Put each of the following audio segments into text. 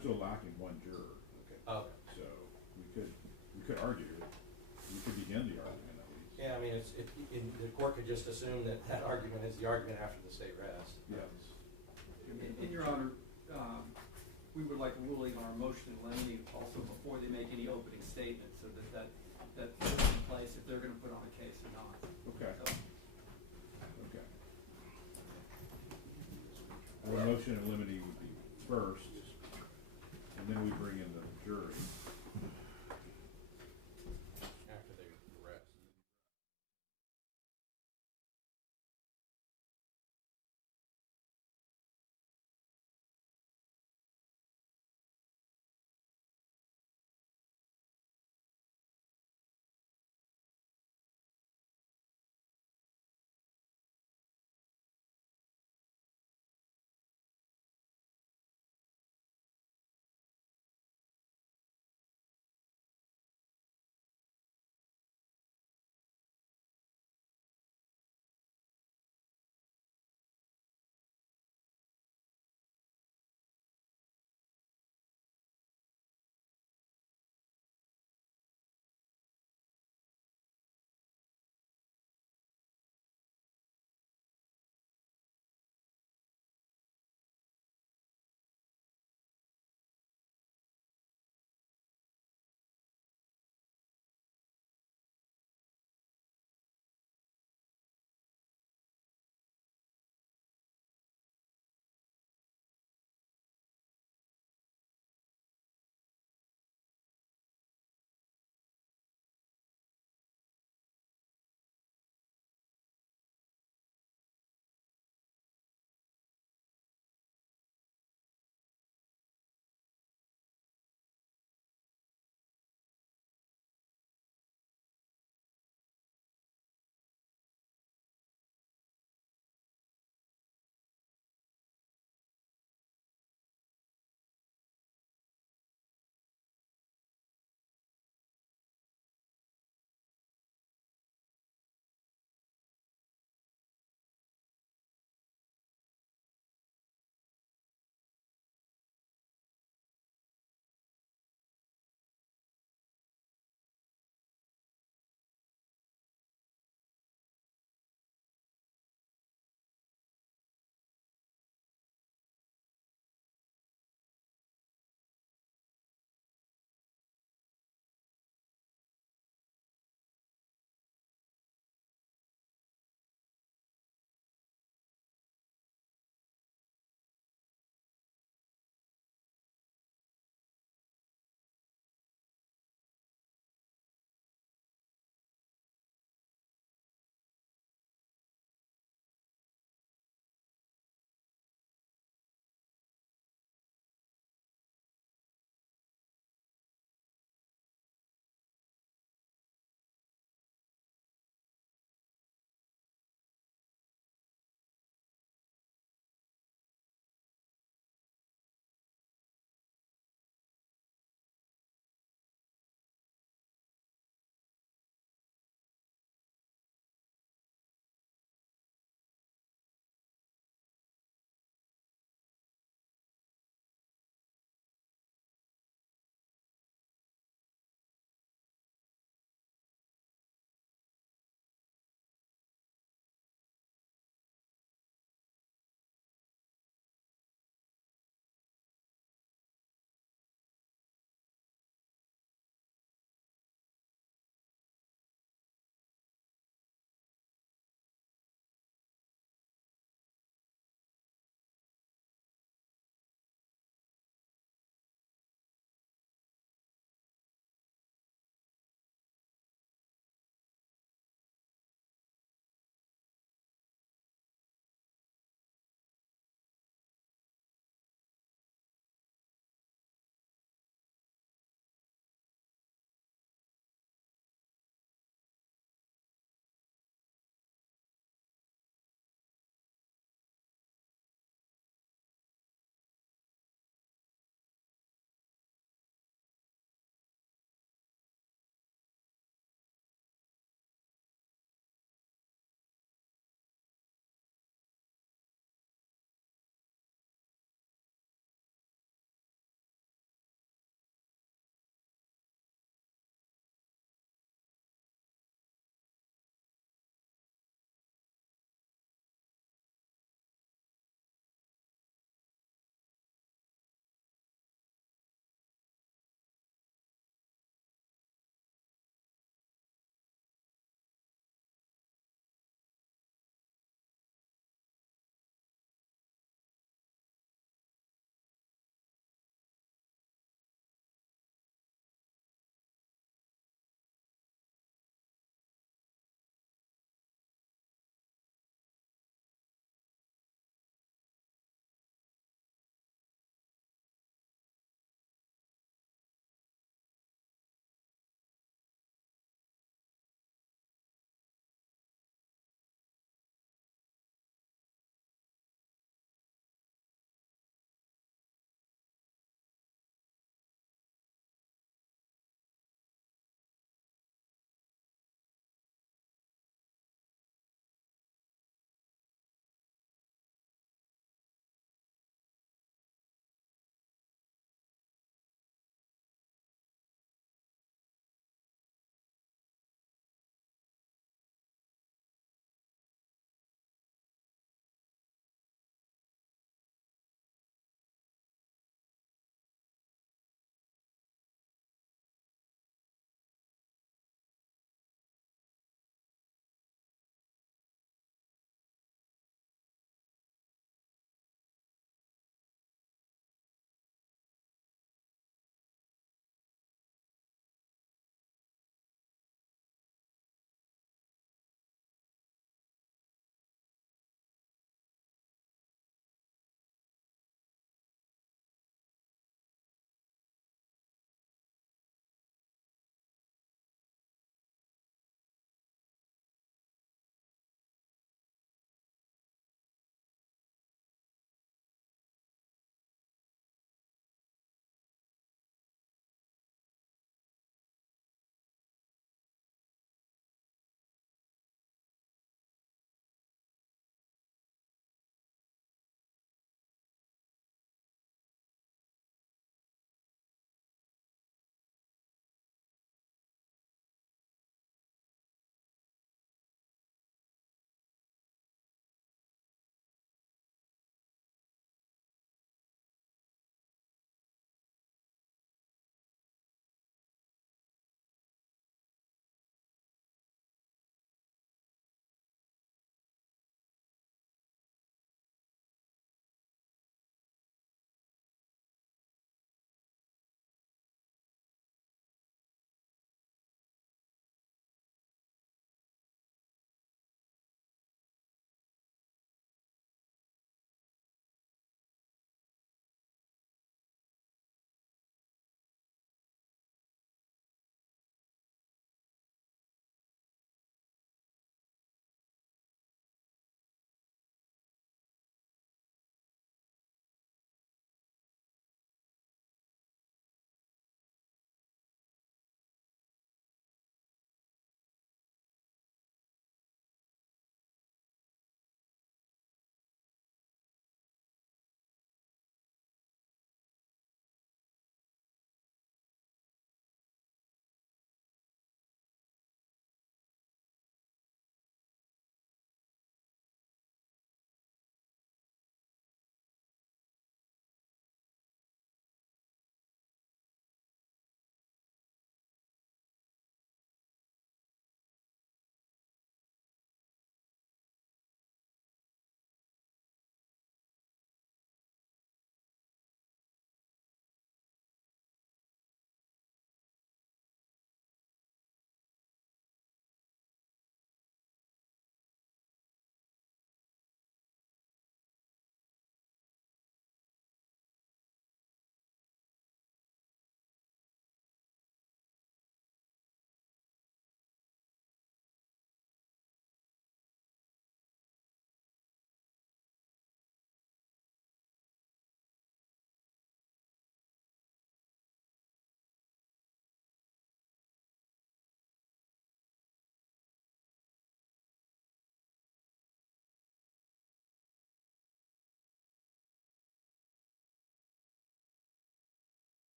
still lacking one juror. Okay. Okay. So we could argue, we could begin the argument at least. Yeah, I mean, the court could just assume that that argument is the argument after the state rest. Yes. In your honor, we would like a ruling on our motion in limine also before they make any opening statement, so that puts in place if they're going to put on a case or not. Okay. So, Okay. Our motion in limine would be first, and then we bring in the jury.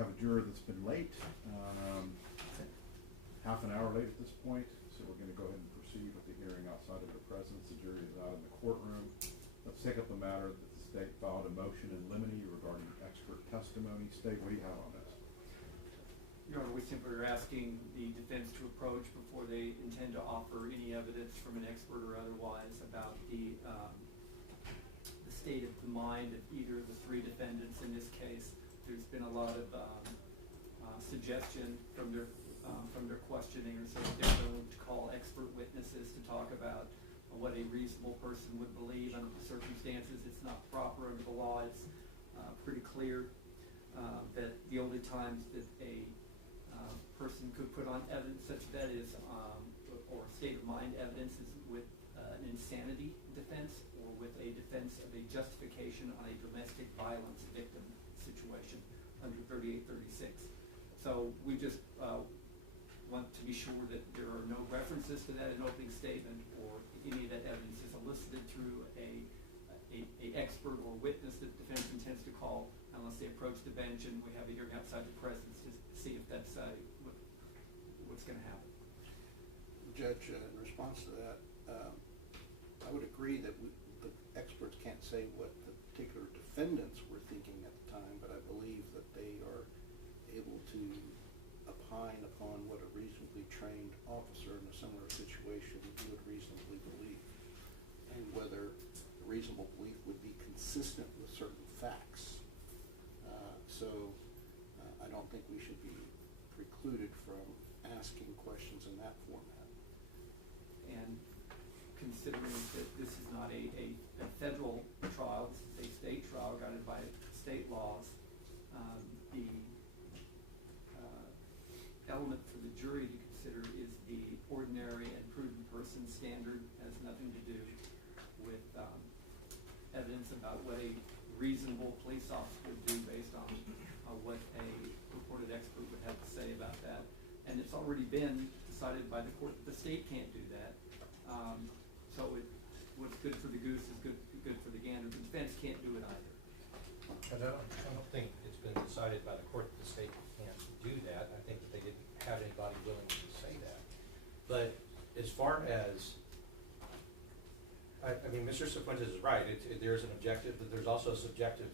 have a juror that's been late, half an hour late at this point, so we're gonna go ahead and proceed with the hearing outside of their presence. The jury is out in the courtroom. Let's take up the matter that the state filed a motion in limine regarding expert testimony. State, what do you have on this? Your Honor, we simply are asking the defense to approach before they intend to offer any evidence from an expert or otherwise about the state of the mind of either of the three defendants in this case. There's been a lot of suggestion from their questioning, or so that they're willing to call expert witnesses to talk about what a reasonable person would believe under the circumstances. It's not proper under the law. It's pretty clear that the only times that a person could put on evidence such that is, or state of mind evidence, is with an insanity defense or with a defense of a justification on a domestic violence victim situation under 3836. So we just want to be sure that there are no references to that in opening statement, or any of that evidence is elicited through a expert or witness that the defense intends to call, unless they approach the bench and we have a hearing outside the presence to see if that's what's going to happen. Judge, in response to that, I would agree that the experts can't say what the particular defendants were thinking at the time, but I believe that they are able to opine upon what a reasonably trained officer in a similar situation would reasonably believe, and whether a reasonable belief would be consistent with certain facts. I don't think we should be precluded from asking questions in that format. And considering that this is not a federal trial, this is a state trial guided by state laws, the element for the jury to consider is the ordinary and prudent person standard. Has nothing to do with evidence about what a reasonable police officer would do based on what a purported expert would have to say about that. And it's already been decided by the court that the state can't do that. So what's good for the goose is good for the gander. The defense can't do it either. But I don't think it's been decided by the court that the state can't do that. I think that they didn't have anybody willing to say that. But as far as, I mean, Mr. Cifuentes is right. There's an objective, but there's also a subjective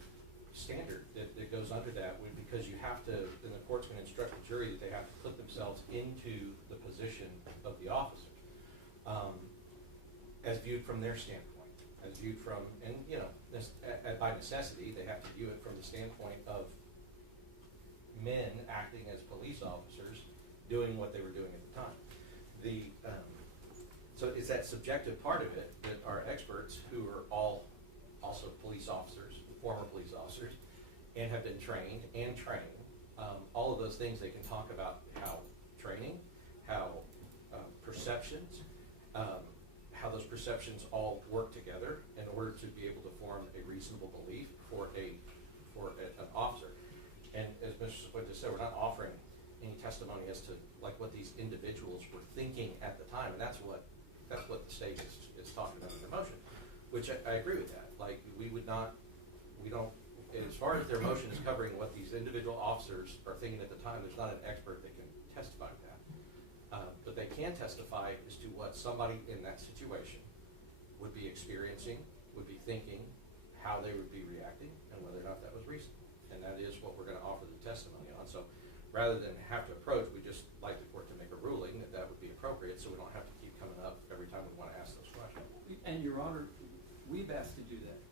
standard that goes under that, because you have to, and the court's going to instruct the jury that they have to put themselves into the position of the officer, as viewed from their standpoint, as viewed from, and you know, by necessity, they have to view it from the standpoint of men acting as police officers, doing what they were doing at the time. So it's that subjective part of it that our experts, who are all also police officers, former police officers, and have been trained and training, all of those things they can talk about how training, how perceptions, how those perceptions all work together in order to be able to form a reasonable belief for an officer. And as Mr. Cifuentes said, we're not offering any testimony as to like what these individuals were thinking at the time, and that's what the state is talking about in their motion, which I agree with that. Like we don't, as far as their motion is covering what these individual officers are thinking at the time, there's not an expert that can testify to that. But they can testify as to what somebody in that situation would be experiencing, would be thinking, how they would be reacting, and whether or not that was reasonable. And that is what we're going to offer the testimony on. So rather than have to approach, we just like the court to make a ruling that would be appropriate, so we don't have to keep coming up every time we want to ask those questions. And Your Honor, we've asked to do that.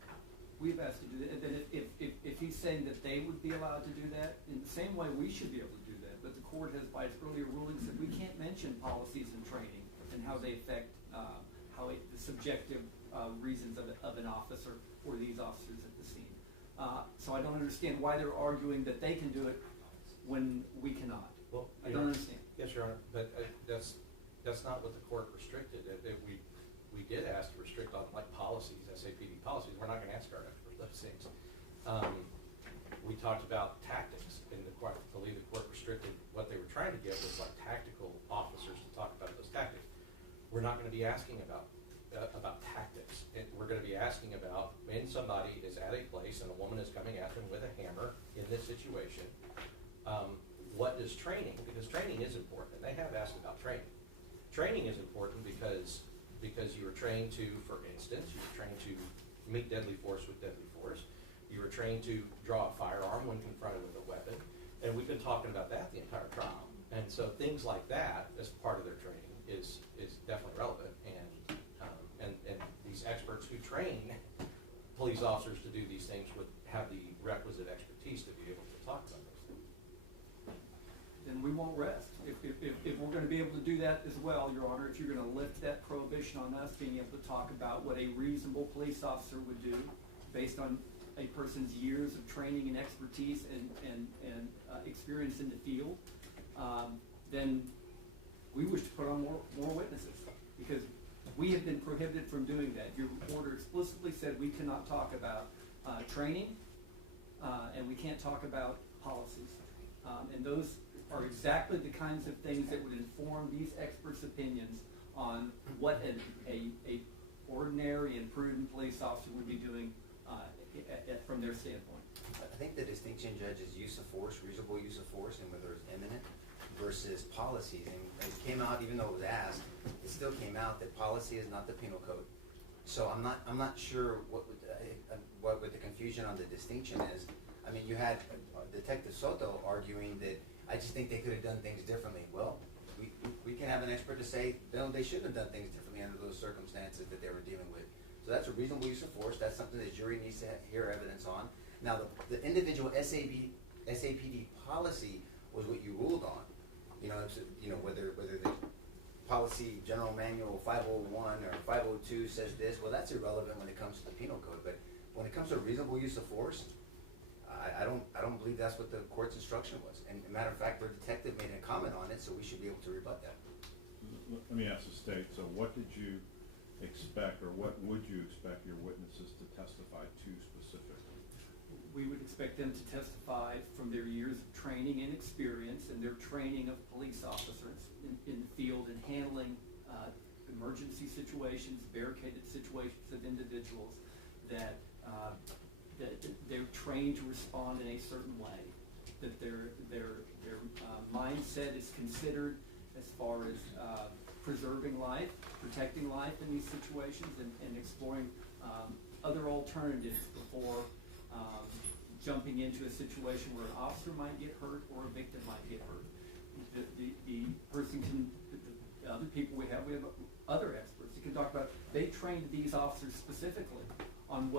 We've asked to do that. And then if he's saying that they would be allowed to do that, in the same way we should be able to do that. But the court has, by its earlier rulings, said we can't mention policies and training and how they affect the subjective reasons of an officer or these officers at the scene. So I don't understand why they're arguing that they can do it when we cannot. Well, I don't understand. Yes, Your Honor, but that's not what the court restricted. We did ask to restrict on like policies, SAPD policies. We're not going to ask our experts those things. We talked about tactics, and the court, I believe the court restricted what they were trying to get was like tactical officers to talk about those tactics. We're not going to be asking about tactics. We're going to be asking about when somebody is at a place and a woman is coming at them with a hammer in this situation, What is training? Because training is important. They have asked about training. Training is important because you were trained to, for instance, you were trained to meet deadly force with deadly force. You were trained to draw a firearm when confronted with a weapon. And we've been talking about that the entire trial. And so things like that as part of their training is definitely relevant. And these experts who train police officers to do these things would have the requisite expertise to be able to talk about those things. Then we won't rest. If we're gonna be able to do that as well, Your Honor, if you're gonna lift that prohibition on us being able to talk about what a reasonable police officer would do based on a person's years of training and expertise and experience in the field, then we wish to put on more witnesses, because we have been prohibited from doing that. Your order explicitly said we cannot talk about training, and we can't talk about policies. And those are exactly the kinds of things that would inform these experts' opinions on what a ordinary and prudent police officer would be doing from their standpoint. I think the distinction, Judge, is use of force, reasonable use of force, and whether it's imminent versus policies. And it came out, even though it was asked, it still came out that policy is not the penal code. So I'm not sure what the confusion on the distinction is. I mean, you had Detective Soto arguing that I just think they could have done things differently. Well, we can have an expert to say they shouldn't have done things differently under those circumstances that they were dealing with. So that's a reasonable use of force. That's something the jury needs to hear evidence on. Now, the individual SAPD policy was what you ruled on. Whether the policy general manual 501 or 502 says this, well, that's irrelevant when it comes to the penal code. But when it comes to reasonable use of force, I don't believe that's what the court's instruction was. And as a matter of fact, their detective made a comment on it, so we should be able to rebut that. Let me ask the state, so what did you expect, or what would you expect your witnesses to testify to specifically? We would expect them to testify from their years of training and experience and their training of police officers in the field in handling emergency situations, barricaded situations of individuals, that they're trained to respond in a certain way, that their mindset is considered as far as preserving life, protecting life in these situations, and exploring other alternatives before jumping into a situation where an officer might get hurt or a victim might get hurt. The person can, the other people we have other experts that can talk about, they trained these officers specifically on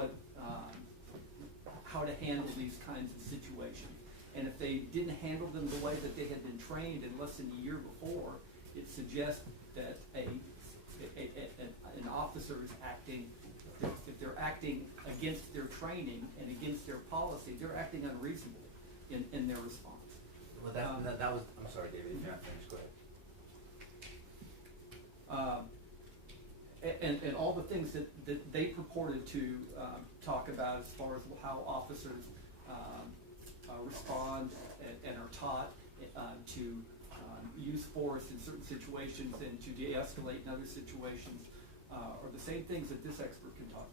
how to handle these kinds of situations. And if they didn't handle them the way that they had been trained in less than a year before, it suggests that an officer is acting, if they're acting against their training and against their policy, they're acting unreasonably in their response. Well, that was, I'm sorry, David, if you're not finished, go ahead. And all the things that they purported to talk about as far as how officers respond and are taught to use force in certain situations and to de-escalate in other situations are the same things that this expert can talk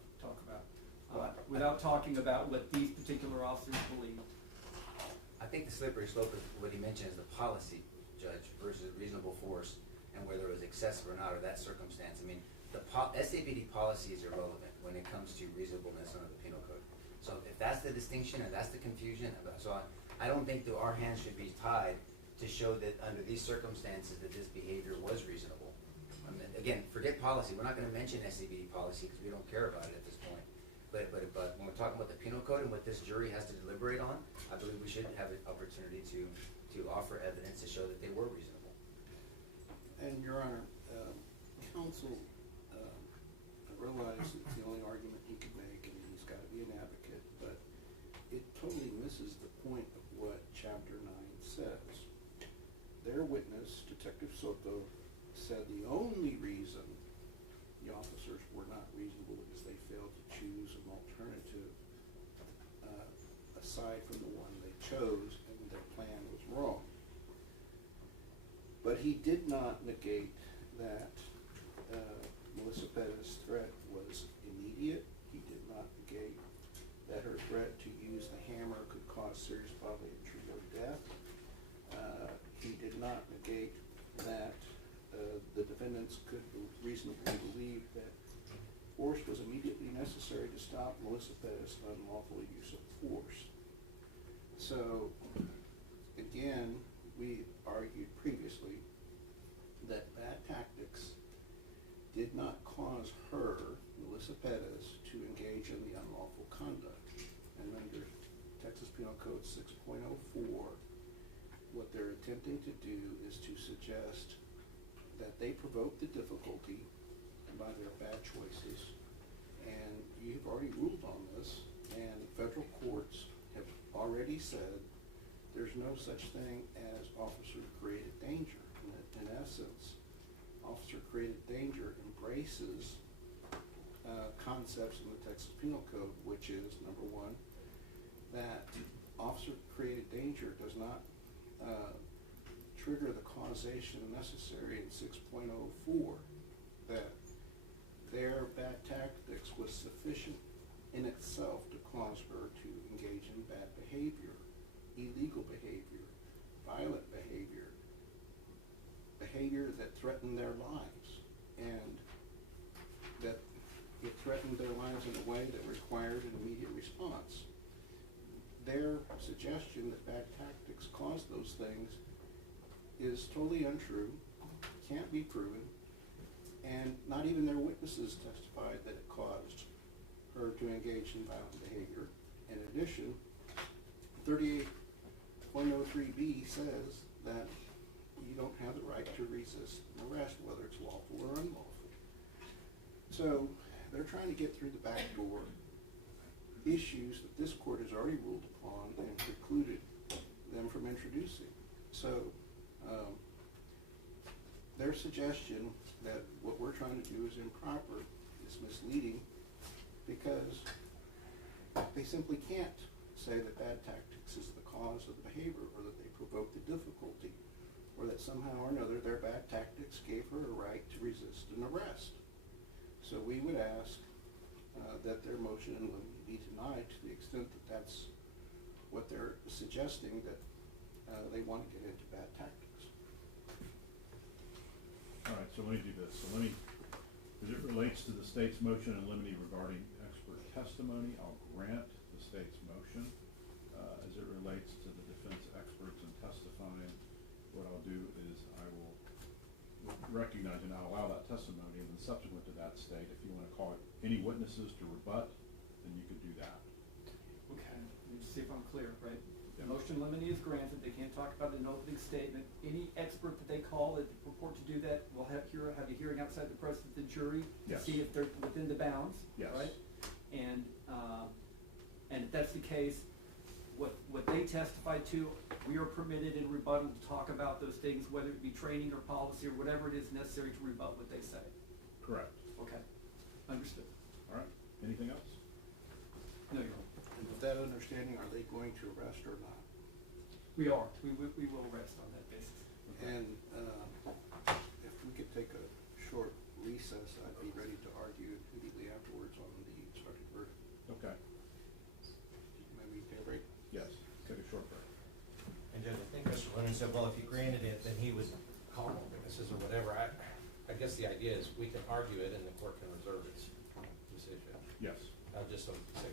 about without talking about what these particular officers believe. I think the slippery slope is what he mentioned is the policy, Judge, versus reasonable force, and whether it was excessive or not, or that circumstance. I mean, the SAPD policy is irrelevant when it comes to reasonableness under the penal code. So if that's the distinction and that's the confusion, so I don't think that our hands should be tied to show that under these circumstances that this behavior was reasonable. I mean, again, forget policy. We're not going to mention SAPD policy because we don't care about it at this point. But when we're talking about the penal code and what this jury has to deliberate on, I believe we should have an opportunity to offer evidence to show that they were reasonable. And Your Honor, counsel, I realize it's the only argument he could make, and he's got to be an advocate, but it totally misses the point of what Chapter 9 says. Their witness, Detective Soto, said the only reason the officers were not reasonable is they failed to choose an alternative aside from the one they chose, and their plan was wrong. But he did not negate that Melissa Perez's threat was immediate. He did not negate that her threat to use the hammer could cause serious bodily injury or death. reasonably believed that force was immediately necessary to stop Melissa Perez's unlawful use of force. So, again, we argued previously that bad tactics did not cause her, Melissa Perez, to engage in the unlawful conduct. And under Texas Penal Code 6.04, what they're attempting to do is to suggest that they provoked the difficulty by their bad choices. And you've already ruled on this, and federal courts have already said there's no such thing as officer-created danger. In essence, officer-created danger embraces concepts in the Texas Penal Code, which is, number one, that officer-created danger does not trigger the causation necessary in 6.04, that their bad tactics was sufficient in itself to cause her to engage in bad behavior, illegal behavior, violent behavior, behavior that threatened their lives, and that it threatened their lives in a way that required an immediate response. Their suggestion that bad tactics caused those things is totally untrue, can't be proven, and not even their witnesses testified that it caused her to engage in violent behavior. In addition, 38.03B says that you don't have the right to resist an arrest, whether it's lawful or unlawful. So they're trying to get through the back door issues that this court has already ruled upon and precluded them from introducing. So their suggestion that what we're trying to do is improper is misleading, because they simply can't say that bad tactics is the cause of the behavior, or that they provoke the difficulty, or that somehow or another their bad tactics gave her a right to resist an arrest. So we would ask that their motion in limine be denied, to the extent that that's what they're suggesting, that they want to get into bad tactics. All right, so let me do this. So let me, as it relates to the state's motion in limine regarding expert testimony, I'll grant the state's motion. As it relates to the defense experts and testifying, what I'll do is I will recognize and I'll allow that testimony, and then subsequent to that, state, if you want to call it any witnesses to rebut, then you could do that. Okay, let me just see if I'm clear, right? The Yeah. motion limine is granted, they can't talk about it in an opening statement. Any expert that they call that purport to do that will have a hearing outside the presence of the jury to Yes. see if they're within the bounds, Yes. right? And if that's the case, what they testify to, we are permitted in rebuttal to talk about those things, whether it be training or policy or whatever it is necessary to rebut what they say. Correct. Okay, understood. All right, anything else? No, you're wrong. And with that understanding, are they going to arrest or not? We are, we will rest on that basis. And if we could take a short recess, I'd be ready to argue immediately afterwards on the sergeant verdict. Okay, Maybe take a break? yes, take a short break. And Judge, I think Mr. Lennon said, well, if you granted it, then he would call witnesses or whatever. I guess the idea is we can argue it and the court can reserve its decision. Yes. Just so save time.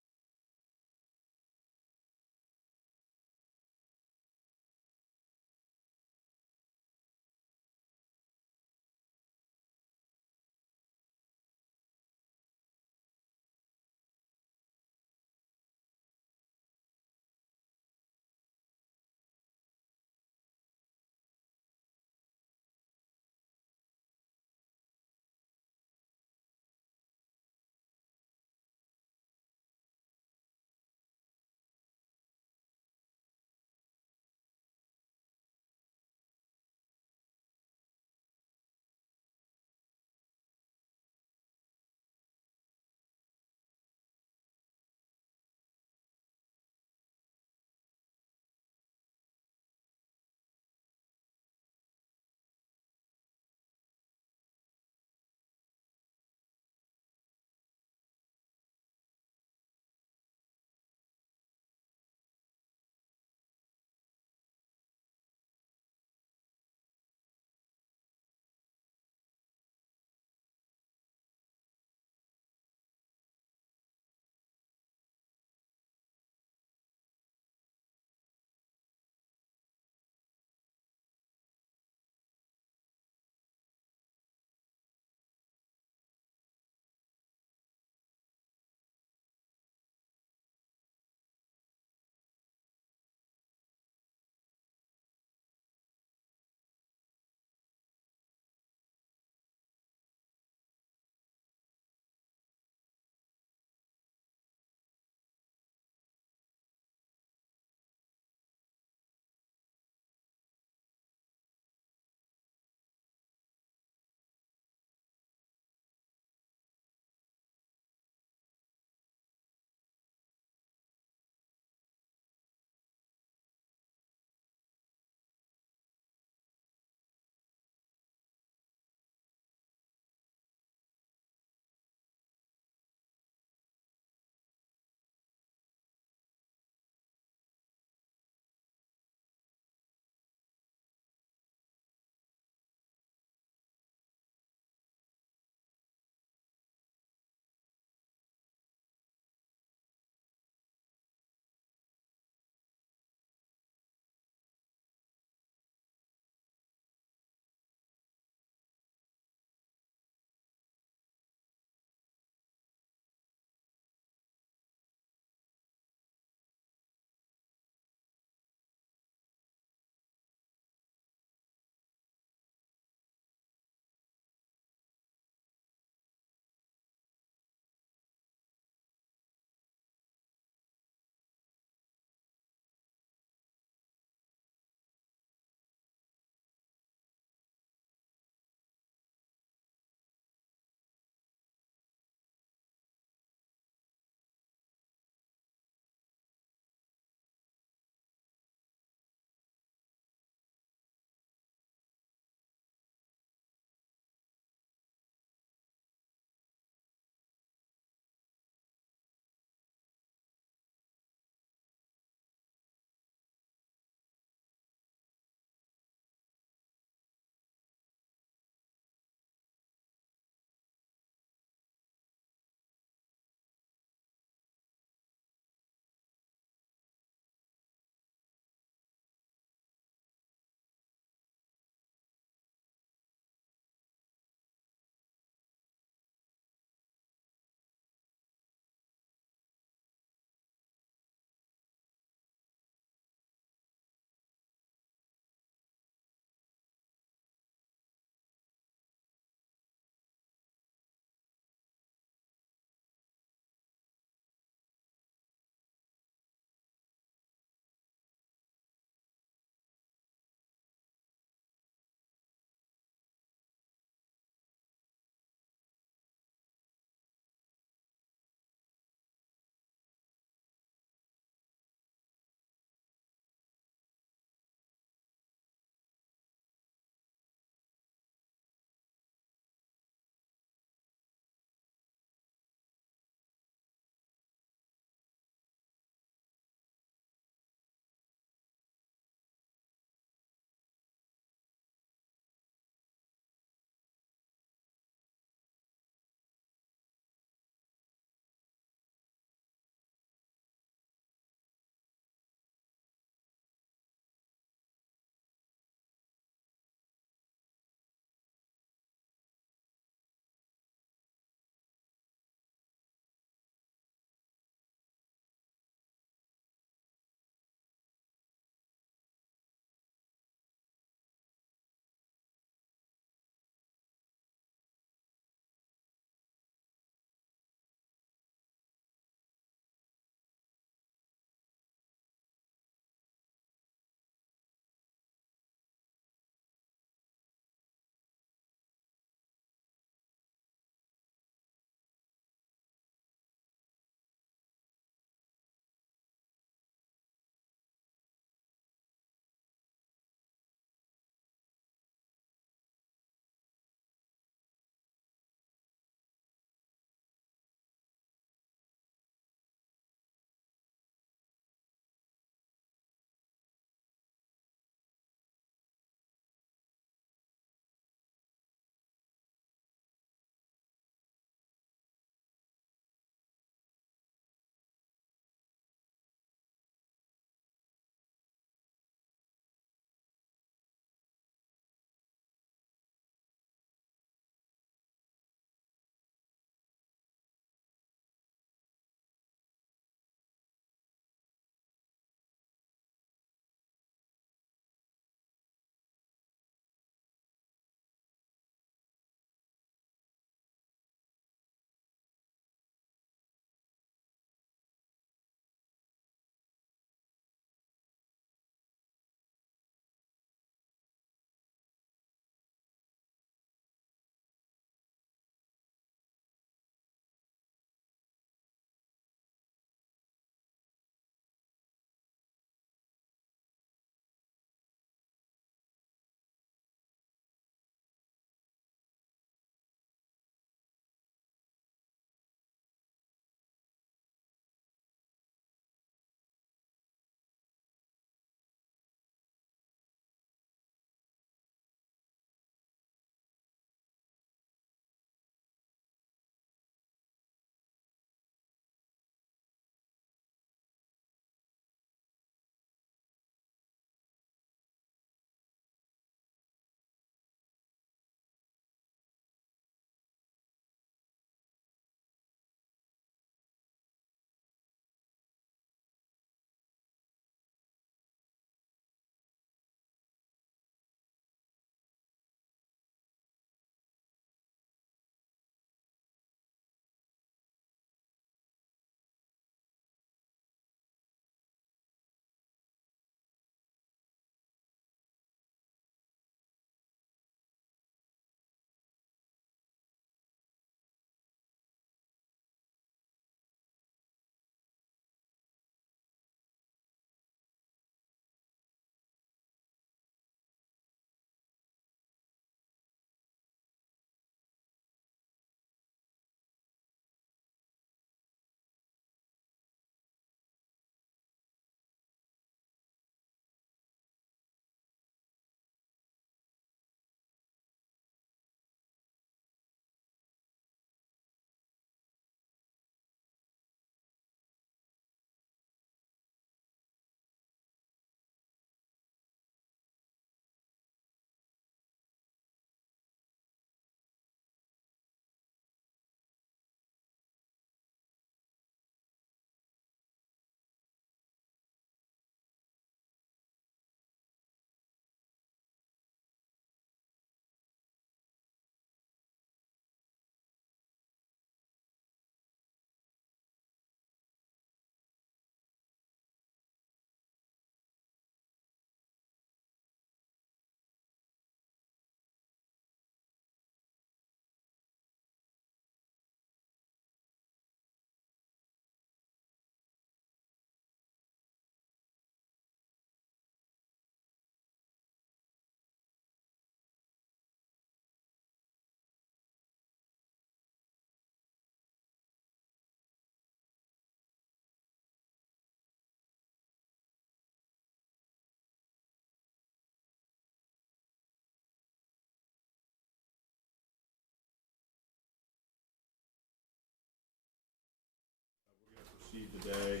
proceed today.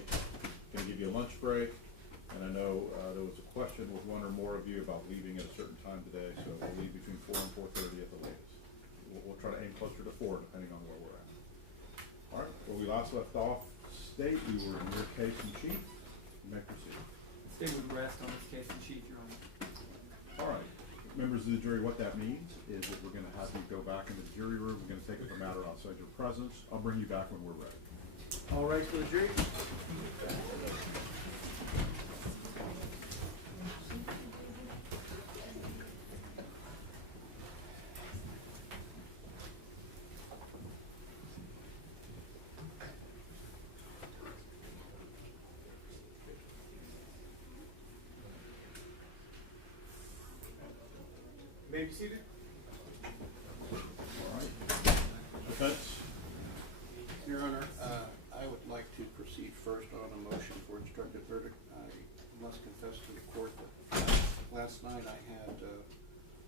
Gonna give you a lunch break, and I know there was a question with one or more of you about leaving at a certain time today, so we'll leave between 4 and 4:30 at the latest. We'll try to aim closer to 4, depending on where we're at. All right, where we last left off, State, we were in your case in chief. You may proceed. Stay with rest on this case in chief, Your Honor. All right, members of the jury, what that means is that we're gonna have you go back into the jury room. We're gonna take up the matter outside your presence. I'll bring you back when we're ready. All right, for the jury? May be seated. All right. Defense? Your Honor, I would like to proceed first on a motion for instructed verdict. I must confess to the court that last night I had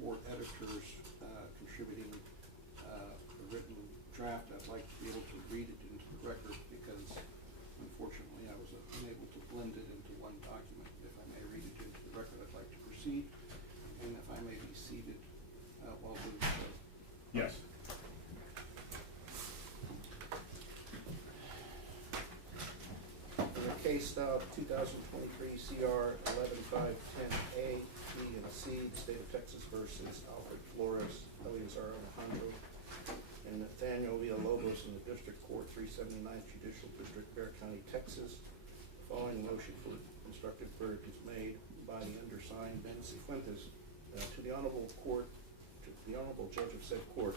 4 editors contributing a written draft. I'd like to be able to read it into the record because unfortunately I was unable to blend it into one document. If I may read it into the record, I'd like to proceed, and if I may be seated while doing so. Yes. For the case style 2023 CR 11510A, B, and C, the state of Texas versus Alfred Flores, Eleazar Alejandro, and Nathaniel Villalobos in the District Court, 379th Judicial District, Bexar County, Texas. The following motion for instructed verdict is made by the undersigned, Ben Cifuentes, to the Honorable Court, to the Honorable Judge of said court.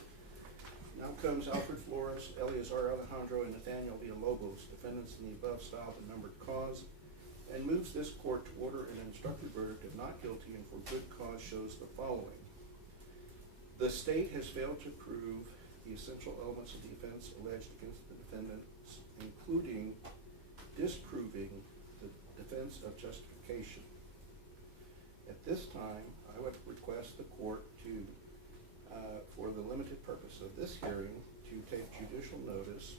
Now comes Alfred Flores, Eleazar Alejandro, and Nathaniel Villalobos, defendants in the above styled and numbered cause, and moves this court to order an instructed verdict of not guilty and for good cause shows the following. The state has failed to prove the essential elements of the offense alleged against the defendants, including disproving the defense of justification. At this time, I would request the court to, for the limited purpose of this hearing, to take judicial notice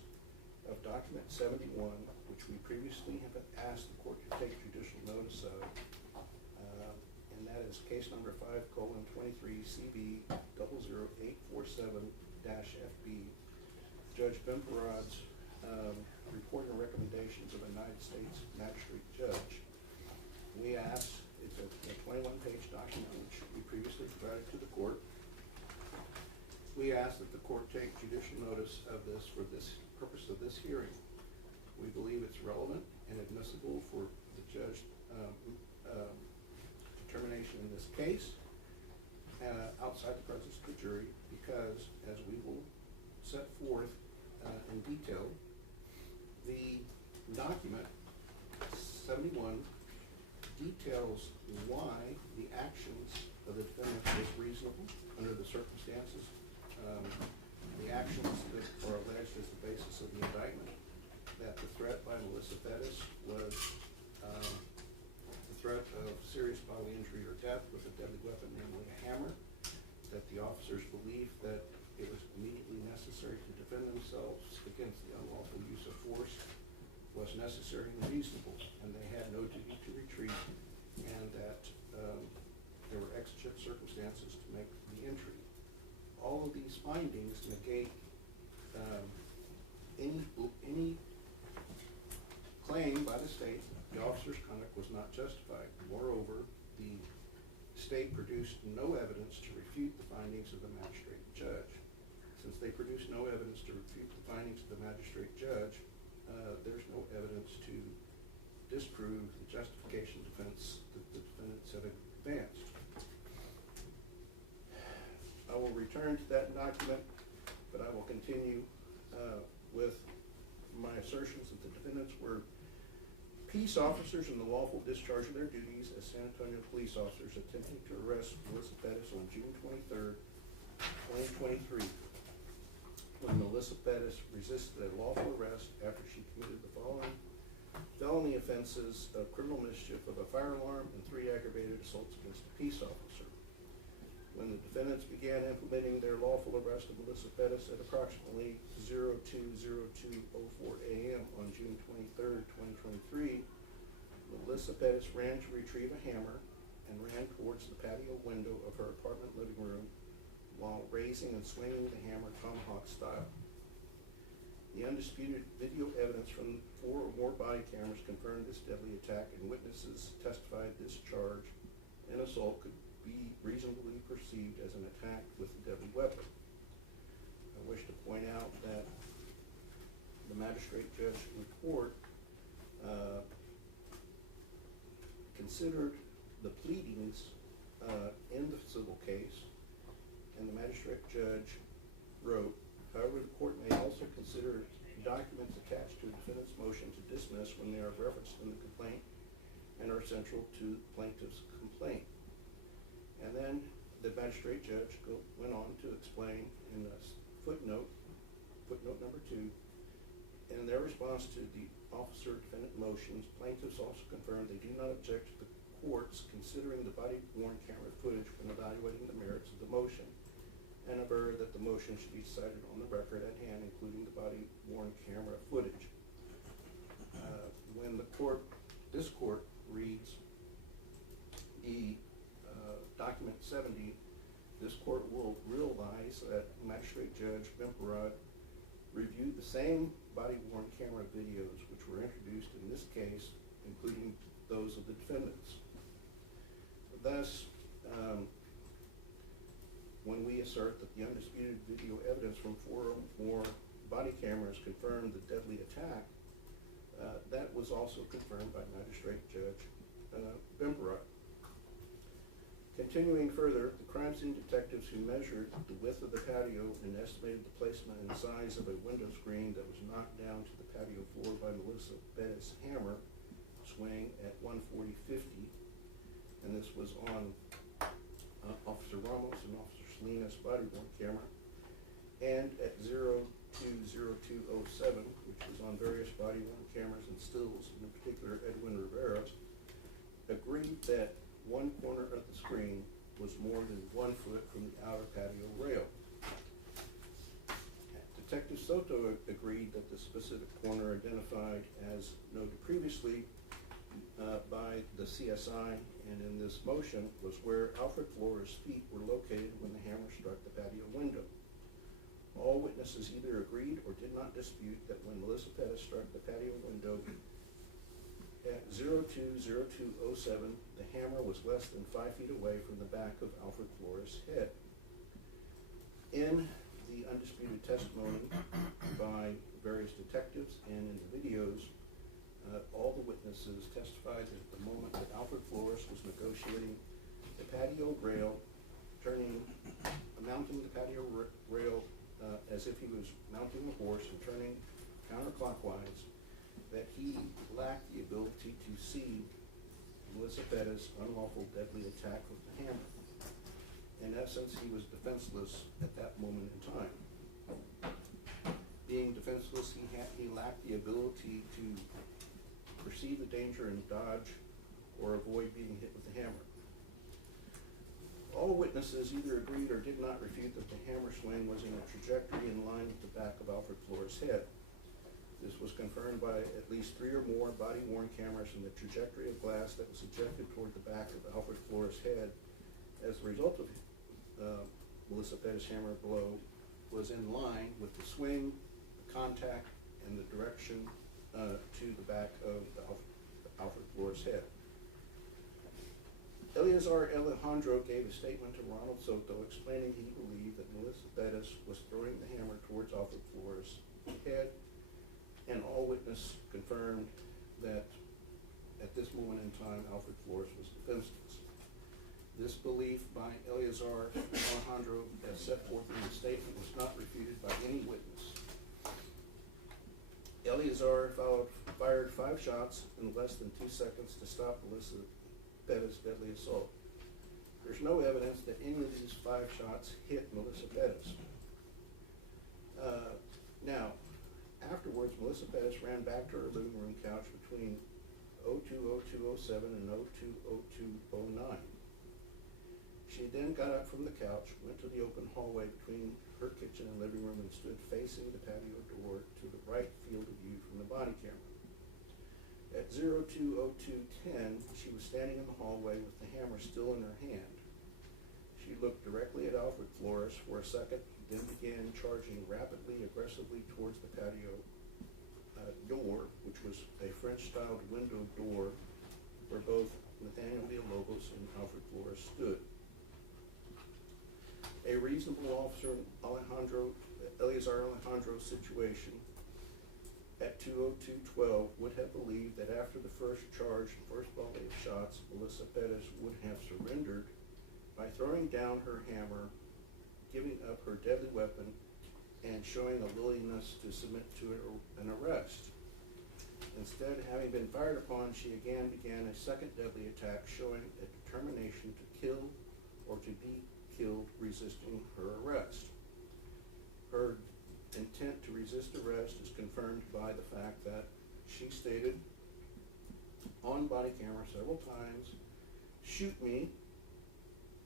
of document 71, which we previously have asked the court to take judicial notice of, and that is case number 5:23 CB 00847-FB. Judge Ben Perod's report and recommendations of a United States magistrate judge. We asked, it's a 21-page document which we previously provided to the court. We ask that the court take judicial notice of this for this purpose of this hearing. We believe it's relevant and admissible for the judge determination in this case outside the presence of the jury because, as we will set forth in detail, the document 71 details why the actions of the defendant was reasonable under the circumstances. The actions that are alleged as the basis of the indictment, that the threat by Melissa Perez was the threat of serious bodily injury or death with a deadly weapon, namely a hammer, that the officers believed that it was immediately necessary to defend themselves against the unlawful use of force was necessary and reasonable, and they had no duty to retreat, and that there were exigent circumstances to make the entry. All of these findings negate any claim by the state the officer's conduct was not justified. Moreover, the state produced no evidence to refute the findings of the magistrate judge. Since they produced no evidence to refute the findings of the magistrate judge, there's no evidence to disprove the justification defense that the defendants have advanced. I will return to that document, but I will continue with my assertions that the defendants were peace officers in the lawful discharge of their duties as San Antonio police officers attempting to arrest Melissa Perez on June 23rd, 2023. When Melissa Perez resisted a lawful arrest after she committed the following felony offenses of criminal mischief of a fire alarm and 3 aggravated assaults against a peace officer. When the defendants began implementing their lawful arrest of Melissa Perez at approximately 02:02:04 a.m., p.m. on June 23rd, 2023, Melissa Perez ran to retrieve a hammer and ran towards the patio window of her apartment living room while raising and swinging the hammer tomahawk style. The undisputed video evidence from 4 or more body cameras confirmed this deadly attack, and witnesses testified this charge and assault could be reasonably perceived as an attack with a deadly weapon. I wish to point out that the magistrate judge report considered the pleadings in the civil case, and the magistrate judge wrote, however, the court may also consider documents attached to a defendant's motion to dismiss when they are referenced in the complaint and are central to the plaintiff's complaint. And then the magistrate judge went on to explain in a footnote number 2, in their response to the officer-defendant motions, plaintiffs also confirmed they do not object to the courts considering the body-worn camera footage when evaluating the merits of the motion, and aver that the motion should be decided on the record at hand, including the body-worn camera footage. When this court reads the document 70, this court will realize that Magistrate Judge Bimperod reviewed the same body-worn camera videos which were introduced in this case, including those of the defendants. Thus, when we assert that the undisputed video evidence from 4 or more body cameras confirmed the deadly attack, that was also confirmed by Magistrate Judge Bimperod. Continuing further, the crime scene detectives who measured the width of the patio and estimated the placement and size of a window screen that was knocked down to the patio floor by Melissa Perez's hammer swing at 1:40:50, and this was on Officer Ramos and Officer Salinas' body-worn camera, and at 02:02:07, which was on various body-worn cameras and stills, in particular Edwin Rivera's, agreed that one corner of the screen was more than 1 foot from the outer patio rail. Detective Soto agreed that the specific corner identified as noted previously by the CSI and in this motion was where Alfred Flores' feet were located when the hammer struck the patio window. All witnesses either agreed or did not dispute that when Melissa Perez struck the patio window at 02:02:07, the hammer was less than 5 feet away from the back of Alfred Flores' head. In the undisputed testimony by various detectives and in the videos, all the witnesses testified that at the moment that Alfred Flores was negotiating the patio rail, mounting the patio rail as if he was mounting a horse and turning counterclockwise, that he lacked the ability to see Melissa Perez's unlawful deadly attack with the hammer. In essence, he was defenseless at that moment in time. Being defenseless, he lacked the ability to perceive the danger and dodge or avoid being hit with the hammer. All witnesses either agreed or did not refute that the hammer swing was in a trajectory in line with the back of Alfred Flores' head. This was confirmed by at least 3 or more body-worn cameras, and the trajectory of glass that was ejected toward the back of Alfred Flores' head as a result of Melissa Perez's hammer blow was in line with the swing, the contact, and the direction to the back of Alfred Flores' head. Eleazar Alejandro gave a statement to Ronald Soto explaining he believed that Melissa Perez was throwing the hammer towards Alfred Flores' head, and all witnesses confirmed that at this moment in time, Alfred Flores was defenseless. This belief by Eleazar Alejandro, as set forth in the statement, was not refuted by any witness. Eleazar fired 5 shots in less than 2 seconds to stop Melissa Perez's deadly assault. There's no evidence that any of these 5 shots hit Melissa Perez. Now, afterwards, Melissa Perez ran back to her living room couch between 02:02:07 and 02:02:09. She then got up from the couch, went to the open hallway between her kitchen and living room and stood facing the patio door to the right field of view from the body camera. At 02:02:10, she was standing in the hallway with the hammer still in her hand. She looked directly at Alfred Flores for a second, then began charging rapidly, aggressively towards the patio door, which was a French-styled window door where both Nathaniel Villalobos and Alfred Flores stood. A reasonable officer in Eleazar Alejandro's situation at 2:02:12 would have believed that after the first charge and first volley of shots, Melissa Perez would have surrendered by throwing down her hammer, giving up her deadly weapon, and showing a willingness to submit to an arrest. Instead, having been fired upon, she again began a second deadly attack, showing a determination to kill or to be killed resisting her arrest. Her intent to resist arrest is confirmed by the fact that she stated on body camera several times, "Shoot me,"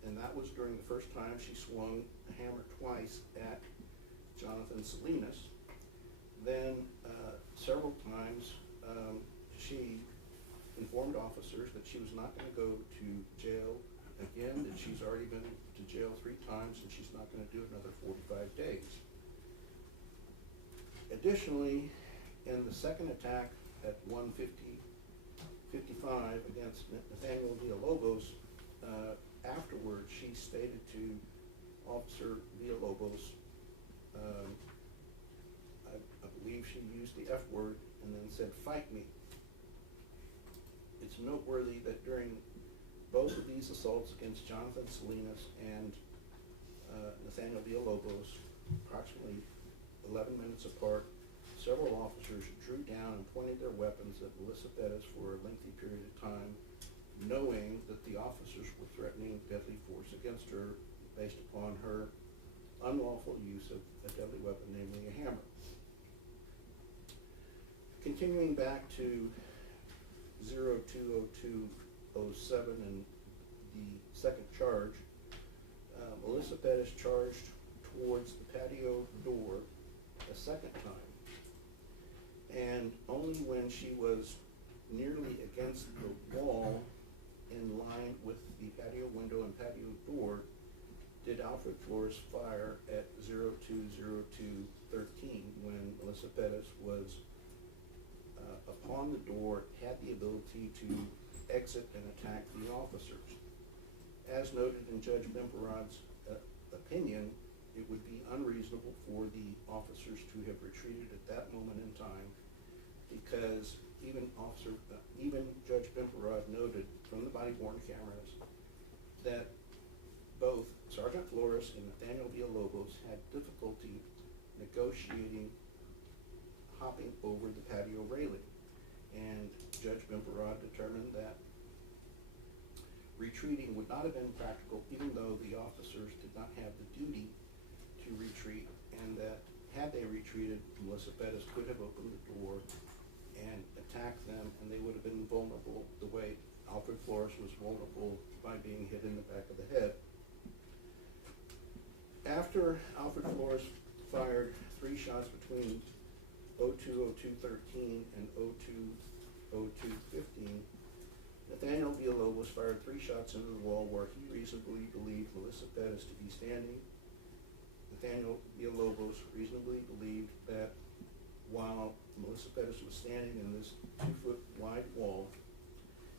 and that was during the first time she swung a hammer twice at Jonathan Salinas. Then several times she informed officers that she was not going to go to jail again, that she's already been to jail 3 times and she's not going to do another 45 days. Additionally, in the second attack at 1:55 against Nathaniel Villalobos, afterwards she stated to Officer Villalobos, I believe she used the F word, and then said, "Fight me." It's noteworthy that during both of these assaults against Jonathan Salinas and Nathaniel Villalobos, approximately 11 minutes apart, several officers drew down and pointed their weapons at Melissa Perez for a lengthy period of time, knowing that the officers were threatening deadly force against her based upon her unlawful use of a deadly weapon, namely a hammer. Continuing back to 02:02:07 and the second charge, Melissa Perez charged towards the patio door a second time, and only when she was nearly against the wall in line with the patio window and patio door did Alfred Flores fire at 02:02:13 when Melissa Perez was upon the door, had the ability to exit and attack the officers. As noted in Judge Bimperod's opinion, it would be unreasonable for the officers to have retreated at that moment in time, because even Judge Bimperod noted from the body-worn cameras that both Sergeant Flores and Nathaniel Villalobos had difficulty negotiating hopping over the patio railing, and Judge Bimperod determined that retreating would not have been practical, even though the officers did not have the duty to retreat, and that had they retreated, Melissa Perez could have opened the door and attacked them, and they would have been vulnerable the way Alfred Flores was vulnerable by being hit in the back of the head. After Alfred Flores fired 3 shots between 02:02:13 and 02:02:15, Nathaniel Villalobos fired 3 shots into the wall where he reasonably believed Melissa Perez to be standing. Nathaniel Villalobos reasonably believed that while Melissa Perez was standing in this 2-foot wide wall,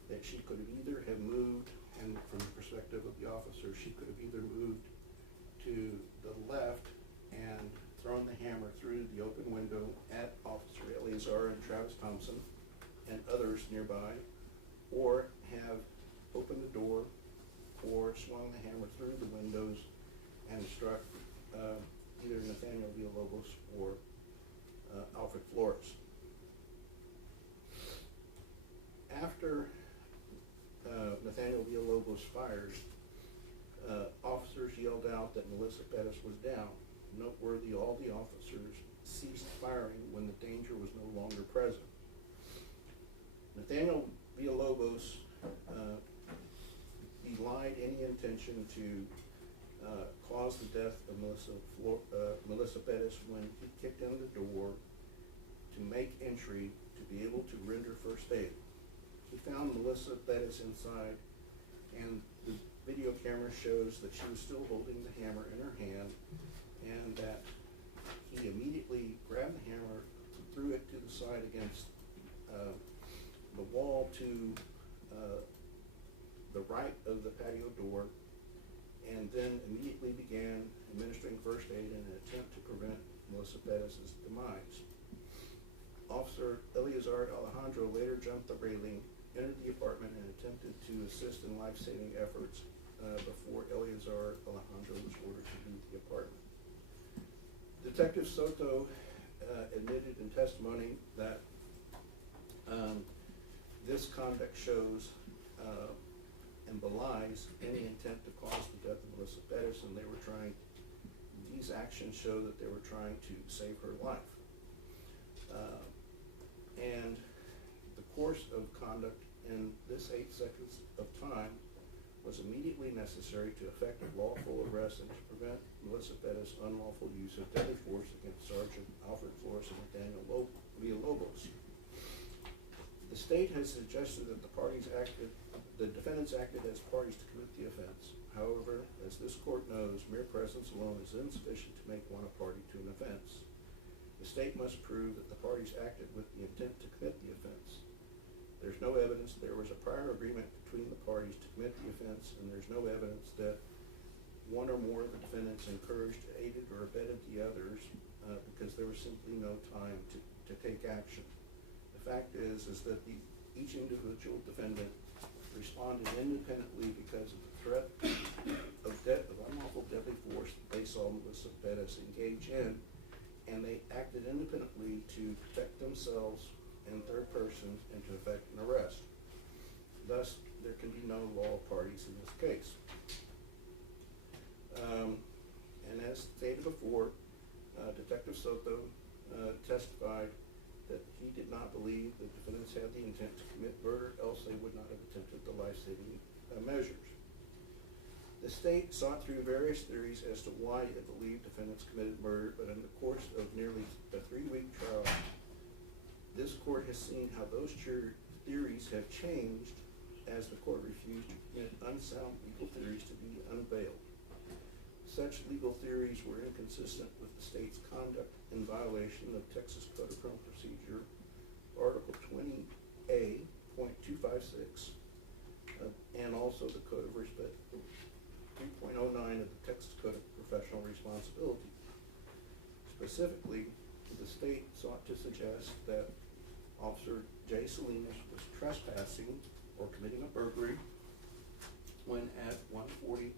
that she could have either have moved, and from the perspective of the officer, she could have either moved to the left and thrown the hammer through the open window at Officer Eleazar and Travis Thompson and others nearby, or have opened the door or swung the hammer through the windows and struck either Nathaniel Villalobos or Alfred Flores. After Nathaniel Villalobos fired, officers yelled out that Melissa Perez was down. Noteworthy, all the officers ceased firing when the danger was no longer present. Nathaniel Villalobos belied any intention to caused the death of Melissa Bettis when he kicked in the door to make entry to be able to render first aid. He found Melissa Bettis inside, and the video camera shows that she was still holding the hammer in her hand, and that he immediately grabbed the hammer, threw it to the side against the wall to the right of the patio door, and then immediately began administering first aid in an attempt to prevent Melissa Bettis' demise. Officer Eleazar Alejandro later jumped the railing, entered the apartment, and attempted to assist in life-saving efforts before Eleazar Alejandro was ordered to leave the apartment. Detective Soto admitted in testimony that this conduct shows and belies any intent to cause the death of Melissa Bettis, and these actions show that they were trying to save her life. And the course of conduct in this 8 seconds of time was immediately necessary to effect a lawful arrest and to prevent Melissa Bettis' unlawful use of deadly force against Sergeant Alfred Flores and Daniel Villalobos. The state has suggested that the defendants acted as parties to commit the offense. However, as this court knows, mere presence alone is insufficient to make one a party to an offense. The state must prove that the parties acted with the intent to commit the offense. There's no evidence there was a prior agreement between the parties to commit the offense, and there's no evidence that one or more of the defendants encouraged, aided, or abetted the others because there was simply no time to take action. The fact is that each individual defendant responded independently because of the threat of unlawful deadly force that they saw Melissa Bettis engage in, and they acted independently to protect themselves in third person and to effect an arrest. Thus, there can be no law parties in this case. And as stated before, Detective Soto testified that he did not believe the defendants had the intent to commit murder, else they would not have attempted the life-saving measures. The state sought through various theories as to why it believed defendants committed murder, but in the course of nearly a 3-week trial, this court has seen how those theories have changed as the court refused to permit unsound legal theories to be unveiled. Such legal theories were inconsistent with the state's conduct in violation of Texas Code of Criminal Procedure, Article 20A.256, and also the Code of Respect 3.09 of the Texas Code of Professional Responsibility. Specifically, the state sought to suggest that Officer J. Salinas was trespassing or committing a burglary when at 1:40,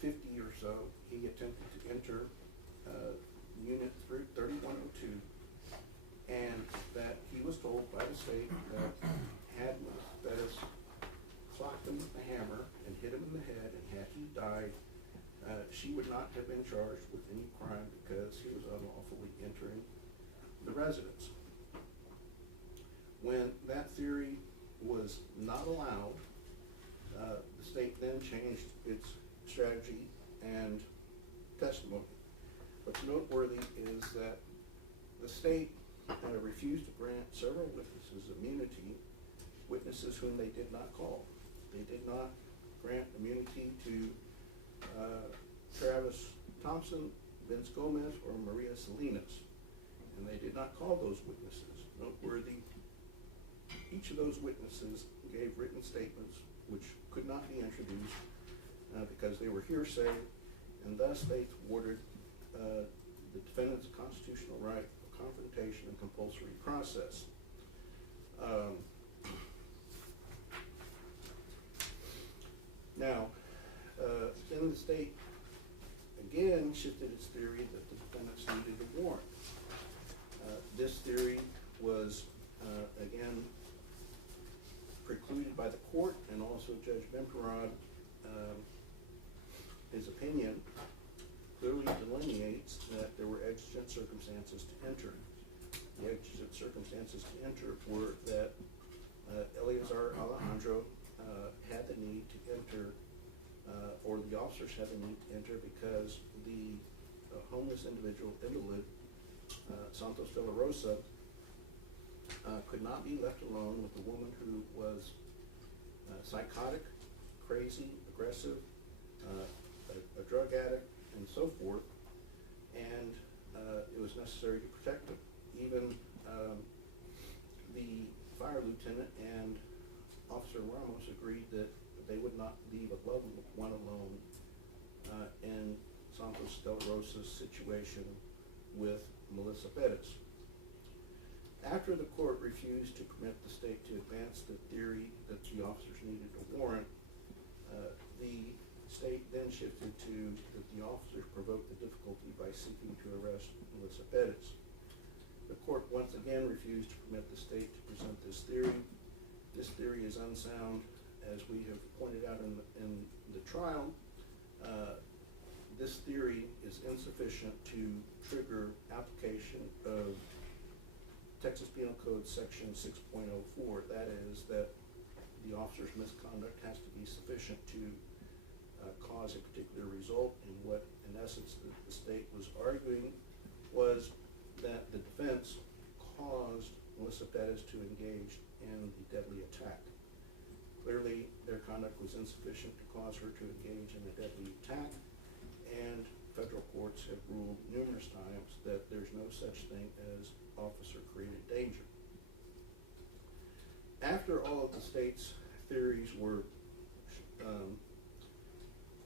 50 or so, he attempted to enter Unit 3102, and that he was told by the state that had Bettis clocked him with a hammer and hit him in the head, and had he died, she would not have been charged with any crime because he was unlawfully entering the residence. When that theory was not allowed, the state then changed its strategy and testimony. What's noteworthy is that the state refused to grant several witnesses immunity, witnesses whom they did not call. They did not grant immunity to Travis Thompson, Vince Gomez, or Maria Salinas, and they did not call those witnesses. Noteworthy, each of those witnesses gave written statements which could not be introduced because they were hearsay, and thus they thwarted the defendant's constitutional right of confrontation and compulsory process. Now, then the state again shifted its theory that the defendants needed a warrant. This theory was again precluded by the court, and also Judge Bemperod, his opinion clearly delineates that there were exigent circumstances to enter. The exigent circumstances to enter were that Eleazar Alejandro had the need to enter or the officers had to enter because the homeless individual, invalid, Santos de la Rosa, could not be left alone with a woman who was psychotic, crazy, aggressive, a drug addict, and so forth, and it was necessary to protect them. Even the fire lieutenant and Officer Ramos agreed that they would not leave a loved one alone in Santos de la Rosa's situation with Melissa Perez. After the court refused to permit the state to advance the theory that the officers needed a warrant, the state then shifted to that the officers provoked the difficulty by seeking to arrest Melissa Perez. The court once again refused to permit the state to present this theory. This theory is unsound, as we have pointed out in the trial. This theory is insufficient to trigger application of Texas Penal Code Section 6.04. That is, that the officer's misconduct has to be sufficient to cause a particular result. And what, in essence, the state was arguing was that the defense caused Melissa Perez to engage in the deadly attack. Clearly, their conduct was insufficient to cause her to engage in a deadly attack, and federal courts have ruled numerous times that there's no such thing as officer-created danger. After all of the state's theories were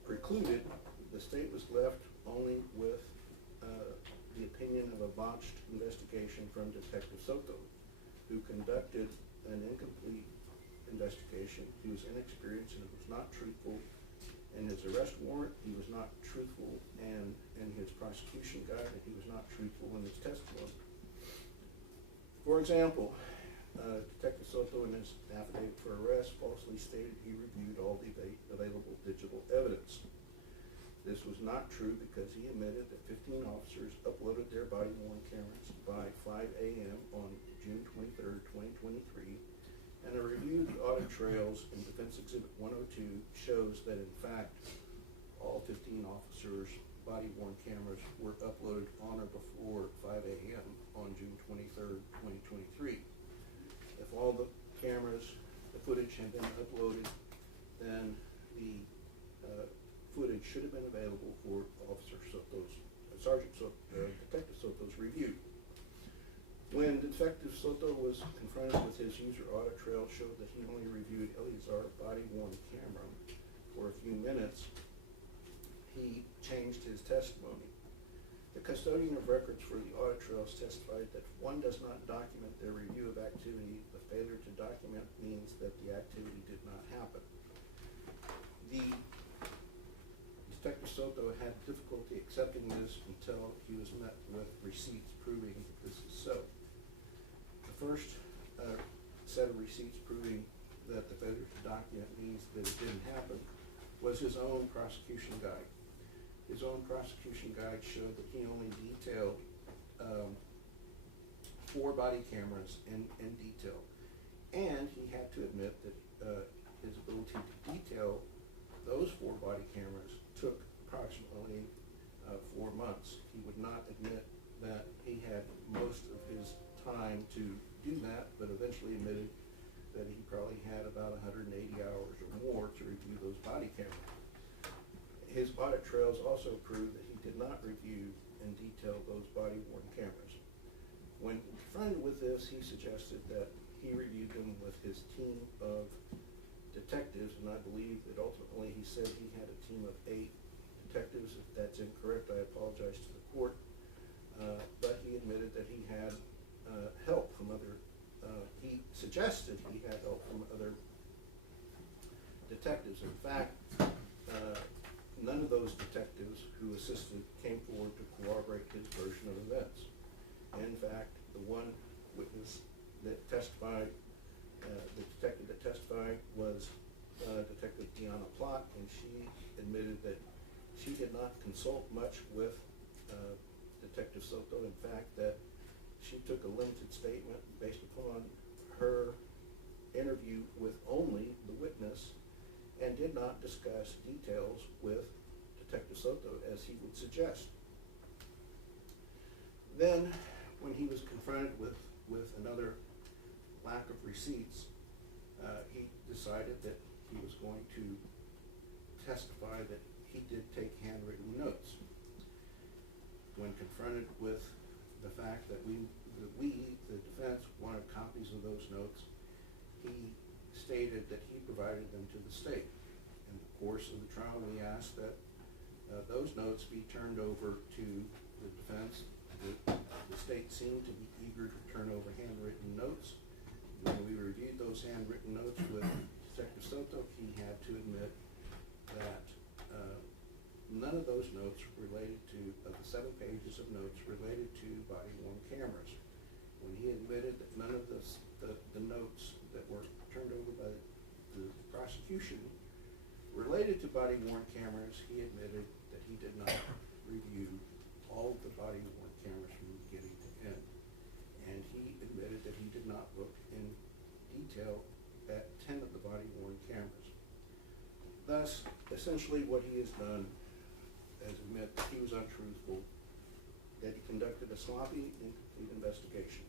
precluded, the state was left only with the opinion of a botched investigation from Detective Soto, who conducted an incomplete investigation. He was inexperienced and was not truthful in his arrest warrant. He was not truthful in his prosecution guide, and he was not truthful in his testimony. For example, Detective Soto, in his affidavit for arrest, falsely stated he reviewed all the available digital evidence. This was not true because he admitted that 15 officers uploaded their body-worn cameras by 5 a.m. on June 23, 2023, and a review of the audit trails in Defense Exhibit 102 shows that, in fact, all 15 officers' body-worn cameras were uploaded on or before 5 a.m. on June 23, 2023. If all the cameras, the footage had been uploaded, then the footage should have been available for Detective Soto's review. When Detective Soto was confronted with his user audit trail showed that he only reviewed Eleazar's body-worn camera for a few minutes, he changed his testimony. The custodian of records for the audit trails testified that if one does not document their review of activity, the failure to document means that the activity did not happen. Detective Soto had difficulty accepting this until he was met with receipts proving that this is so. The first set of receipts proving that the failure to document means that it didn't happen was his own prosecution guide. His own prosecution guide showed that he only detailed 4 body cameras in detail. And he had to admit that his ability to detail those 4 body cameras took approximately 4 months. He would not admit that he had most of his time to do that, but eventually admitted that he probably had about 180 hours or more to review those body cameras. His audit trails also proved that he did not review in detail those body-worn cameras. When confronted with this, he suggested that he reviewed them with his team of detectives, and I believe that ultimately he said he had a team of 8 detectives. If that's incorrect, I apologize to the court. But he admitted that he had help from other, he suggested he had help from other detectives. In fact, none of those detectives who assisted came forward to corroborate his version of events. In fact, the one witness that testified, the detective that testified was Detective Deanna Plott, and she admitted that she did not consult much with Detective Soto. In fact, that she took a limited statement based upon her interview with only the witness, and did not discuss details with Detective Soto as he would suggest. Then, when he was confronted with another lack of receipts, he decided that he was going to testify that he did take handwritten notes. When confronted with the fact that we, the defense, wanted copies of those notes, he stated that he provided them to the state. In the course of the trial, we asked that those notes be turned over to the defense. The state seemed to be eager to turn over handwritten notes. When we reviewed those handwritten notes with Detective Soto, he had to admit that none of those notes related to, of the 7 pages of notes, related to body-worn cameras. When he admitted that none of the notes that were turned over by the prosecution related to body-worn cameras, he admitted that he did not review all of the body-worn cameras from beginning to end. And he admitted that he did not look in detail at 10 of the body-worn cameras. Thus, essentially what he has done is admit that he was untruthful, that he conducted a sloppy, incomplete investigation.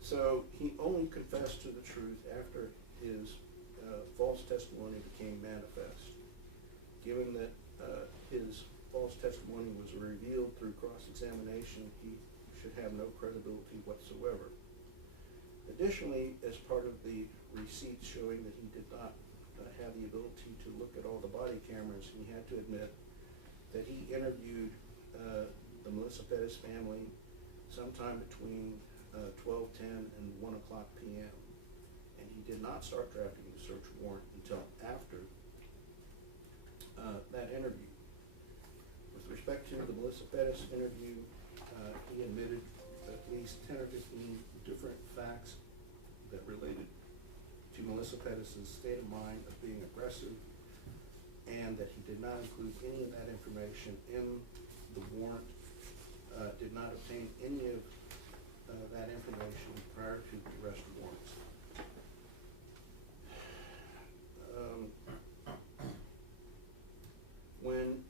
So he only confessed to the truth after his false testimony became manifest. Given that his false testimony was revealed through cross-examination, he should have no credibility whatsoever. Additionally, as part of the receipts showing that he did not have the ability to look at all the body cameras, he had to admit that he interviewed the Melissa Perez family sometime between 12:10 and 1 o'clock p.m. And he did not start drafting the search warrant until after that interview. With respect to the Melissa Perez interview, he admitted at least 10 or 15 different facts that related to Melissa Perez's state of mind of being aggressive, and that he did not include any of that information in the warrant, did not obtain any of that information prior to the arrest warrants. When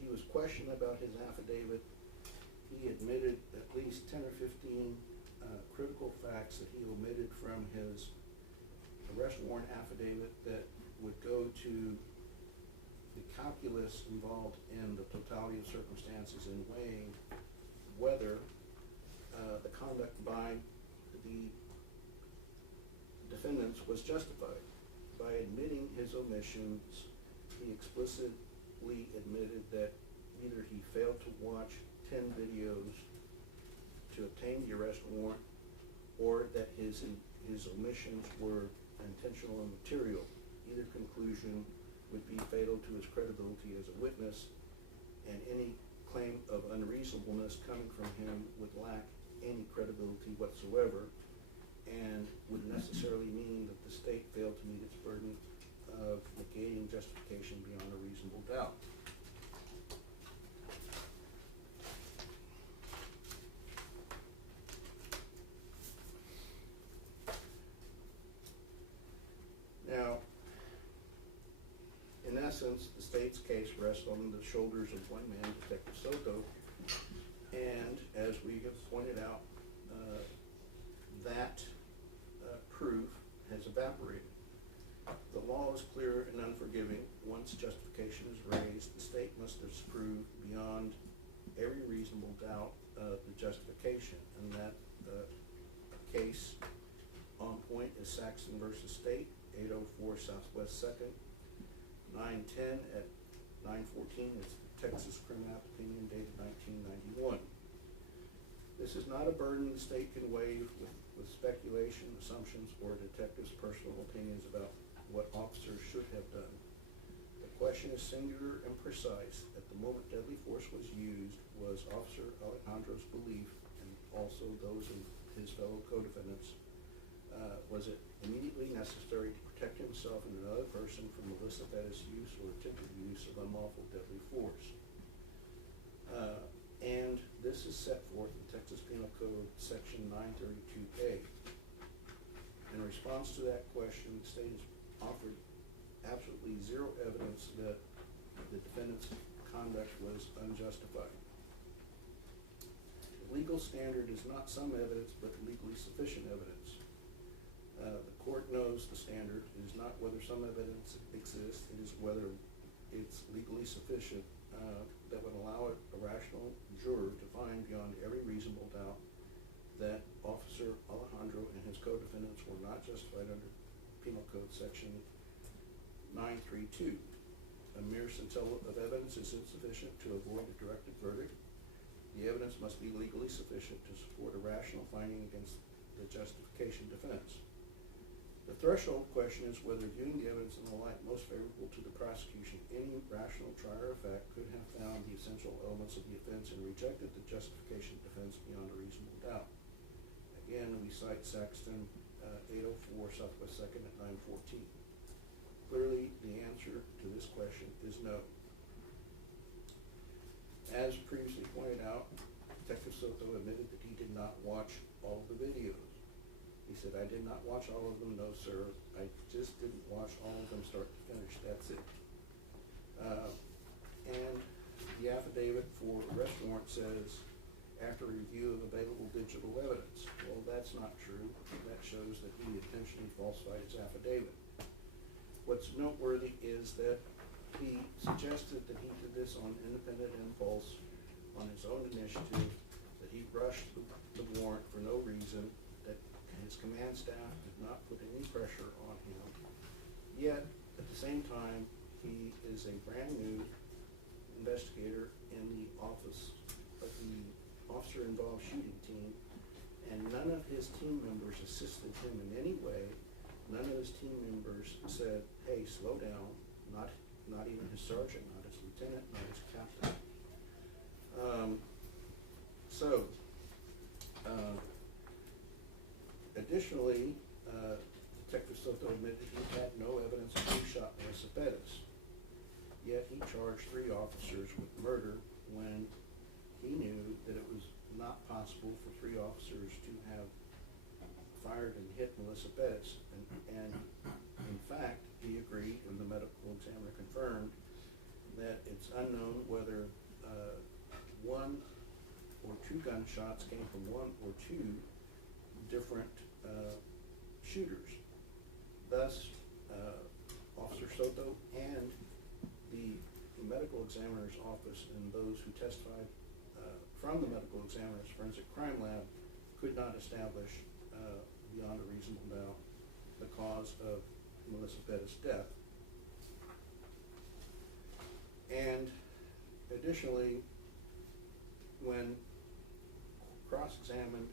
he was questioned about his affidavit, he admitted at least 10 or 15 critical facts that he omitted from his arrest warrant affidavit that would go to the calculus involved in the totality of circumstances in weighing whether the conduct by the defendants was justified. By admitting his omissions, he explicitly admitted that either he failed to watch 10 videos to obtain the arrest warrant, or that his omissions were intentional and material. Either conclusion would be fatal to his credibility as a witness, and any claim of unreasonableness coming from him would lack any credibility whatsoever, and would necessarily mean that the state failed to meet its burden of negating justification beyond a reasonable doubt. Now, in essence, the state's case rests on the shoulders of one man, Detective Soto, and as we have pointed out, that proof has evaporated. The law is clear and unforgiving. Once justification is raised, the state must disprove beyond every reasonable doubt the justification, and that case on point is Saxon versus State, 804 Southwest 2nd, 910 at 914. It's the Texas Criminal Opinion dated 1991. This is not a burden the state can waive with speculation, assumptions, or a detective's personal opinions about what officers should have done. The question is singular and precise. At the moment deadly force was used, was Officer Alejandro's belief, and also those of his fellow co-defendants, was it immediately necessary to protect himself and another person from Melissa Perez's use or attempted use of unlawful deadly force? And this is set forth in Texas Penal Code Section 932A. In response to that question, the state has offered absolutely zero evidence that the defendant's conduct was unjustified. The legal standard is not some evidence, but legally sufficient evidence. The court knows the standard. It is not whether some evidence exists, it is whether it's legally sufficient that would allow a rational juror to find beyond every reasonable doubt that Officer Alejandro and his co-defendants were not justified under Penal Code Section 932. A mere scintilla of evidence is insufficient to avoid a directed verdict. The evidence must be legally sufficient to support a rational finding against the justification defense. The threshold question is whether, viewing the evidence in the light most favorable to the prosecution, any rational trier of fact could have found the essential elements of the offense and rejected the justification defense beyond a reasonable doubt. Again, we cite Saxton 804 Southwest 2nd at 914. Clearly, the answer to this question is no. As previously pointed out, Detective Soto admitted that he did not watch all of the videos. He said, "I did not watch all of them, no sir. I just didn't watch all of them start to finish, that's it." And the affidavit for arrest warrant says, "After review of available digital evidence." Well, that's not true. That shows that he intentionally falsified his affidavit. What's noteworthy is that he suggested that he did this on independent impulse, on his own initiative, that he rushed the warrant for no reason, that his command staff did not put any pressure on him. Yet, at the same time, he is a brand new investigator in the office of the officer-involved shooting team, and none of his team members assisted him in any way. None of his team members said, "Hey, slow down," not even his sergeant, not his lieutenant, not his captain. Additionally, Detective Soto admitted he had no evidence of who shot Melissa Perez. Yet he charged 3 officers with murder when he knew that it was not possible for 3 officers to have fired and hit Melissa Perez. And in fact, he agreed, and the medical examiner confirmed, that it's unknown whether 1 or 2 gunshots came from 1 or 2 different shooters. Thus, Officer Soto and the medical examiner's office and those who testified from the medical examiner's forensic crime lab could not establish beyond a reasonable doubt the cause of Melissa Perez's death. And additionally, when cross-examined,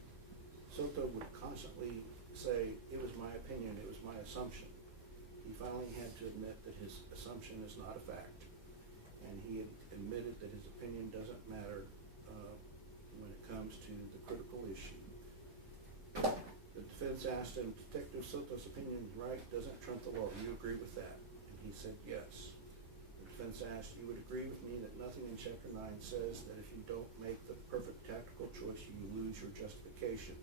Soto would constantly say, "It was my opinion, it was my assumption." He finally had to admit that his assumption is not a fact, and he had admitted that his opinion doesn't matter when it comes to the critical issue. The defense asked him, "Detective Soto's opinion, right, doesn't trump the law. Do you agree with that?" And he said yes. The defense asked, "You would agree with me that nothing in Chapter 9 says that if you don't make the perfect tactical choice, you lose your justification?"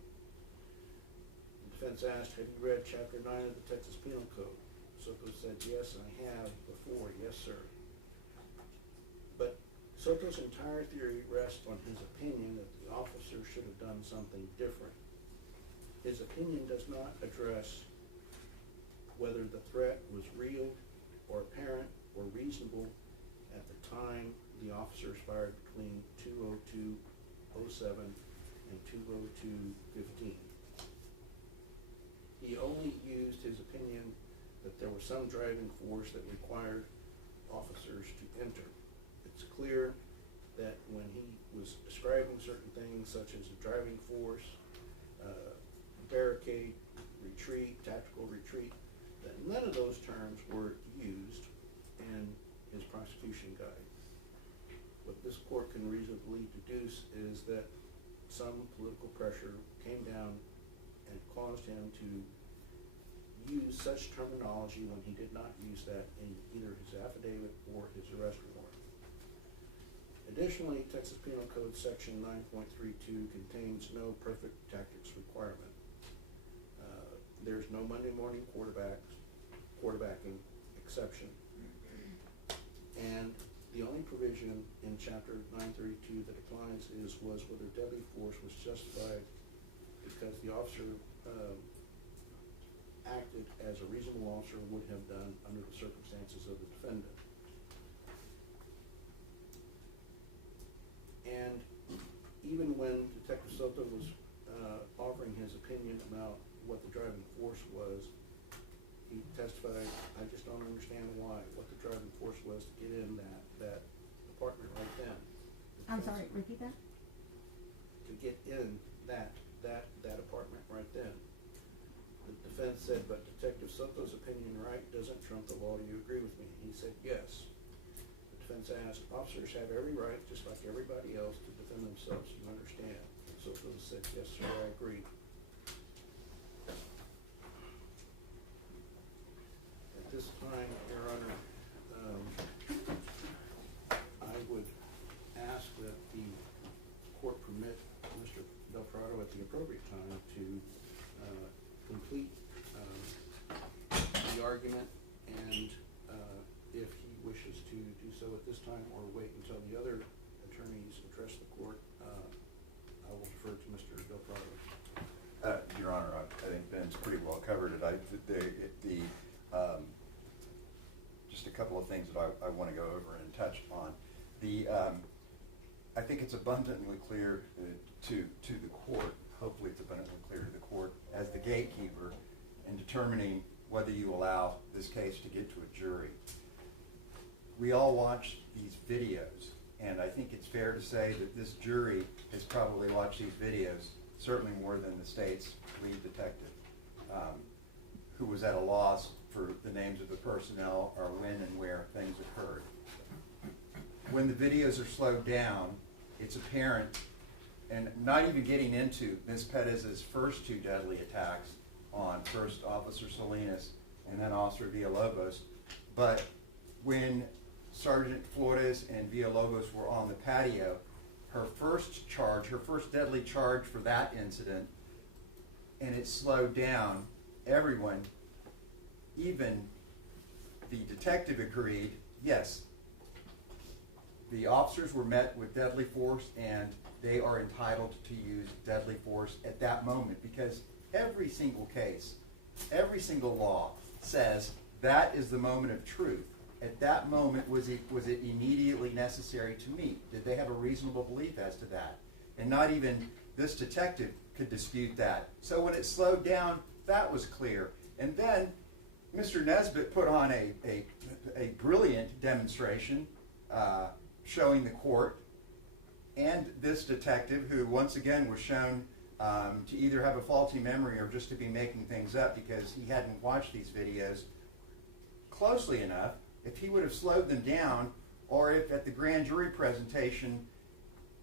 The defense asked, "Have you read Chapter 9 of the Texas Penal Code?" Soto said, "Yes, I have before, yes, sir." But Soto's entire theory rests on his opinion that the officer should have done something different. His opinion does not address whether the threat was real or apparent or reasonable at the time the officers fired between 2:02:07 and 2:02:15. He only used his opinion that there was some driving force that required officers to enter. It's clear that when he was describing certain things such as a driving force, barricade, retreat, tactical retreat, that none of those terms were used in his prosecution guide. What this court can reasonably deduce is that some political pressure came down and caused him to use such terminology when he did not use that in either his affidavit or his arrest warrant. Additionally, Texas Penal Code Section 9.32 contains no perfect tactics requirement. there's no Monday morning quarterbacking exception. And the only provision in chapter 932 that applies was whether deadly force was justified because the officer acted as a reasonable officer would have done under the circumstances of the defendant. And even when Detective Soto was offering his opinion about what the driving force was, he testified, I just don't understand what the driving force was to get in that apartment right then. I'm sorry, repeat that? To get in that apartment right then. The defense said, but Detective Soto's opinion, right, doesn't trump the law. Do you agree with me? He said, yes. The defense asked, officers have every right, just like everybody else, to defend themselves. You understand? And Soto said, yes, sir, I agree. At this time, Your Honor, I would ask that the court permit Mr. Del Prado at the appropriate time to complete the argument, and if he wishes to do so at this time or wait until the other attorneys address the court, I will defer to Mr. Del Prado. Your Honor, I think Ben's pretty well covered it. Just a couple of things that I want to go over and touch on. I think it's abundantly clear to the court, hopefully it's abundantly clear to the court, as the gatekeeper in determining whether you allow this case to get to a jury. We all watch these videos, and I think it's fair to say that this jury has probably watched these videos certainly more than the state's lead detective, who was at a loss for the names of the personnel or when and where things occurred. When the videos are slowed down, it's apparent, and not even getting into Ms. Perez's first two deadly attacks on first Officer Salinas and then Officer Villalobos, but when Sergeant Flores and Villalobos were on the patio, her first deadly charge for that incident, and it slowed down, everyone, even the detective agreed, yes, the officers were met with deadly force and they are entitled to use deadly force at that moment, because every single case, every single law says that is the moment of truth. At that moment, was it immediately necessary to meet? Did they have a reasonable belief as to that? And not even this detective could dispute that. So when it slowed down, that was clear. And then Mr. Nesbitt put on a brilliant demonstration showing the court and this detective, who once again was shown to either have a faulty memory or just to be making things up because he hadn't watched these videos closely enough. If he would have slowed them down, or if at the grand jury presentation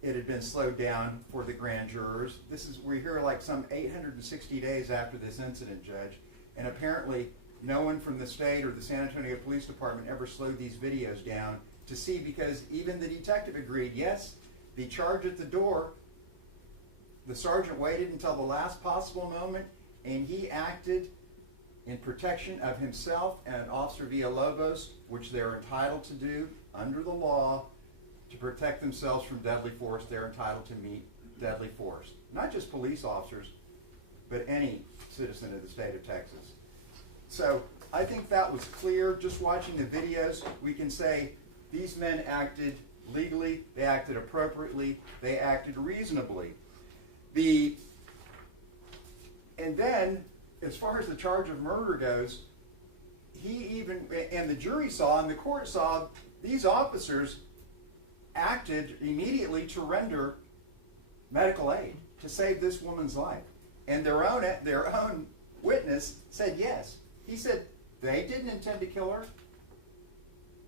it had been slowed down for the grand jurors. We're here like some 860 days after this incident, Judge, and apparently no one from the state or the San Antonio Police Department ever slowed these videos down to see, because even the detective agreed, yes, the charge at the door, the sergeant waited until the last possible moment, and he acted in protection of himself and Officer Villalobos, which they're entitled to do under the law to protect themselves from deadly force. They're entitled to meet deadly force. Not just police officers, but any citizen of the state of Texas. So I think that was clear. Just watching the videos, we can say these men acted legally, they acted appropriately, they acted reasonably. And then, as far as the charge of murder goes, and the jury saw and the court saw, these officers acted immediately to render medical aid to save this woman's life. And their own witness said yes. He said they didn't intend to kill her.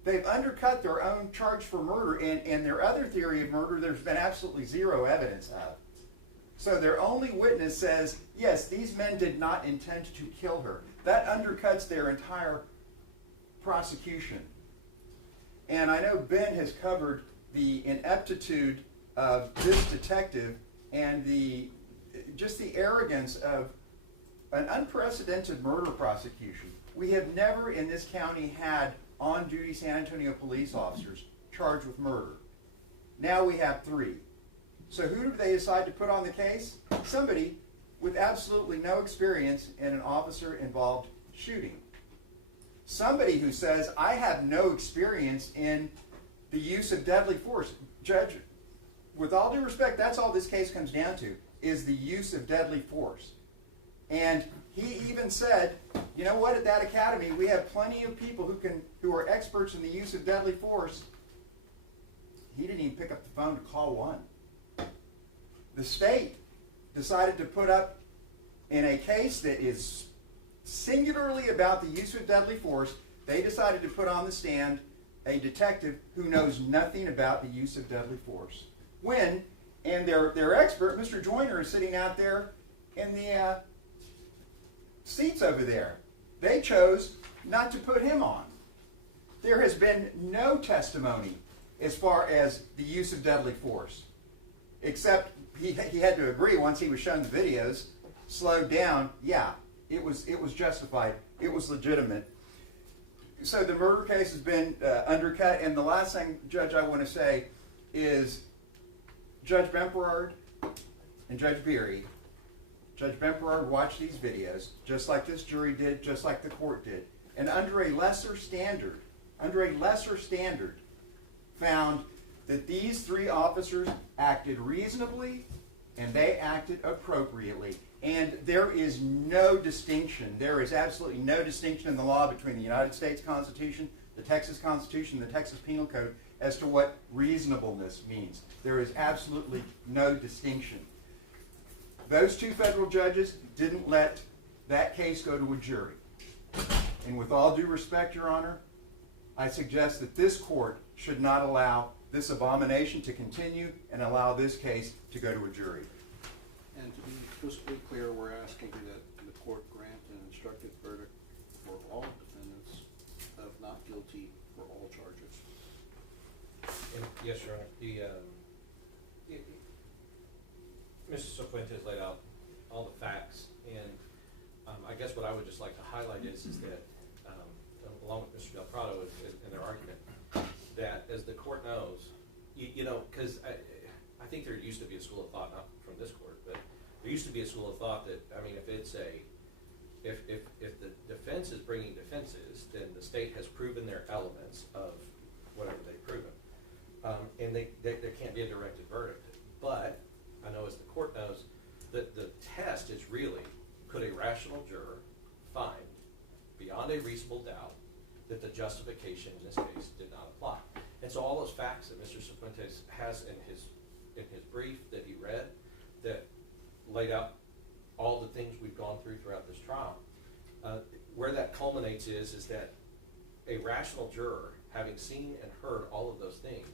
They've undercut their own charge for murder, and their other theory of murder there's been absolutely zero evidence of. So their only witness says, yes, these men did not intend to kill her. That undercuts their entire prosecution. And I know Ben has covered the ineptitude of this detective and just the arrogance of an unprecedented murder prosecution. We have never in this county had on-duty San Antonio police officers charged with murder. Now we have 3. So who do they decide to put on the case? Somebody with absolutely no experience in an officer-involved shooting. Somebody who says, I have no experience in the use of deadly force. Judge, with all due respect, that's all this case comes down to, is the use of deadly force. And he even said, you know what, at that academy, we have plenty of people who are experts in the use of deadly force. He didn't even pick up the phone to call one. The state decided to put up in a case that is singularly about the use of deadly force, they decided to put on the stand a detective who knows nothing about the use of deadly force. And their expert, Mr. Joyner, is sitting out there in the seats over there. They chose not to put him on. There has been no testimony as far as the use of deadly force, except he had to agree once he was shown the videos, slowed down, yeah, it was justified, it was legitimate. So the murder case has been undercut, and the last thing, Judge, I want to say is Judge Bemperard and Judge Beery. Judge Bemperard watched these videos, just like this jury did, just like the court did, and under a lesser standard, found that these 3 officers acted reasonably and they acted appropriately. And there is no distinction, there is absolutely no distinction in the law between the United States Constitution, the Texas Constitution, and the Texas Penal Code as to what reasonableness means. There is absolutely no distinction. Those 2 federal judges didn't let that case go to a jury. And with all due respect, Your Honor, I suggest that this court should not allow this abomination to continue and allow this case to go to a jury. And to be crystal clear, we're asking that the court grant an instructive verdict for all defendants of not guilty for all charges. And yes, Your Honor. Mr. Cifuentes laid out all the facts, and I guess what I would just like to highlight is that, along with Mr. Del Prado in their argument, that as the court knows, you know, because I think there used to be a school of thought, not from this court, but there used to be a school of thought that, I mean, if the defense is bringing defenses, then the state has proven their elements of whatever they've proven, and there can't be a directed verdict. But I know, as the court knows, that the test is really, could a rational juror find beyond a reasonable doubt that the justification in this case did not apply? And so all those facts that Mr. Cifuentes has in his brief that he read, that laid out all the things we've gone through throughout this trial, where that culminates is that a rational juror, having seen and heard all of those things,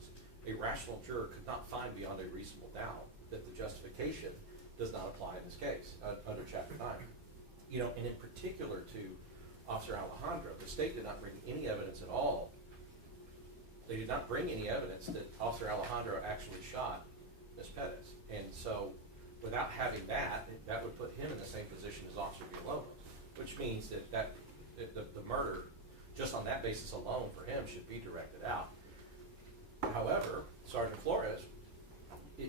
a rational juror could not find beyond a reasonable doubt that the justification does not apply in this case under Chapter 9. You know, and in particular to Officer Alejandro, the state did not bring any evidence at all. They did not bring any evidence that Officer Alejandro actually shot Ms. Perez. And so without having that, that would put him in the same position as Officer Villalobos, which means that the murder, just on that basis alone for him, should be directed out. However, Sergeant Flores,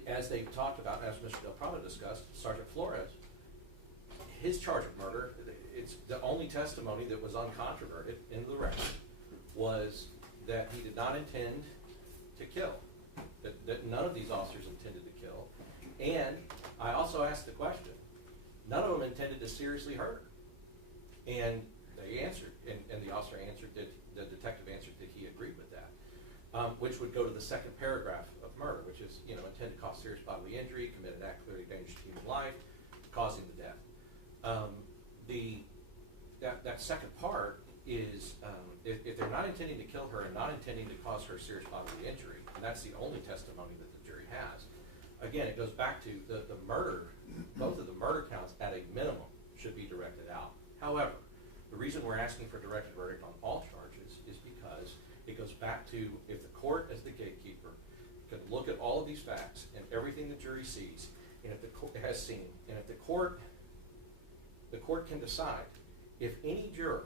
as they've talked about, as Mr. Del Prado discussed, Sergeant Flores, his charge of murder, it's the only testimony that was uncontroverted in the record was that he did not intend to kill, that none of these officers intended to kill. And I also asked the question, none of them intended to seriously hurt her. And they answered, and the officer answered, the detective answered that he agreed with that, which would go to the second paragraph of murder, which is, you know, intent to cause serious bodily injury, commit an act clearly dangerous to human life, causing the death. That second part is, if they're not intending to kill her and not intending to cause her serious bodily injury, and that's the only testimony that the jury has, again, it goes back to the murder, both of the murder counts at a minimum should be directed out. However, the reason we're asking for directed verdict on all charges is because it goes back to, if the court as the gatekeeper can look at all of these facts and everything the jury sees, and if the court has seen, and if the court the court can decide if any juror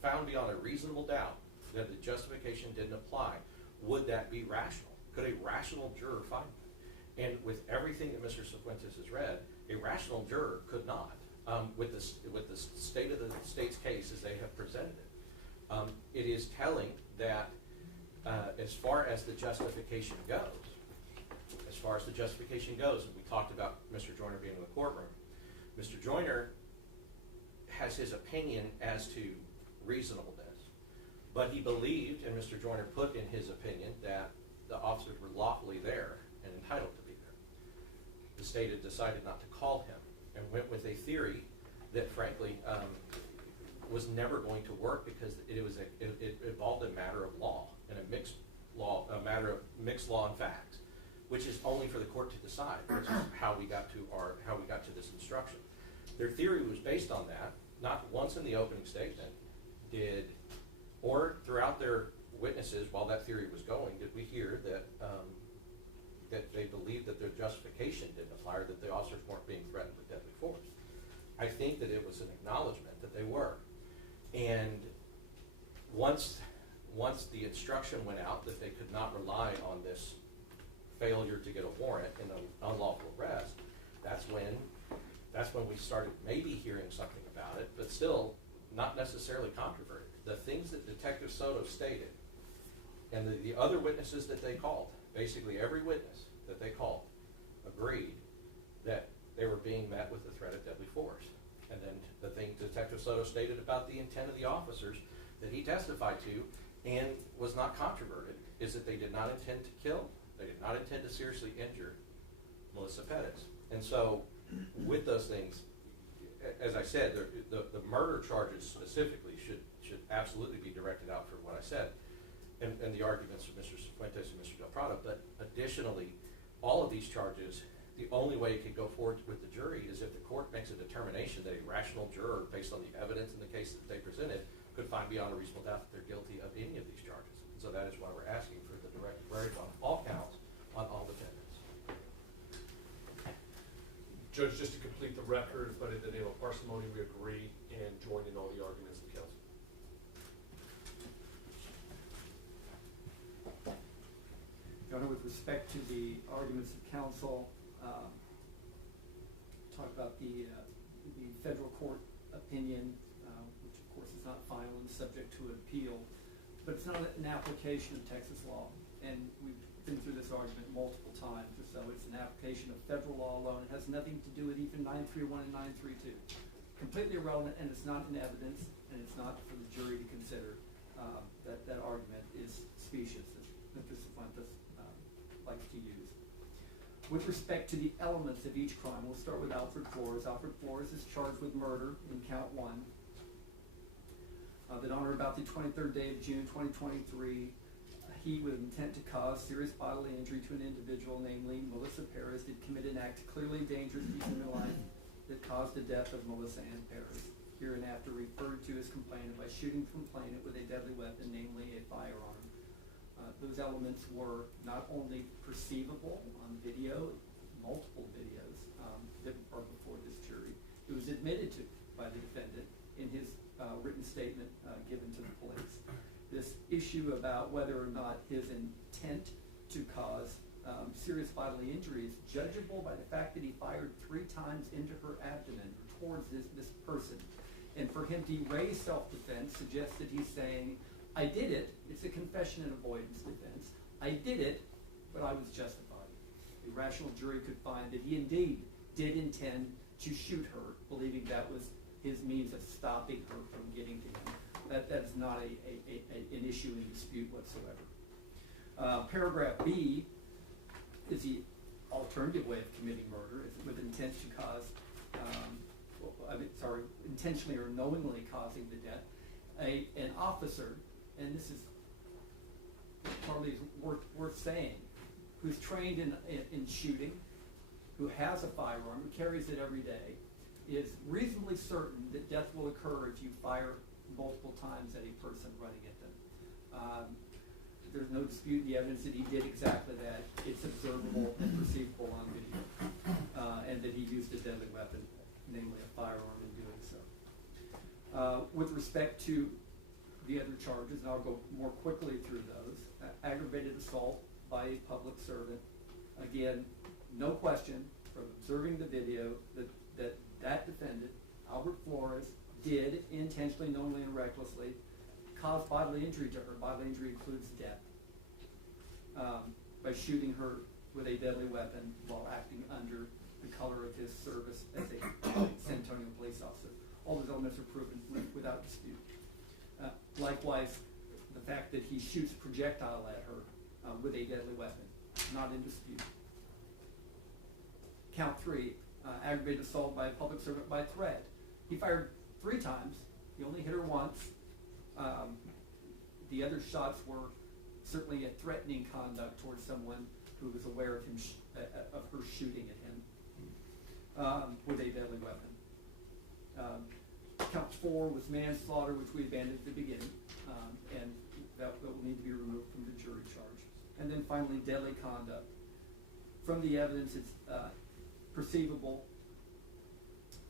found beyond a reasonable doubt that the justification didn't apply, would that be rational? Could a rational juror find that? And with everything that Mr. Cifuentes has read, a rational juror could not, with the state of the state's case as they have presented it. It is telling that as far as the justification goes, and we talked about Mr. Joyner being in the courtroom, Mr. Joyner has his opinion as to reasonableness, but he believed, and Mr. Joyner put in his opinion, that the officers were lawfully there and entitled to be there. The state had decided not to call him and went with a theory that, frankly, was never going to work because it involved a matter of law and a matter of mixed law and facts, which is only for the court to decide, which is how we got to this instruction. Their theory was based on that. Not once in the opening statement or throughout their witnesses while that theory was going, did we hear that that they believed that their justification didn't apply or that the officers weren't being threatened with deadly force. I think that it was an acknowledgement that they were. And once the instruction went out that they could not rely on this failure to get a warrant in an unlawful arrest, that's when we started maybe hearing something about it, but still not necessarily controverted. The things that Detective Soto stated and the other witnesses that they called, basically every witness that they called, agreed that they were being met with the threat of deadly force. And then the thing Detective Soto stated about the intent of the officers that he testified to and was not controverted is that they did not intend to kill, they did not intend to seriously injure Melissa Perez. And so with those things, as I said, the murder charges specifically should absolutely be directed out for what I said and the arguments of Mr. Cifuentes and Mr. Del Prado. But additionally, all of these charges, the only way it could go forward with the jury is if the court makes a determination that a rational juror, based on the evidence in the case that they presented, could find beyond a reasonable doubt that they're guilty of any of these charges. And so that is why we're asking for the direct verdict on all counts on all defendants. Judge, just to complete the record, but in the name of parsimony, we agree and join in all the arguments of counsel. Your Honor, with respect to the arguments of counsel, talk about the federal court opinion, which of course is not final and subject to an appeal, but it's not an application of Texas law. And we've been through this argument multiple times or so. It's an application of federal law alone. It has nothing to do with even 931 and 932. Completely irrelevant, and it's not in evidence, and it's not for the jury to consider. That argument is specious, as Mr. Cifuentes likes to use. With respect to the elements of each crime, we'll start with Alfred Flores. Alfred Flores is charged with murder in count 1. That on or about the 23rd day of June 2023, he, with intent to cause serious bodily injury to an individual, namely Melissa Perez, did commit an act clearly dangerous to human life that caused the death of Melissa Ann Perez, hereinafter referred to as complainant, by shooting the complainant with a deadly weapon, namely a firearm. Those elements were not only perceivable on video, multiple videos that are before this jury. It was admitted to by the defendant in his written statement given to the police. This issue about whether or not his intent to cause serious bodily injury is judgeable by the fact that he fired 3 times into her abdomen or towards this person. And for him to raise self-defense suggests that he's saying, I did it. It's a confession and avoidance defense. I did it, but I was justified. A rational jury could find that he indeed did intend to shoot her, believing that was his means of stopping her from getting to him. That is not an issue in dispute whatsoever. Paragraph B is the alternative way of committing murder, is with intent to cause, intentionally or knowingly causing the death. An officer, and this is probably worth saying, who's trained in shooting, who has a firearm, who carries it every day, is reasonably certain that death will occur if you fire multiple times at a person running at them. There's no dispute in the evidence that he did exactly that. It's observable and perceivable on video, and that he used a deadly weapon, namely a firearm, in doing so. with respect to the other charges, and I'll go more quickly through those, aggravated assault by a public servant. Again, no question from observing the video that defendant, Albert Flores, did intentionally, knowingly, and recklessly cause bodily injury to her. Bodily injury includes death, by shooting her with a deadly weapon while acting under the color of his service as a San Antonio police officer. All those elements are proven without dispute. Likewise, the fact that he shoots projectile at her with a deadly weapon, not in dispute. Count 3, aggravated assault by a public servant by threat. He fired 3 times. He only hit her once. The other shots were certainly a threatening conduct towards someone who was aware of him of her shooting at him with a deadly weapon. Count 4 was manslaughter, which we abandoned at the beginning, and that will need to be removed from the jury charge. And then finally, deadly conduct. From the evidence, it's perceivable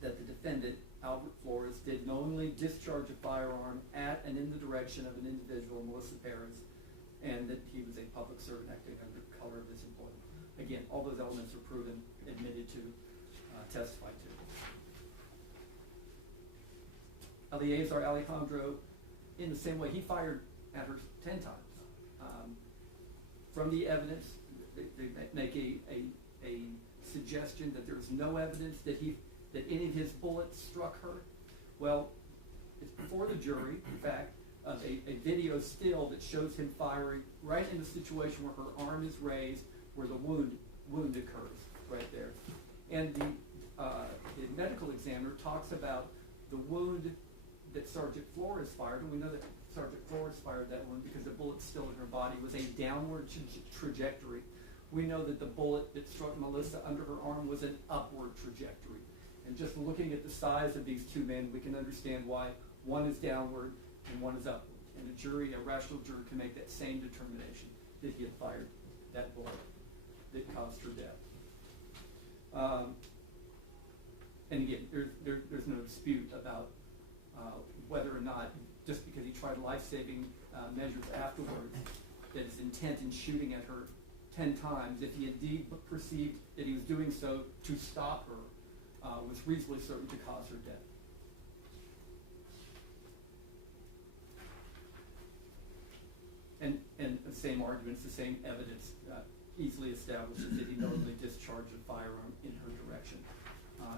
that the defendant, Albert Flores, did knowingly discharge a firearm at and in the direction of an individual, Melissa Perez, and that he was a public servant acting under color of his employment. Again, all those elements are proven, admitted to, testified to. Eleazar Alejandro, in the same way, he fired at her 10 times. From the evidence, they make a suggestion that there's no evidence that any of his bullets struck her. Well, it's before the jury, in fact, of a video still that shows him firing right in the situation where her arm is raised, where the wound occurs, right there. And the medical examiner talks about the wound that Sergeant Flores fired, and we know that Sergeant Flores fired that wound because the bullet still in her body was a downward trajectory. We know that the bullet that struck Melissa under her arm was an upward trajectory. And just looking at the size of these 2 men, we can understand why one is downward and one is upward. And a rational jury can make that same determination that he had fired that bullet that caused her death. And again, there's no dispute about whether or not, just because he tried life-saving measures afterwards, that his intent in shooting at her 10 times, if he indeed perceived that he was doing so to stop her, was reasonably certain to cause her death. And the same arguments, the same evidence easily establishes that he knowingly discharged a firearm in her direction,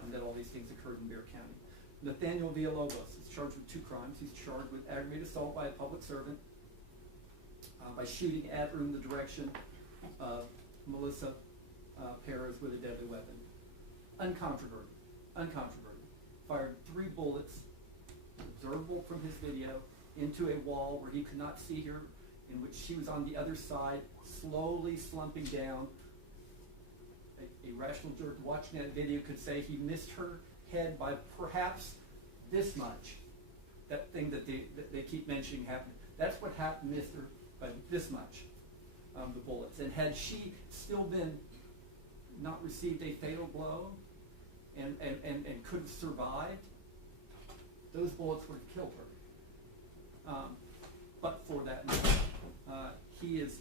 and that all these things occurred in Bexar County. Nathaniel Villalobos is charged with 2 crimes. He's charged with aggravated assault by a public servant by shooting at or in the direction of Melissa Perez with a deadly weapon. Uncontroverted. Fired 3 bullets, observable from his video, into a wall where he could not see her, in which she was on the other side, slowly slumping down. A rational juror watching that video could say he missed her head by perhaps this much. That thing that they keep mentioning happened. That's what happened, missed her by this much, the bullets. And had she still been not received a fatal blow and could have survived, those bullets would have killed her. But for that matter, he is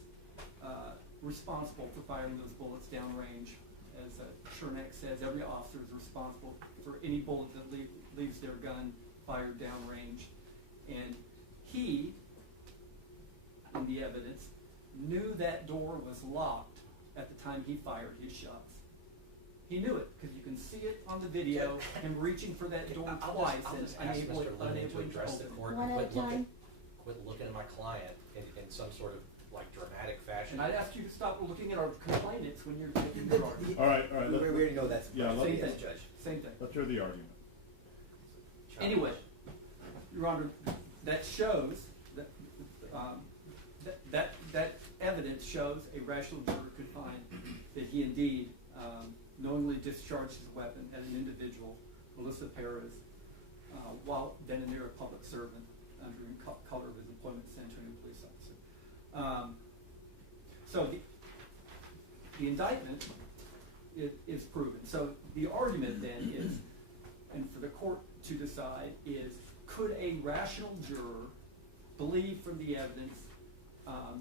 responsible for firing those bullets downrange. As Chernak says, every officer is responsible for any bullet that leaves their gun fired downrange. And he, in the evidence, knew that door was locked at the time he fired his shots. He knew it because you can see it on the video, him reaching for that door twice I'll and just ask unable Mr. Lemon to address the open it. court. One at a time. Quit looking at my client in some sort of like dramatic fashion. And I'd ask you to stop looking at our complainants when you're making your argument. All right. We already know that's. Yeah, let Same me- thing, Judge. Same thing. Let's hear the argument. Anyway, Your Honor, that shows that evidence shows a rational juror could find that he indeed knowingly discharged his weapon at an individual, Melissa Perez, while then and there a public servant under color of his employment as San Antonio police officer. So the indictment is proven. So the argument then is, and for the court to decide, is could a rational juror believe from the evidence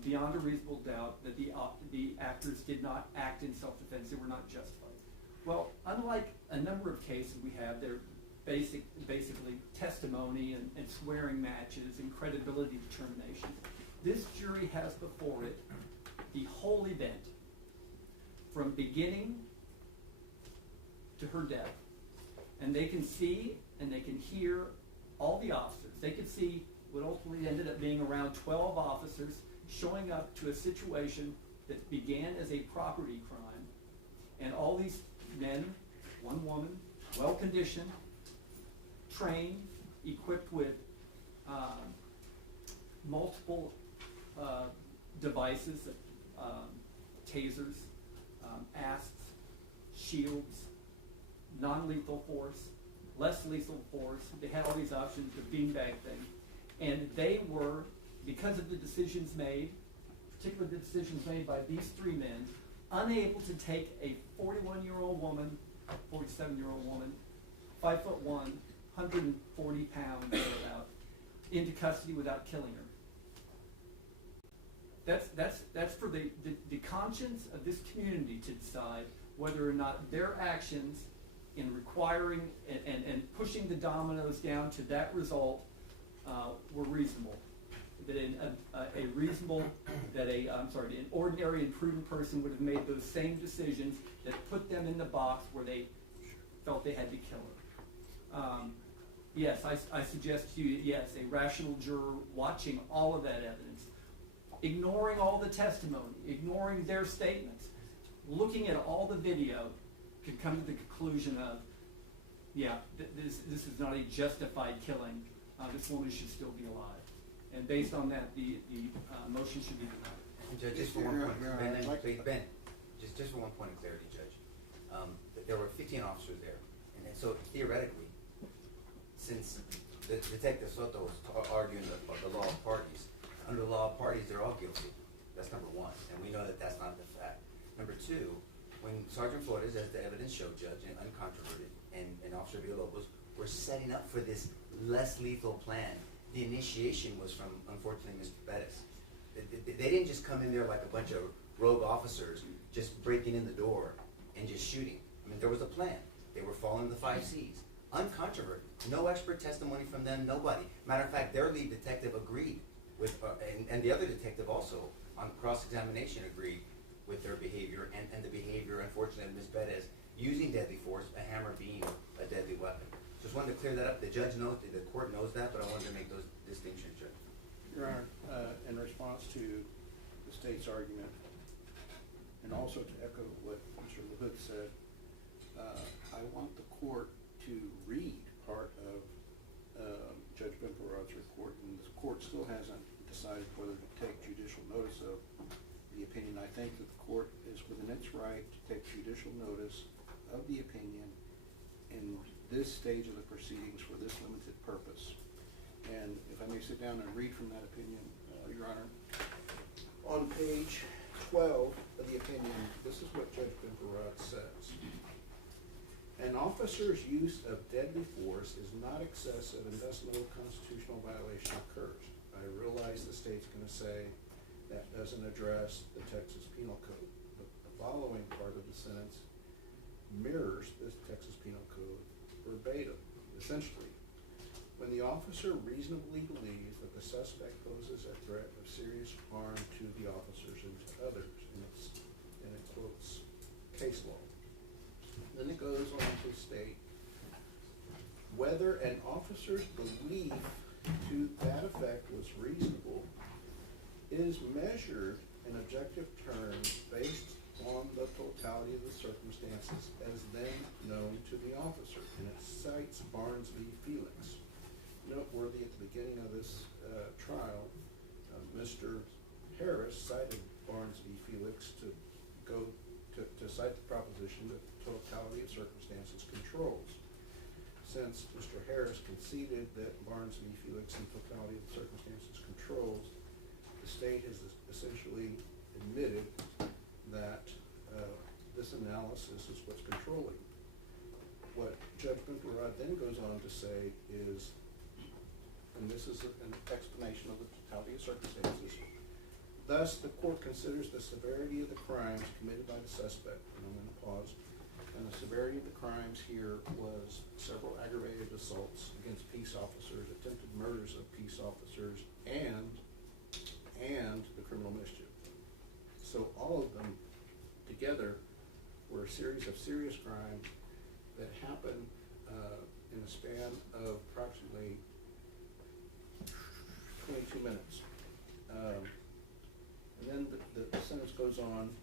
beyond a reasonable doubt that the actors did not act in self-defense, they were not justified? Well, unlike a number of cases we have, they're basically testimony and swearing matches and credibility determinations. This jury has before it the whole event, from beginning to her death. And they can see and they can hear all the officers. They could see what ultimately ended up being around 12 officers showing up to a situation that began as a property crime. And all these men, one woman, well-conditioned, trained, equipped with multiple devices, tasers, asps, shields, non-lethal force, less lethal force. They had all these options, the beanbag thing. And they were, because of the decisions made, particularly the decisions made by these three men, unable to take a 41-year-old woman, 47-year-old woman, 5'1", 140 pounds or about, into custody without killing her. That's for the conscience of this community to decide whether or not their actions in requiring and pushing the dominoes down to that result were reasonable. That an ordinary and prudent person would have made those same decisions that put them in the box where they felt they had to kill her. Yes, I suggest to you, yes, a rational juror watching all of that evidence, ignoring all the testimony, ignoring their statements, looking at all the video, could come to the conclusion of, yeah, this is not a justified killing. This woman should still be alive. And based on that, the motion should be denied. Judge, just for one point, Ben, just for one point of clarity, Judge. There were 15 officers there, and so theoretically, since the Detective Soto was arguing the law of parties, under the law of parties, they're all guilty. That's number one, and we know that that's not the fact. Number two, when Sergeant Flores, as the evidence showed, Judge, and uncontroverted, and Officer Villalobos were setting up for this less lethal plan, the initiation was from, unfortunately, Ms. Perez. They didn't just come in there like a bunch of rogue officers just breaking in the door and just shooting. I mean, there was a plan. They were following the 5 C's. Uncontroverted. No expert testimony from them, nobody. Matter of fact, their lead detective agreed with, and the other detective also, on cross-examination, agreed with their behavior and the behavior, unfortunately, of Ms. Perez using deadly force, a hammer being a deadly weapon. Just wanted to clear that up. The judge knows, the court knows that, but I wanted to make those distinctions, Judge. Your Honor, in response to the state's argument, and also to echo what Mr. LaHood said, I want the court to read part of Judge Bimperod's report, and the court still hasn't decided whether to take judicial notice of the opinion. I think that the court is within its right to take judicial notice of the opinion in this stage of the proceedings for this limited purpose. And if I may sit down and read from that opinion, Your Honor. On page 12 of the opinion, this is what Judge Bimperod says. An officer's use of deadly force is not excessive and thus no constitutional violation occurs. I realize the state's going to say that doesn't address the Texas Penal Code, but the following part of the sentence mirrors this Texas Penal Code verbatim. Essentially, when the officer reasonably believes that the suspect poses a threat of serious harm to the officers and to others, and it quotes case law. Then it goes on to state, whether an officer's belief to that effect was reasonable is measured in objective terms based on the totality of the circumstances as then known to the officer. And it cites Barnes v. Felix. Noteworthy at the beginning of this trial, Mr. Harris cited Barnes v. Felix to cite the proposition that totality of circumstances controls. Since Mr. Harris conceded that Barnes v. Felix and totality of the circumstances controls, the state has essentially admitted that this analysis is what's controlling. What Judge Bimperod then goes on to say is and this is an explanation of the totality of circumstances. Thus, the court considers the severity of the crimes committed by the suspect, and I'm going to pause, and the severity of the crimes here was several aggravated assaults against peace officers, attempted murders of peace officers, and the criminal mischief. So all of them together were a series of serious crimes that happened in a span of approximately 22 minutes. And then the sentence goes on.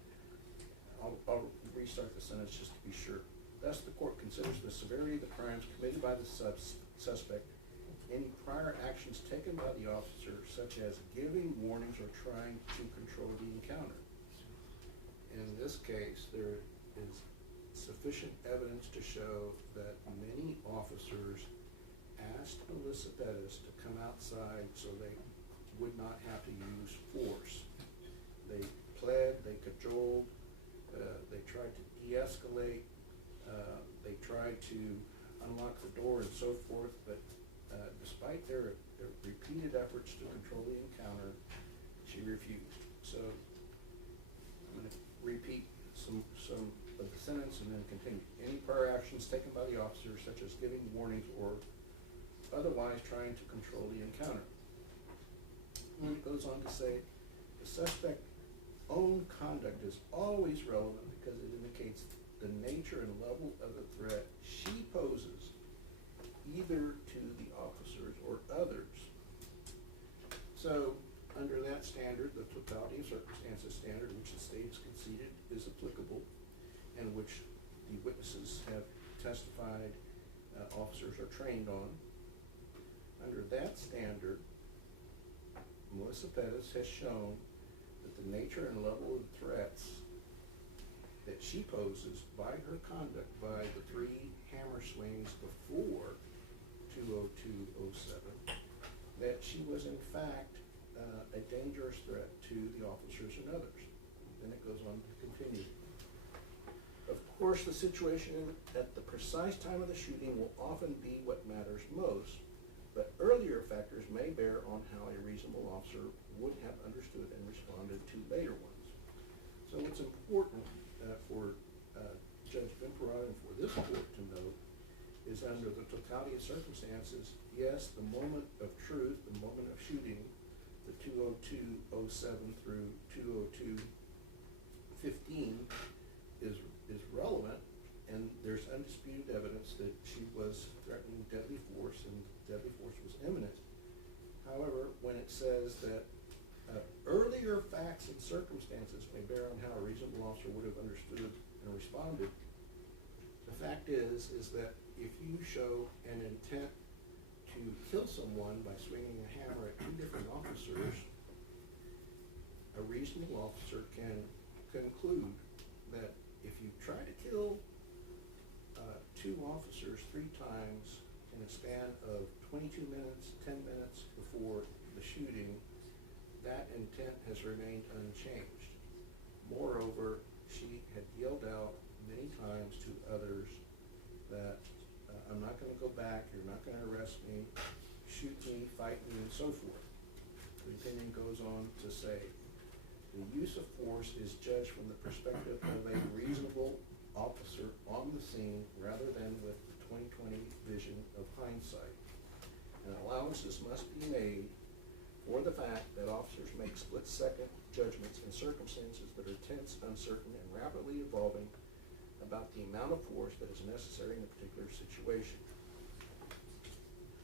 I'll restart the sentence just to be sure. Thus, the court considers the severity of the crimes committed by the suspect, any prior actions taken by the officer, such as giving warnings or trying to control the encounter. In this case, there is sufficient evidence to show that many officers asked Melissa Perez to come outside so they would not have to use force. They pled, they cajoled, they tried to de-escalate, they tried to unlock the door and so forth, but despite their repeated efforts to control the encounter, she refused. So I'm going to repeat some of the sentence and then continue. Any prior actions taken by the officer, such as giving warnings or otherwise trying to control the encounter. And it goes on to say, the suspect's own conduct is always relevant because it indicates the nature and level of the threat she poses either to the officers or others. So, under that standard, the totality of circumstances standard, which the state has conceded is applicable, and which the witnesses have testified officers are trained on, under that standard, Melissa Perez has shown that the nature and level of the threats that she poses by her conduct, by the 3 hammer swings before 20207, that she was in fact a dangerous threat to the officers and others. Then it goes on to continue. Of course, the situation at the precise time of the shooting will often be what matters most, but earlier factors may bear on how a reasonable officer would have understood and responded to later ones. So what's important for Judge Bimperod and for this court to note is under the totality of circumstances, yes, the moment of truth, the moment of shooting, the 20207 through 20215 is relevant, and there's undisputed evidence that she was threatening deadly force, and deadly force was imminent. However, when it says that earlier facts and circumstances may bear on how a reasonable officer would have understood and responded, the fact is that if you show an intent to kill someone by swinging a hammer at 2 different officers, a reasonable officer can conclude that if you try to kill 2 officers 3 times in a span of 22 minutes, 10 minutes before the shooting, that intent has remained unchanged. Moreover, she had yelled out many times to others that I'm not going to go back, you're not going to arrest me, shoot me, fight me, and so forth. The opinion goes on to say, the use of force is judged from the perspective of a reasonable officer on the scene rather than with the 20/20 vision of hindsight. And allowances must be made for the fact that officers make split-second judgments in circumstances that are tense, uncertain, and rapidly evolving about the amount of force that is necessary in a particular situation.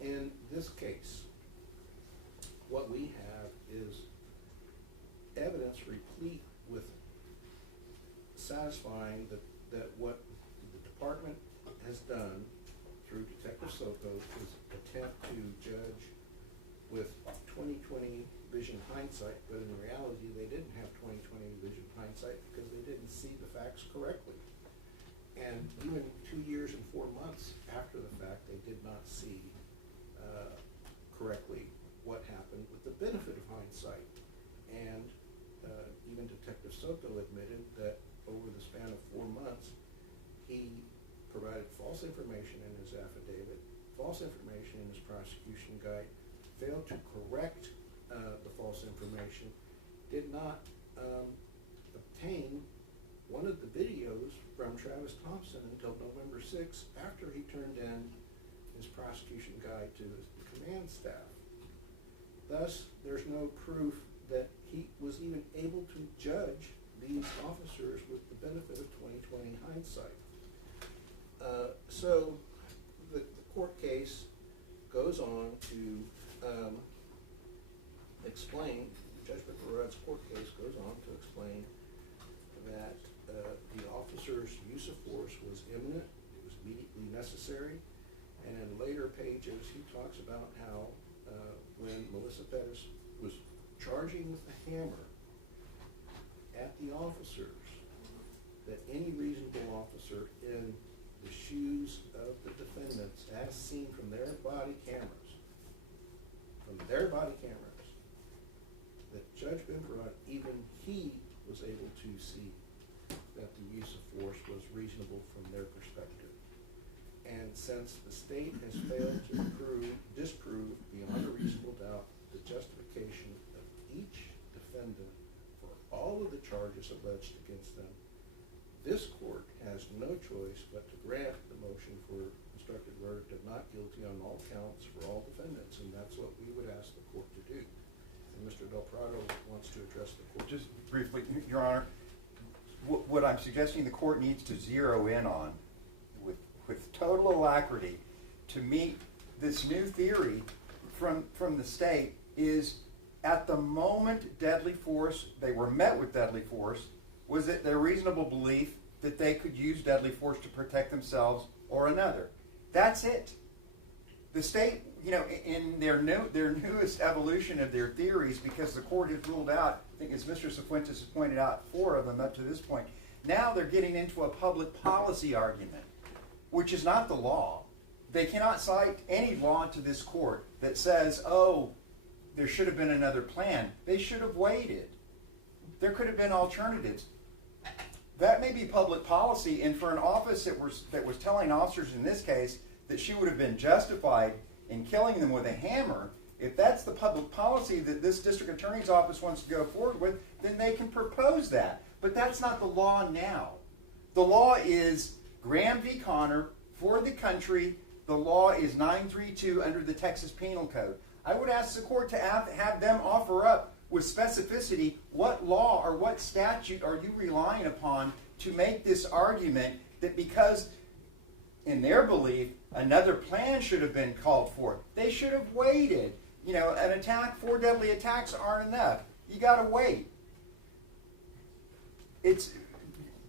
In this case, what we have is evidence replete with satisfying that what the department has done through Detective Soto is attempt to judge with 20/20 vision hindsight, but in reality they didn't have 20/20 vision hindsight because they didn't see the facts correctly. And even 2 years and 4 months after the fact, they did not see correctly what happened with the benefit of hindsight. And even Detective Soto admitted that over the span of 4 months, he provided false information in his affidavit, false information in his prosecution guide, failed to correct the false information, did not obtain one of the videos from Travis Thompson until November 6th, after he turned in his prosecution guide to the command staff. Thus, there's no proof that he was even able to judge these officers with the benefit of 20/20 hindsight. So the court case goes on to explain, Judge Perez's court case goes on to explain that the officer's use of force was imminent, it was immediately necessary, and in later pages he talks about how when Melissa Perez was charging with a hammer at the officers, that any reasonable officer in the shoes of the defendants, as seen from their body cameras, that Judge Benperot, even he was able to see that the use of force was reasonable from their perspective. And since the state has failed to disprove beyond a reasonable doubt the justification of each defendant for all of the charges alleged against them, this court has no choice but to grant the motion for instructed verdict of not guilty on all counts for all defendants, and that's what we would ask the court to do. And Mr. Del Prado wants to address the court. Just briefly, Your Honor, what I'm suggesting the court needs to zero in on with total alacrity to meet this new theory from the state is, at the moment deadly force, they were met with deadly force, was it their reasonable belief that they could use deadly force to protect themselves or another? That's it. The state, in their newest evolution of their theories, because the court has ruled out, I think as Mr. Cifuentes has pointed out, 4 of them up to this point, now they're getting into a public policy argument, which is not the law. They cannot cite any law to this court that says, oh, there should have been another plan. They should have waited. There could have been alternatives. That may be public policy, and for an office that was telling officers in this case that she would have been justified in killing them with a hammer, if that's the public policy that this district attorney's office wants to go forward with, then they can propose that. But that's not the law now. The law is Graham v. Connor for the country. The law is 932 under the Texas Penal Code. I would ask the court to have them offer up with specificity what law or what statute are you relying upon to make this argument that because, in their belief, another plan should have been called for. They should have waited. An attack, 4 deadly attacks aren't enough. You got to wait. It's,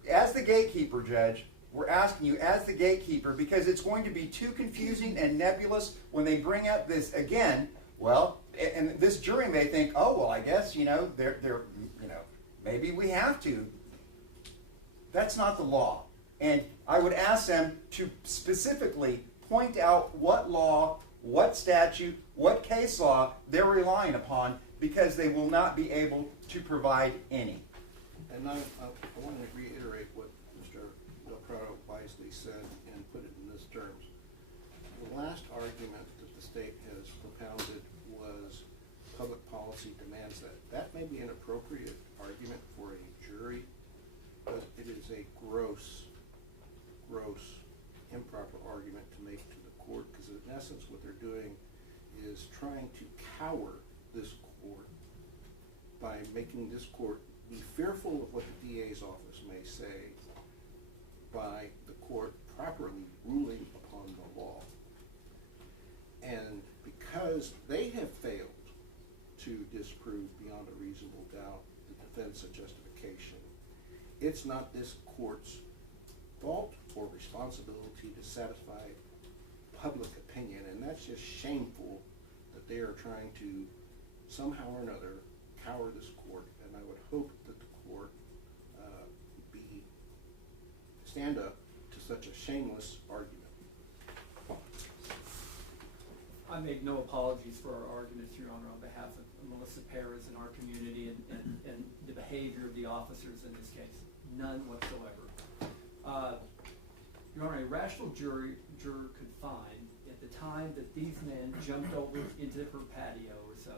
as the gatekeeper, Judge, we're asking you as the gatekeeper, because it's going to be too confusing and nebulous when they bring up this again. Well, and this jury may think, oh, well, I guess, they're maybe we have to. That's not the law. And I would ask them to specifically point out what law, what statute, what case law they're relying upon, because they will not be able to provide any. And I want to reiterate what Mr. Del Prado wisely said and put it in this terms. The last argument that the state has propounded was public policy demands that. That may be an appropriate argument for a jury, but it is a gross, improper argument to make to the court, because in essence what they're doing is trying to cower this court by making this court be fearful of what the DA's office may say by the court properly ruling upon the law. And because they have failed to disprove beyond a reasonable doubt the defense of justification, it's not this court's fault or responsibility to satisfy public opinion, and that's just shameful that they are trying to somehow or another cower this court. And I would hope that the court stand up to such a shameless argument. I make no apologies for our arguments, Your Honor, on behalf of Melissa Perez and our community and the behavior of the officers in this case. None whatsoever. Your Honor, a rational juror could find, at the time that these men jumped over into her patio or so,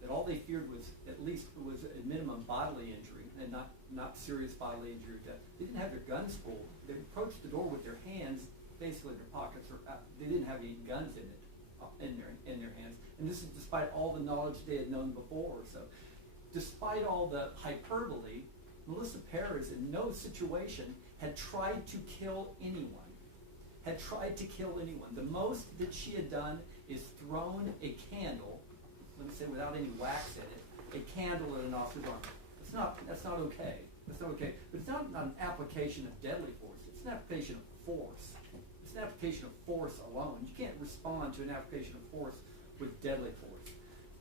that all they feared was at least was a minimum bodily injury and not serious bodily injury or death. They didn't have their guns pulled. They approached the door with their hands basically in their pockets, or they didn't have any guns in it, in their hands. And this is despite all the knowledge they had known before. So, despite all the hyperbole, Melissa Perez in no situation had tried to kill anyone. Had tried to kill anyone. The most that she had done is thrown a candle, let me say without any wax in it, a candle at an officer's arm. That's not okay. That's not okay. But it's not an application of deadly force. It's an application of force. It's an application of force alone. You can't respond to an application of force with deadly force.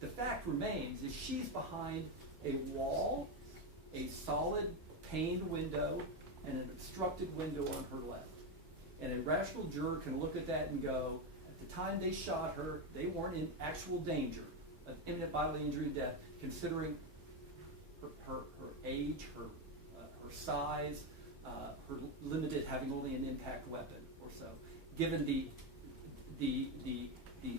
The fact remains is she's behind a wall, a solid paned window, and an obstructed window on her left. And a rational juror can look at that and go, at the time they shot her, they weren't in actual danger of imminent bodily injury and death, considering her age, her size, her limited, having only an impact weapon or so. Given the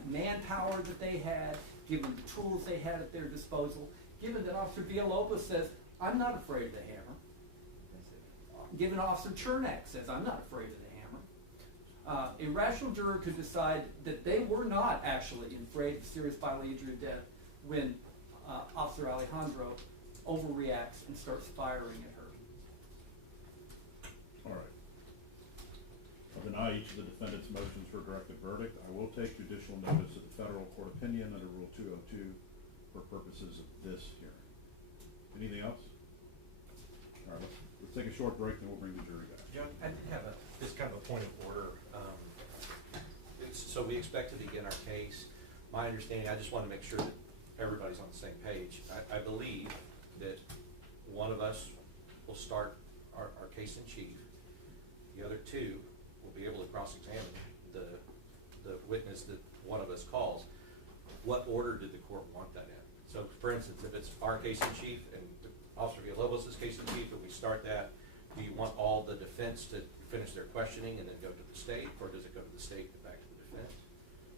manpower that they had, given the tools they had at their disposal, given that Officer Villalobos says, I'm not afraid of the hammer. Given Officer Chernak says, I'm not afraid of the hammer. A rational juror could decide that they were not actually afraid of serious bodily injury or death when Officer Alejandro overreacts and starts firing at her. All right. I'll deny each of the defendant's motions for a directed verdict. I will take judicial notice of the federal court opinion under Rule 202 for purposes of this hearing. Anything else? All right, let's take a short break, then we'll bring the jury back. John, I did have just kind of a point of order. So we expect to begin our case. My understanding, I just want to make sure that everybody's on the same page. I believe that one of us will start our case in chief. The other two will be able to cross-examine the witness that one of us calls. What order did the court want that in? So, for instance, if it's our case in chief and Officer Villalobos' case in chief, and we start that, do you want all the defense to finish their questioning and then go to the state, or does it go to the state and back to the defense?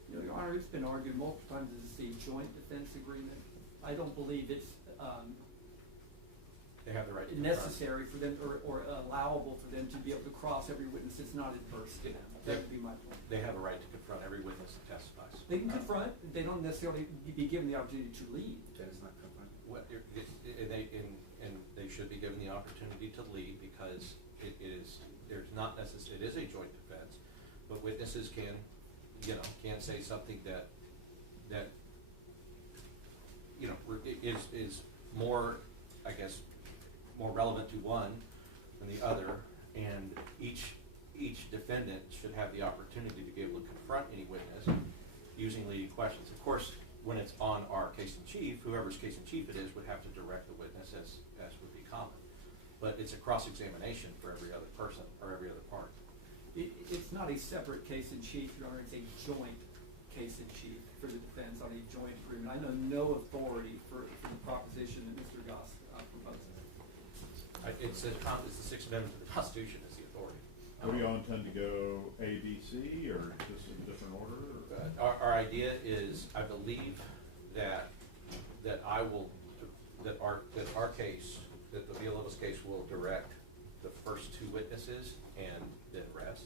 You know, Your Honor, it's been argued multiple times as a joint defense agreement. I don't believe it's They have the right to confront. necessary for them or allowable for them to be able to cross every witness that's not adverse to them. That would be my point. They have a right to confront every witness that testifies. They can confront, they don't necessarily be given the opportunity to lead. That is not confront. And they should be given the opportunity to lead because it is a joint defense, but witnesses can say something that is more, I guess, more relevant to one than the other, and each defendant should have the opportunity to be able to confront any witness using leading questions. Of course, when it's on our case in chief, whoever's case in chief it is would have to direct the witness as would be common. But it's a cross-examination for every other person or every other part. It's not a separate case in chief, Your Honor, it's a joint case in chief for the defense on a joint agreement. I know no authority for the proposition that Mr. Goss proposes. It's the Sixth Amendment to the Constitution is the authority. What do y'all intend to go A, B, C, or just in a different order? Or? Our idea is, I believe that our case, that the Villalobos case will direct the first two witnesses and then rest.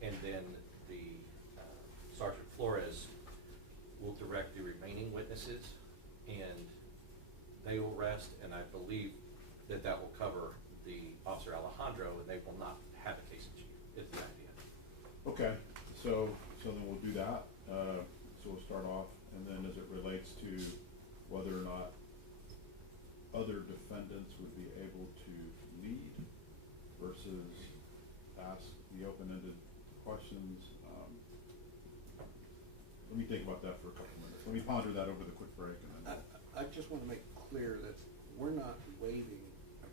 And then the Sergeant Flores will direct the remaining witnesses and they will rest, and I believe that will cover the Officer Alejandro, and they will not have a case in chief, is the idea. Okay, so then we'll do that. So we'll start off, and then as it relates to whether or not other defendants would be able to lead versus ask the open-ended questions. Let me think about that for a couple minutes. Let me ponder that over the quick break. And then I just want to make clear that we're not waiving a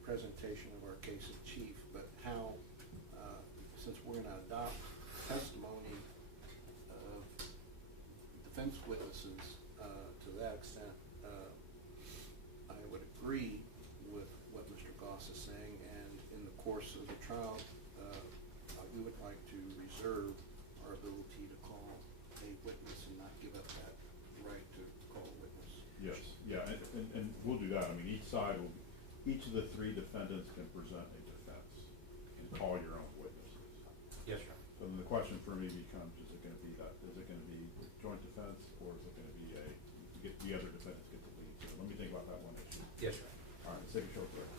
presentation of our case in chief, but how, since we're going to adopt testimony of defense witnesses to that extent, I would agree with what Mr. Goss is saying, and in the course of the trial, I we would like to reserve our ability to call a witness and not give up that right to call a witness. Yes, yeah, and we'll do that. I mean, each of the three defendants can present a defense and call your own witnesses. Yes, sir. So then the question for me becomes, is it gonna be joint defense, or is it gonna be the other defendants get the lead? So let me think about that one issue. Yes, sir. All right, let's take a short break.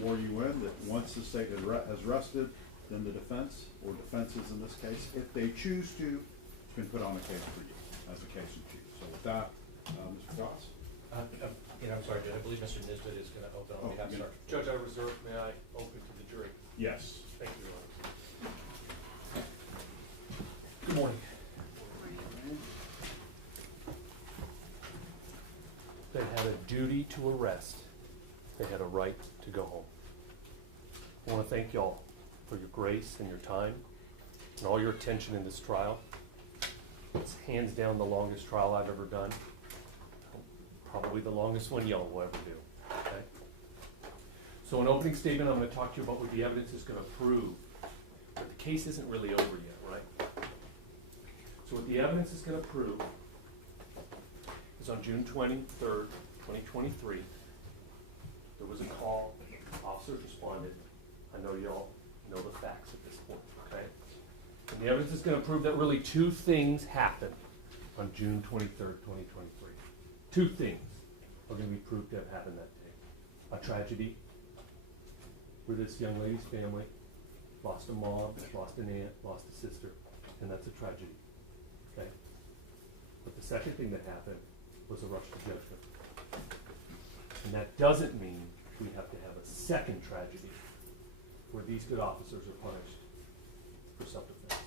swore you in that once the state has rested, then the defense, or defenses in this case, if they choose to, can put on a case for you, as the case you choose. So with that, Mr. Goss? I'm sorry, Judge, I believe Mr. Nisbet is going to open on behalf of yeah. Sergeant. Judge, I reserve, may I open to the jury? Yes. Thank you, Your Honor. Good morning. They had a duty to arrest. They had a right to go home. I want to thank y'all for your grace and your time and all your attention in this trial. It's hands down the longest trial I've ever done. Probably the longest one y'all will ever do. Okay? So in opening statement, I'm going to talk to you about what the evidence is going to prove. But the case isn't really over yet, right? So what the evidence is going to prove is on June 23rd, 2023, there was a call, officers responded. I know y'all know the facts at this point, okay? And the evidence is going to prove that really two things happened on June 23rd, 2023. Two things are going to be proved to have happened that day. A tragedy where this young lady's family lost a mom, lost an aunt, lost a sister, and that's a tragedy, okay? But the second thing that happened was a rush to judgment. And that doesn't mean we have to have a second tragedy where these good officers are punished for self-defense.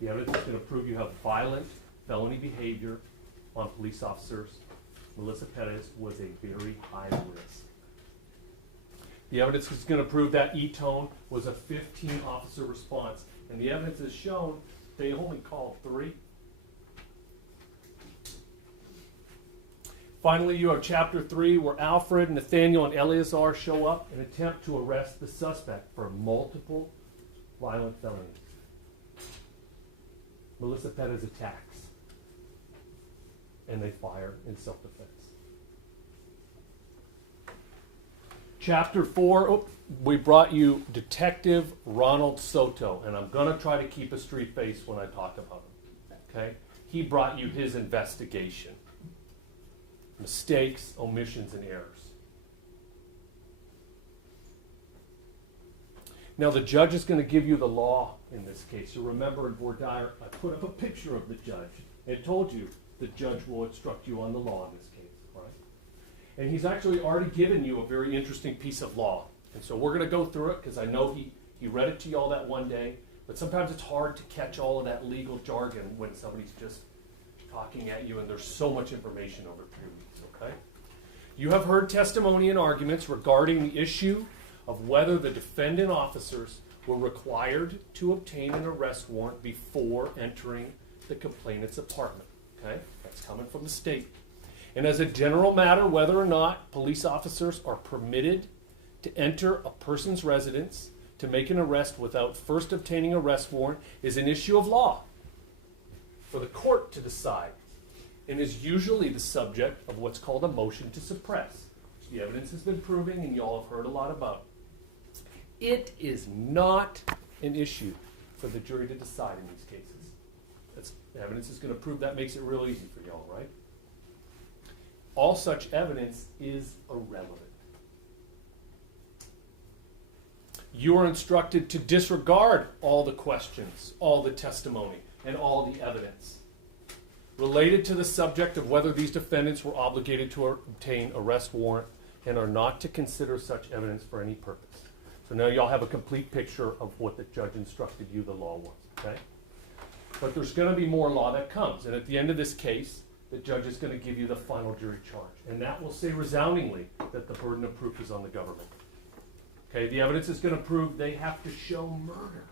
The evidence is going to prove you have violent felony behavior on police officers. Melissa Perez was a very high risk. The evidence is going to prove that E-tone was a 15-officer response. And the evidence has shown they only called 3. Finally, you have Chapter 3, where Alfred, Nathaniel, and Eleazar show up and attempt to arrest the suspect for multiple violent felonies. Melissa Perez attacks, and they fire in self-defense. Chapter 4, we brought you Detective Ronald Soto, and I'm going to try to keep a straight face when I talk about him, okay? He brought you his investigation. Mistakes, omissions, and errors. Now, the judge is going to give you the law in this case. You remember in voir dire, I put up a picture of the judge. It told you the judge will instruct you on the law in this case, right? And he's actually already given you a very interesting piece of law. And so we're going to go through it because I know he read it to you all that one day. But sometimes it's hard to catch all of that legal jargon when somebody's just talking at you and there's so much information over 3 weeks, okay? You have heard testimony and arguments regarding the issue of whether the defendant officers were required to obtain an arrest warrant before entering the complainant's apartment. Okay? That's coming from the state. And as a general matter, whether or not police officers are permitted to enter a person's residence to make an arrest without first obtaining an arrest warrant is an issue of law for the court to decide, and is usually the subject of what's called a motion to suppress, which the evidence has been proving and you all have heard a lot about. It is not an issue for the jury to decide in these cases. The evidence is going to prove that. Makes it real easy for y'all, right? All such evidence is irrelevant. You are instructed to disregard all the questions, all the testimony, and all the evidence related to the subject of whether these defendants were obligated to obtain arrest warrant and are not to consider such evidence for any purpose. So now y'all have a complete picture of what the judge instructed you the law was, okay? But there's going to be more law that comes. And at the end of this case, the judge is going to give you the final jury charge. And that will say resoundingly that the burden of proof is on the government. Okay, the evidence is going to prove they have to show murder.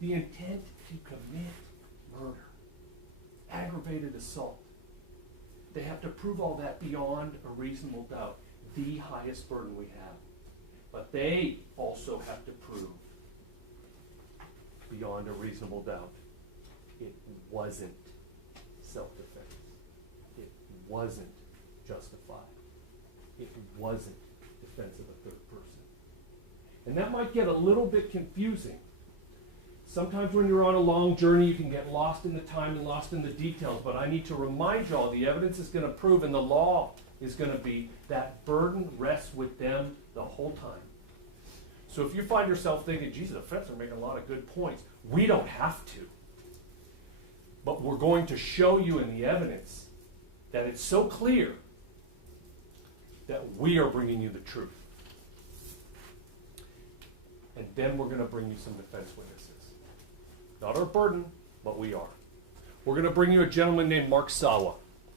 The intent to commit murder. Aggravated assault. They have to prove all that beyond a reasonable doubt. the highest burden we have. But they also have to prove beyond a reasonable doubt it wasn't self-defense. It wasn't justified. It wasn't defense of a third person. And that might get a little bit confusing. Sometimes when you're on a long journey, you can get lost in the time and lost in the details, but I need to remind you all, the evidence is going to prove, and the law is going to be, that burden rests with them the whole time. So if you find yourself thinking, geez, the defense are making a lot of good points, we don't have to. But we're going to show you in the evidence that it's so clear that we are bringing you the truth. And then we're going to bring you some defense witnesses. Not our burden, but we are. We're going to bring you a gentleman named Mark Sawa.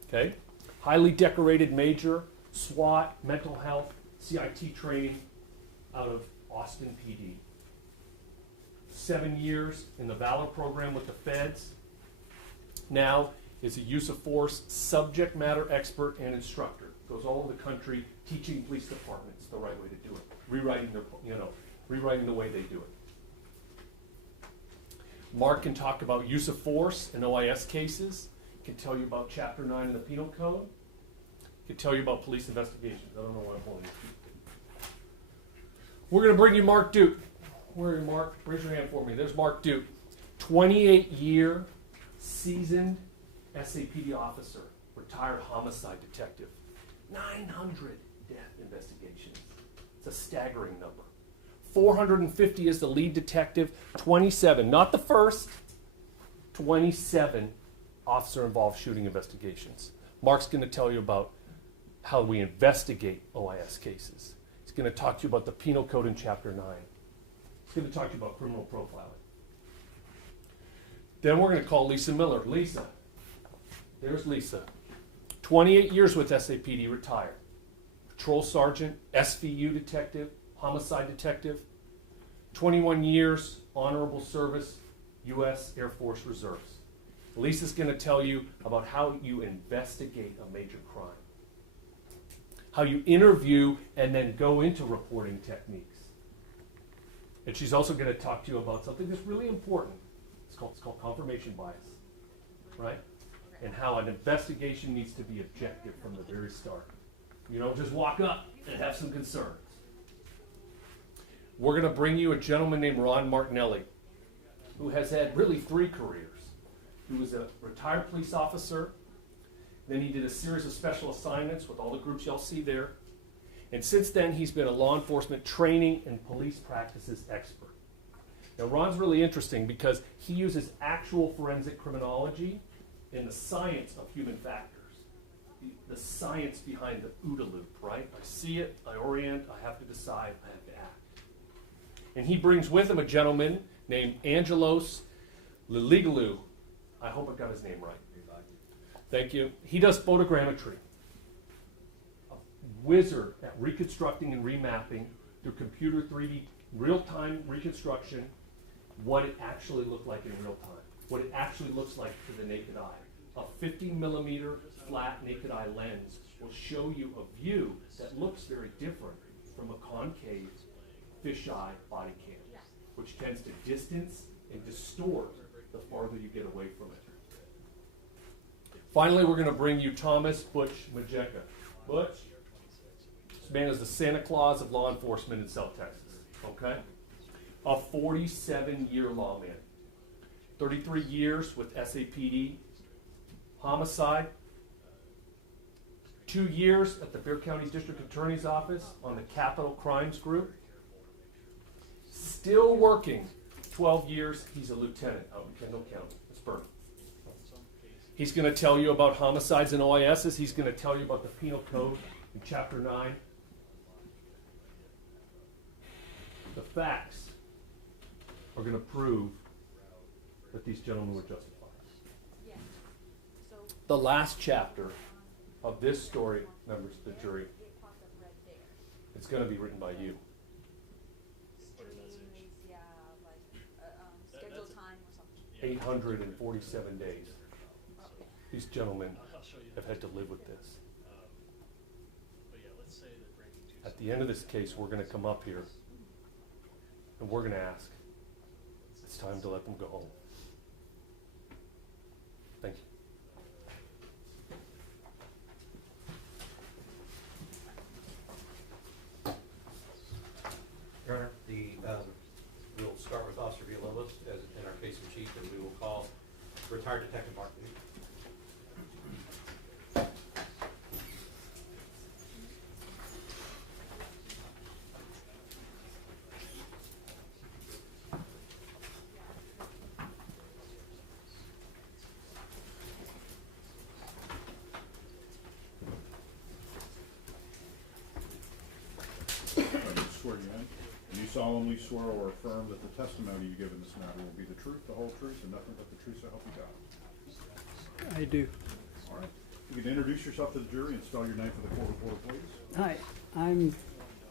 Okay? Highly decorated major, SWAT, mental health, CIT training out of Austin PD. 7 years in the Valor program with the feds. Now is a use of force subject matter expert and instructor. Goes all over the country teaching police departments the right way to do it. Rewriting the way they do it. Mark can talk about use of force in OIS cases. Can tell you about Chapter 9 in the Penal Code. Can tell you about police investigations. I don't know why I'm holding this. We're going to bring you Mark Duke. Where are you, Mark? Raise your hand for me. There's Mark Duke. 28-year seasoned SAPD officer, retired homicide detective. 900 death investigations. It's a staggering number. 450 as the lead detective, 27, not the first, 27 officer-involved shooting investigations. Mark's going to tell you about how we investigate OIS cases. He's going to talk to you about the Penal Code in Chapter 9. He's going to talk to you about criminal profiling. Then we're going to call Lisa Miller. Lisa. There's Lisa. 28 years with SAPD, retired. Patrol sergeant, SVU detective, homicide detective. 21 years, honorable service, U.S. Air Force Reserves. Lisa's going to tell you about how you investigate a major crime. How you interview and then go into reporting techniques. And she's also going to talk to you about something that's really important. It's called confirmation bias, right? And how an investigation needs to be objective from the very start. You don't just walk up and have some concerns. We're going to bring you a gentleman named Ron Martinelli, who has had really 3 careers. He was a retired police officer. Then he did a series of special assignments with all the groups y'all see there. And since then, he's been a law enforcement training and police practices expert. Now, Ron's really interesting because he uses actual forensic criminology and the science of human factors. The science behind the OODA loop, right? I see it, I orient, I have to decide, I have to act. And he brings with him a gentleman named Angelos Liligalou. I hope I got his name right. Thank you. He does photogrammetry. A wizard at reconstructing and remapping through computer 3D real-time reconstruction what it actually looked like in real time. What it actually looks like to the naked eye. A 50 millimeter flat naked eye lens will show you a view that looks very different from a concave fisheye body cam, which tends to distance and distort the farther you get away from it. Finally, we're going to bring you Thomas Butch Majeka. Butch, this man is the Santa Claus of law enforcement in South Texas, okay? A 47-year lawman. 33 years with SAPD, homicide. 2 years at the Bexar County District Attorney's Office on the Capital Crimes Group. Still working. 12 years, he's a lieutenant out in Kendall County. It's Bern. He's going to tell you about homicides and OISs. He's going to tell you about the Penal Code in Chapter 9. The facts are going to prove that these gentlemen were justified. The last chapter of this story, members of the jury, it's going to be written by you. 847 days. These gentlemen have had to live with this. At the end of this case, we're gonna come up here and we're gonna ask, it's time to let them go home. Thank you. Your Honor, we'll start with Officer Villalobos as in our case in chief, and we will call retired Detective Mark Duke. I do swear you in. And you solemnly swear or affirm that the testimony you give in this matter will be the truth, the whole truth, and nothing but the truth, so help you God. I do. All right. You can introduce yourself to the jury and spell your name for the court reporter, please. Hi, I'm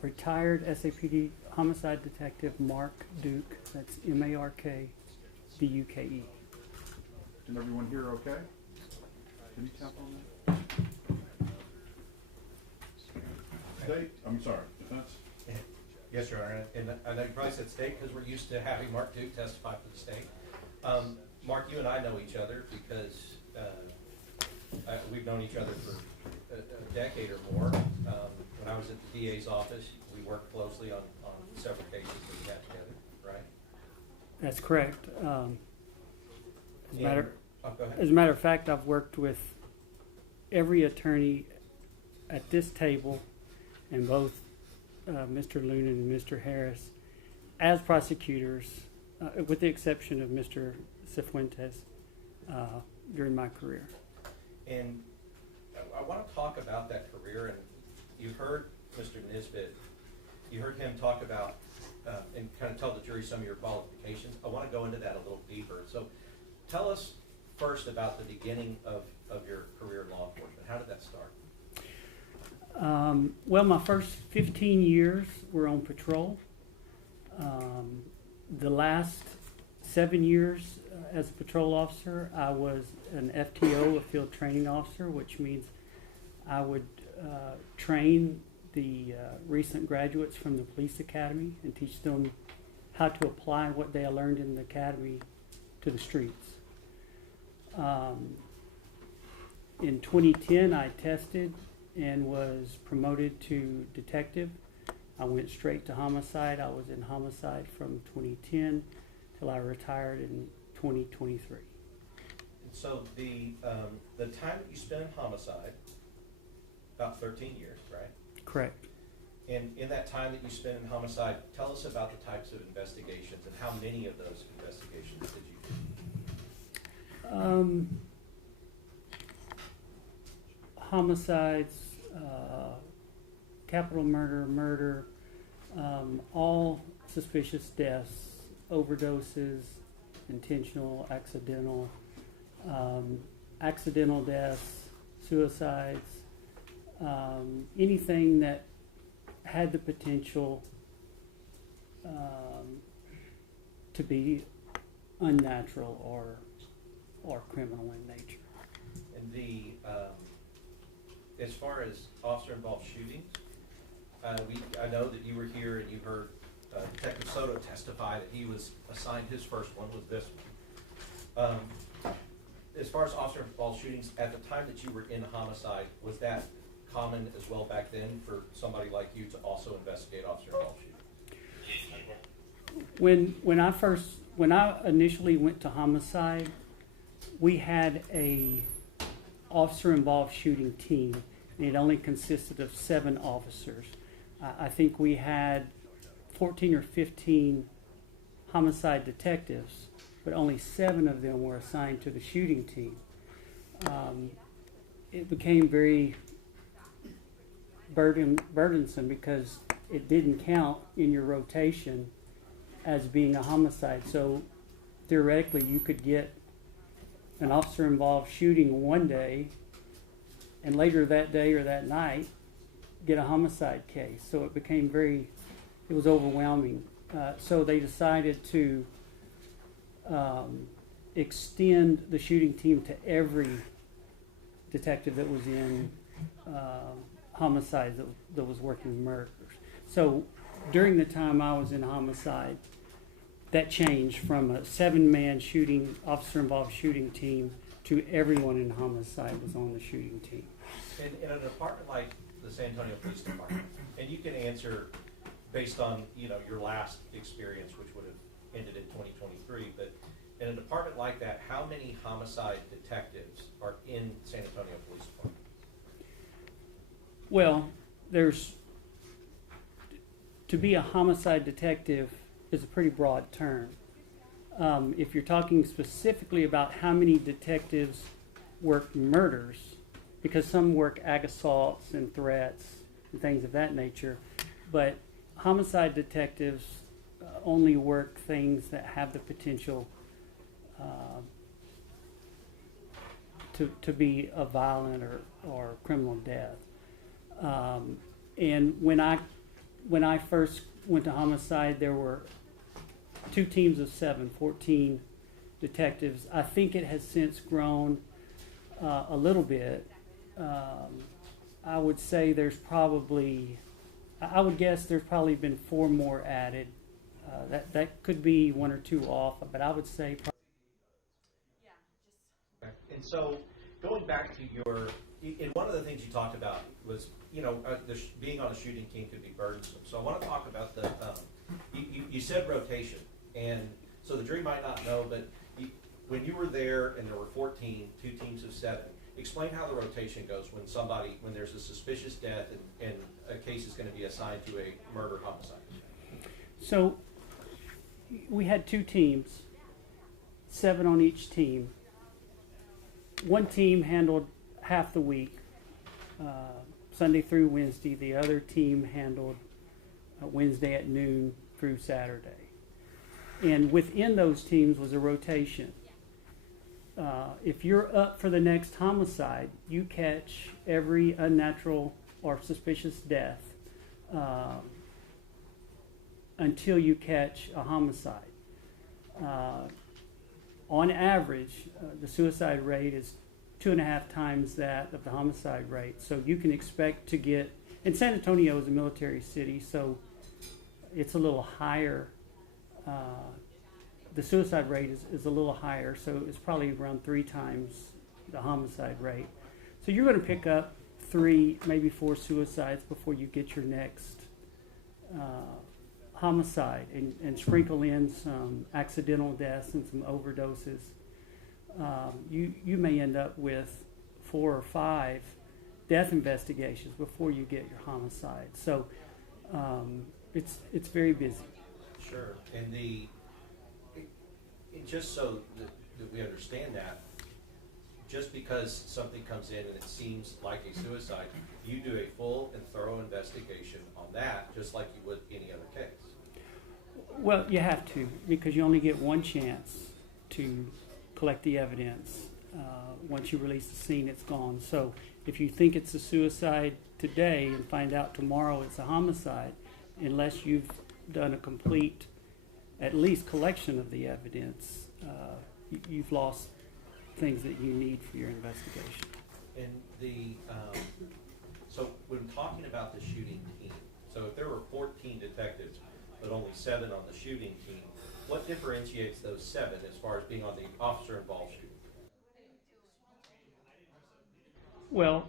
retired SAPD homicide detective Mark Duke. That's MarkDuke. Can everyone hear okay? Can you tap on that? State, I'm sorry, defense? Yes, Your Honor, and I know you probably said state because we're used to having Mark Duke testify for the state. Mark, you and I know each other because we've known each other for a decade or more. When I was at the DA's office, we worked closely on several cases that we had together, right? That's correct. Go ahead. As a matter of fact, I've worked with every attorney at this table, and both Mr. Luna and Mr. Harris, as prosecutors, with the exception of Mr. Cifuentes, during my career. And I want to talk about that career, and you heard Mr. Nisbet, you heard him talk about and kind of tell the jury some of your qualifications. I want to go into that a little deeper. So tell us first about the beginning of your career in law enforcement. How did that start? Well, my first 15 years were on patrol. The last 7 years as a patrol officer, I was an FTO, a field training officer, which means I would train the recent graduates from the police academy and teach them how to apply what they learned in the academy to the streets. In 2010, I tested and was promoted to detective. I went straight to homicide. I was in homicide from 2010 till I retired in 2023. And so the time that you spent in homicide, about 13 years, right? Correct. And in that time that you spent in homicide, tell us about the types of investigations and how many of those investigations did you do? Homicides, capital murder, all suspicious deaths, overdoses, intentional, accidental deaths, suicides, anything that had the potential to be unnatural or criminal in nature. And as far as officer-involved shootings, I know that you were here and you heard Detective Soto testify that he was assigned his first one was this one. As far as officer-involved shootings, at the time that you were in homicide, was that common as well back then for somebody like you to also investigate officer-involved shootings? When I initially went to homicide, we had a officer-involved shooting team, and it only consisted of 7 officers. I think we had 14 or 15 homicide detectives, but only 7 of them were assigned to the shooting team. It became very burdensome because it didn't count in your rotation as being a homicide. So theoretically, you could get an officer-involved shooting one day, and later that day or that night, get a homicide case. So it became it was overwhelming. So they decided to extend the shooting team to every detective that was in homicide that was working murders. So during the time I was in homicide, that changed from a 7-man shooting, officer-involved shooting team to everyone in homicide was on the shooting team. In a department like the San Antonio Police Department, and you can answer based on, you know, your last experience, which would have ended in 2023, but in a department like that, how many homicide detectives are in San Antonio Police Department? Well, to be a homicide detective is a pretty broad term. If you're talking specifically about how many detectives work murders, because some work ag assaults and threats and things of that nature, but homicide detectives only work things that have the potential to be a violent or criminal death. And when I first went to homicide, there were 2 teams of 7, 14 detectives. I think it has since grown a little bit. I would say I would guess there's probably been 4 more added. That could be 1 or 2 off, but I would say And so, going back to and one of the things you talked about was, you know, being on a shooting team could be burdensome. So I want to talk about you said rotation, and so the jury might not know, but when you were there and there were 14, 2 teams of 7, explain how the rotation goes when there's a suspicious death and a case is going to be assigned to a murder homicide. so. We had 2 teams, 7 on each team. One team handled half the week, Sunday through Wednesday. The other team handled Wednesday at noon through Saturday. And within those teams was a rotation. If you're up for the next homicide, you catch every unnatural or suspicious death until you catch a homicide. On average, the suicide rate is 2.5 times that of the homicide rate. So you can expect to get, and San Antonio is a military city, so it's a little higher. The suicide rate is a little higher, so it's probably around 3 times the homicide rate. So you're going to pick up 3, maybe 4 suicides before you get your next homicide, and sprinkle in some accidental deaths and some overdoses. You may end up with 4 or 5 death investigations before you get your homicide. So it's very busy. Sure, and just so that we understand that, just because something comes in and it seems like a suicide, you do a full and thorough investigation on that, just like you would any other case. Well, you have to, because you only get one chance to collect the evidence. Once you release the scene, it's gone. So if you think it's a suicide today and find out tomorrow it's a homicide, unless you've done a complete, at least, collection of the evidence, you've lost things that you need for your investigation. And so when talking about the shooting team, so if there were 14 detectives, but only 7 on the shooting team, what differentiates those 7 as far as being on the officer-involved shooting? Well,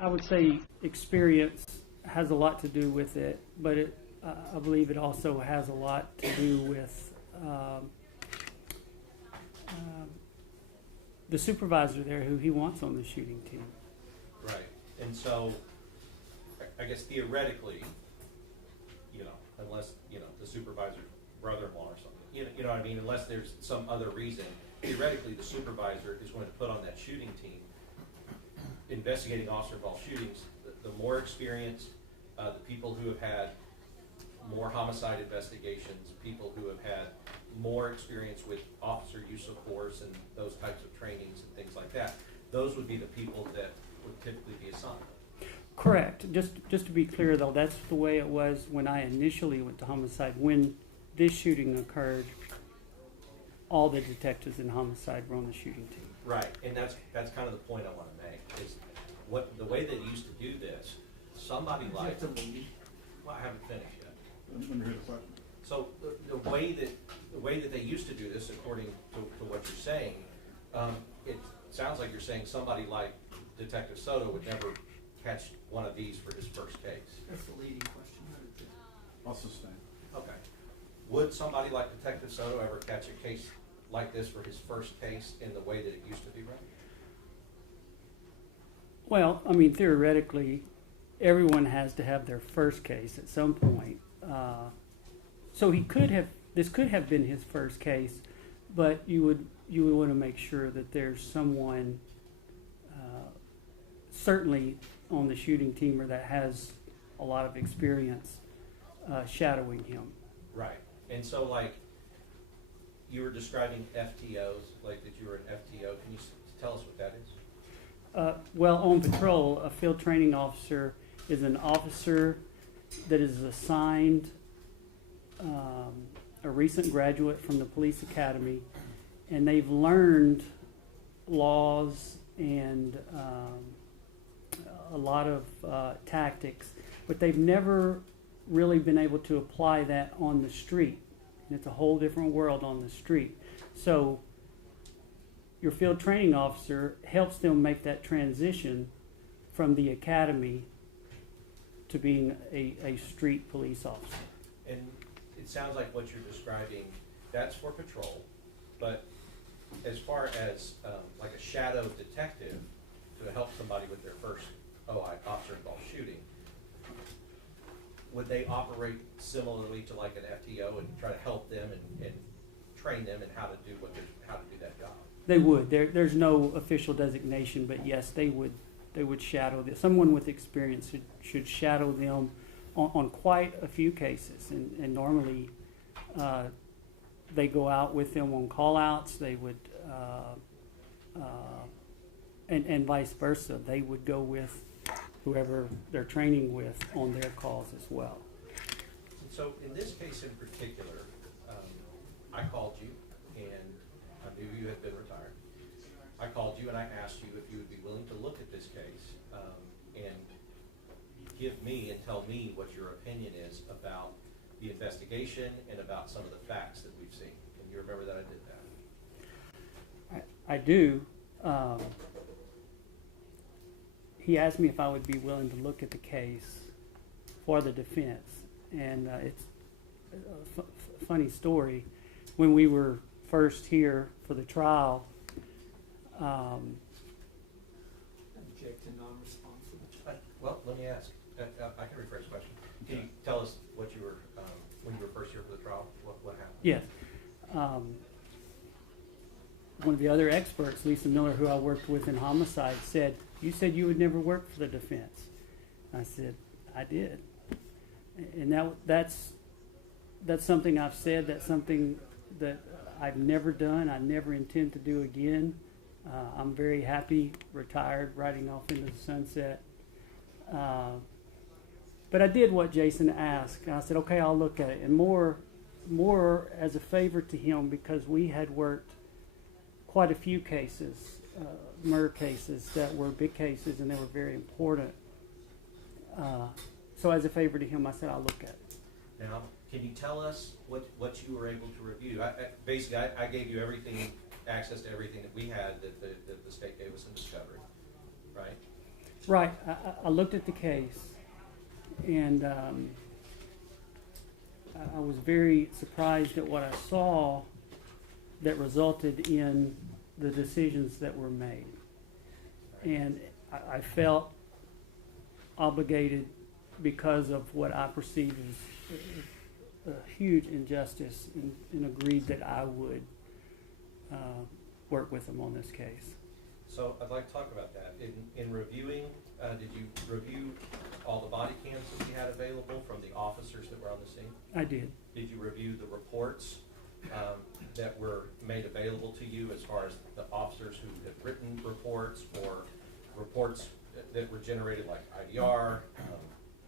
I would say experience has a lot to do with it, but I believe it also has a lot to do with the supervisor there who he wants on the shooting team. Right. And so, I guess theoretically, you know, unless, you know, the supervisor's brother-in-law or something, you know what I mean, unless there's some other reason, theoretically the supervisor is going to put on that shooting team, investigating officer-involved shootings, the more experienced, the people who have had more homicide investigations, people who have had more experience with officer use of force and those types of trainings and things like that, those would be the people that would typically be assigned. Correct. Just to be clear, though, that's the way it was when I initially went to homicide. When this shooting occurred, all the detectives in homicide were on the shooting team. Right, and that's kind of the point I want to make, is the way they used to do this, somebody You like, have to leave. well, I haven't finished yet. Let me hear the question. So the way that they used to do this, according to what you're saying, it sounds like you're saying somebody like Detective Soto would never catch one of these for his first case. That's the leading question. How did you- I'll sustain. Okay. Would somebody like Detective Soto ever catch a case like this for his first case in the way that it used to be run? Well, I mean, theoretically, everyone has to have their first case at some point. So this could have been his first case, but you would want to make sure that there's someone, certainly on the shooting team or that has a lot of experience shadowing him. Right. And so, like, you were describing FTOs, like that you were an FTO. Can you tell us what that is? Well, on patrol, a field training officer is an officer that is assigned a recent graduate from the police academy, and they've learned laws and a lot of tactics, but they've never really been able to apply that on the street. And it's a whole different world on the street. So your field training officer helps them make that transition from the academy to being a street police officer. And it sounds like what you're describing, that's for patrol, but as far as like a shadow detective to help somebody with their first officer-involved shooting, would they operate similarly to like an FTO and try to help them and train them in how to do that job? They would. There's no official designation, but yes, they would shadow them. Someone with experience should shadow them on quite a few cases, and normally they go out with them on call-outs. They would, and vice versa. They would go with whoever they're training with on their calls as well. So in this case in particular, I called you and I knew you had been retired. I called you and I asked you if you would be willing to look at this case and give me and tell me what your opinion is about the investigation and about some of the facts that we've seen. And you remember that I did that? I do. He asked me if I would be willing to look at the case for the defense. And it's a funny story. When we were first here for the trial, Object to non-responsive. Well, let me ask. I can rephrase the question. Can you tell us what you were, when you were first here for the trial, what happened? Yes. One of the other experts, Lisa Miller, who I worked with in homicide, said, "You said you would never work for the defense." I said, "I did." And that's something I've said. That's something that I've never done. I never intend to do again. I'm very happy, retired, riding off into the sunset. But I did what Jason asked. I said, "Okay, I'll look at it," and more as a favor to him, because we had worked quite a few cases, murder cases that were big cases and they were very important. So as a favor to him, I said, "I'll look at it." Now, can you tell us what you were able to review? Basically, I gave you everything, access to everything that we had that the state gave us in discovery, right? Right. I looked at the case, and I was very surprised at what I saw that resulted in the decisions that were made. And I felt obligated, because of what I perceived as a huge injustice, and agreed that I would work with them on this case. So I'd like to talk about that. In reviewing, did you review all the body cams that we had available from the officers that were on the scene? I did. Did you review the reports that were made available to you, as far as the officers who had written reports, or reports that were generated like IDR,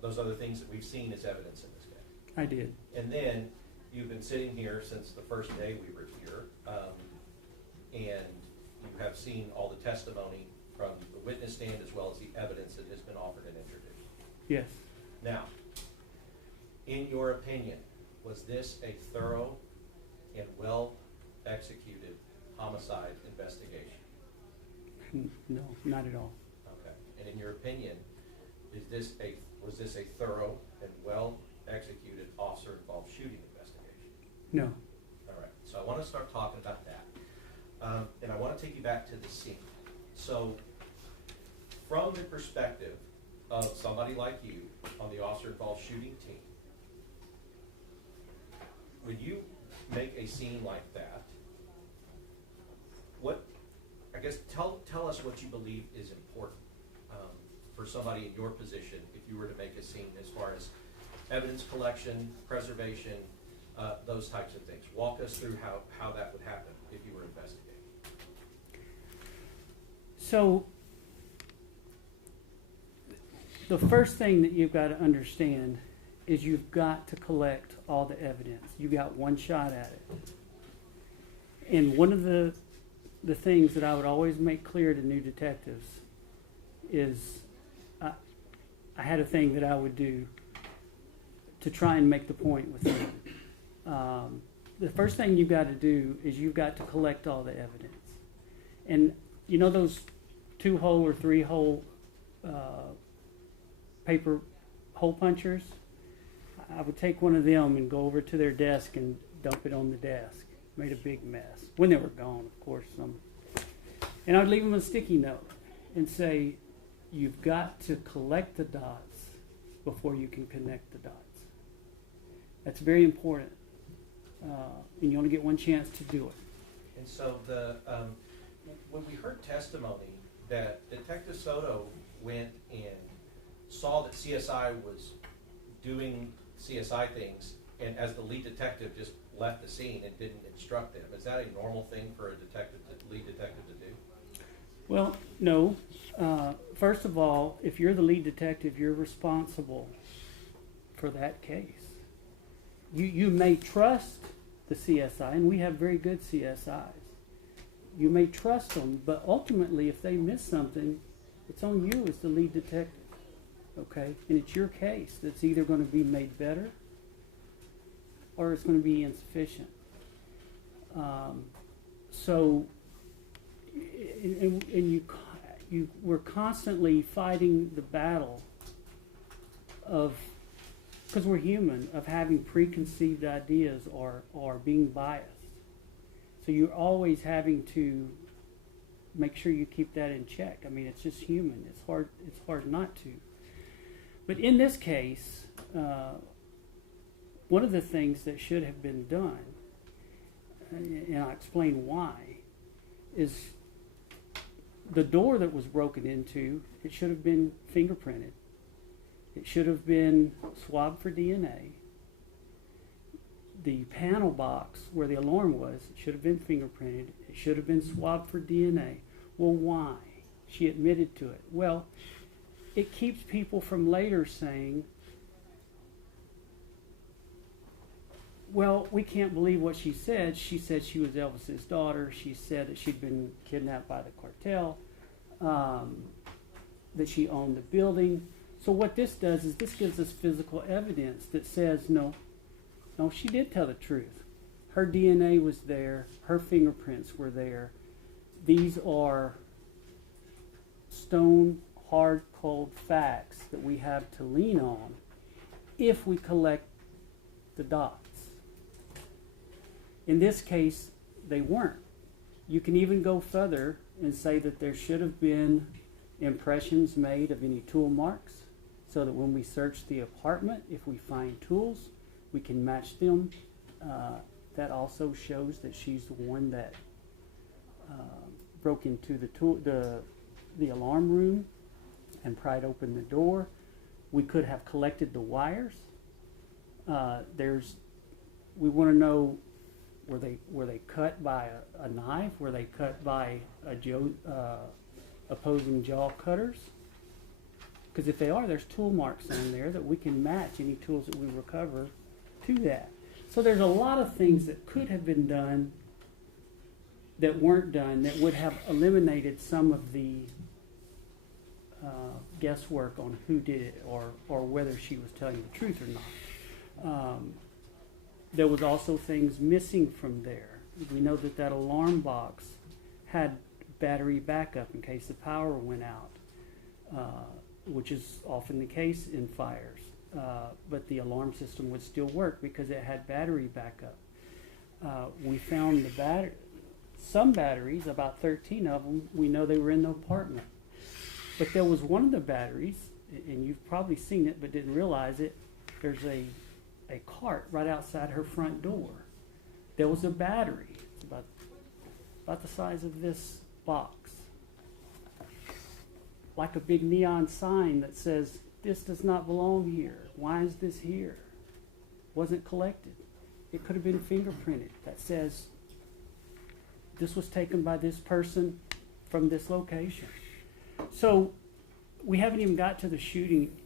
those other things that we've seen as evidence in this case? I did. And then you've been sitting here since the first day we were here, and you have seen all the testimony from the witness stand as well as the evidence that has been offered and introduced. Yes. Now, in your opinion, was this a thorough and well-executed homicide investigation? No, not at all. Okay. And in your opinion, was this a thorough and well-executed officer-involved shooting investigation? No. All right. So I want to start talking about that. And I want to take you back to the scene. So from the perspective of somebody like you on the officer-involved shooting team, when you make a scene like that, tell us what you believe is important for somebody in your position if you were to make a scene as far as evidence collection, preservation, those types of things. Walk us through how that would happen if you were investigating. So, the first thing that you've got to understand is you've got to collect all the evidence. You got one shot at it. And one of the things that I would always make clear to new detectives is I had a thing that I would do to try and make the point with them. The first thing you've got to do is you've got to collect all the evidence. And you know those 2-hole or 3-hole paper hole punchers? I would take one of them and go over to their desk and dump it on the desk. Made a big mess. When they were gone, of course. And I'd leave them a sticky note and say, you've got to collect the dots before you can connect the dots. That's very important. And you only get one chance to do it. And so when we heard testimony that Detective Soto went and saw that CSI was doing CSI things, and as the lead detective just left the scene and didn't instruct them, is that a normal thing for a lead detective to do? Well, no. First of all, if you're the lead detective, you're responsible for that case. You may trust the CSI, and we have very good CSIs. You may trust them, but ultimately, if they miss something, it's on you as the lead detective. Okay? And it's your case that's either going to be made better or it's going to be insufficient. So, you we're constantly fighting the battle of, because we're human, of having preconceived ideas or being biased. So you're always having to make sure you keep that in check. I mean, it's just human. It's hard not to. But in this case, one of the things that should have been done, and I'll explain why, is the door that was broken into, it should have been fingerprinted. It should have been swabbed for DNA. The panel box where the alarm was, it should have been fingerprinted. It should have been swabbed for DNA. Well, why? She admitted to it. Well, it keeps people from later saying, well, we can't believe what she said. She said she was Elvis's daughter. She said that she'd been kidnapped by the cartel, that she owned the building. So what this does is this gives us physical evidence that says, no, she did tell the truth. Her DNA was there. Her fingerprints were there. These are stone, hard, cold facts that we have to lean on if we collect the dots. In this case, they weren't. You can even go further and say that there should have been impressions made of any tool marks so that when we search the apartment, if we find tools, we can match them. That also shows that she's the one that broke into the alarm room and pried open the door. We could have collected the wires. We want to know, were they cut by a knife? Were they cut by opposing jaw cutters? Because if they are, there's tool marks on there that we can match any tools that we recover to that. So there's a lot of things that could have been done that weren't done that would have eliminated some of the guesswork on who did it or whether she was telling the truth or not. There was also things missing from there. We know that that alarm box had battery backup in case the power went out, which is often the case in fires. But the alarm system would still work because it had battery backup. We found some batteries, about 13 of them, we know they were in the apartment. But there was one of the batteries, and you've probably seen it but didn't realize it, there's a cart right outside her front door. There was a battery. It's about the size of this box. Like a big neon sign that says, "This does not belong here. Why is this here?" Wasn't collected. It could have been fingerprinted that says, "This was taken by this person from this location." So we haven't even got to the shooting.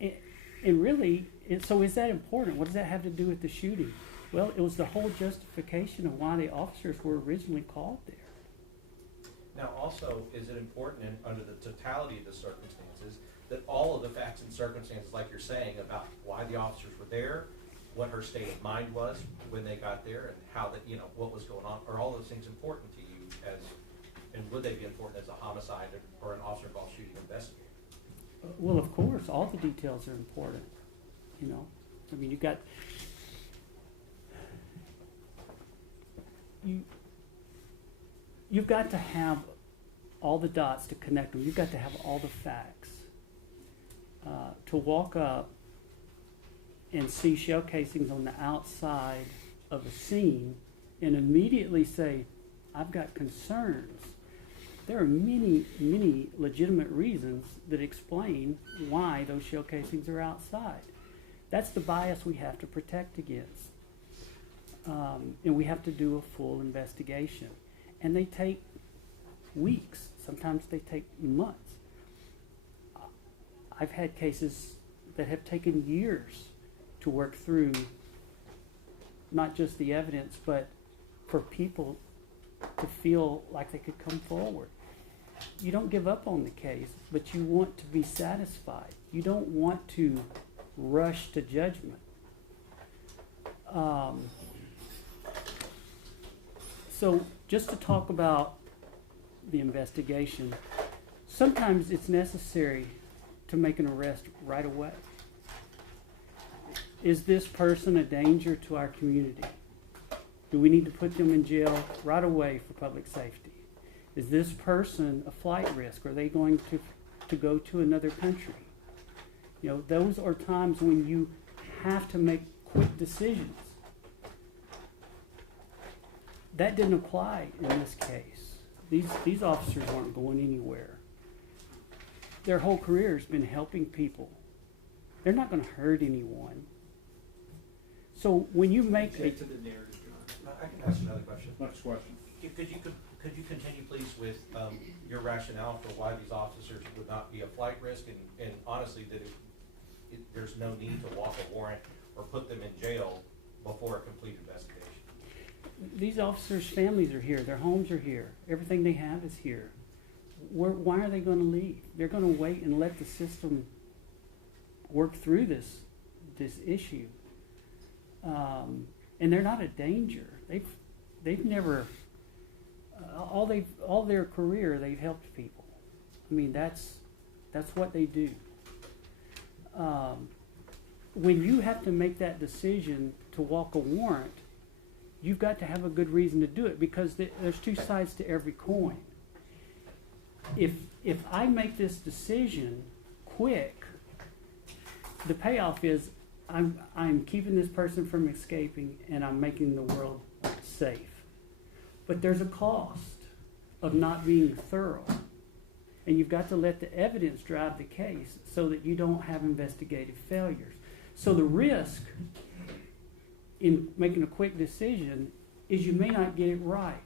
And really, so is that important? What does that have to do with the shooting? Well, it was the whole justification of why the officers were originally called there. Now, also, is it important under the totality of the circumstances that all of the facts and circumstances, like you're saying, about why the officers were there, what her state of mind was when they got there, and how that, what was going on, are all those things important to you and would they be important as a homicide or an officer-involved shooting investigator? Well, of course, all the details are important. I mean, you've got to have all the dots to connect them. You've got to have all the facts. To walk up and see shell casings on the outside of a scene and immediately say, "I've got concerns." There are many, many legitimate reasons that explain why those shell casings are outside. That's the bias we have to protect against. And we have to do a full investigation. And they take weeks. Sometimes they take months. I've had cases that have taken years to work through not just the evidence, but for people to feel like they could come forward. You don't give up on the case, but you want to be satisfied. You don't want to rush to judgment. So just to talk about the investigation, sometimes it's necessary to make an arrest right away. Is this person a danger to our community? Do we need to put them in jail right away for public safety? Is this person a flight risk? Are they going to go to another country? Those are times when you have to make quick decisions. That didn't apply in this case. These officers aren't going anywhere. Their whole career has been helping people. They're not going to hurt anyone. So when you make to the narrative, John. I can ask another question. Next question. Could you continue, please, with your rationale for why these officers would not be a flight risk, and honestly, that there's no need to walk a warrant or put them in jail before a complete investigation? These officers' families are here. Their homes are here. Everything they have is here. Why are they going to leave? They're going to wait and let the system work through this issue. And they're not a danger. They've never all their career they've helped people. I mean, that's what they do. When you have to make that decision to walk a warrant, you've got to have a good reason to do it, because there's two sides to every coin. If I make this decision quick, the payoff is I'm keeping this person from escaping, and I'm making the world safe. But there's a cost of not being thorough. And you've got to let the evidence drive the case so that you don't have investigative failures. So the risk in making a quick decision is you may not get it right.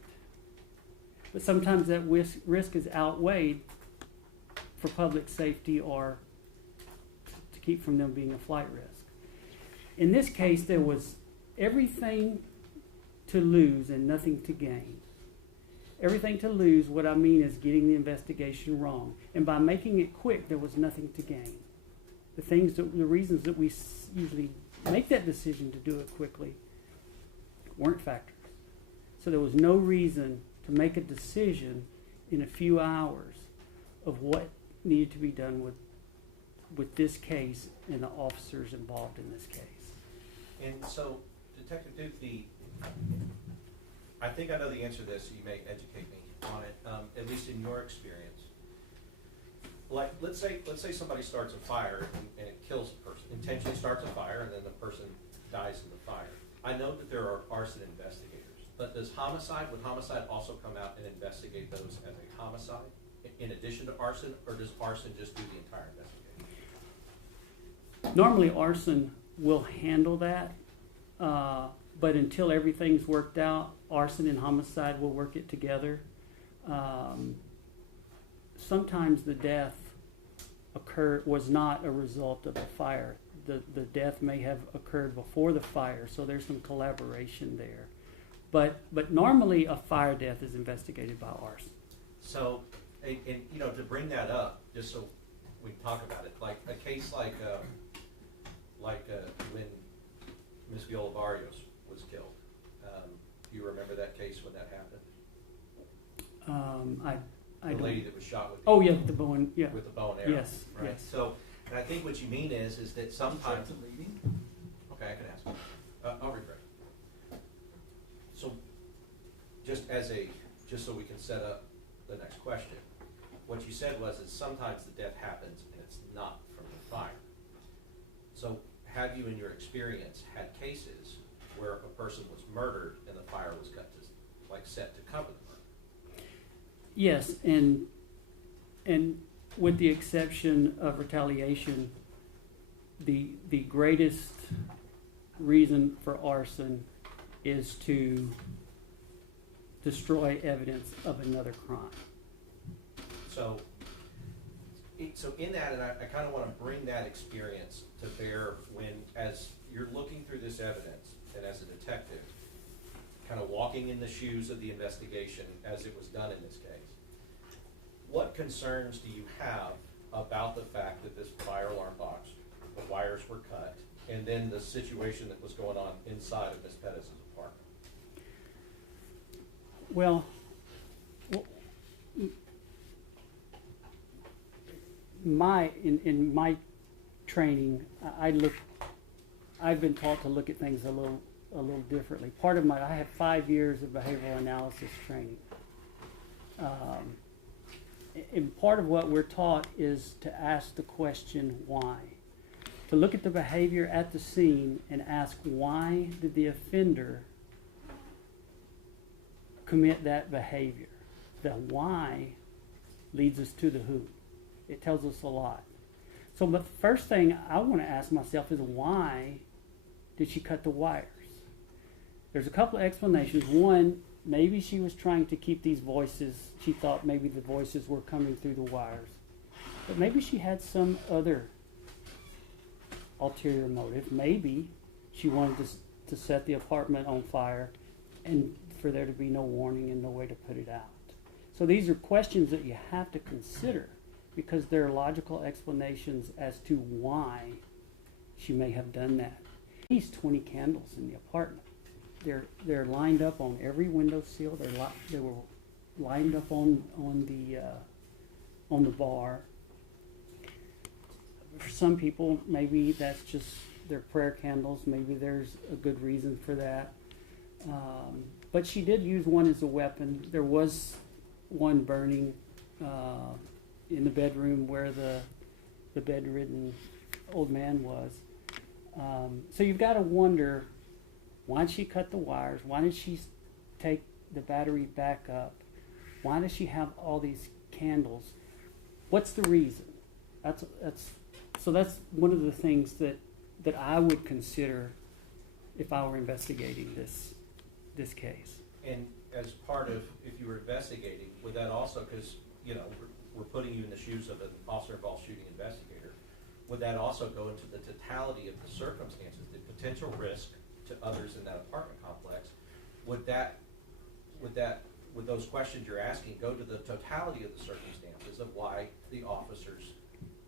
But sometimes that risk is outweighed for public safety or to keep from them being a flight risk. In this case, there was everything to lose and nothing to gain. everything to lose. What I mean is getting the investigation wrong. And by making it quick, there was nothing to gain. The reasons that we usually make that decision to do it quickly weren't factors. So there was no reason to make a decision in a few hours of what needed to be done with this case and the officers involved in this case. And so, Detective Duke, I think I know the answer to this, so you may educate me on it, at least in your experience. Like, let's say somebody starts a fire and it kills a person, intentionally starts a fire and then the person dies in the fire. I know that there are arson investigators, but would homicide also come out and investigate those as a homicide in addition to arson, or does arson just do the entire investigation? Normally, arson will handle that, but until everything's worked out, arson and homicide will work it together. Sometimes the death was not a result of a fire. The death may have occurred before the fire, so there's some collaboration there. But normally a fire death is investigated by arson. So, and you know, to bring that up, just so we can talk about it, like a case like when Ms. Viola Barrios was killed. You remember that case when that happened? I The lady don't. that was shot with Oh yeah, the bow and yeah. with the bow and arrow. Yes, Right. yes. So, and I think what you mean is that sometimes. That's a leading. Okay, I can ask. I'll rephrase. So, just so we can set up the next question, what you said was that sometimes the death happens and it's not from the fire. So, have you, in your experience, had cases where a person was murdered and the fire was set to cover the murder? Yes, and with the exception of retaliation, the greatest reason for arson is to destroy evidence of another crime. So in that, and I kind of want to bring that experience to bear when, as you're looking through this evidence, and as a detective, kind of walking in the shoes of the investigation as it was done in this case, what concerns do you have about the fact that this fire alarm box, the wires were cut, and then the situation that was going on inside of Ms. Perez's apartment? Well, in my training, I've been taught to look at things a little differently. I have 5 years of behavioral analysis training. And part of what we're taught is to ask the question why. To look at the behavior at the scene and ask why did the offender commit that behavior. The why leads us to the who. It tells us a lot. So the first thing I want to ask myself is why did she cut the wires? There's a couple of explanations. One, maybe she was trying to keep these voices. She thought maybe the voices were coming through the wires. But maybe she had some other ulterior motive. Maybe she wanted to set the apartment on fire and for there to be no warning and no way to put it out. So these are questions that you have to consider because there are logical explanations as to why she may have done that. At least 20 candles in the apartment. They're lined up on every windowsill. They were lined up on the bar. For some people, maybe that's just their prayer candles. Maybe there's a good reason for that. But she did use one as a weapon. There was one burning in the bedroom where the bedridden old man was. So you've got to wonder, why did she cut the wires? Why did she take the battery back up? Why does she have all these candles? What's the reason? That's one of the things that I would consider if I were investigating this case. And as part of, if you were investigating, would that also, because, you know, we're putting you in the shoes of an officer-involved shooting investigator, would that also go into the totality of the circumstances, the potential risk to others in that apartment complex? Would that with those questions you're asking, go to the totality of the circumstances of why the officers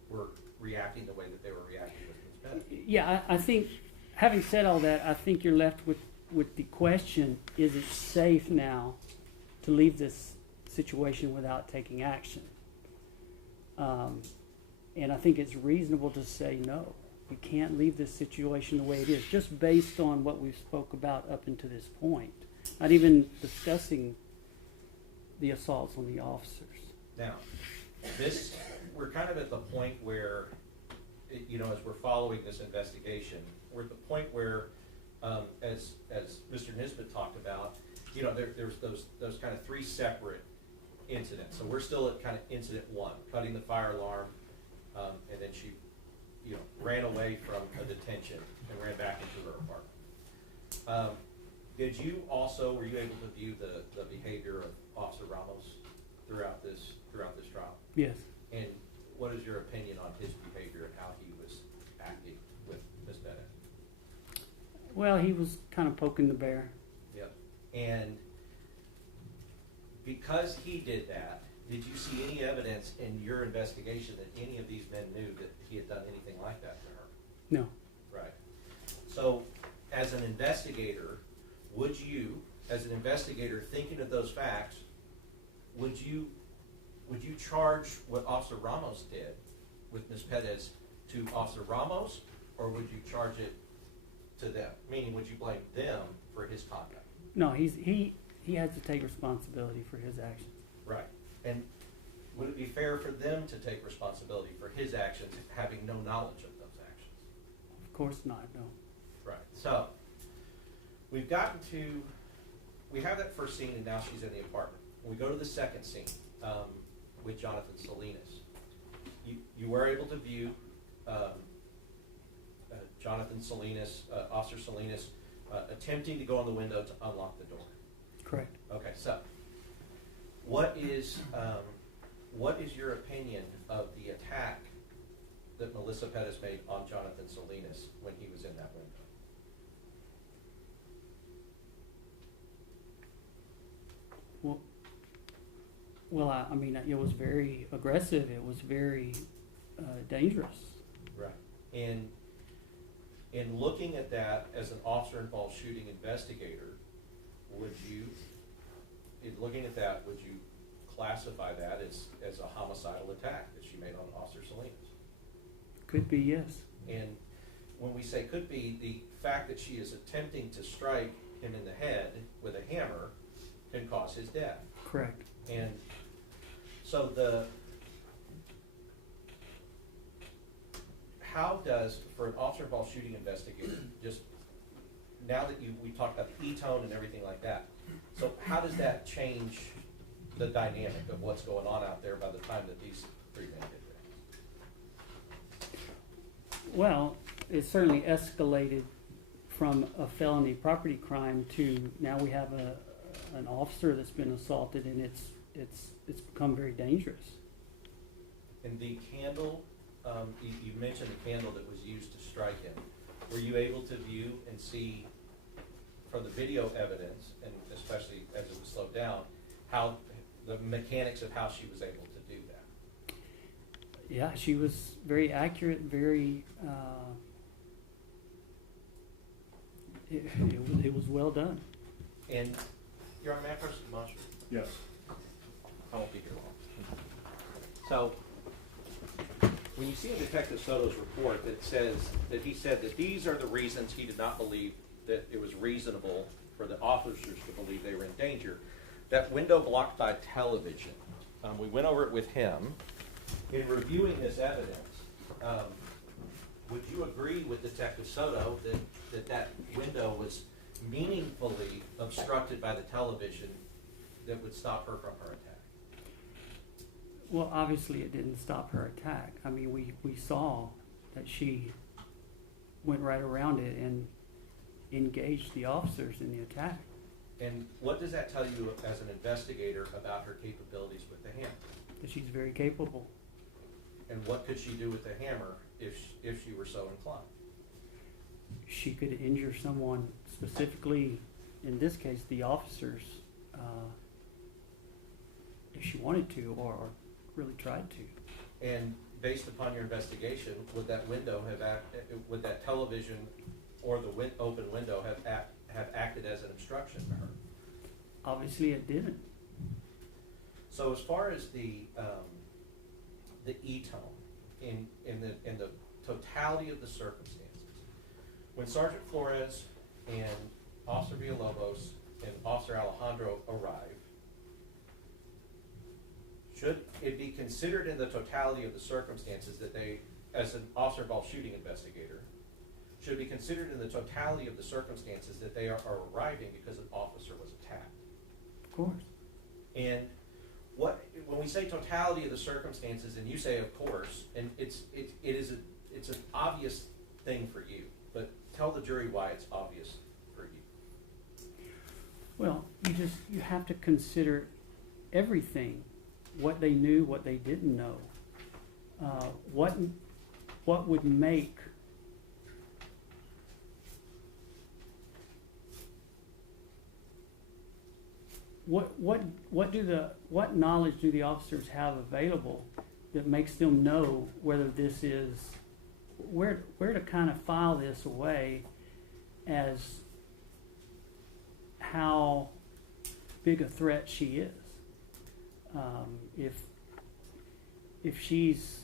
were reacting the way that they were reacting with Ms. Bennett. Yeah, I think, having said all that, I think you're left with the question, is it safe now to leave this situation without taking action? And I think it's reasonable to say no. You can't leave this situation the way it is, just based on what we've spoke about up until this point. Not even discussing the assaults on the officers. Now, we're kind of at the point where, as we're following this investigation, we're at the point where, as Mr. Nisbet talked about, there's those kind of three separate incidents. So we're still at kind of incident one, cutting the fire alarm, and then she, ran away from a detention and ran back into her apartment. Were you able to view the behavior of Officer Ramos throughout this trial? Yes. And what is your opinion on his behavior and how he was acting with Ms. Bennett? Well, he was kind of poking the bear. Yep. And because he did that, did you see any evidence in your investigation that any of these men knew that he had done anything like that to her? No. Right. So, as an investigator, thinking of those facts, would you charge what Officer Ramos did with Ms. Perez to Officer Ramos, or would you charge it to them? Meaning, would you blame them for his conduct? No, he has to take responsibility for his actions. Right. And would it be fair for them to take responsibility for his actions, having no knowledge of those actions? Of course not, no. Right. So, we have that first scene, and now she's in the apartment. We go to the second scene with Jonathan Salinas. You were able to view Jonathan Salinas, Officer Salinas, attempting to go in the window to unlock the door. Correct. Okay, so what is your opinion of the attack that Melissa Perez made on Jonathan Salinas when he was in that window? Well, I mean, it was very aggressive. It was very dangerous. Right. And in looking at that as an officer-involved shooting investigator, would you classify that as a homicidal attack that she made on Officer Salinas? Could be, yes. And when we say could be, the fact that she is attempting to strike him in the head with a hammer can cause his death. Correct. And so how does, for an officer-involved shooting investigator, just now that we talked about the E-tone and everything like that, so how does that change the dynamic of what's going on out there by the time that these three men get there? Well, it certainly escalated from a felony property crime to now we have an officer that's been assaulted, and it's become very dangerous. And the candle, you mentioned the candle that was used to strike him. Were you able to view and see from the video evidence, and especially as it was slowed down, how the mechanics of how she was able to do that? Yeah, she was very accurate, very, it was well done. And, Your Honor, may I press the motion? Yes. I won't be here long. So, when you see in Detective Soto's report that says that he said that these are the reasons he did not believe that it was reasonable for the officers to believe they were in danger, that window blocked by television, we went over it with him. In reviewing this evidence, would you agree with Detective Soto that window was meaningfully obstructed by the television that would stop her from her attack? Well, obviously it didn't stop her attack. I mean, we saw that she went right around it and engaged the officers in the attack. And what does that tell you as an investigator about her capabilities with the hammer? That she's very capable. And what could she do with the hammer if she were so inclined? She could injure someone, specifically, in this case, the officers, if she wanted to or really tried to. And based upon your investigation, would that window would that television or the open window have acted as an obstruction to her? Obviously, it didn't. So as far as the E-tone in the totality of the circumstances, when Sergeant Flores and Officer Villalobos and Officer Alejandro arrive, should it be considered in the totality of the circumstances that they, as an officer involved shooting investigator, should it be considered in the totality of the circumstances that they are arriving because an officer was attacked? Of course. And when we say totality of the circumstances, and you say of course, and it's an obvious thing for you, but tell the jury why it's obvious for you. Well, you have to consider everything, what they knew, what they didn't know, what would make what knowledge do the officers have available that makes them know whether this is where to kind of file this away as how big a threat she is. If she's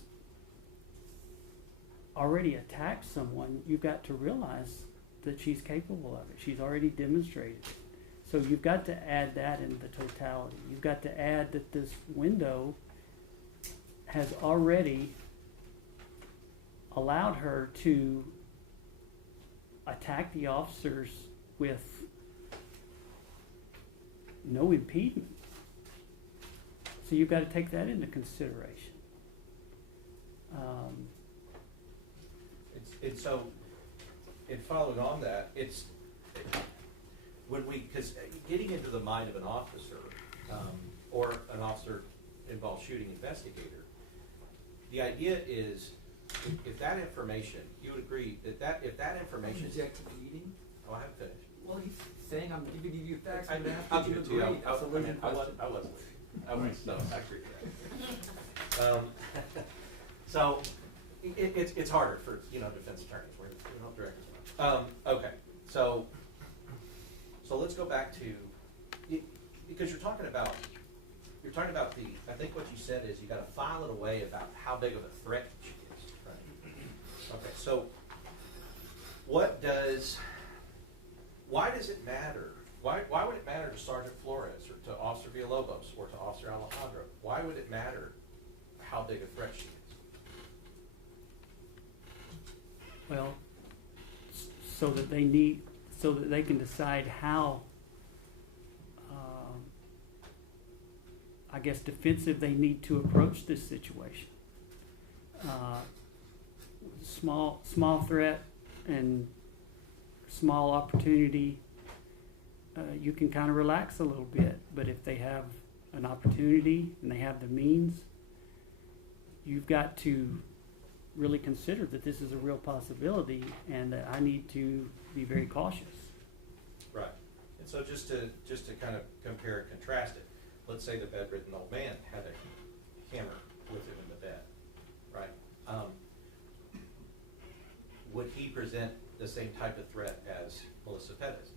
already attacked someone, you've got to realize that she's capable of it. She's already demonstrated it. So you've got to add that in the totality. You've got to add that this window has already allowed her to attack the officers with no impediment. So you've got to take that into consideration. So, in following on that, because getting into the mind of an officer or an officer involved shooting investigator, the idea is if that information, you would agree that if that information is... Object to the meeting? Oh, I haven't finished. Well, he's saying I'm giving you facts, I'll and give after it to you you. agree, that's a leading I question. wasn't. No, I agree with that. So it's harder for defense attorneys. We're not directors. Okay, so let's go back to because you're talking about I think what you said is you got to file it away about how big of a threat she is. Right? Okay, so why does it matter? Why would it matter to Sergeant Flores or to Officer Villalobos or to Officer Alejandro? Why would it matter how big a threat she is? Well, so that they can decide how, I guess, defensive they need to approach this situation. Small threat and small opportunity, you can kind of relax a little bit. But if they have an opportunity and they have the means, you've got to really consider that this is a real possibility and that I need to be very cautious. Right. And so just to kind of compare and contrast it, let's say the bedridden old man had a hammer with him in the bed, right? Would he present the same type of threat as Melissa Perez?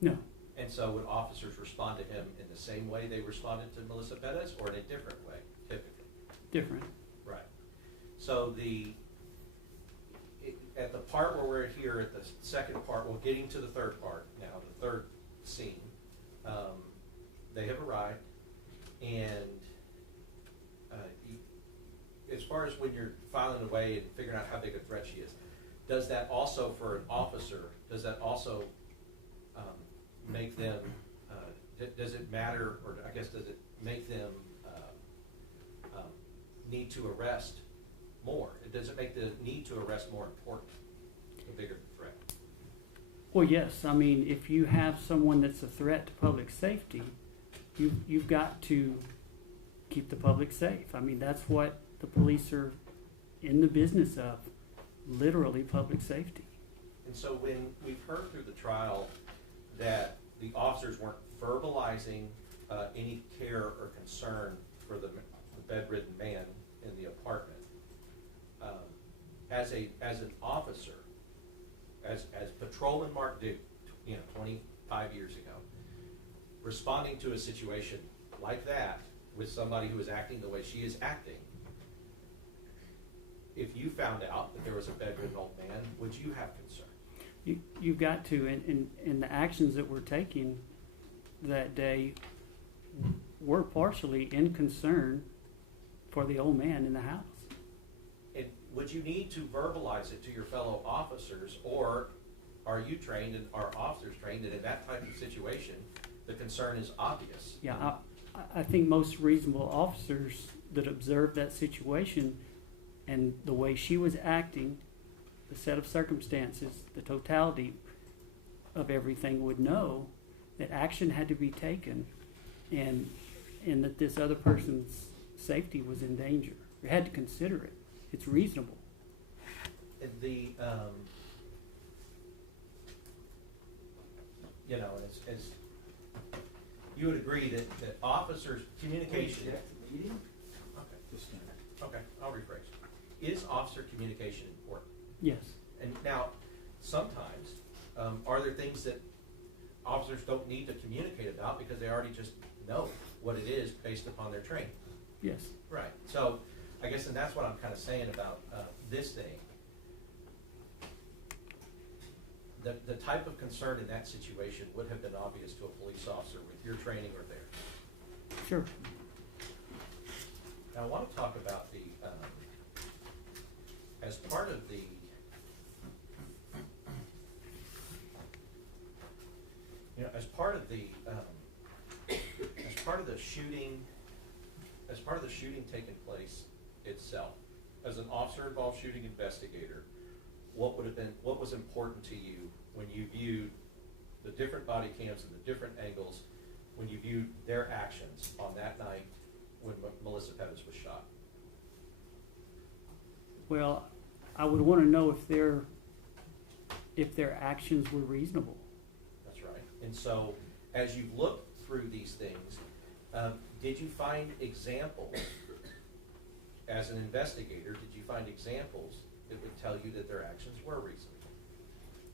No. And so would officers respond to him in the same way they responded to Melissa Perez, or in a different way, typically? Different. Right. So at the part where we're here, at the second part, we're getting to the third part now, the third scene. They have arrived, and as far as when you're filing away and figuring out how big a threat she is, does that also, for an officer, does that also make them, does it matter, or I guess does it make them need to arrest more? Does it make the need to arrest more important, the bigger the threat? Well, yes. I mean, if you have someone that's a threat to public safety, you've got to keep the public safe. I mean, that's what the police are in the business of, literally public safety. And so when we've heard through the trial that the officers weren't verbalizing any care or concern for the bedridden man in the apartment. As an officer, as Patrolman Mark Duke, 25 years ago, responding to a situation like that with somebody who is acting the way she is acting, if you found out that there was a bedridden old man, would you have concern? You've got to, and the actions that we're taking that day were partially in concern for the old man in the house. And would you need to verbalize it to your fellow officers, or are you trained and are officers trained that in that type of situation, the concern is obvious? Yeah, I think most reasonable officers that observed that situation and the way she was acting, the set of circumstances, the totality of everything would know that action had to be taken and that this other person's safety was in danger. You had to consider it. It's reasonable. The as you would agree that officers' communication. Okay. Just a minute. Okay, I'll rephrase. Is officer communication important? Yes. And now, sometimes, are there things that officers don't need to communicate about because they already just know what it is based upon their training? Yes. Right. So, I guess, and that's what I'm kind of saying about this thing. The type of concern in that situation would have been obvious to a police officer with your training or theirs. Sure. Now, I want to talk about the, as part of the, as part of the shooting, taking place itself, as an officer-involved shooting investigator, what was important to you when you viewed the different body cams and the different angles, when you viewed their actions on that night when Melissa Perez was shot? Well, I would want to know if their actions were reasonable. That's right. And so, as you look through these things, did you find examples, as an investigator, did you find examples that would tell you that their actions were reasonable?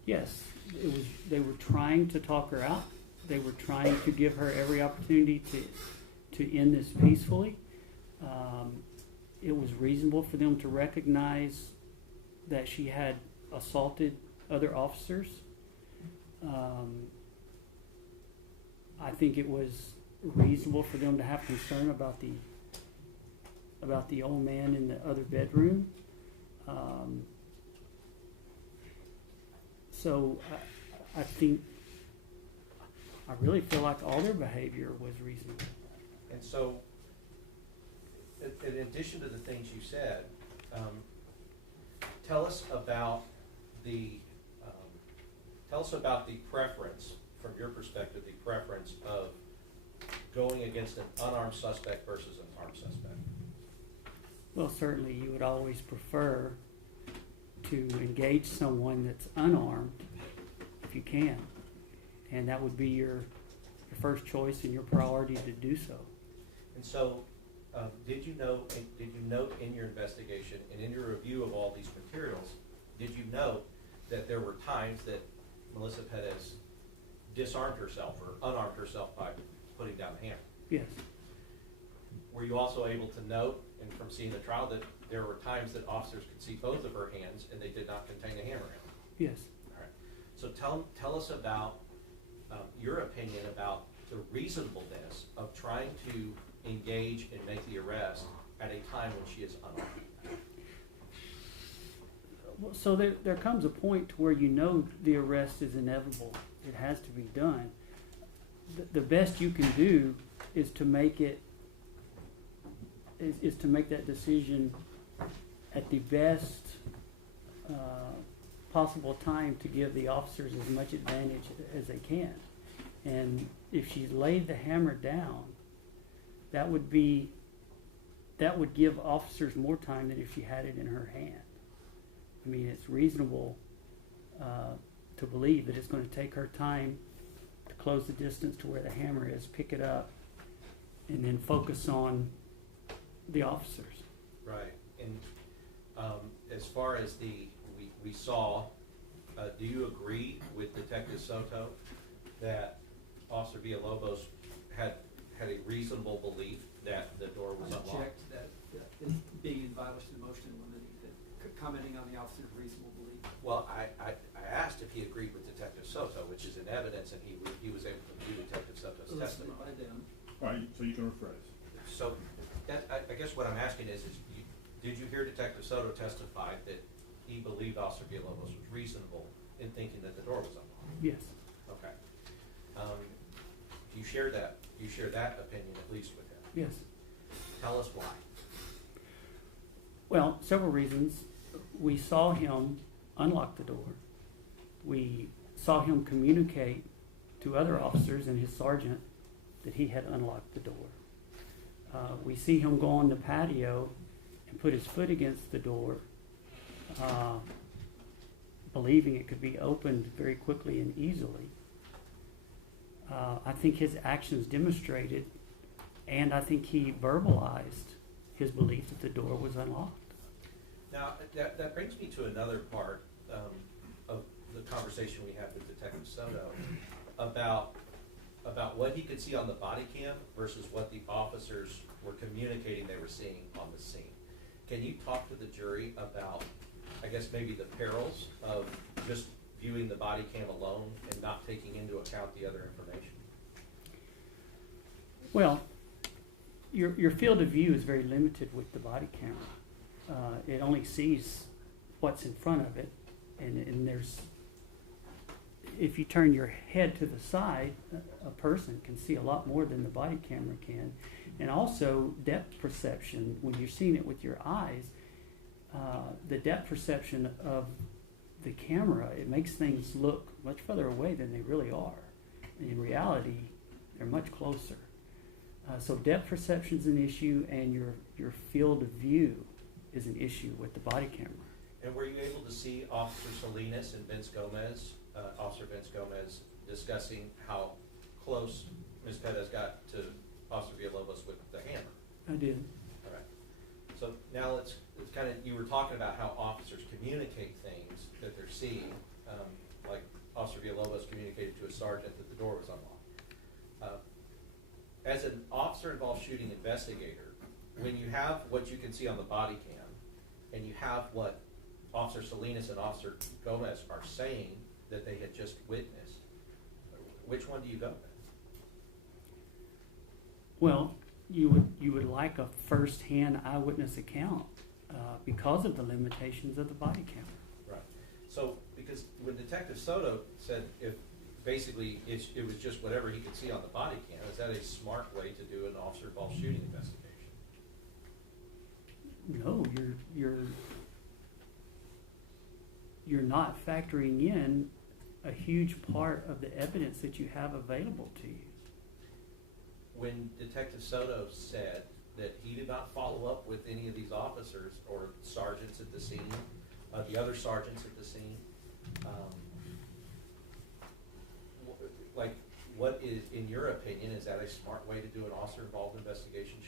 Yes, they were trying to talk her out. They were trying to give her every opportunity to end this peacefully. It was reasonable for them to recognize that she had assaulted other officers. I think it was reasonable for them to have concern about the old man in the other bedroom. So I think, I really feel like all their behavior was reasonable. And so, in addition to the things you said, tell us about the preference, from your perspective, the preference of going against an unarmed suspect versus an armed suspect. Well, certainly you would always prefer to engage someone that's unarmed if you can, and that would be your first choice and your priority to do so. And so, did you note in your investigation and in your review of all these materials, did you note that there were times that Melissa Perez disarmed herself or unarmed herself by putting down the hammer? Yes. Were you also able to note, and from seeing the trial, that there were times that officers could see both of her hands and they did not contain a hammer? Yes. All right. So tell us about your opinion about the reasonableness of trying to engage and make the arrest at a time when she is unarmed. Well, so there comes a point to where you know the arrest is inevitable. It has to be done. The best you can do is to make it is to make that decision at the best possible time to give the officers as much advantage as they can. And if she laid the hammer down, that would give officers more time than if she had it in her hand. I mean, it's reasonable to believe that it's going to take her time to close the distance to where the hammer is, pick it up, and then focus on the officers. Right, and as far as we saw, do you agree with Detective Soto that Officer Villalobos had a reasonable belief that the door was I unlocked? checked that it's being in violation of the motion in limine, commenting on the officer's reasonable belief. Well, I asked if he agreed with Detective Soto, which is in evidence, and he was able to view Detective Soto's Elicited by testimony. them. All right, so you can rephrase. So, I guess what I'm asking is did you hear Detective Soto testify that he believed Officer Villalobos was reasonable in thinking that the door was unlocked? Yes. Okay. Do you share that? Do you share that opinion at least with him? Yes. Tell us why. Well, several reasons. We saw him unlock the door. We saw him communicate to other officers and his sergeant that he had unlocked the door. We see him go on the patio and put his foot against the door, believing it could be opened very quickly and easily. I think his actions demonstrated, and I think he verbalized his belief that the door was unlocked. Now, that brings me to another part of the conversation we had with Detective Soto about what he could see on the body cam versus what the officers were communicating they were seeing on the scene. Can you talk to the jury about, I guess, maybe the perils of just viewing the body cam alone and not taking into account the other information? Well, your field of view is very limited with the body camera. It only sees what's in front of it, and there's, if you turn your head to the side, a person can see a lot more than the body camera can. And also depth perception, when you're seeing it with your eyes, the depth perception of the camera, it makes things look much further away than they really are. And in reality, they're much closer. So depth perception is an issue, and your field of view is an issue with the body camera. And were you able to see Officer Salinas and Officer Vince Gomez, discussing how close Ms. Perez got to Officer Villalobos with the hammer? I did. All right. So now it's kind of, you were talking about how officers communicate things that they're seeing, like Officer Villalobos communicated to a sergeant that the door was unlocked. As an officer-involved shooting investigator, when you have what you can see on the body cam, and you have what Officer Salinas and Officer Gomez are saying that they had just witnessed, which one do you go with? Well, you would like a first-hand eyewitness account because of the limitations of the body camera. Right. So, because when Detective Soto said if basically it was just whatever he could see on the body cam, is that a smart way to do an officer-involved shooting investigation? No, you're not factoring in a huge part of the evidence that you have available to you. When Detective Soto said that he did not follow up with any of these officers or sergeants at the scene, the other sergeants at the scene, what is, in your opinion, is that a smart way to do an officer-involved investigation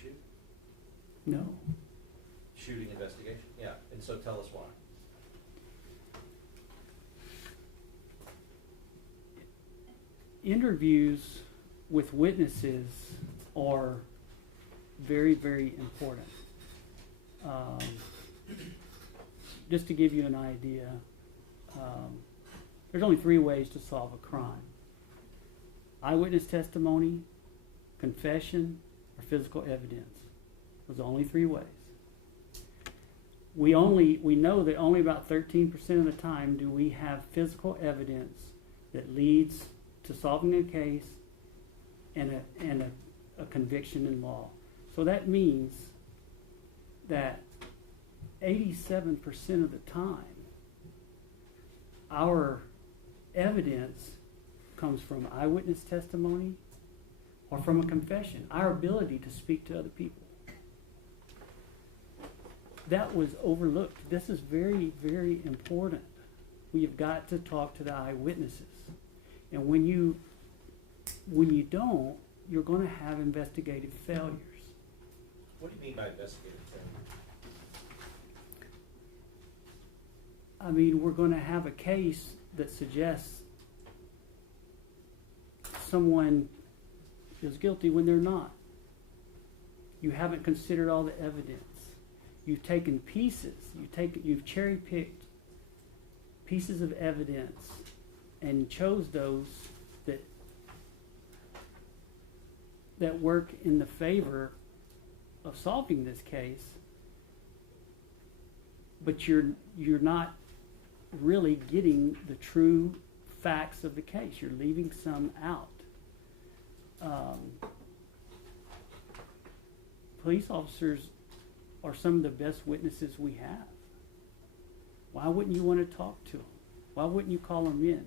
No. shooting investigation? Yeah, and so tell us why. Interviews with witnesses are very, very important. Just to give you an idea, there's only 3 ways to solve a crime: eyewitness testimony, confession, or physical evidence. Those are only 3 ways. We know that only about 13% of the time do we have physical evidence that leads to solving a case and a conviction in law. So that means that 87% of the time, our evidence comes from eyewitness testimony or from a confession, our ability to speak to other people. That was overlooked. This is very, very important. We have got to talk to the eyewitnesses. And when you don't, you're gonna have investigative failures. What do you mean by investigative failure? I mean, we're gonna have a case that suggests someone is guilty when they're not. You haven't considered all the evidence. You've taken pieces, you've cherry picked pieces of evidence and chose those that work in the favor of solving this case, but you're not really getting the true facts of the case. You're leaving some out. Police officers are some of the best witnesses we have. Why wouldn't you want to talk to them? Why wouldn't you call them in?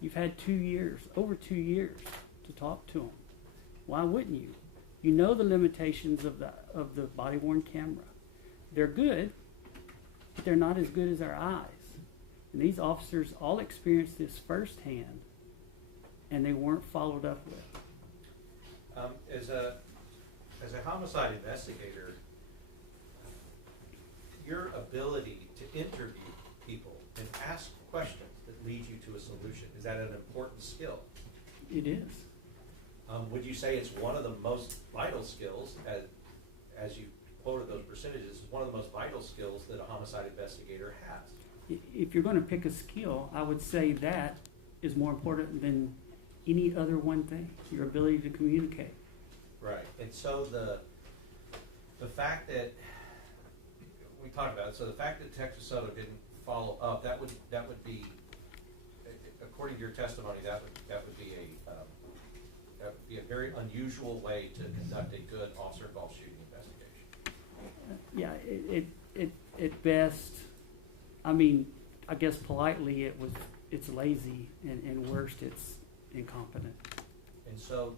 You've had 2 years, over 2 years, to talk to them. Why wouldn't you? You know the limitations of the body-worn camera. They're good, but they're not as good as our eyes. And these officers all experienced this firsthand, and they weren't followed up with. As a homicide investigator, your ability to interview people and ask questions that lead you to a solution, is that an important skill? It is. Would you say it's one of the most vital skills, as you quoted those percentages, one of the most vital skills that a homicide investigator has? If you're going to pick a skill, I would say that is more important than any other one thing, your ability to communicate. Right, and so the fact that, we talked about it, so the fact that Texas Southern didn't follow up, that would be, according to your testimony, that would be a very unusual way to conduct a good officer-involved shooting investigation. Yeah, at best, I mean, I guess politely it's lazy, and worst it's incompetent. And so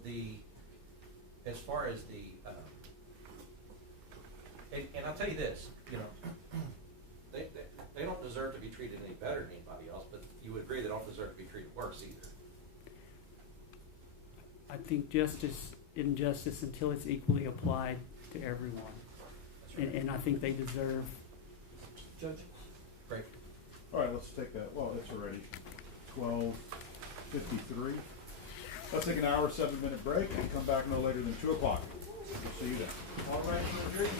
as far as and I'll tell you this, you know, they don't deserve to be treated any better than anybody else, but you would agree they don't deserve to be treated worse either. I think injustice until it's equally applied to everyone. That's right. And I think they deserve. Judge? Great. All right, let's take that. Well, it's already 12:53. Let's take an hour, 7-minute break and come back no later than 2 o'clock. We'll see you then. All right, Madrid.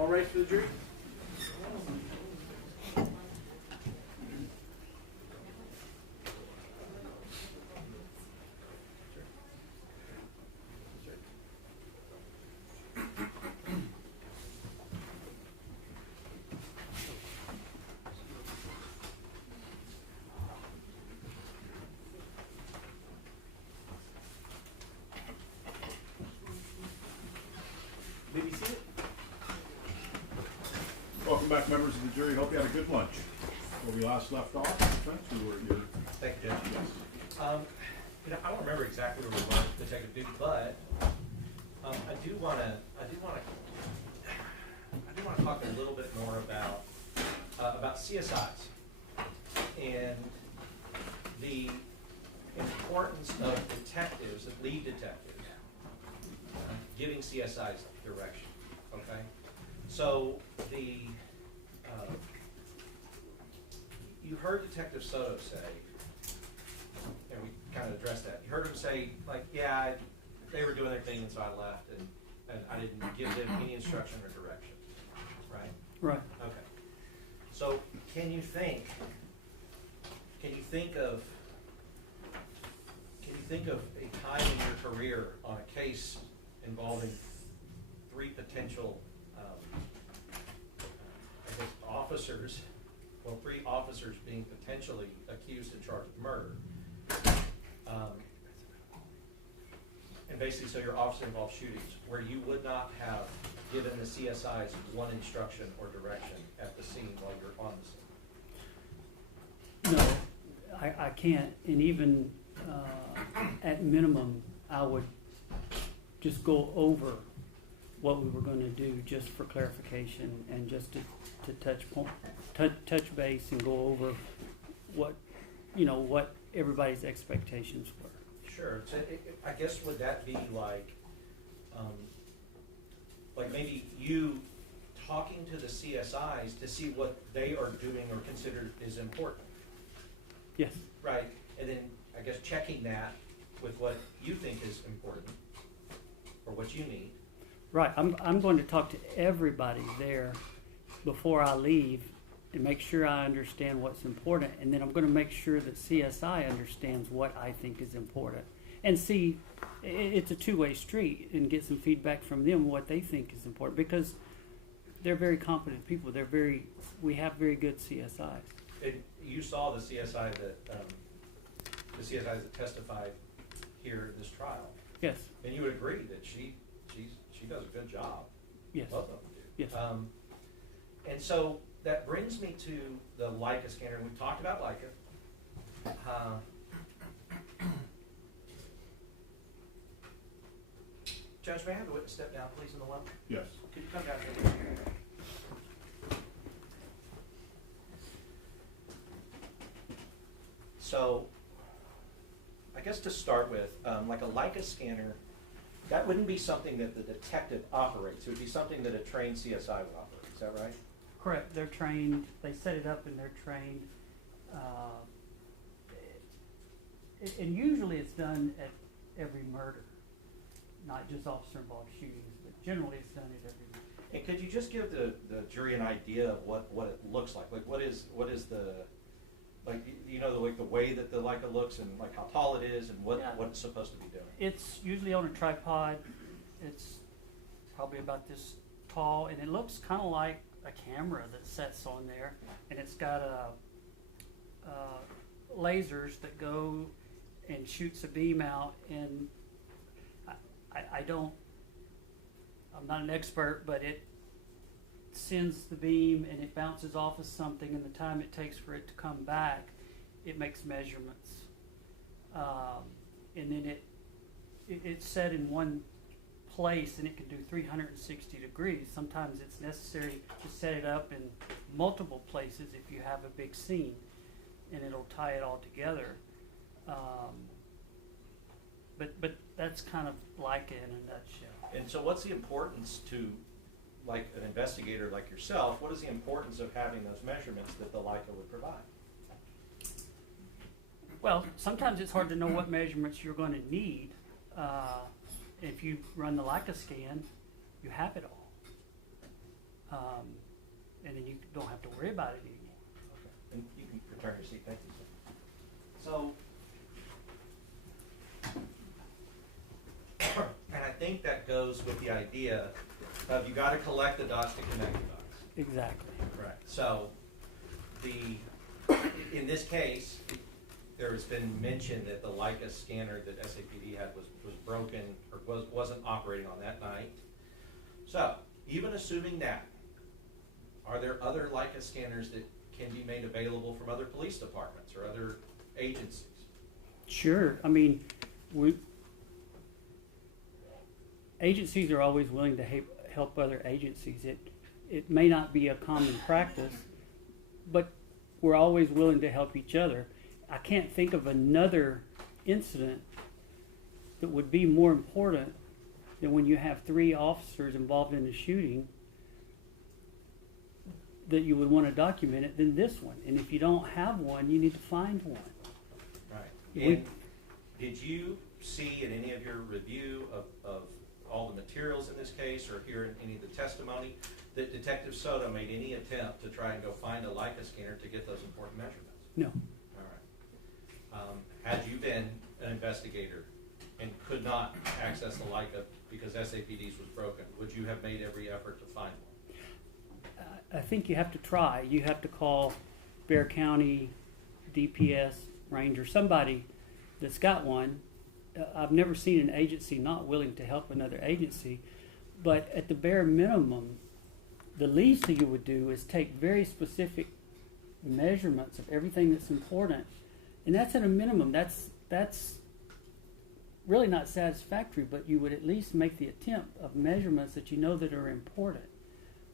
All right for the jury? May be seated. Welcome back, members of the jury. Hope you had a good lunch. Where we last left off, defense, we were here. Thank you, Judge. Yes. I don't remember exactly where we were with detective duty, but I do want to talk a little bit more about CSIs and the importance of detectives, of lead detectives, giving CSIs direction. Okay, so you heard Detective Soto say, and we kind of addressed that. You heard him say, like, yeah, they were doing their thing, and so I left, and I didn't give them any instruction or direction, right? Right. Okay. So can you think of a time in your career on a case involving three potential officers, well, three officers being potentially accused and charged with murder. And basically, so your officer involved shootings where you would not have given the CSIs one instruction or direction at the scene while you're on the scene? No, I can't. And even at minimum, I would just go over what we were going to do just for clarification and just to touch base and go over what everybody's expectations were. Sure. So I guess would that be like maybe you talking to the CSIs to see what they are doing or consider is important, Yes. right? And then I guess checking that with what you think is important or what you need. Right. I'm going to talk to everybody there before I leave and make sure I understand what's important, and then I'm going to make sure that CSI understands what I think is important. And see, it's a two-way street, and get some feedback from them what they think is important, because they're very competent people. We have very good CSIs. And you saw the CSI that testified here in this trial. Yes. And you would agree that she does a good job. Yes. Both of them do. Yes. And so that brings me to the Leica scanner. We talked about Leica. Judge, may I have the witness step down, please, in the left? Yes. Could you come down here? So, I guess to start with, like a Leica scanner, that wouldn't be something that the detective operates. It would be something that a trained CSI would operate. Is that right? Correct. They're trained. They set it up and they're trained. And usually it's done at every murder, not just officer-involved shootings, but generally it's done at every murder. And could you just give the jury an idea of what it looks like? Like what is the, like, the way that the Leica looks and like how tall it is and what it's supposed to be doing? It's usually on a tripod. It's probably about this tall, and it looks kind of like a camera that sets on there, and it's got lasers that go and shoots a beam out. And I'm not an expert, but it sends the beam and it bounces off of something, and the time it takes for it to come back, it makes measurements. And then it's set in one place, and it can do 360 degrees. Sometimes it's necessary to set it up in multiple places if you have a big scene, and it'll tie it all together. But that's kind of like it in a nutshell. And so what's the importance to, like an investigator like yourself, what is the importance of having those measurements that the Leica would provide? Well, sometimes it's hard to know what measurements you're going to need. If you run the Leica scan, you have it all. And then you don't have to worry about it anymore. And you can return your seat, thank you, sir. So, and I think that goes with the idea of you gotta collect the dots to connect the dots. Exactly. Right. So, in this case, there has been mention that the Leica scanner that SAPD had was broken or wasn't operating on that night. So, even assuming that, are there other Leica scanners that can be made available from other police departments or other agencies? Sure. I mean, agencies are always willing to help other agencies. It may not be a common practice, but we're always willing to help each other. I can't think of another incident that would be more important than when you have 3 officers involved in a shooting that you would want to document it than this one. And if you don't have one, you need to find one. Right. And did you see in any of your review of all the materials in this case or hear in any of the testimony that Detective Soto made any attempt to try and go find a Leica scanner to get those important measurements? No. All right. Had you been an investigator and could not access the Leica because SAPD's was broken, would you have made every effort to find one? I think you have to try. You have to call Bexar County DPS, Ranger, somebody that's got one. I've never seen an agency not willing to help another agency, but at the bare minimum, the least that you would do is take very specific measurements of everything that's important, and that's at a minimum. That's really not satisfactory, but you would at least make the attempt of measurements that you know that are important,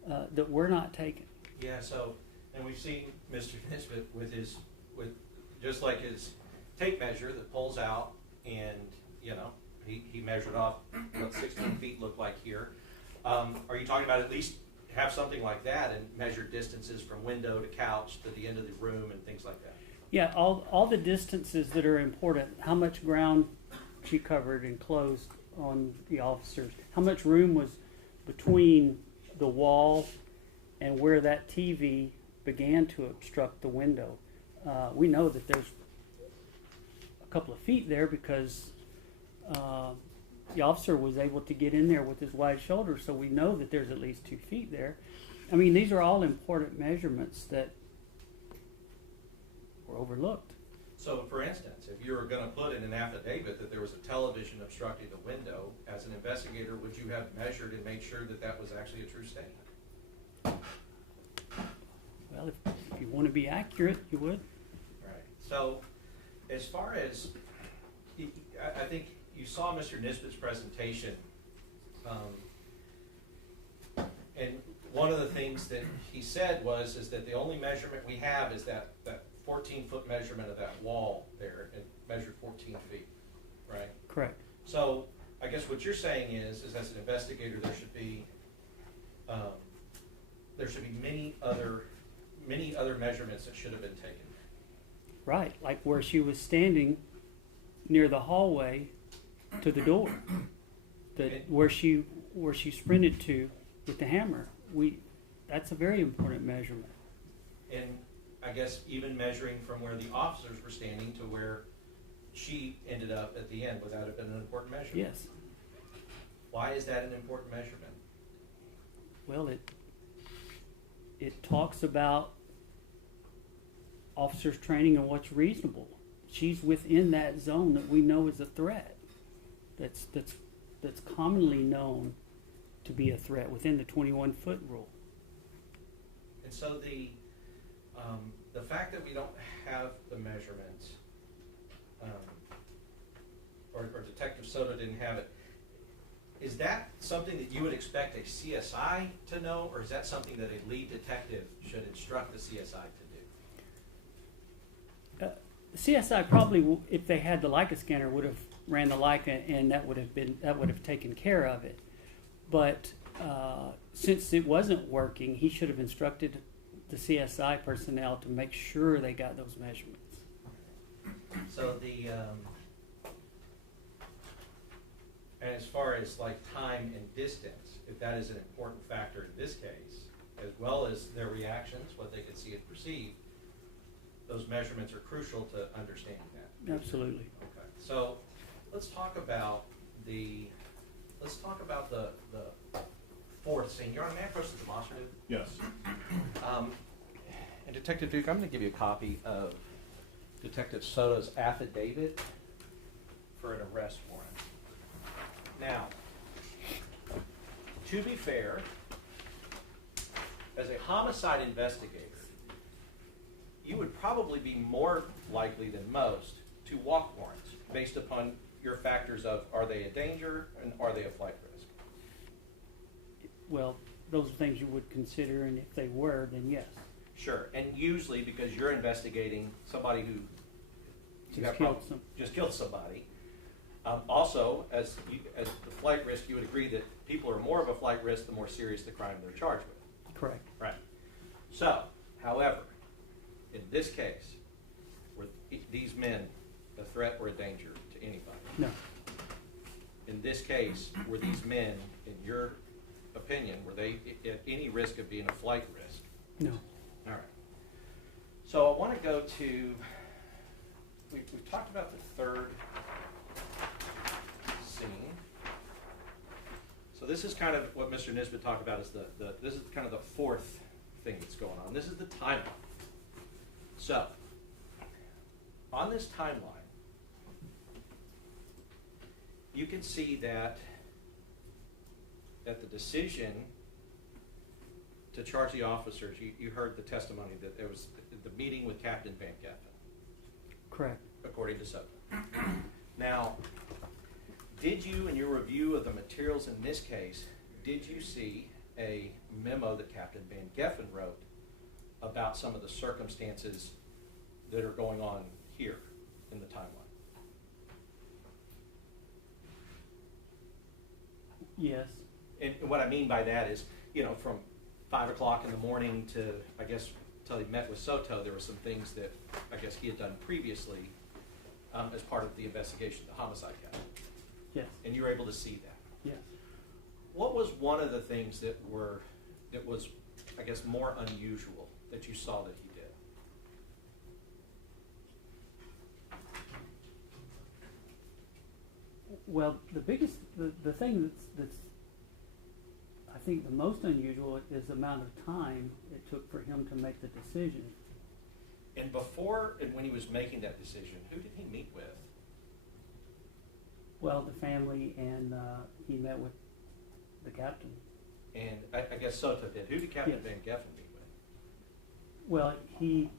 that were not taken. Yeah, so, and we've seen Mr. Nisbet with just like his tape measure that pulls out and, you know, he measured off what 16 feet look like here. Are you talking about at least have something like that and measure distances from window to couch to the end of the room and things like that? Yeah, all the distances that are important, how much ground she covered and closed on the officers, how much room was between the wall and where that TV began to obstruct the window. We know that there's a couple of feet there because the officer was able to get in there with his wide shoulder, so we know that there's at least 2 feet there. I mean, these are all important measurements that were overlooked. So, for instance, if you were going to put in an affidavit that there was a television obstructing the window, as an investigator, would you have measured and made sure that that was actually a true statement? Well, if you want to be accurate, you would. Right. So, as far as, I think you saw Mr. Nisbet's presentation, and one of the things that he said is that the only measurement we have is that 14-foot measurement of that wall there, and measured 14 feet, right? Correct. So I guess what you're saying is as an investigator, there should be many other measurements that should have been taken. Right, like where she was standing near the hallway to the door, where she sprinted to with the hammer. That's a very important measurement. And I guess even measuring from where the officers were standing to where she ended up at the end, would that have been an important measurement? Yes. Why is that an important measurement? Well, it talks about officers' training and what's reasonable. She's within that zone that we know is a threat. That's commonly known to be a threat within the 21-foot rule. And so the fact that we don't have the measurements, or Detective Soto didn't have it, is that something that you would expect a CSI to know, or is that something that a lead detective should instruct the CSI to do? CSI probably, if they had the Leica scanner, would have ran the Leica, and that would have taken care of it. But since it wasn't working, he should have instructed the CSI personnel to make sure they got those measurements. So as far as like time and distance, if that is an important factor in this case, as well as their reactions, what they could see and perceive, those measurements are crucial to understanding that. Absolutely. Okay, so let's talk about the fourth scene. Your Honor, may I approach the demonstrative? Yes. And Detective Duke, I'm going to give you a copy of Detective Soto's affidavit for an arrest warrant. Now, to be fair, as a homicide investigator, you would probably be more likely than most to walk warrants based upon your factors of are they a danger and are they a flight risk? Well, those are things you would consider, and if they were, then yes. Sure, and usually because you're investigating somebody who just killed somebody. Also, as the flight risk, you would agree that people are more of a flight risk the more serious the crime they're charged with. Correct. Right. So, however, in this case, were these men a threat or a danger to anybody? No. In this case, were these men, in your opinion, were they at any risk of being a flight risk? No. All right. So I want to go to, we've talked about the third scene. So this is kind of what Mr. Nisbet talked about is this is kind of the fourth thing that's going on. This is the timeline. So, on this timeline, you can see that at the decision to charge the officers, you heard the testimony that there was the meeting with Captain Van Geffen. Correct. According to Soto. Now, did you, in your review of the materials in this case, did you see a memo that Captain Van Geffen wrote about some of the circumstances that are going on here in the timeline? Yes. And what I mean by that is, from 5 o'clock in the morning to, I guess, till he met with Soto, there were some things that I guess he had done previously as part of the investigation, the homicide case. Yes. And you were able to see that. Yes. What was one of the things that was, I guess, more unusual that you saw that he did? Well, the thing that's I think the most unusual is the amount of time it took for him to make the decision. And before and when he was making that decision, who did he meet with? Well, the family, and he met with the captain. And I guess Soto did. Who did Captain Yes. Van Geffen meet with? Well, he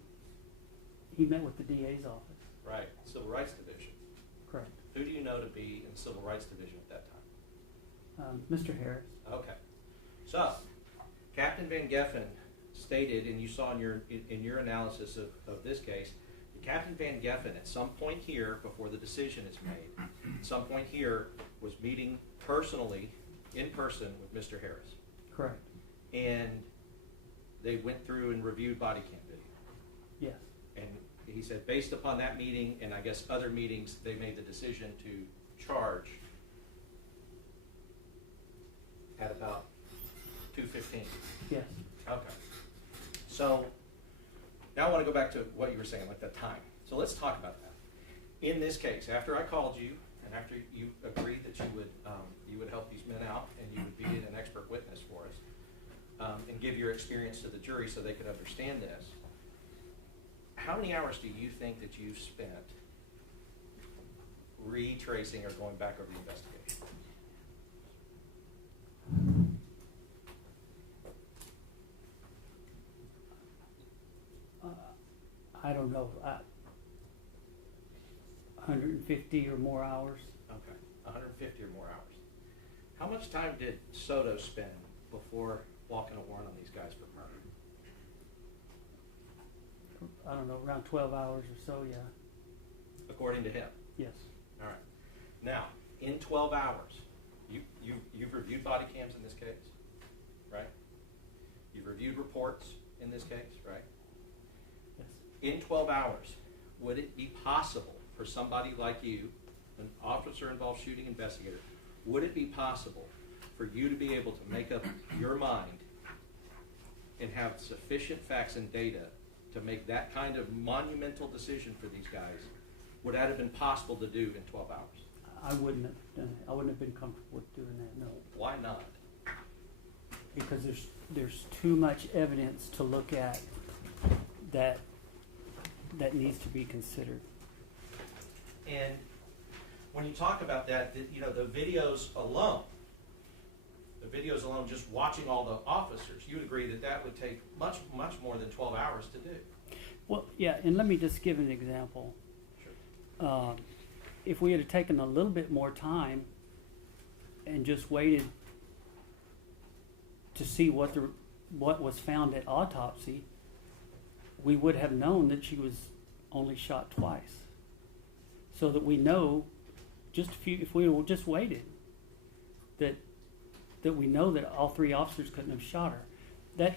met with the DA's office. Right, Civil Rights Division. Correct. Who do you know to be in the Civil Rights Division at that time? Mr. Harris. Okay. So, Captain Van Geffen stated, and you saw in your analysis of this case, that Captain Van Geffen at some point here, before the decision is made, at some point here was meeting personally, in person, with Mr. Harris. Correct. And they went through and reviewed body cam video. Yes. And he said, based upon that meeting, and I guess other meetings, they made the decision to charge at about 2:15. Yes. Okay. So now I want to go back to what you were saying, like that time. So let's talk about that. In this case, after I called you, and after you agreed that you would help these men out, and you would be an expert witness for us, and give your experience to the jury so they could understand this, how many hours do you think that you've spent retracing or going back over the investigation? I don't know, 150 or more hours. Okay, 150 or more hours. How much time did Soto spend before walking a warrant on these guys for murder? I don't know, around 12 hours or so, yeah. According to him? Yes. All right. Now, in 12 hours, you've reviewed body cams in this case, right? You've reviewed reports in this case, right? Yes. In 12 hours, would it be possible for somebody like you, an officer-involved shooting investigator, would it be possible for you to be able to make up your mind and have sufficient facts and data to make that kind of monumental decision for these guys, would that have been possible to do in 12 hours? I wouldn't have done it. I wouldn't have been comfortable with doing that, no. Why not? Because there's too much evidence to look at that needs to be considered. And when you talk about that, you know, the videos alone, just watching all the officers, you would agree that that would take much, much more than 12 hours to do. Well, yeah, and let me just give an example. Sure. If we had taken a little bit more time and just waited to see what was found at autopsy, we would have known that she was only shot twice. So that we know, if we just waited, that we know that all three officers couldn't have shot her.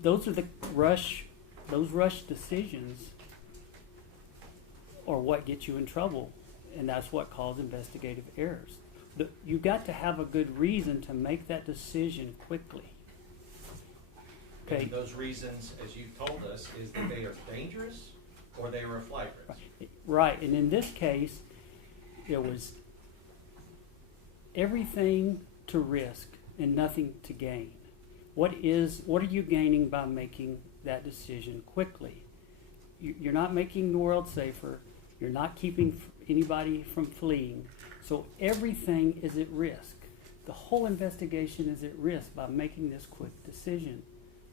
Those rush decisions are what get you in trouble, and that's what causes investigative errors. You've got to have a good reason to make that decision quickly. Okay. And those reasons, as you told us, is that they are dangerous or they were a flight risk. Right, and in this case, there was everything to risk and nothing to gain. What are you gaining by making that decision quickly? You're not making the world safer. You're not keeping anybody from fleeing. So everything is at risk. The whole investigation is at risk by making this quick decision.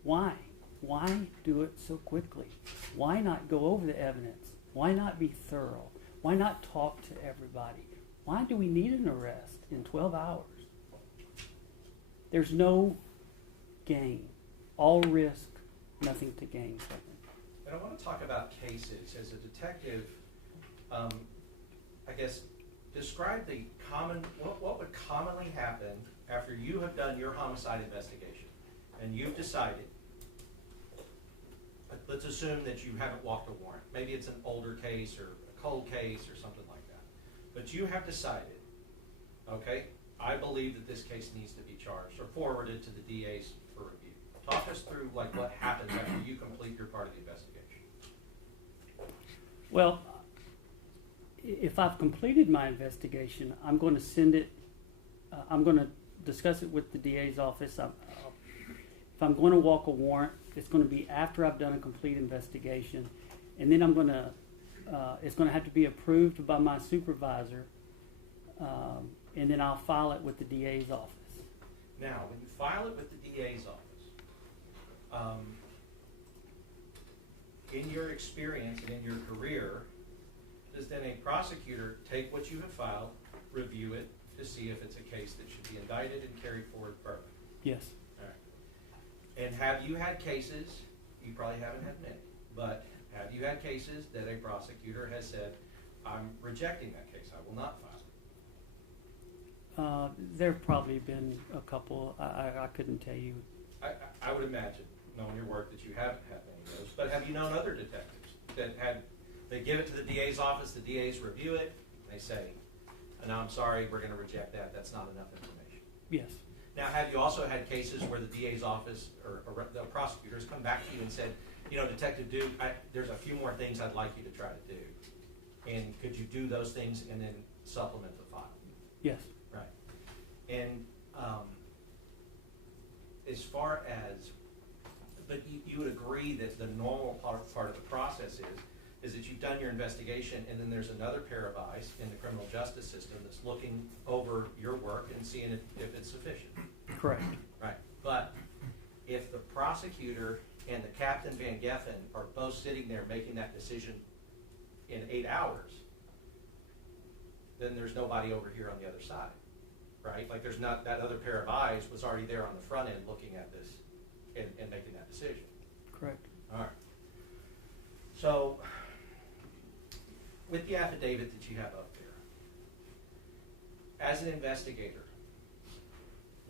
Why? Why do it so quickly? Why not go over the evidence? Why not be thorough? Why not talk to everybody? Why do we need an arrest in 12 hours? There's no gain. All risk, nothing to gain from it. And I want to talk about cases. As a detective, I guess, describe what would commonly happen after you have done your homicide investigation and you've decided, let's assume that you haven't walked a warrant. Maybe it's an older case or a cold case or something like that. But you have decided, okay, I believe that this case needs to be charged or forwarded to the DAs for review. Talk us through what happens after you complete your part of the investigation. Well, if I've completed my investigation, I'm going to send it, I'm going to discuss it with the DA's office. If I'm going to walk a warrant, it's going to be after I've done a complete investigation. And then it's going to have to be approved by my supervisor. And then I'll file it with the DA's office. Now, when you file it with the DA's office, in your experience and in your career, does then a prosecutor take what you have filed, review it to see if it's a case that should be indicted and carried forward further? Yes. All right. And have you had cases, you probably haven't had many, but have you had cases that a prosecutor has said, I'm rejecting that case, I will not file it? There have probably been a couple. I couldn't tell you. I would imagine, knowing your work, that you haven't had many of those. But have you known other detectives that they give it to the DA's office, the DA's review it, and they say, no, I'm sorry, we're going to reject that. That's not enough information. Yes. Now, have you also had cases where the DA's office or the prosecutors come back to you and said, Detective Duke, there's a few more things I'd like you to try to do. And could you do those things and then supplement the file? Yes. Right. And as far as, but you would agree that the normal part of the process is that you've done your investigation and then there's another pair of eyes in the criminal justice system that's looking over your work and seeing if it's sufficient. Correct. Right. But if the prosecutor and the Captain Van Geffen are both sitting there making that decision in 8 hours, then there's nobody over here on the other side, right? Like there's not, that other pair of eyes was already there on the front end looking at this and making that decision. Correct. All right. So, with the affidavit that you have up there, as an investigator,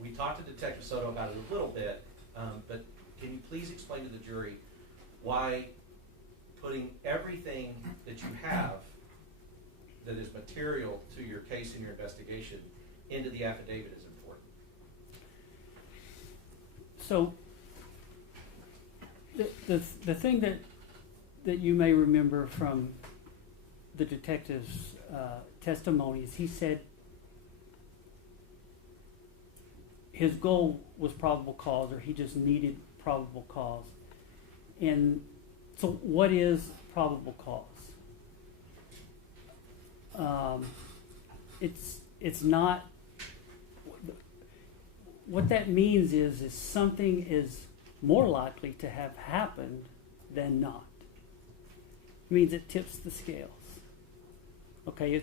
we talked to Detective Soto about it a little bit, but can you please explain to the jury why putting everything that you have that is material to your case and your investigation into the affidavit is important? So, The thing that you may remember from the detective's testimony is he said his goal was probable cause, or he just needed probable cause. And so what is probable cause? It's not, what that means is something is more likely to have happened than not. It means it tips the scales. Okay,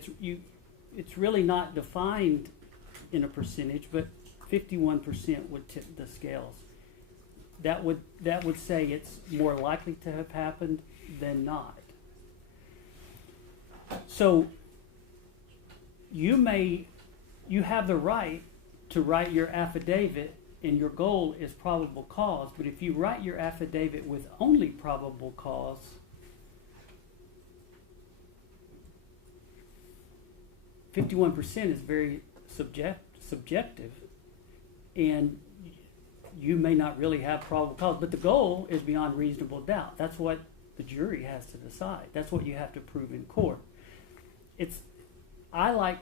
it's really not defined in a percentage, but 51% would tip the scales. That would say it's more likely to have happened than not. So you have the right to write your affidavit, and your goal is probable cause, but if you write your affidavit with only probable cause, %, is very subjective, and you may not really have probable cause, but the goal is beyond reasonable doubt. That's what the jury has to decide. That's what you have to prove in court. I like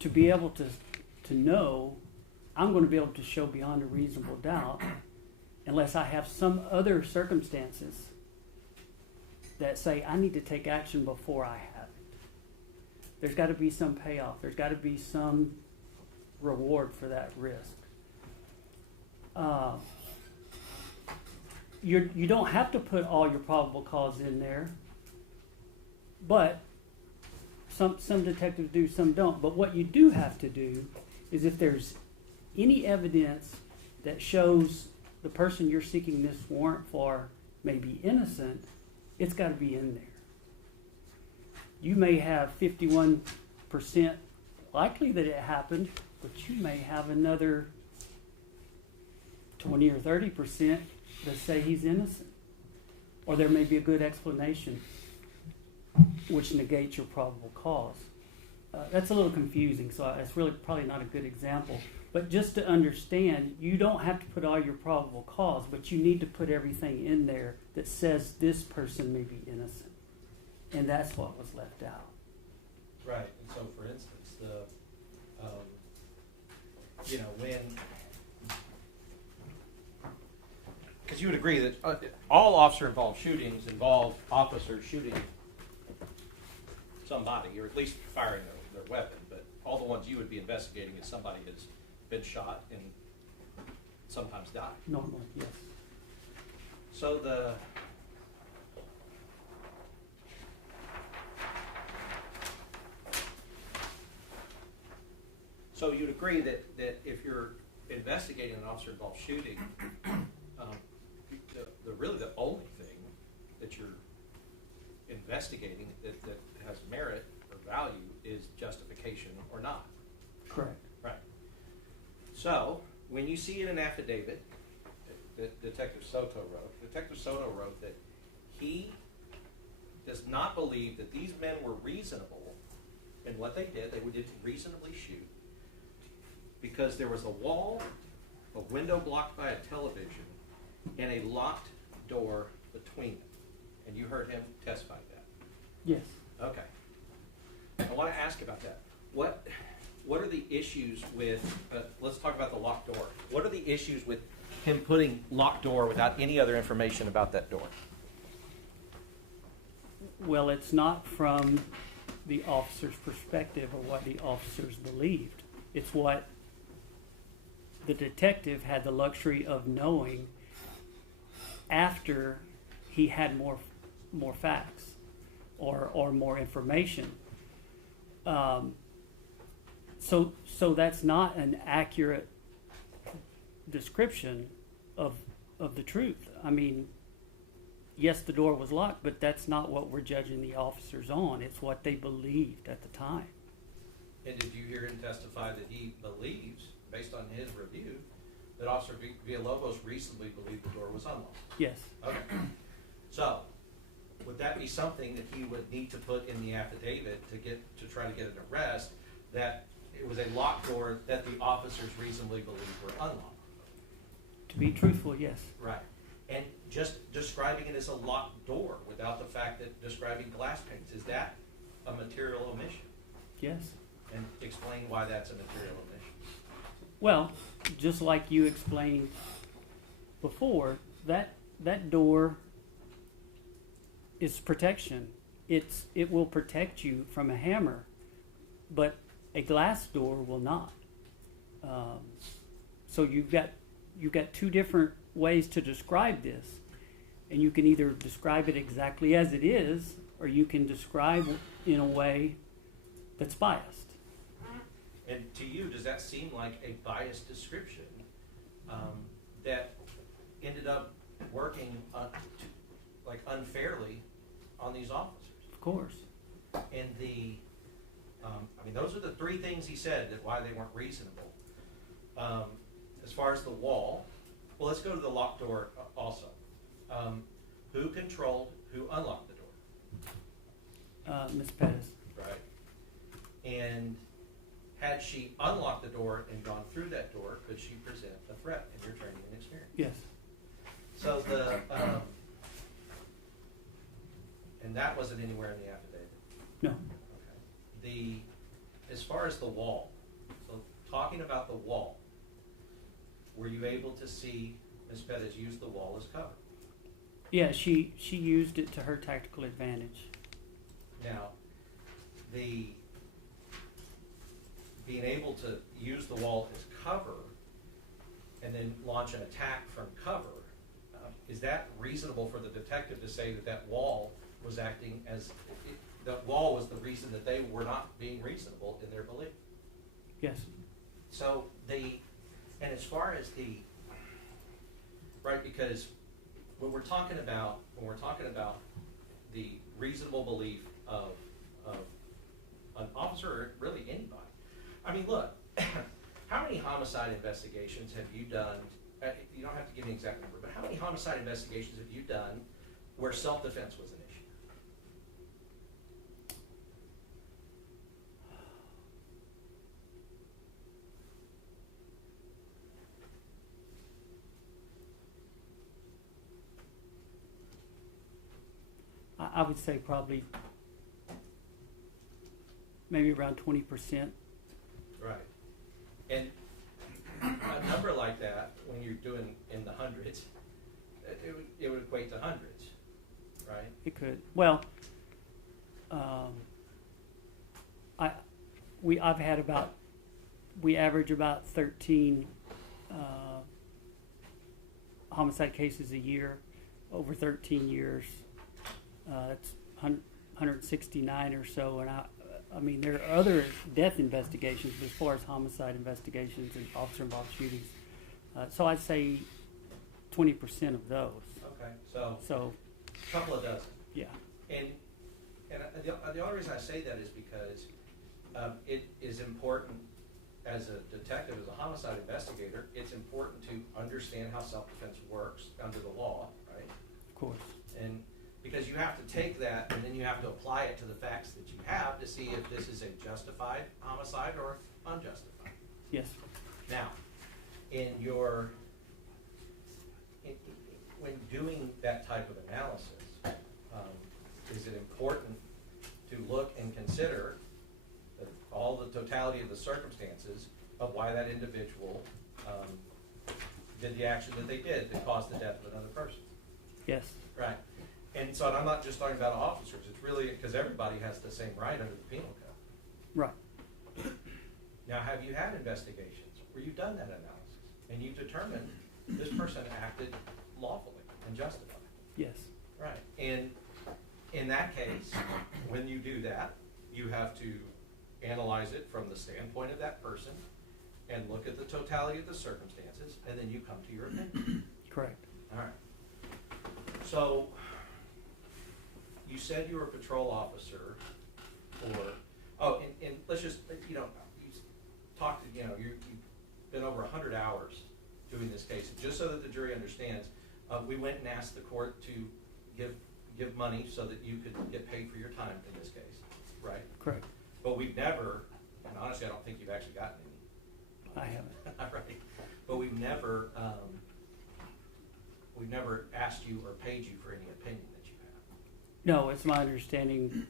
to be able to know I'm going to be able to show beyond a reasonable doubt unless I have some other circumstances that say I need to take action before I have it. There's got to be some payoff. There's got to be some reward for that risk. You don't have to put all your probable cause in there, but some detectives do, some don't. But what you do have to do is, if there's any evidence that shows the person you're seeking this warrant for may be innocent, it's got to be in there. You may have 51% likely that it happened, but you may have another 20 or 30% that say he's innocent. Or there may be a good explanation which negates your probable cause. That's a little confusing, so it's really probably not a good example. But just to understand, you don't have to put all your probable cause, but you need to put everything in there that says this person may be innocent. And that's what was left out. Right, and so for instance, because you would agree that all officer-involved shootings involve officers shooting somebody, or at least firing their weapon, but all the ones you would be investigating is somebody has been shot and sometimes died. Normally, yes. So So you'd agree that if you're investigating an officer-involved shooting, really the only thing that you're investigating that has merit or value is justification or not. Correct. Right. So when you see in an affidavit that Detective Soto wrote that he does not believe that these men were reasonable in what they did. They didn't reasonably shoot because there was a wall, a window blocked by a television, and a locked door between them. And you heard him testify to that? Yes. Okay. I want to ask about that. What are the issues with, let's talk about the locked door. What are the issues with him putting locked door without any other information about that door? Well, it's not from the officer's perspective or what the officers believed. It's what the detective had the luxury of knowing after he had more facts or more information. So that's not an accurate description of the truth. I mean, yes, the door was locked, but that's not what we're judging the officers on. It's what they believed at the time. And did you hear him testify that he believes, based on his review, that Officer Villalobos reasonably believed the door was unlocked? Yes. Okay. So, would that be something that he would need to put in the affidavit to try to get an arrest, that it was a locked door that the officers reasonably believed were unlocked? To be truthful, yes. Right. And just describing it as a locked door without the fact that describing glass panes, is that a material omission? Yes. And explain why that's a material omission. Well, just like you explained before, that door is protection. It will protect you from a hammer, but a glass door will not. So you've got two different ways to describe this, and you can either describe it exactly as it is, or you can describe it in a way that's biased. And to you, does that seem like a biased description that ended up working unfairly on these officers? Of course. And those are the three things he said that why they weren't reasonable. As far as the wall, well, let's go to the locked door also. Who unlocked the door? Ms. Perez. Right. And had she unlocked the door and gone through that door, could she present a threat in your training and experience? Yes. So and that wasn't anywhere in the affidavit. No. Okay. As far as the wall, so talking about the wall, were you able to see Ms. Perez use the wall as cover? Yeah, she used it to her tactical advantage. Now, being able to use the wall as cover and then launch an attack from cover, is that reasonable for the detective to say that wall was acting as, that wall was the reason that they were not being reasonable in their belief? Yes. So and as far as right, because when we're talking about the reasonable belief of an officer, or really anybody, I mean, look, how many homicide investigations have you done? You don't have to give me an exact number, but how many homicide investigations have you done where self-defense was an issue? I would say probably maybe around 20%. Right. And a number like that, when you're doing in the hundreds, it would equate to hundreds, right? It could. Well, we average about 13 homicide cases a year over 13 years. That's 169 or so, and I mean, there are other death investigations, but as far as homicide investigations and officer-involved shootings, so I'd say 20% of those. Okay, so a couple of dozen. Yeah. And the only reason I say that is because it is important as a detective, as a homicide investigator, it's important to understand how self-defense works under the law, right? Of course. And because you have to take that and then you have to apply it to the facts that you have to see if this is a justified homicide or unjustified. Yes. Now, when doing that type of analysis, is it important to look and consider all the totality of the circumstances of why that individual did the action that they did that caused the death of another person? Yes. Right. And so I'm not just talking about officers, it's really because everybody has the same right under the penal code. Right. Now, have you had investigations where you've done that analysis and you've determined this person acted lawfully and justified? Yes. Right. And in that case, when you do that, you have to analyze it from the standpoint of that person and look at the totality of the circumstances, and then you come to your opinion. Correct. All right. So, you said you were a patrol officer and let's just, you talked, you've been over 100 hours doing this case. Just so that the jury understands, we went and asked the court to give money so that you could get paid for your time in this case, right? Correct. But we've never, and honestly I don't think you've actually gotten any. I haven't. Right. But we've never we've never asked you or paid you for any opinion that you have. No, it's my understanding,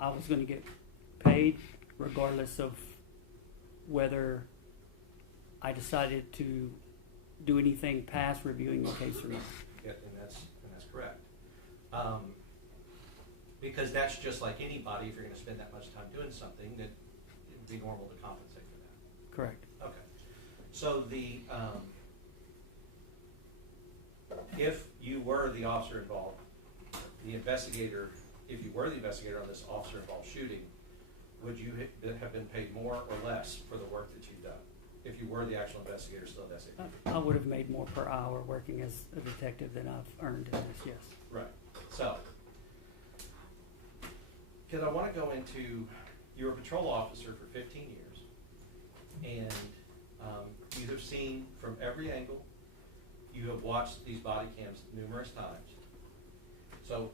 I was gonna get paid regardless of whether I decided to do anything past reviewing the case or not. Yeah, and that's correct. Because that's just like anybody, if you're gonna spend that much time doing something, that it would be normal to compensate for that. Correct. Okay. So if you were the officer involved, the investigator, if you were the investigator on this officer involved shooting, would you have been paid more or less for the work that you've done? If you were the actual investigator still at SAPD? I would have made more per hour working as a detective than I've earned in this, yes. Right. So, because I want to go into, you were a patrol officer for 15 years, and you have seen from every angle, you have watched these body cams numerous times. So,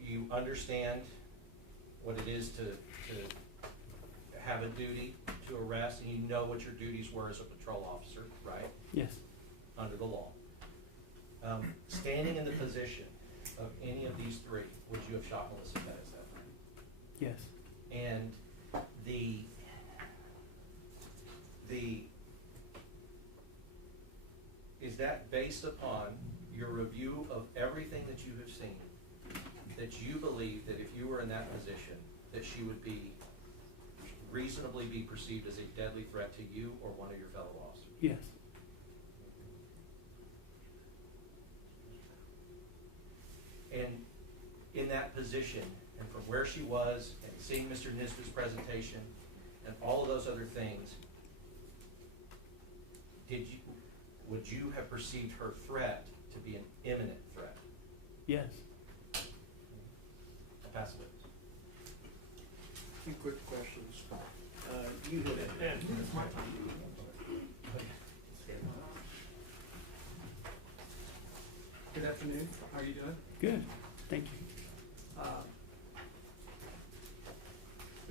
you understand what it is to have a duty to arrest, and you know what your duties were as a patrol officer, right? Yes. Under the law. Standing in the position of any of these three, would you have shot Melissa Perez that night? Yes. And is that based upon your review of everything that you have seen, that you believe that if you were in that position, that she would reasonably be perceived as a deadly threat to you or one of your fellow officers? Yes. And in that position, and from where she was, and seeing Mr. Nisber's presentation, and all of those other things, would you have perceived her threat to be an imminent threat? Yes. I pass it. A few quick questions. You had Good afternoon, how are you doing? Good. Thank you.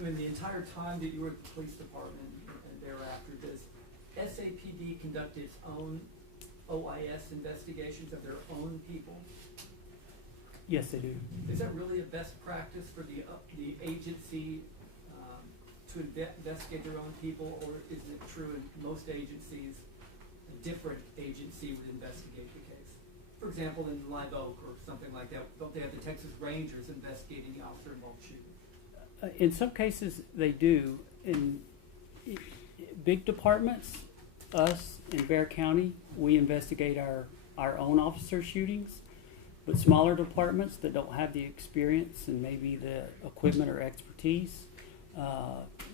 In the entire time that you were at the police department and thereafter, does SAPD conduct its own OIS investigations of their own people? Yes, they do. Is that really a best practice for the agency to investigate their own people, or is it true in most agencies a different agency would investigate the case? For example, in Live Oak or something like that, don't they have the Texas Rangers investigating the officer-involved shooting? In some cases, they do. In big departments, us in Bexar County, we investigate our own officer shootings. But smaller departments that don't have the experience and maybe the equipment or expertise,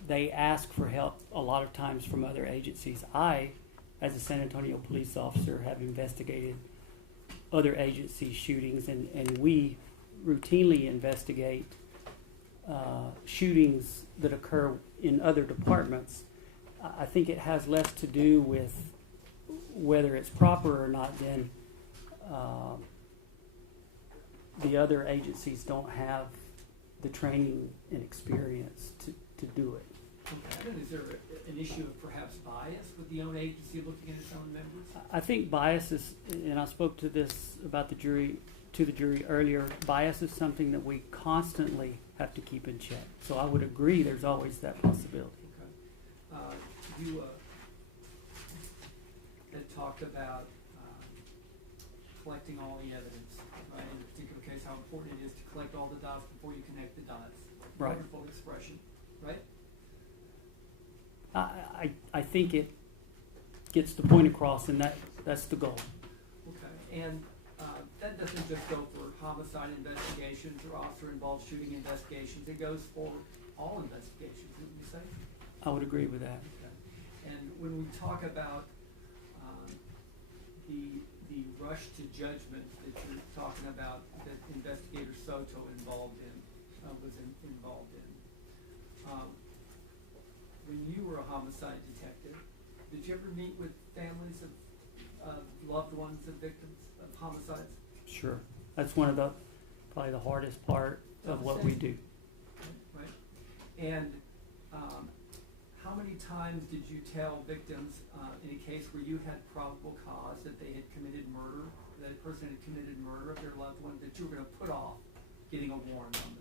they ask for help a lot of times from other agencies. I, as a San Antonio police officer, have investigated other agency shootings, and we routinely investigate shootings that occur in other departments. I think it has less to do with whether it's proper or not than the other agencies don't have the training and experience to do it. Okay. And is there an issue of perhaps bias with the own agency looking at its own members? I think bias is, and I spoke to this about the jury earlier, bias is something that we constantly have to keep in check. So I would agree there's always that possibility. Okay. You had talked about collecting all the evidence, right? In a particular case, how important it is to collect all the dots before you connect the dots. Right. Wonderful expression, right? I think it gets the point across, and that's the goal. Okay. And that doesn't just go for homicide investigations or officer-involved shooting investigations. It goes for all investigations, wouldn't you say? I would agree with that. Okay. And when we talk about the rush to judgment that you're talking about, that Investigator Soto was involved in, when you were a homicide detective, did you ever meet with families of loved ones of victims of homicides? Sure. That's one of probably the hardest part of what we do. Right. And how many times did you tell victims, in a case where you had probable cause that they had committed murder, that a person had committed murder of their loved one, that you were gonna put off getting a warrant on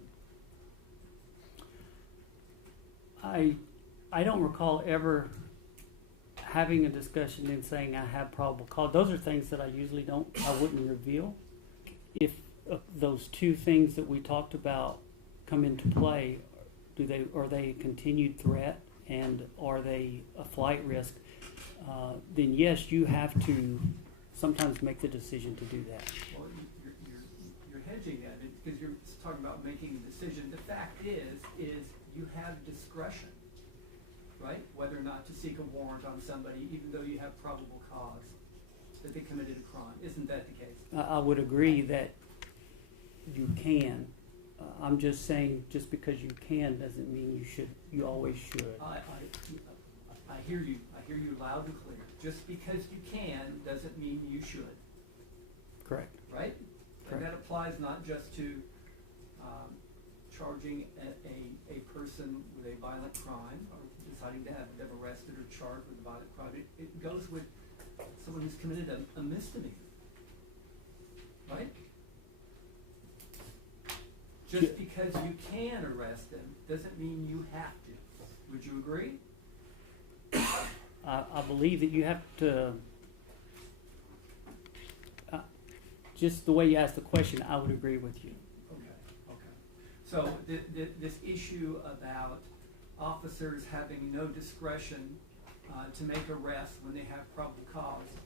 them? I don't recall ever having a discussion and saying I have probable cause. Those are things that I wouldn't reveal. If those two things that we talked about come into play, are they a continued threat and are they a flight risk? Then yes, you have to sometimes make the decision to do that. Well, you're hedging at it because you're talking about making a decision. The fact is you have discretion, right? Whether or not to seek a warrant on somebody, even though you have probable cause that they committed a crime. Isn't that the case? I would agree that you can. I'm just saying, just because you can doesn't mean you should. You always should. I hear you. I hear you loud and clear. Just because you can doesn't mean you should. Correct. Right? And that applies not just to charging a person with a violent crime or deciding to have them arrested or charged with a violent crime. It goes with someone who's committed a misdemeanor. Right? Just because you can arrest them doesn't mean you have to. Would you agree? I believe that you have to, just the way you asked the question, I would agree with you. Okay. So this issue about officers having no discretion to make arrests when they have probable cause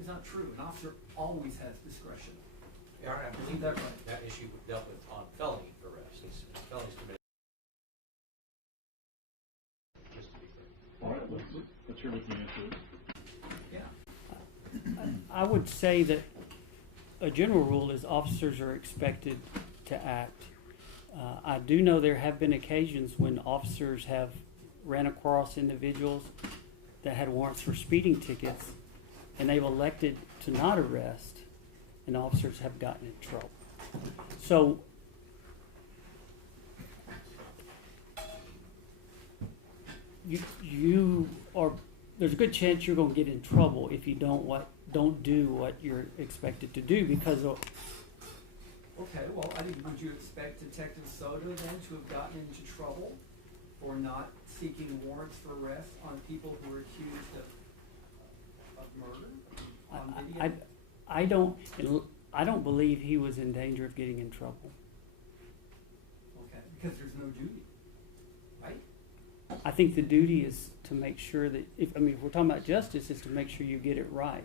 is not true. An officer always has discretion. Yeah, I believe Isn't that right? that issue dealt with on felony arrests. Felonies committed. Just to be clear. All right, let's hear what the answer is. Yeah. I would say that a general rule is officers are expected to act. I do know there have been occasions when officers have ran across individuals that had warrants for speeding tickets and they've elected to not arrest, and officers have gotten in trouble. So there's a good chance you're going to get in trouble if you don't do what you're expected to do because of. Okay, well, would you expect Detective Soto then to have gotten into trouble for not seeking warrants for arrest on people who were accused of murder on video? I don't believe he was in danger of getting in trouble. Okay, because there's no duty, right? I think the duty is to make sure that if we're talking about justice, is to make sure you get it right.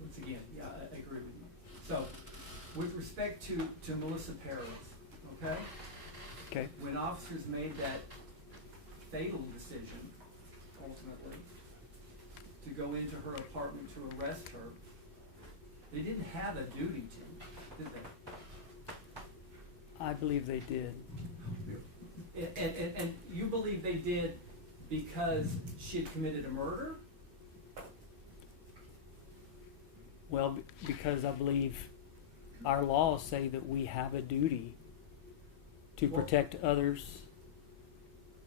Once again, yeah, I agree with you. So, with respect to Melissa Perez, okay? Okay. When officers made that fatal decision, ultimately, to go into her apartment to arrest her, they didn't have a duty to, did they? I believe they did. And you believe they did because she had committed a murder? Well, because I believe our laws say that we have a duty to protect others.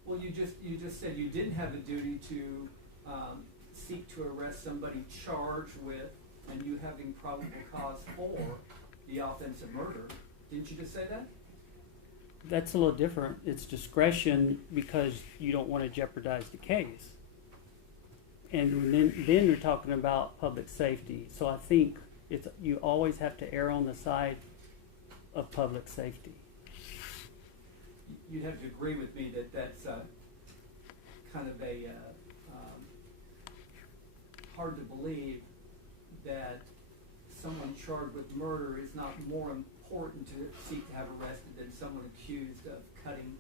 Well, you just said you didn't have a duty to seek to arrest somebody charged with and you having probable cause for the offense of murder. Didn't you just say that? That's a little different. It's discretion because you don't want to jeopardize the case. And then you're talking about public safety. So I think you always have to err on the side of public safety. You'd have to agree with me that that's kind of a hard to believe that someone charged with murder is not more important to seek to have arrested than someone accused of cutting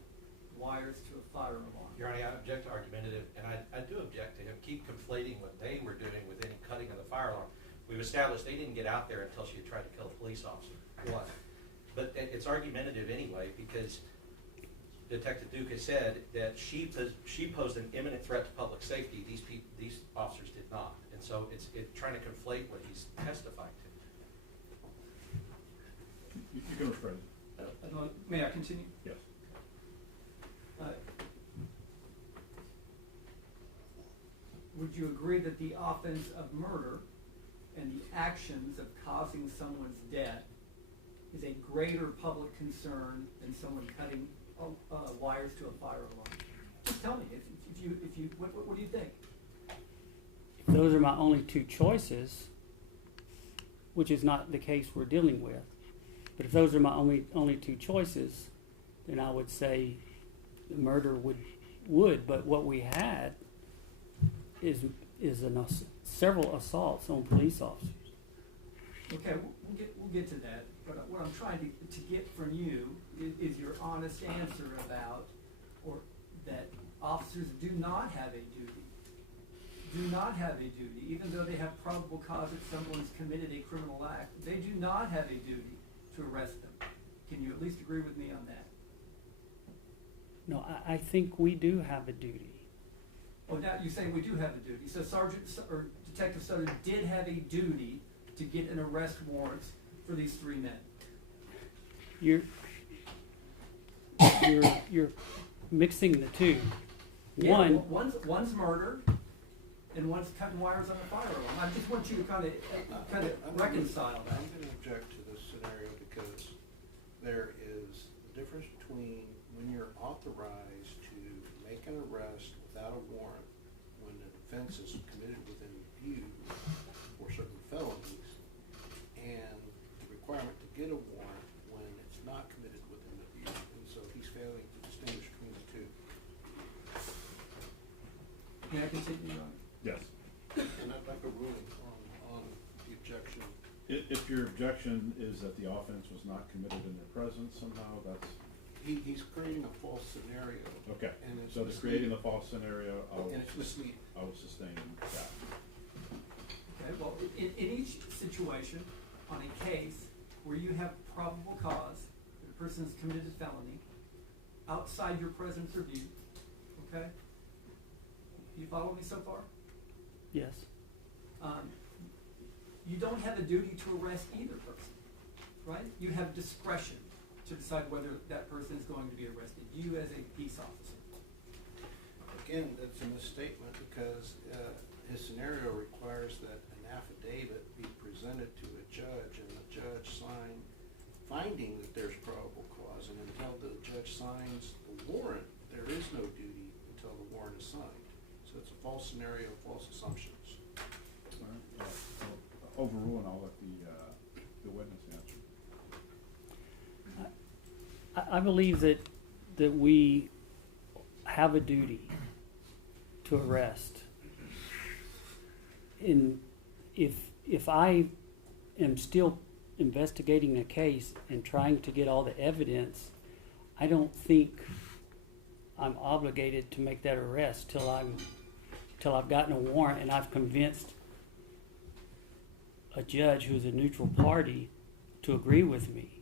wires to a fire alarm. Your Honor, I object to argumentative, and I do object to him keep conflating what they were doing with any cutting of the fire alarm. We've established they didn't get out there until she had tried to kill a police officer. One. But it's argumentative anyway because Detective Duke has said that she posed an imminent threat to public safety. These officers did not. And so it's trying to conflate what he's testifying to. You can restrain. May I continue? Yes. would you agree that the offense of murder and the actions of causing someone's death is a greater public concern than someone cutting wires to a fire alarm? Just tell me, what do you think? If those are my only two choices, which is not the case we're dealing with, but if those are my only two choices, then I would say the murder would. But what we had is several assaults on police officers. Okay, we'll get to that. But what I'm trying to get from you is your honest answer about, or that officers do not have a duty. Do not have a duty, even though they have probable cause that someone's committed a criminal act. They do not have a duty to arrest them. Can you at least agree with me on that? No, I think we do have a duty. Oh, now you're saying we do have a duty. So or Detective Sutter did have a duty to get an arrest warrant for these three men. You're mixing the two. Yeah, one's murder, and one's cutting wires on the fire alarm. I just want you to kind of reconcile that. I'm going to object to this scenario because there is a difference between when you're authorized to make an arrest without a warrant, when an offense is committed within view for certain felonies, and the requirement to get a warrant when it's not committed within the view. And so he's failing to distinguish between the two. May I continue on? Yes. And I'd like a ruling on the objection. If your objection is that the offense was not committed in their presence somehow, that's, He's creating a false scenario. okay. And it's So to creating the false scenario, And it's misleading. I will sustain that. Okay, well, in each situation, on a case where you have probable cause that a person has committed a felony, outside your presence or view, okay? You follow me so far? Yes. You don't have a duty to arrest either person, right? You have discretion to decide whether that person is going to be arrested, you as a peace officer. Again, that's a misstatement because his scenario requires that an affidavit be presented to a judge and the judge sign finding that there's probable cause. And until the judge signs the warrant, there is no duty until the warrant is signed. So it's a false scenario, false assumptions. All right. Overrule, and I'll let the witness answer. I believe that we have a duty to arrest. If I am still investigating a case and trying to get all the evidence, I don't think I'm obligated to make that arrest till I've gotten a warrant and I've convinced a judge who's a neutral party to agree with me.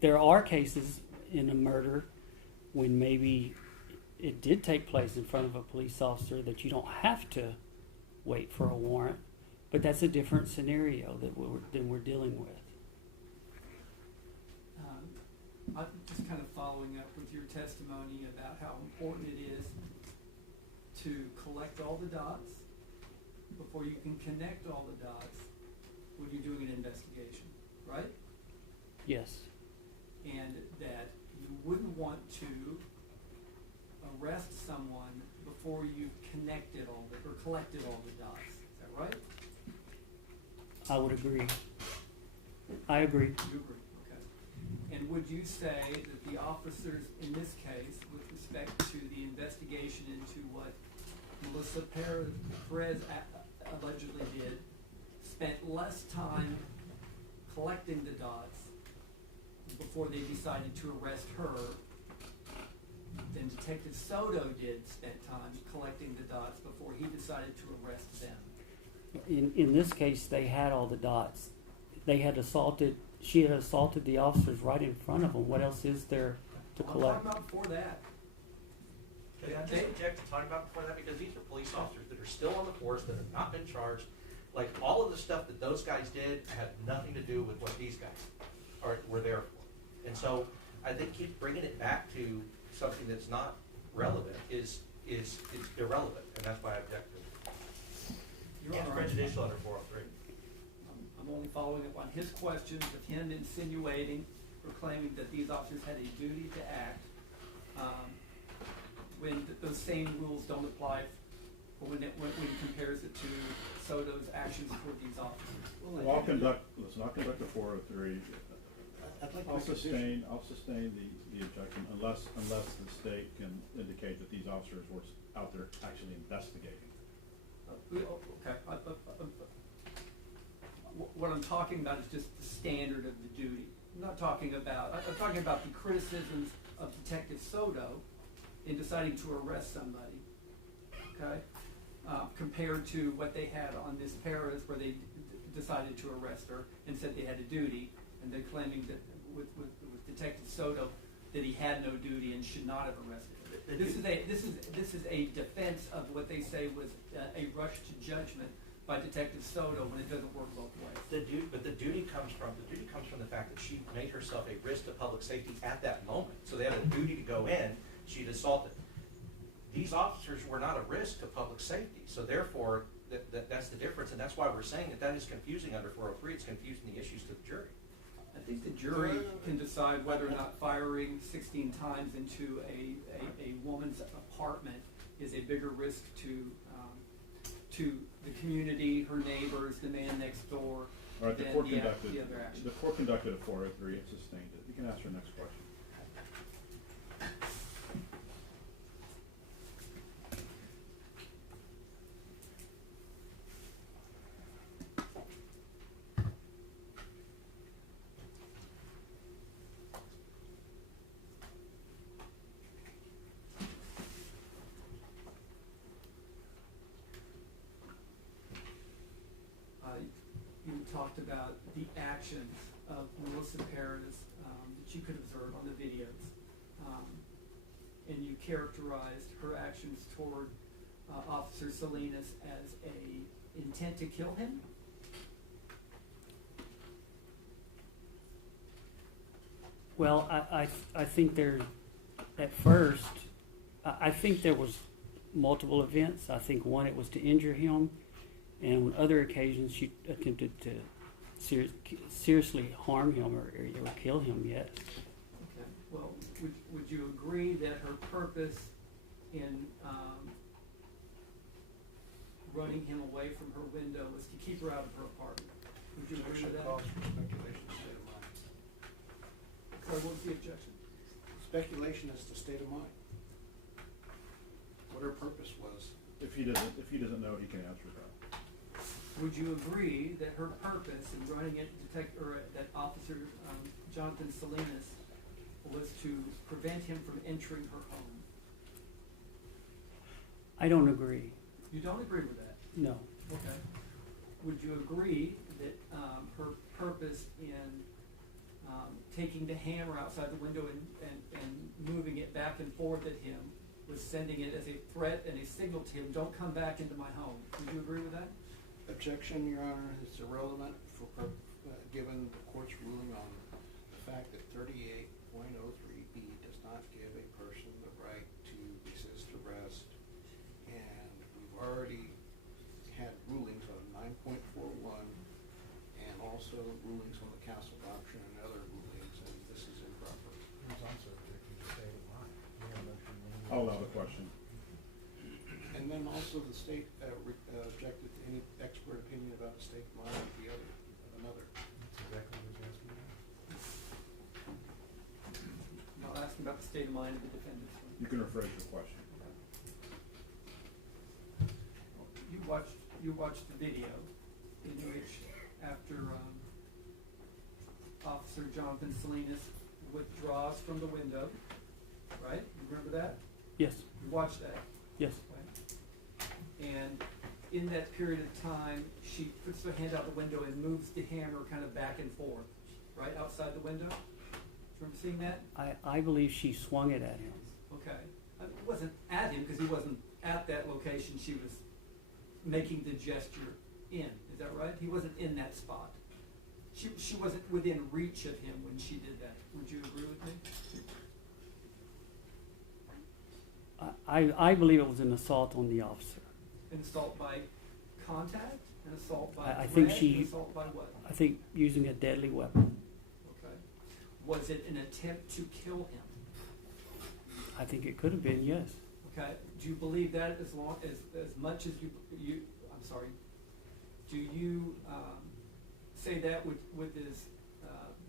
There are cases in a murder when maybe it did take place in front of a police officer that you don't have to wait for a warrant, but that's a different scenario than we're dealing with. I'm just kind of following up with your testimony about how important it is to collect all the dots before you can connect all the dots when you're doing an investigation, right? Yes. And that you wouldn't want to arrest someone before you've connected all the, or collected all the dots. Is that right? I would agree. I agree. You agree, okay. And would you say that the officers in this case, with respect to the investigation into what Melissa Perez allegedly did, spent less time collecting the dots before they decided to arrest her than Detective Soto did spend time collecting the dots before he decided to arrest them? In this case, they had all the dots. She had assaulted the officers right in front of them. What else is there to collect? I'm talking about before that. Can I just object to talking about before that, because these are police officers that are still on the force, that have not been charged. Like, all of the stuff that those guys did had nothing to do with what these guys were there for. And so I think keep bringing it back to something that's not relevant is is irrelevant, and that's why I object to it. Your It's Honor, prejudicial under 403. I'm only following up on his questions of him insinuating or claiming that these officers had a duty to act when those same rules don't apply, or when he compares it to Soto's actions toward these officers. Well, I'll conduct a 403. I'd like to I'll make a decision. sustain the objection unless the state can indicate that these officers were out there actually investigating. Okay. What I'm talking about is just the standard of the duty. I'm talking about the criticisms of Detective Soto in deciding to arrest somebody, okay? Compared to what they had on this Perez, where they decided to arrest her and said they had a duty, and they're claiming that with Detective Soto that he had no duty and should not have arrested her. This is a defense of what they say was a rush to judgment by Detective Soto when it doesn't work both ways. But the duty comes from the fact that she made herself a risk to public safety at that moment. So they had a duty to go in. She'd assaulted. These officers were not a risk to public safety. So therefore, that's the difference, and that's why we're saying that is confusing under 403. It's confusing the issues to the jury. I think the jury can decide whether or not firing 16 times into a woman's apartment is a bigger risk to the community, her neighbors, the man next door, All right, the than court the conducted other actions. a 403 and sustained it. You can ask your next question. You talked about the actions of Melissa Perez that you could observe on the videos, and you characterized her actions toward Officer Salinas as a intent to kill him. Well, I think there, at first, I think there was multiple events. I think one, it was to injure him, and on other occasions she attempted to seriously harm him or kill him, yes. Okay. Well, would you agree that her purpose in running him away from her window was to keep her out of her apartment? Would you agree with that? Calls for speculation, state of mind. Sorry, what was the objection? Speculation as to state of mind. What her purpose was. If he doesn't know, he can answer that. Would you agree that her purpose in running it, that Officer Jonathan Salinas was to prevent him from entering her home? I don't agree. You don't agree with that? No. Okay. Would you agree that her purpose in taking the hammer outside the window and moving it back and forth at him was sending it as a threat and a signal to him, don't come back into my home? Would you agree with that? Objection, Your Honor, it's irrelevant given the court's ruling on the fact that 38.03B does not give a person the right to resist arrest, and we've already had rulings on 9.41 and also rulings on the Castle Doctrine and other rulings, and this is improper. I'll allow the question. And then also the state objected to any expert opinion about the state of mind of the other, another. Not asking about the state of mind of the defendant. You can rephrase your question. You watched the video in which after Officer Jonathan Salinas withdraws from the window, right? You remember that? Yes. You watched that? Yes. Right? And in that period of time, she puts her hand out the window and moves the hammer kind of back and forth, right, outside the window? Do you remember seeing that? I believe she swung it at him. Okay. It wasn't at him because he wasn't at that location. She was making the gesture in. Is that right? He wasn't in that spot. She wasn't within reach of him when she did that. Would you agree with me? I believe it was an assault on the officer. An assault by contact, an assault by I threat, think an assault by what? I think using a deadly weapon. Okay. Was it an attempt to kill him? I think it could have been, yes. Okay. Do you believe that as much as you I'm sorry. Do you say that with as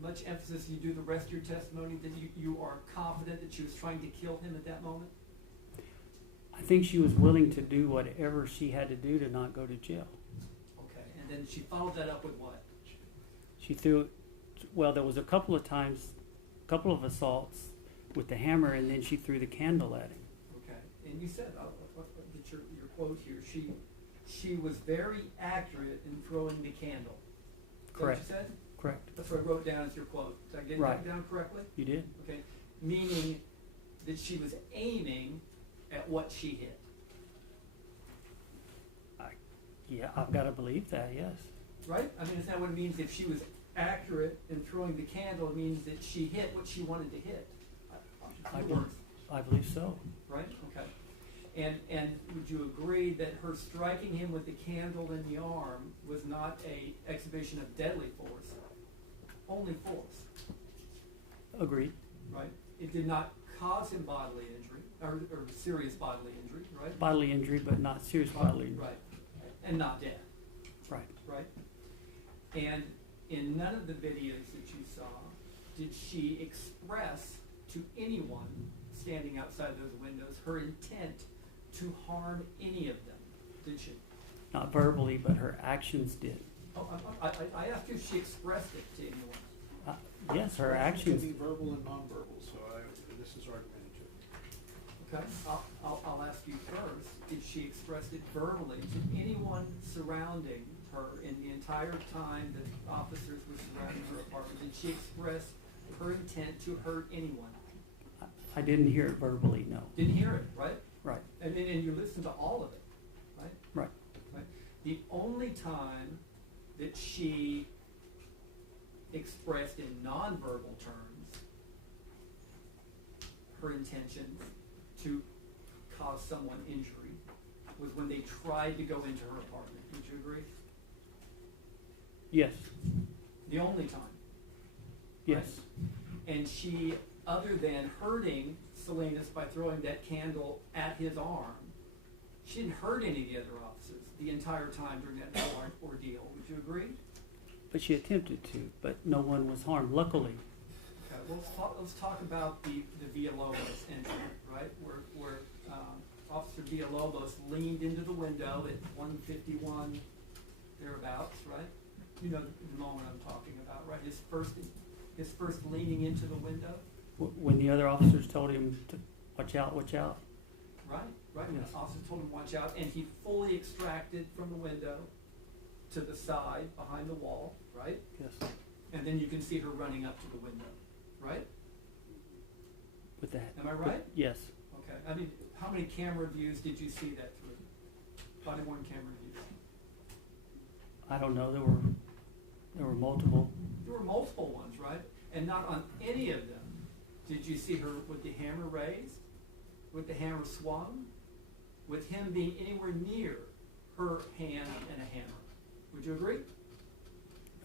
much emphasis you do the rest of your testimony that you are confident that she was trying to kill him at that moment? I think she was willing to do whatever she had to do to not go to jail. Okay. And then she followed that up with what? She threw, well, there was a couple of times, a couple of assaults with the hammer, and then she threw the candle at him. Okay. And you said, get your quote here, she was very accurate in throwing the candle. Is that Correct. what you said? Correct. That's what I wrote down as your quote. Did I get Right. that down correctly? You did? Okay. Meaning that she was aiming at what she hit. Yeah, I've got to believe that, yes. Right? I mean, is that what it means? If she was accurate in throwing the candle, it means that she hit what she wanted to hit. I believe so. Right? Okay. And would you agree that her striking him with the candle in the arm was not a exhibition of deadly force? Only force. Agreed. Right? It did not cause him bodily injury, or serious bodily injury, right? Bodily injury, but not serious bodily injury. Right. And not death. Right. Right? And in none of the videos that you saw, did she express to anyone standing outside those windows her intent to harm any of them? Did she? Not verbally, but her actions did. Oh, I asked you if she expressed it to anyone. Yes, her It actions. can be verbal and nonverbal, so this is argumentative. Okay, I'll ask you first, did she express it verbally to anyone surrounding her in the entire time that officers were surrounding her apartment? Did she express her intent to hurt anyone? I didn't hear it verbally, no. Didn't hear it, right? Right. And you listened to all of it, right? Right. Right. The only time that she expressed in nonverbal terms her intention to cause someone injury was when they tried to go into her apartment. Would you agree? Yes. The only time. Yes. And she, other than hurting Salinas by throwing that candle at his arm, she didn't hurt any of the other officers the entire time during that whole ordeal. Would you agree? But she attempted to, but no one was harmed, luckily. Okay, well, let's talk about the Villalobos incident, right? Where Officer Villalobos leaned into the window at 151 thereabouts, right? You know the moment I'm talking about, right? His first leaning into the window. When the other officers told him to watch out, watch out. Right. When Yes. the officer told him watch out, and he fully extracted from the window to the side behind the wall, right? Yes. And then you can see her running up to the window, right? With that. Am I right? Yes. Okay. I mean, how many camera views did you see that through? Body-worn camera views. I don't know. There were multiple. There were multiple ones, right? And not on any of them did you see her with the hammer raised, with the hammer swung, with him being anywhere near her hand and a hammer. Would you agree?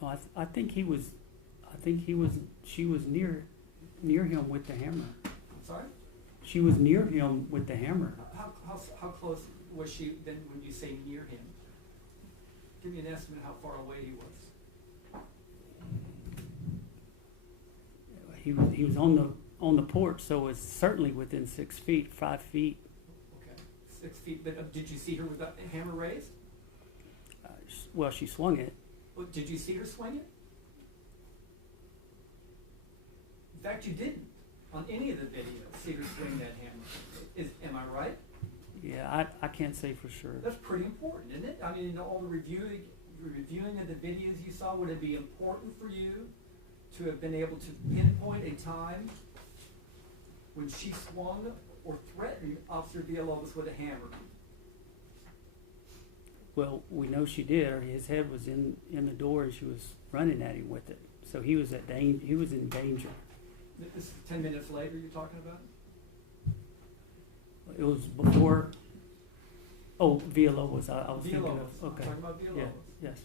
No, I think he was. She was near him with the hammer. I'm sorry? She was near him with the hammer. How close was she then when you say near him? Give me an estimate how far away he was. He was on the porch, so it was certainly within 6 feet, 5 feet. Okay, 6 feet. But did you see her with the hammer raised? Well, she swung it. Well, did you see her swing it? In fact, you didn't on any of the videos see her swing that hammer. Am I right? Yeah, I can't say for sure. That's pretty important, isn't it? I mean, all the reviewing of the videos you saw, would it be important for you to have been able to pinpoint a time when she swung or threatened Officer Villalobos with a hammer? Well, we know she did. Or his head was in the door, and she was running at him with it. So he was he was in danger. This is 10 minutes later you're talking about? It was before, oh, Villalobos, I was thinking Villalobos, of, I'm okay. talking about Yeah, Villalobos, yes.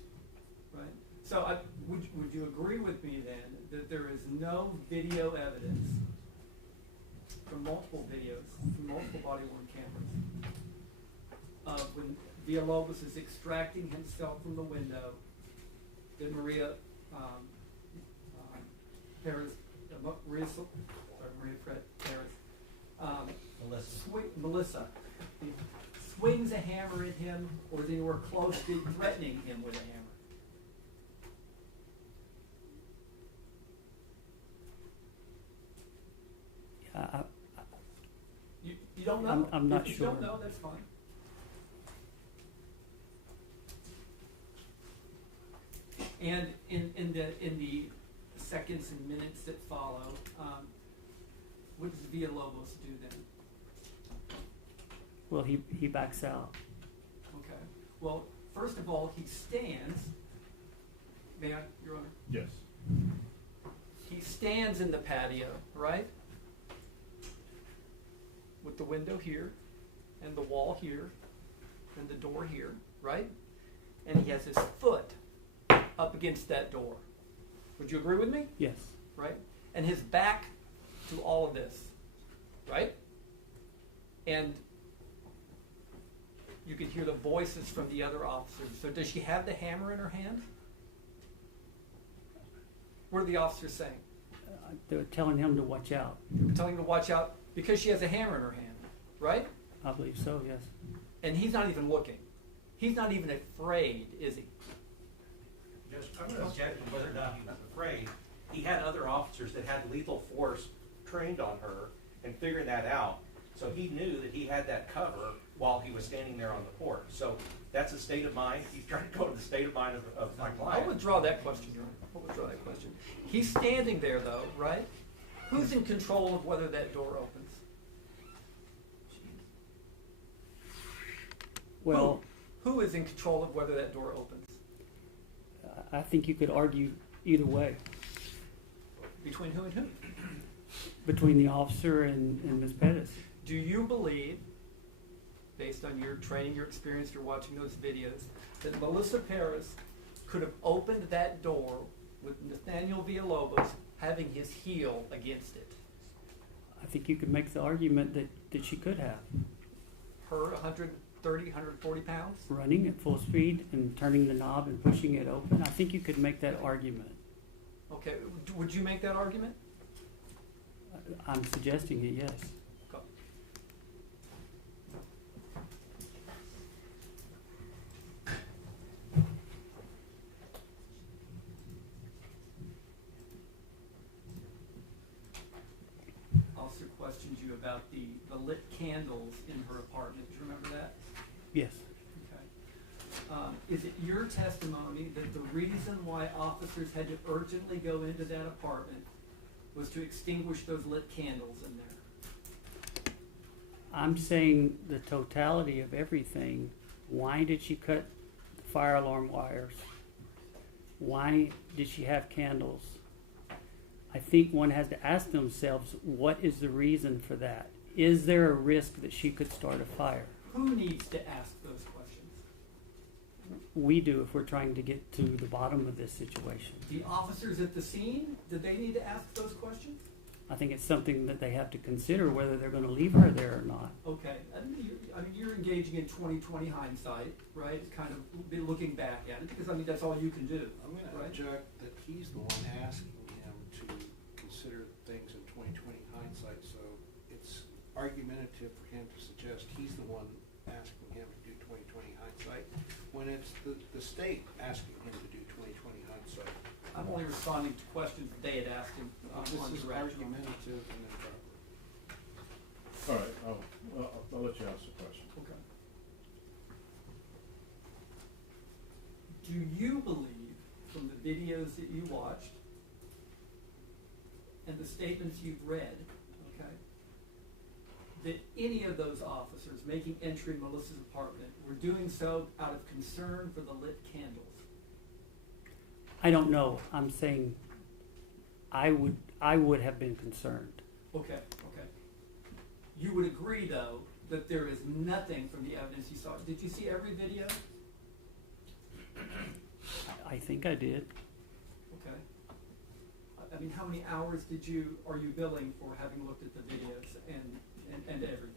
right? So would you agree with me then that there is no video evidence from multiple videos, from multiple body worn cameras, of when Villalobos is extracting himself from the window, did Maria, Perez, Maria Perez, Melissa swings a hammer at him, or is anywhere close to threatening him with a hammer? You don't know? I'm not If you sure. don't know, that's fine. And in the seconds and minutes that follow, what does Villalobos do then? Well, he backs out. Okay. Well, first of all, he stands. May I, Your Honor? Yes. He stands in the patio, right? With the window here, and the wall here, and the door here, right? And he has his foot up against that door. Would you agree with me? Yes. Right? And his back to all of this, right? And you can hear the voices from the other officers. So does she have the hammer in her hand? What are the officers saying? They're telling him to watch out. They're telling him to watch out because she has a hammer in her hand, right? I believe so, yes. And he's not even looking. He's not even afraid, is he? Just, I'm going to object to whether or not he was afraid. He had other officers that had lethal force trained on her and figuring that out. So he knew that he had that cover while he was standing there on the porch. So that's a state of mind. He's trying to go to the state of mind of my client. I'll withdraw that question, Your Honor. I'll withdraw that question. He's standing there, though, right? Who's in control of whether that door opens? Well, Who is in control of whether that door opens? I think you could argue either way, Between who and who? between the officer and Ms. Pettis. Do you believe, based on your training, your experience, you're watching those videos, that Melissa Perez could have opened that door with Nathaniel Villalobos having his heel against it? I think you could make the argument that she could have. Her 130, 140 pounds? Running at full speed and turning the knob and pushing it open. I think you could make that argument. Okay, would you make that argument? I'm suggesting it, yes. Go. Officer questioned you about the lit candles in her apartment. Do you remember that? Yes. Okay. Is it your testimony that the reason why officers had to urgently go into that apartment was to extinguish those lit candles in there? I'm saying the totality of everything. Why did she cut the fire alarm wires? Why did she have candles? I think one has to ask themselves, what is the reason for that? Is there a risk that she could start a fire? Who needs to ask those questions? We do if we're trying to get to the bottom of this situation. The officers at the scene, did they need to ask those questions? I think it's something that they have to consider whether they're going to leave her there or not. Okay, you're engaging in 20/20 hindsight, right? Kind of be looking back at it, because that's all you can do. I'm gonna right? object that he's the one asking him to consider things in 20/20 hindsight, so it's argumentative for him to suggest he's the one asking him to do 20/20 hindsight, when it's the state asking him to do 20/20 hindsight. I'm only responding to questions that they had asked him on This is directional. argumentative and improper. All right, I'll let you ask the question. Okay. Do you believe, from the videos that you watched and the statements you've read, okay, that any of those officers making entry in Melissa's apartment were doing so out of concern for the lit candles? I don't know. I'm saying I would have been concerned. Okay, okay. You would agree, though, that there is nothing from the evidence you saw. Did you see every video? I think I did. Okay. I mean, how many hours are you billing for having looked at the videos and everything?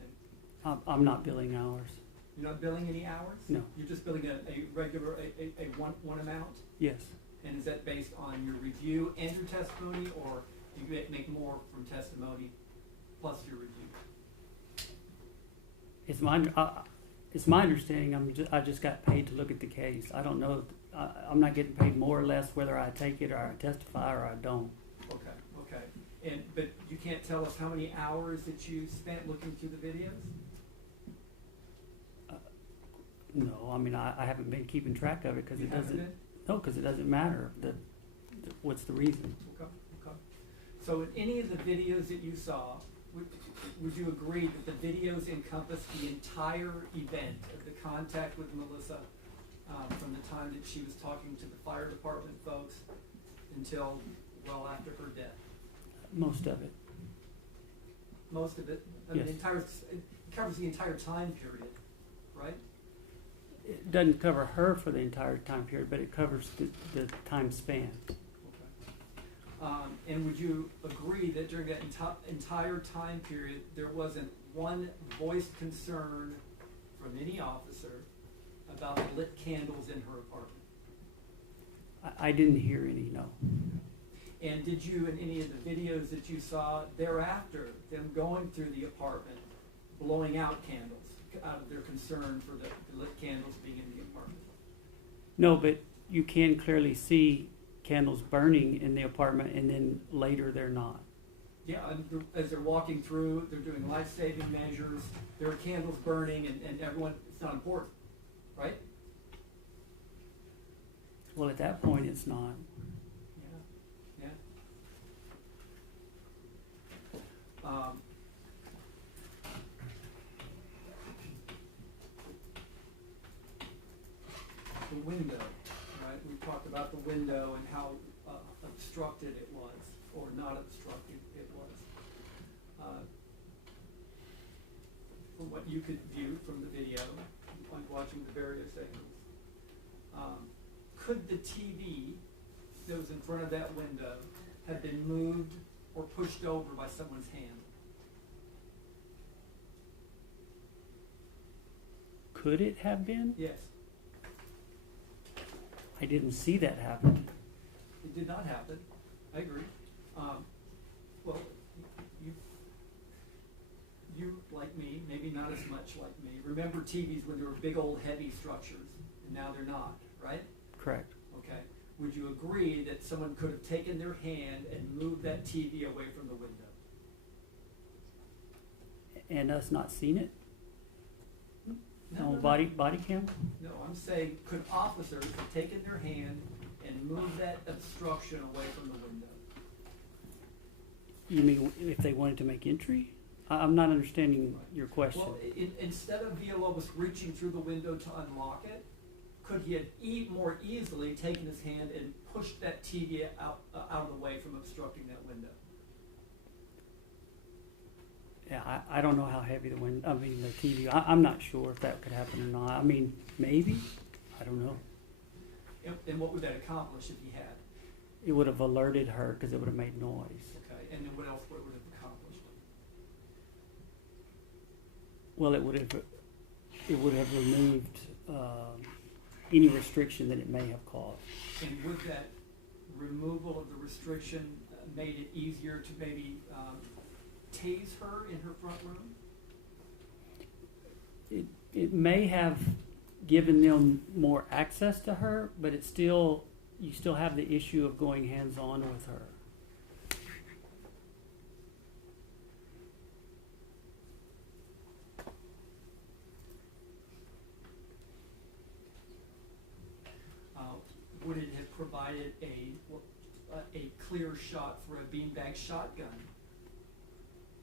I'm not billing hours. You're not billing any hours? No. You're just billing a regular, a one amount? Yes. And is that based on your review and your testimony, or do you make more from testimony plus your review? It's my understanding. I just got paid to look at the case. I don't know. I'm not getting paid more or less whether I take it or I testify or I don't. Okay. But you can't tell us how many hours that you spent looking through the videos? No, I mean I haven't been keeping track of it because it doesn't. Been? No, because it doesn't matter. What's the reason? Okay. So in any of the videos that you saw, would you agree that the videos encompass the entire event of the contact with Melissa from the time that she was talking to the fire department folks until well after her death? Most of it. Most of it? Yes. It covers the entire time period, right? It doesn't cover her for the entire time period, but it covers the time span. Okay. And would you agree that during that entire time period, there wasn't one voiced concern from any officer about the lit candles in her apartment? I didn't hear any, no. And did you, in any of the videos that you saw thereafter, them going through the apartment, blowing out candles out of their concern for the lit candles being in the apartment? No, but you can clearly see candles burning in the apartment, and then later they're not. Yeah, and as they're walking through, they're doing life-saving measures, there are candles burning, and everyone, it's not important, right? Well, at that point, it's not. Yeah. The window, right? We talked about the window and how obstructed it was, or not obstructed it was. From what you could view from the video, on watching the various angles, could the TV that was in front of that window have been moved or pushed over by someone's hand? Could it have been? Yes. I didn't see that happen. It did not happen. I agree. Well, you like me, maybe not as much like me, remember TVs when they were big old heavy structures, and now they're not, right? Correct. Okay. Would you agree that someone could have taken their hand and moved that TV away from the window? And us not seen it? No, no, body cam? No, I'm saying, could officers have taken their hand and moved that obstruction away from the window? You mean if they wanted to make entry? I'm not understanding your question. Well, instead of Villalobos reaching through the window to unlock it, could he have more easily taken his hand and pushed that TV out of the way from obstructing that window? Yeah, I don't know how heavy the TV. I'm not sure if that could happen or not. I mean, maybe. I don't know. And what would that accomplish if he had? It would have alerted her because it would have made noise. Okay, and then what else would it have accomplished? Well, it would have removed any restriction that it may have caused. And would that removal of the restriction made it easier to maybe tase her in her front room? It may have given them more access to her, but you still have the issue of going hands-on with her. Would it have provided a clear shot for a beanbag shotgun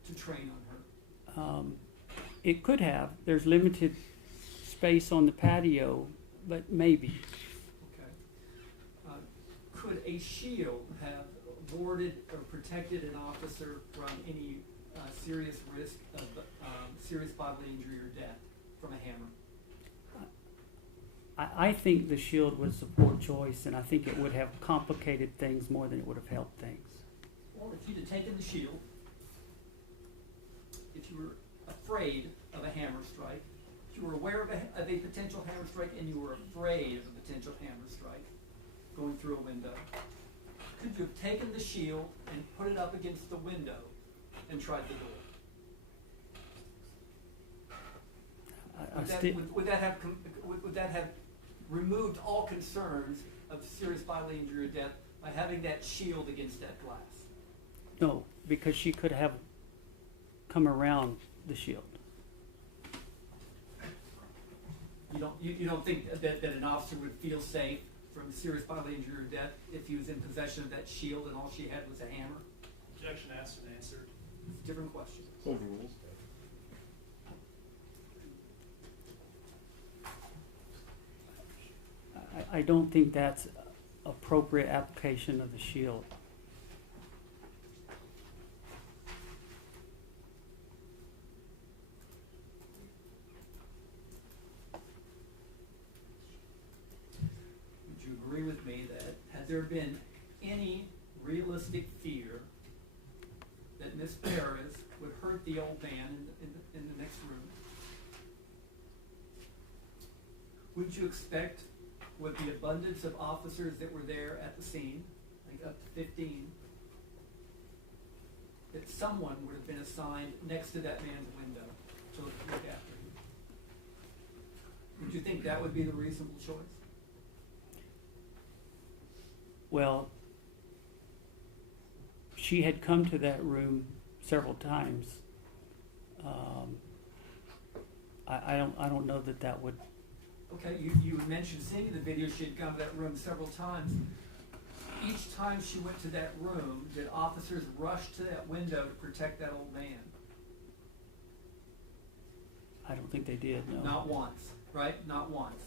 to train on her? It could have. There's limited space on the patio, but maybe. Okay. Could a shield have warded or protected an officer from any serious risk of serious bodily injury or death from a hammer? I think the shield was a poor choice, and I think it would have complicated things more than it would have helped things. Well, if you'd have taken the shield, if you were afraid of a hammer strike, if you were aware of a potential hammer strike and you were afraid of a potential hammer strike going through a window, could you have taken the shield and put it up against the window and tried the door? Would that have removed all concerns of serious bodily injury or death by having that shield against that glass? No, because she could have come around the shield. You don't think that an officer would feel safe from serious bodily injury or death if he was in possession of that shield and all she had was a hammer? Objection asked and answered. It's a different question. Overrules. I don't think that's appropriate application of the shield. Would you agree with me that had there been any realistic fear that Miss Perez would hurt the old man in the next room, would you expect, with the abundance of officers that were there at the scene, like up to 15, that someone would have been assigned next to that man's window to look after him? Would you think that would be the reasonable choice? Well, she had come to that room several times. I don't know that would. Okay, you mentioned seeing the video. She had gone to that room several times. Each time she went to that room, did officers rush to that window to protect that old man? I don't think they did. No. Not once, right? Not once,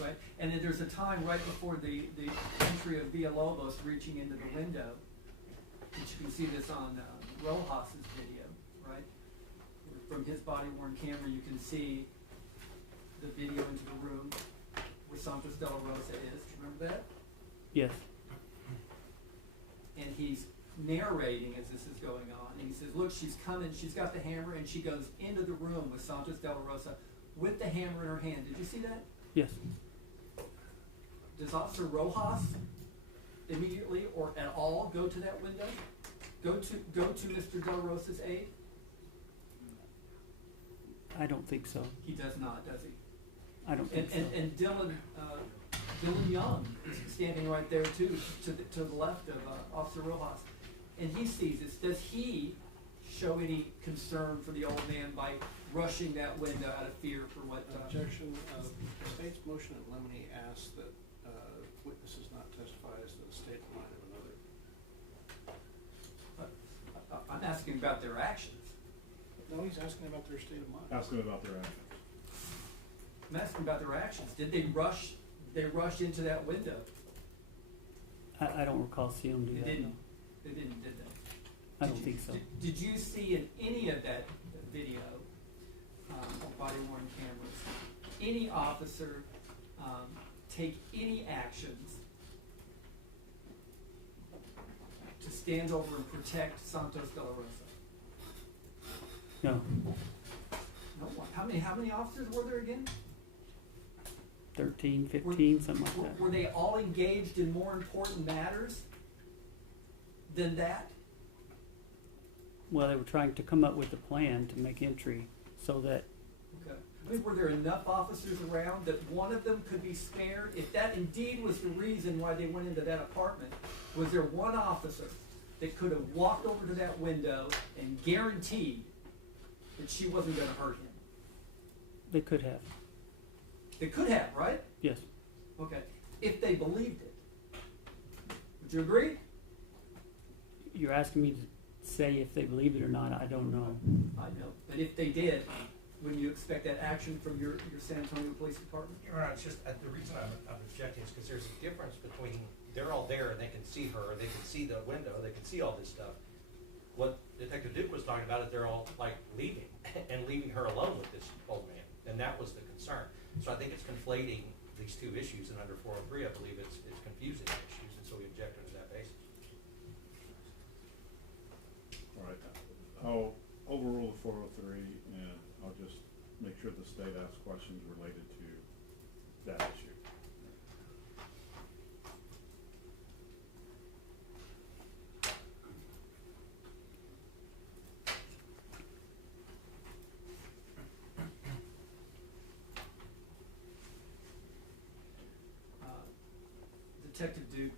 right? And then there's a time right before the entry of Villalobos reaching into the window, and you can see this on Rojas's video, right? From his body-worn camera, you can see the video into the room where Santos de la Rosa is. Do you remember that? Yes. And he's narrating as this is going on, and he says, look, she's coming, she's got the hammer, and she goes into the room with Santos de la Rosa with the hammer in her hand. Did you see that? Yes. Does Officer Rojas immediately or at all go to that window? Go to Mr. de la Rosa's aid? I don't think so. He does not, does he? I don't think so. And Dylan Young is standing right there too, to the left of Officer Rojas, and he sees this. Does he show any concern for the old man by rushing that window out of fear for what? Objection. The state's motion in limine asks that witnesses not testify as to the state of mind of another. I'm asking about their actions. No, he's asking about their state of mind. Ask them about their actions. I'm asking about their actions. Did they rush? They rushed into that window. I don't recall seeing them do that. They didn't. No. They didn't, did they? I don't think so. Did you see in any of that video, body-worn cameras, any officer take any actions to stand over and protect Santos de la Rosa? No. No one. How many officers were there again? 13, 15, something like that. Were they all engaged in more important matters than that? Well, they were trying to come up with a plan to make entry so that. Okay. I mean, were there enough officers around that one of them could be spared? If that indeed was the reason why they went into that apartment, was there one officer that could have walked over to that window and guaranteed that she wasn't going to hurt him? They could have. They could have, right? Yes. Okay. If they believed it. Would you agree? You're asking me to say if they believe it or not. I don't know. I know. But if they did, wouldn't you expect that action from your San Antonio Police Department? Your Honor, it's just, the reason I'm objecting is because there's a difference between, they're all there and they can see her, they can see the window, they can see all this stuff. What Detective Duke was talking about it, they're all like leaving and leaving her alone with this old man, and that was the concern. So I think it's conflating these two issues, and under 403, I believe it's confusing issues, and so we object under that basis. All right, I'll overrule the 403, and I'll just make sure the state asks questions related to that issue. Detective Duke,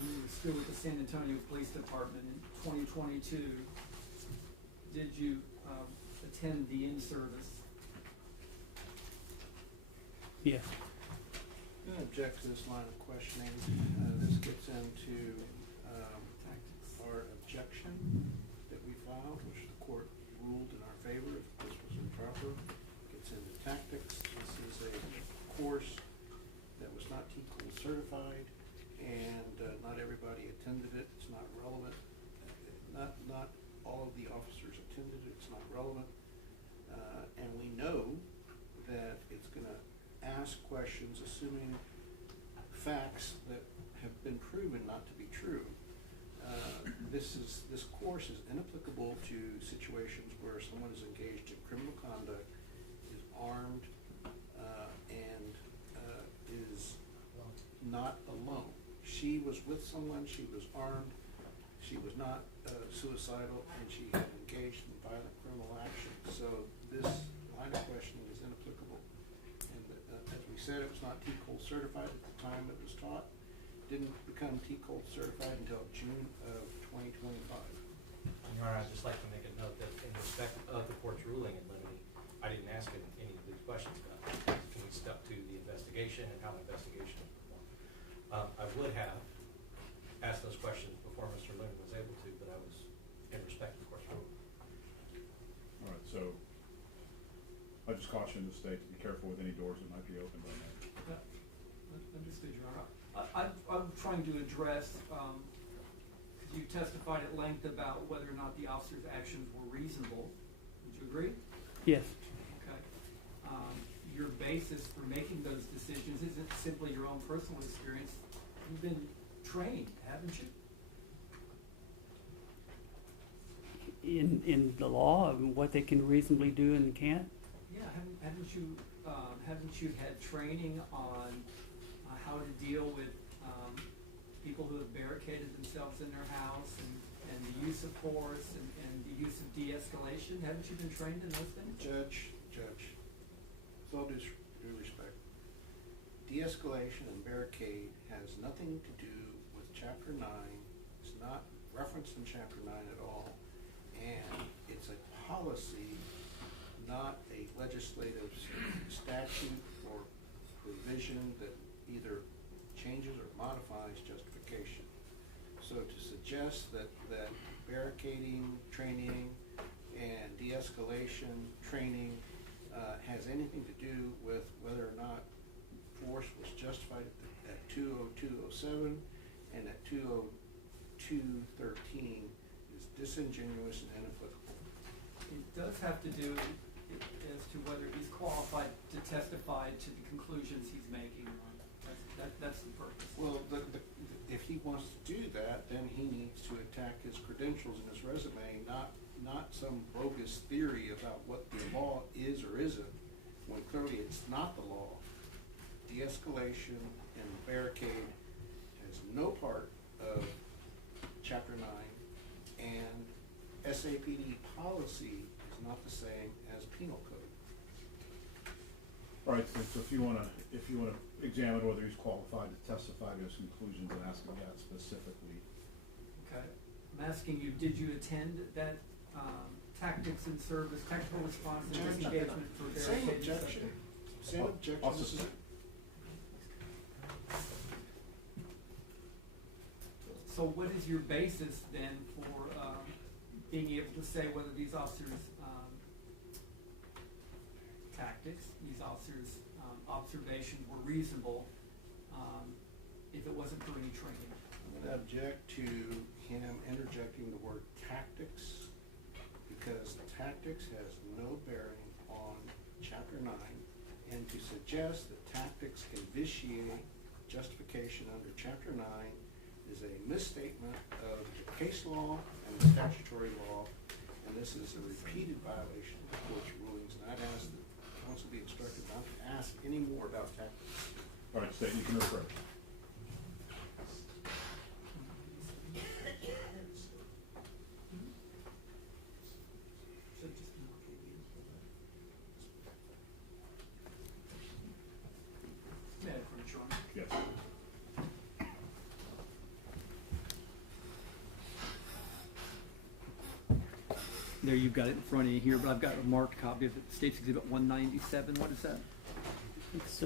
when you were still with the San Antonio Police Department in 2022, did you attend the in-service? Yes. I'm gonna object to this line of questioning. This gets into our objection that we filed, which the court ruled in our favor if this was improper. Gets into tactics. This is a course that was not TCOL certified, and not everybody attended it. It's not relevant. Not all of the officers attended it. It's not relevant. And we know that it's gonna ask questions assuming facts that have been proven not to be true. This course is inapplicable to situations where someone is engaged in criminal conduct, is armed, and is not alone. She was with someone, she was armed, she was not suicidal, and she had engaged in violent criminal action. So this line of questioning is inapplicable. And as we said, it was not TCOL certified at the time it was taught. Didn't become TCOL certified until June of 2025. Your Honor, I'd just like to make a note that in respect of the court's ruling in limine, I didn't ask him any of these questions about it. Can we step to the investigation and how the investigation was performed? I would have asked those questions before Mr. Lynn was able to, but I was in respect of the court's ruling. All right, so I just caution the state to be careful with any doors that might be opened on that. Understood, Your Honor. I'm trying to address, because you testified at length about whether or not the officer's actions were reasonable. Would you agree? Yes. Okay. Your basis for making those decisions isn't simply your own personal experience. You've been trained, haven't you? In the law of what they can reasonably do and can't. Yeah, haven't you had training on how to deal with people who have barricaded themselves in their house and the use of force and the use of de-escalation? Haven't you been trained in those things? Judge, with all due respect, de-escalation and barricade has nothing to do with Chapter 9. It's not referenced in Chapter 9 at all. And it's a policy, not a legislative statute or provision that either changes or modifies justification. So to suggest that barricading training and de-escalation training has anything to do with whether or not force was justified at 20207 and at 20213 is disingenuous and inapplicable. It does have to do as to whether he's qualified to testify to the conclusions he's making. That's the purpose. Well, if he wants to do that, then he needs to attack his credentials and his resume, not some bogus theory about what the law is or isn't, when clearly it's not the law. De-escalation and barricade has no part of Chapter 9, and SAPD policy is not the same as penal code. All right, so if you wanna examine whether he's qualified to testify to his conclusions and ask him that specifically. Okay. I'm asking you, did you attend that tactics and service, technical response and disengagement for Same barricades? objection. Same objection. I'll This is- So what is your basis then for being able to say whether these officers' tactics, these officers' observations were reasonable if it wasn't for any training? I'm going to object to him interjecting the word tactics, because tactics has no bearing on Chapter 9, and to suggest that tactics can vitiate justification under Chapter 9 is a misstatement of the case law and the statutory law, and this is a repeated violation of the court's rulings, and I'd ask that counsel be instructed not to ask any more about tactics. All right, State, you can refer. Yes. There, you've got it in front of you here, but I've got a marked copy of it, State's Exhibit 197. What is that? It's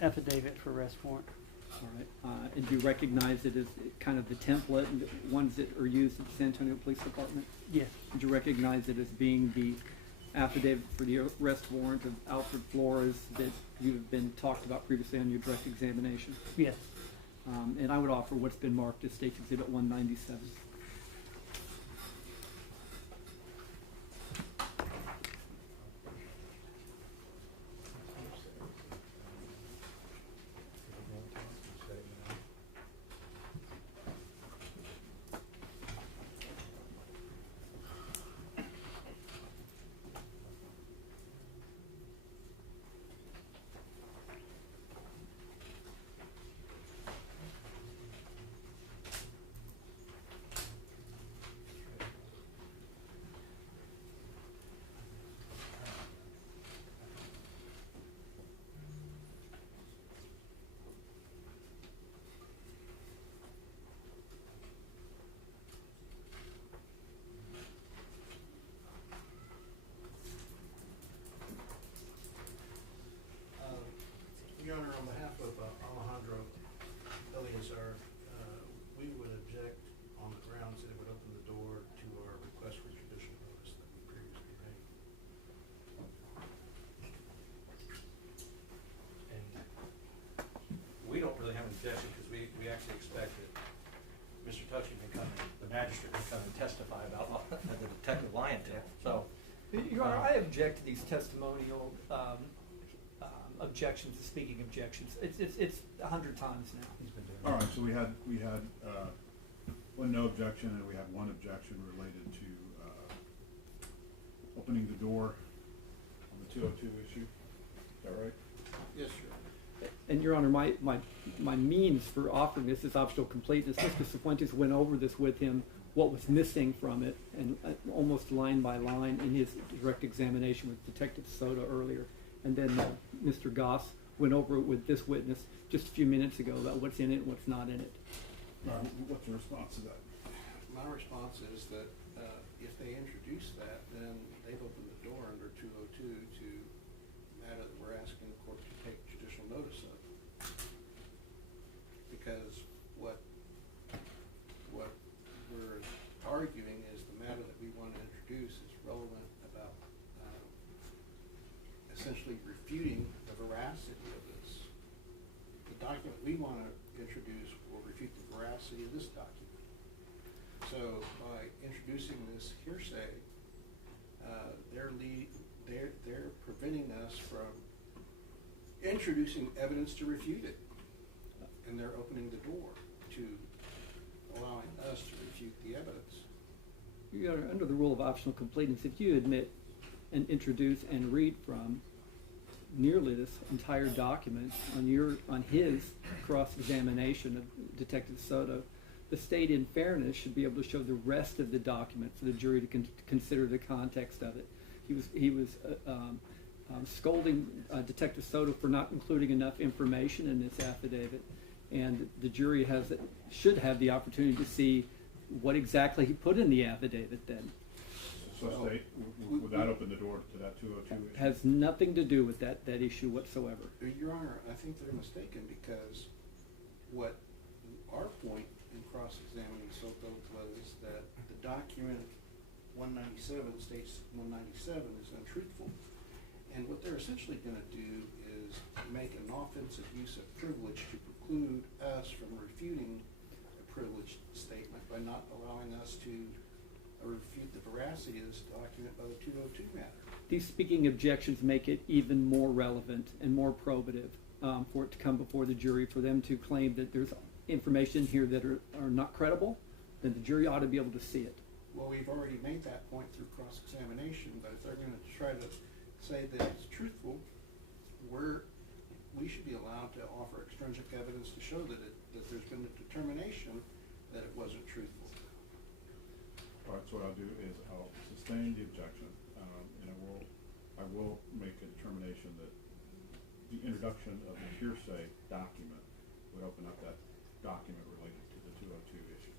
affidavit for arrest warrant. All right. And do you recognize it as kind of the template, and the ones that are used at the San Antonio Police Department? Yes. Did you recognize it as being the affidavit for the arrest warrant of Alfred Flores that you've been talked about previously on your direct examination? Yes. And I would offer what's been marked as State's Exhibit 197. Your Honor, on behalf of Alejandro Eleazar, we would object on the grounds that it would open the door to our request for judicial notice that we previously made. And we don't really have an objection because we actually expect that Mr. Tucci can come, the magistrate can come and testify about the detective lying to him, so. Your Honor, I object to these testimonial objections, the speaking objections. It's 100 times now. He's been doing All right, so we had one no objection, and we had one objection related to opening the door on the 202 issue. Is that right? Yes, Your Honor. And Your Honor, my means for offering this is optional completeness. Mr. Cifuentes went over this with him, what was missing from it, and almost line by line in his direct examination with Detective Soto earlier. And then Mr. Goss went over it with this witness just a few minutes ago about what's in it and what's not in it. All right, what's your response to that? My response is that if they introduce that, then they've opened the door under 202 to matter that we're asking the court to take judicial notice of. Because what we're arguing is the matter that we want to introduce is relevant about essentially refuting the veracity of this. The document we want to introduce will refute the veracity of this document. So by introducing this hearsay, they're preventing us from introducing evidence to refute it, and they're opening the door to allowing us to refute the evidence. Your Honor, under the rule of optional completeness, if you admit and introduce and read from nearly this entire document on his cross-examination of Detective Soto, the state, in fairness, should be able to show the rest of the document for the jury to consider the context of it. He was scolding Detective Soto for not including enough information in this affidavit, and the jury should have the opportunity to see what exactly he put in the affidavit then. So State, would that open the door to that 202 issue? Has nothing to do with that issue whatsoever. Your Honor, I think they're mistaken, because what our point in cross-examining Soto was that the document 197, states 197 is untruthful. And what they're essentially going to do is make an offensive use of privilege to preclude us from refuting a privileged statement by by not allowing us to refute the veracity of this document by the 202 matter. These speaking objections make it even more relevant and more probative for it to come before the jury, for them to claim that there's information here that are not credible, then the jury ought to be able to see it. Well, we've already made that point through cross-examination, but if they're going to try to say that it's truthful, we should be allowed to offer extrinsic evidence to show that there's been a determination that it wasn't truthful. All right, so what I'll do is I'll sustain the objection, and I will make a determination that the introduction of the hearsay document would open up that document related to the 202 issue.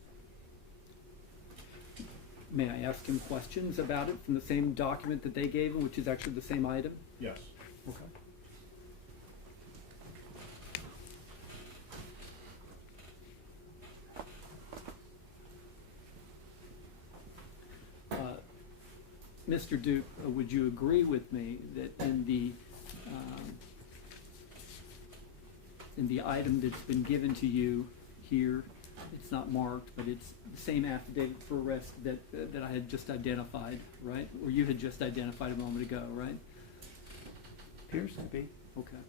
May I ask him questions about it from the same document that they gave him, which is actually the same item? Yes. Okay. Mr. Duke, would you agree with me that in the item that's been given to you here, it's not marked, but it's the same affidavit for arrest that I had just identified, right? Or you had just identified a moment ago, right? Appears to be. Okay.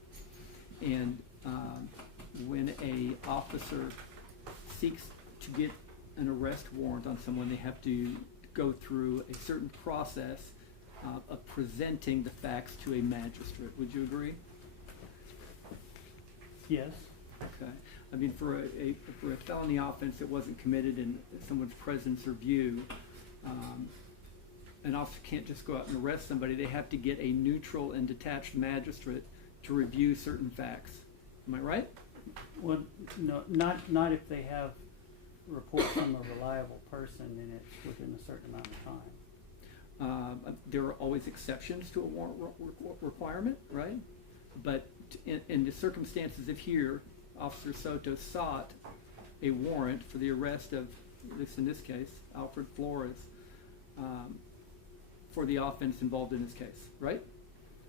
And when a officer seeks to get an arrest warrant on someone, they have to go through a certain process of presenting the facts to a magistrate. Would you agree? Yes. Okay. I mean, for a felony offense that wasn't committed in someone's presence or view, an officer can't just go out and arrest somebody. They have to get a neutral and detached magistrate to review certain facts. Am I right? Well, no, not if they have a report from a reliable person and it's within a certain amount of time. There are always exceptions to a warrant requirement, right? But in the circumstances of here, Officer Soto sought a warrant for the arrest of, at least in this case, Alfred Flores, for the offense involved in this case, right?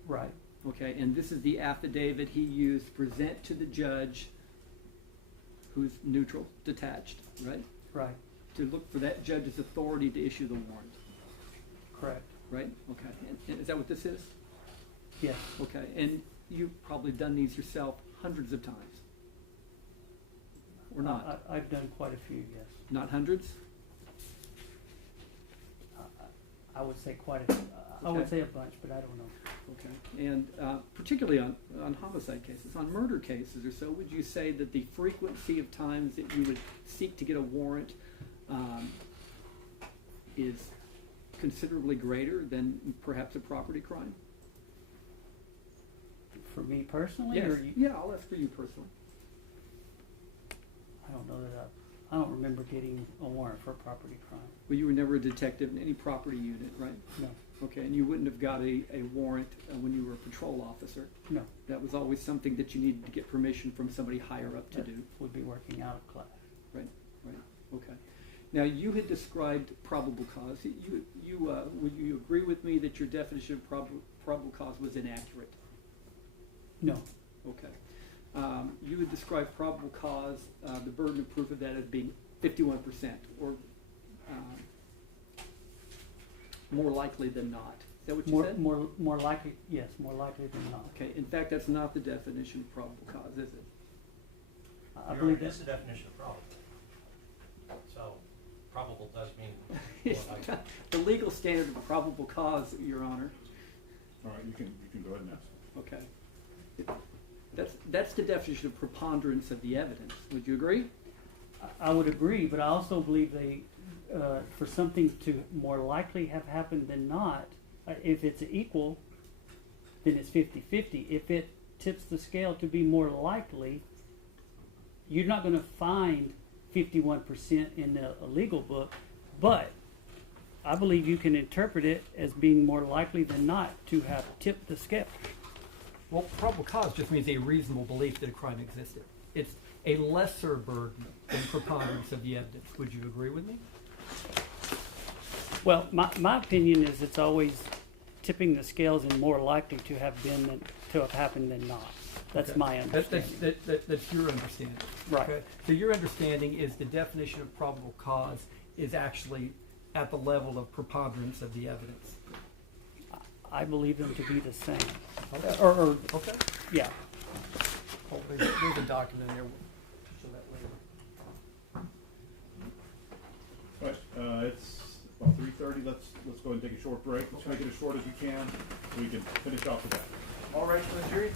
Right. Okay, and this is the affidavit he used to present to the judge, who's neutral, detached, right? Right. To look for that judge's authority to issue the warrant, Correct. right? Okay, and is that what this is? Yes. Okay, and you've probably done these yourself hundreds of times, or not? I've done quite a few, yes. Not hundreds? I would say quite a few. I would Okay. say a bunch, but I don't know. Okay, and particularly on homicide cases, on murder cases or so, would you say that the frequency of times that you would seek to get a warrant is considerably greater than perhaps a property crime? For me personally, Yes. or you? Yeah, I'll ask for you personally. I don't know that I don't remember getting a warrant for a property crime. Well, you were never a detective in any property unit, right? No. Okay, and you wouldn't have got a warrant when you were a patrol officer. No. That was always something that you needed to get permission from somebody higher up to That do. would be working out of class. Right, right, okay. Now, you had described probable cause. Would you agree with me that your definition of probable cause was inaccurate? No. Okay. You would describe probable cause, the burden of proof of that as being 51%, or more likely than not. Is that what you said? More likely, yes, more likely than not. Okay, in fact, that's not the definition of probable cause, is it? I believe That's that. the definition of probable. So probable does mean more likely. The legal standard of probable cause, Your Honor. All right, you can go ahead and ask. Okay. That's the definition of preponderance of the evidence. Would you agree? I would agree, but I also believe for something to more likely have happened than not, if it's equal, then it's 50-50. If it tips the scale to be more likely, you're not going to find 51% in the legal book, but I believe you can interpret it as being more likely than not to have tipped the scale. Well, probable cause just means a reasonable belief that a crime existed. It's a lesser burden than preponderance of the evidence. Would you agree with me? Well, my opinion is it's always tipping the scales and more likely to have happened than not. That's Okay. my understanding. That's your understanding. Right. Okay? So your understanding is the definition of probable cause is actually at the level of preponderance of the evidence. I believe them to be the same. Okay. Or Okay. yeah. Oh, there's a document in there. So that way. All right, it's about 3:30. Let's go ahead and take a short break. Let's make it as short as we can so we can finish off the day. All right for the jury?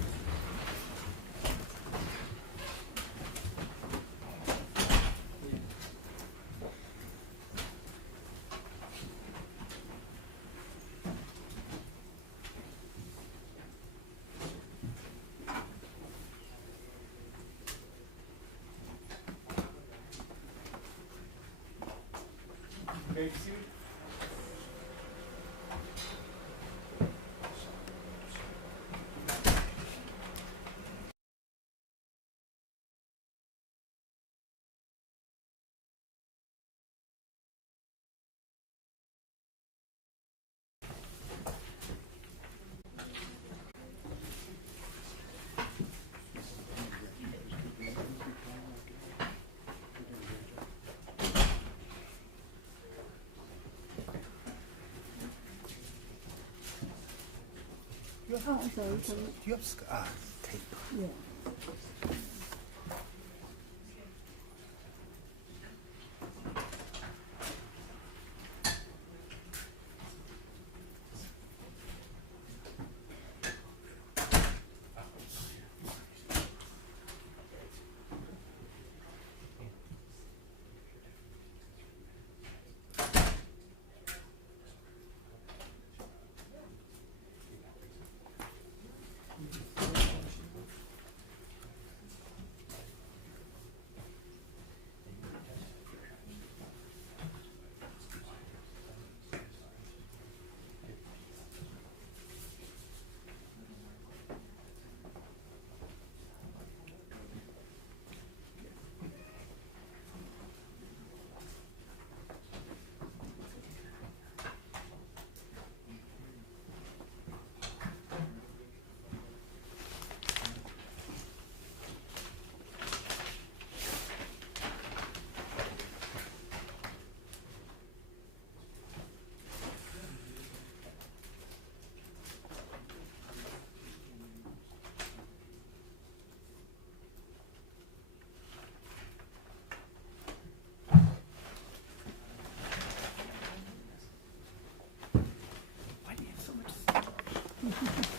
Okay, see. Oh, I'm sorry. So, Do you have tape? yeah. Why do you have so much stuff?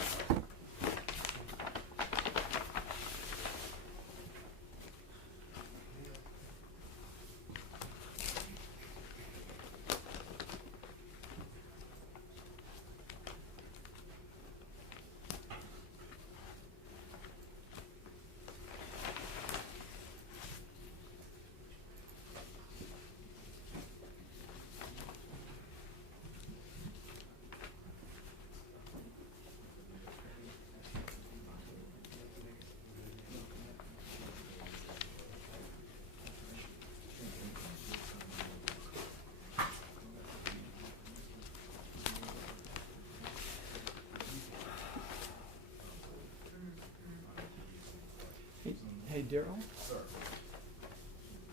Hey, Daryl? Sir.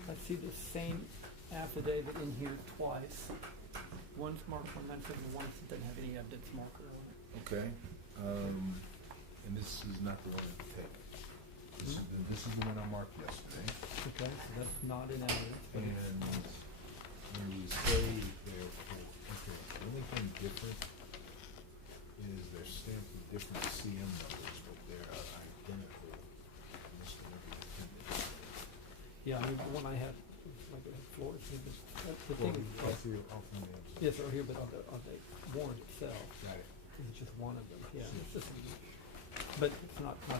I see the same affidavit in here twice. One's marked 197, the one that doesn't have any evidence marker on it. Okay, and this is not the one in the tape. This is the one I marked yesterday. Okay, so that's not in evidence. but it's- And when we say therefore, okay, the only thing different is they're stamped with different CM numbers, but they're identical. in this delivery appendix. Yeah, I mean, the one I have, like, Florida, the Well, thing is, off the names. yes, right here, but on the warrant itself, Got it. it's just one of them, yeah, it's just, but it's not in.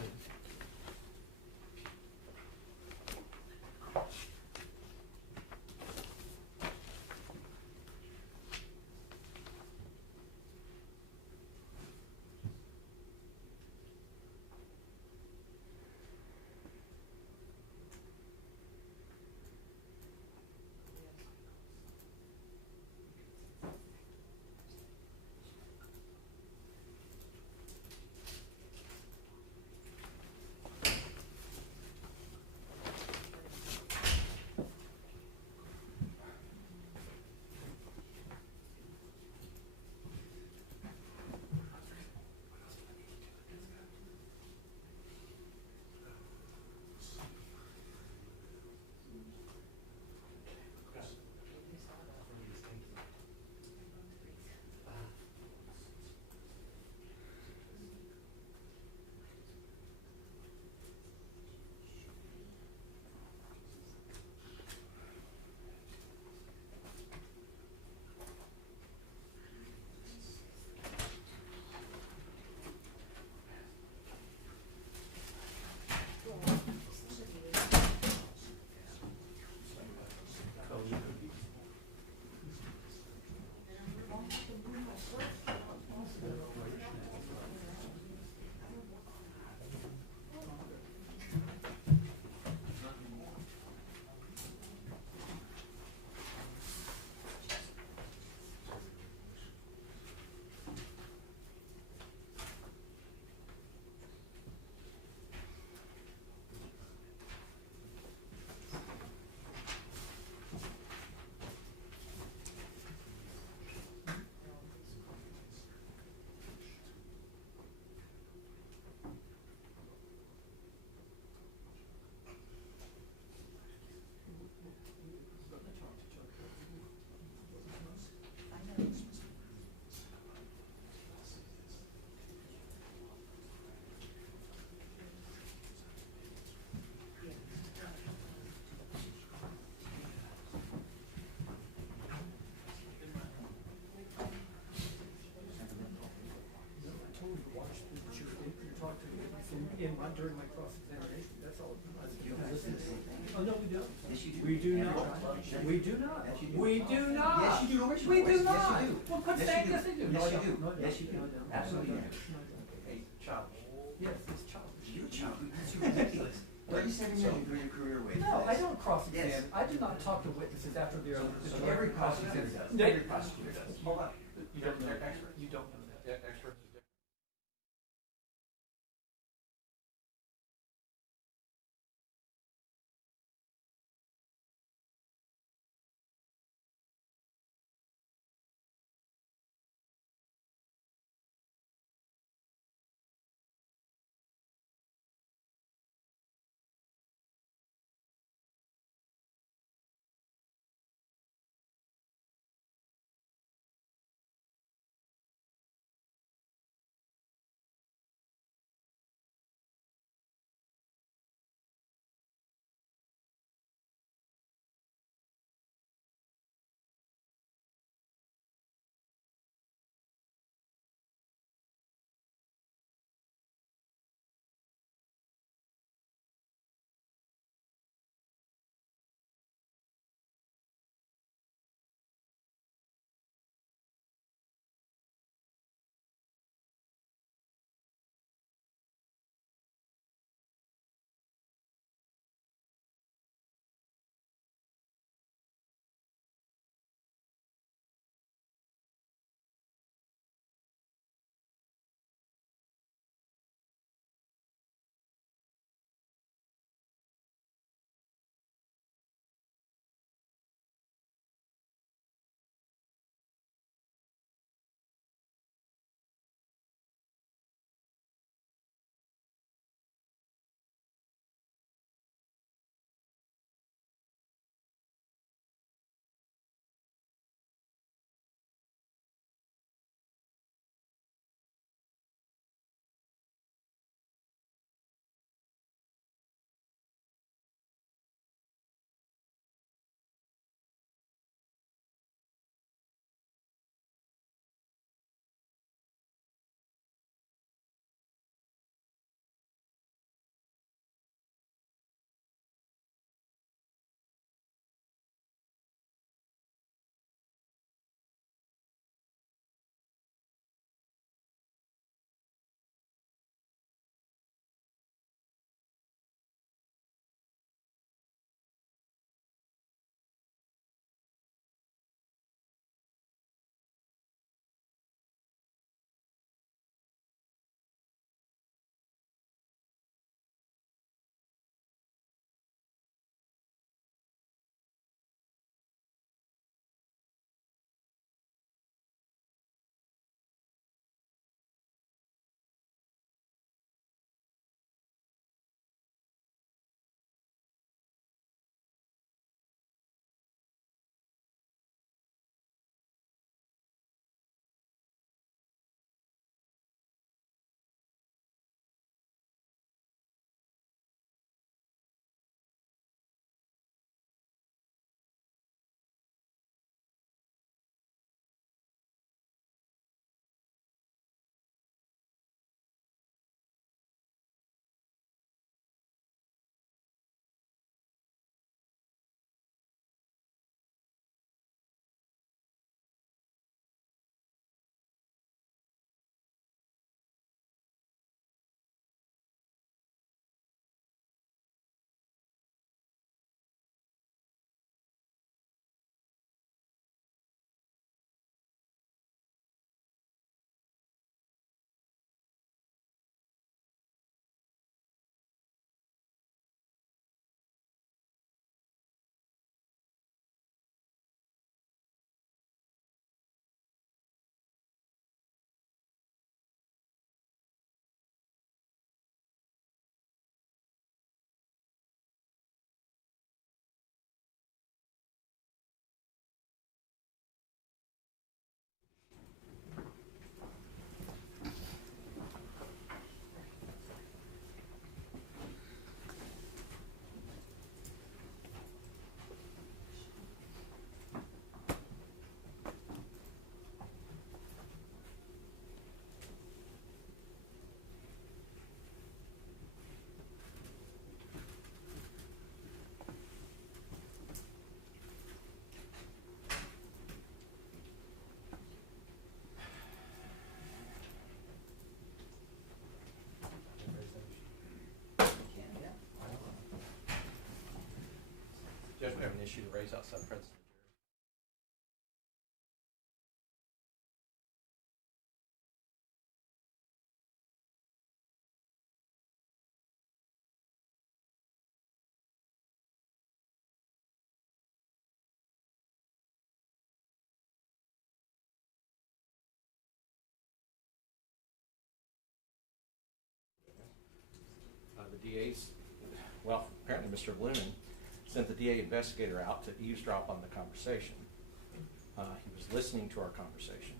during my cross-examination, that's all. You don't listen to the thing. Oh, no, we don't. Yes, you do. We do Every not. time. We do not. Yes, you do. We do not. Yes, you do. No, We do yes, not. Yes, you do. Well, quit Yes, saying you yes, they do. No, Yes, I you don't. do. No, I don't. Yes, you do. No, I don't. Absolutely No, you I do. don't. No, I don't. Hey, childish. Yes, it's childish. You're childish. That's ridiculous. 37 years into your career waiting No, for I this. don't cross-examine. Yes. I do not talk to witnesses after they're. So every prosecutor does. No, Every prosecutor does. Hold on. You don't know. They're experts. You don't know that. Yeah, experts. have an issue to raise outside the presence of the jury. The DA's, well, apparently Mr. Blumen sent the DA investigator out to eavesdrop on the conversation. He was listening to our conversation.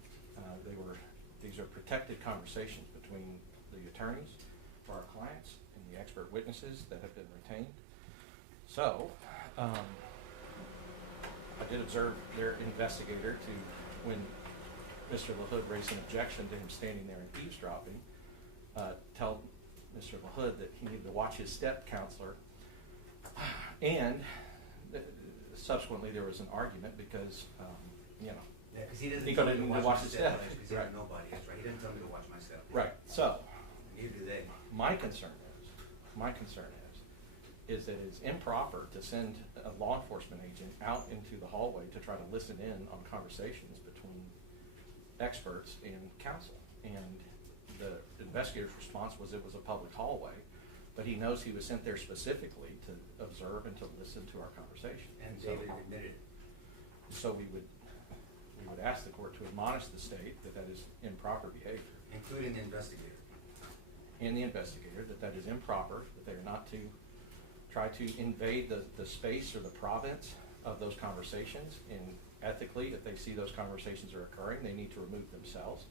These are protected conversations between the attorneys for our clients and the expert witnesses that have been retained. So, I did observe their investigator to, when Mr. LaHood raised an objection to him standing there and eavesdropping, tell Mr. LaHood that he needed to watch his step counselor. And subsequently there was an argument because, you know. Yeah, because he doesn't He tell me couldn't to watch my step. step, because he Right. has nobody, that's right, he doesn't tell me to watch my step. Right, so, Neither do they. my concern is that it's improper to send a law enforcement agent out into the hallway to try to listen in on conversations between experts and counsel. And the investigator's response was it was a public hallway, but he knows he was sent there specifically to observe and to listen to our conversation. And So- David admitted it. So we would ask the court to admonish the state that that is improper behavior. Including the investigator. And the investigator, that is improper, that they are not to try to invade the space or the province of those conversations. And ethically, if they see those conversations are occurring, they need to remove themselves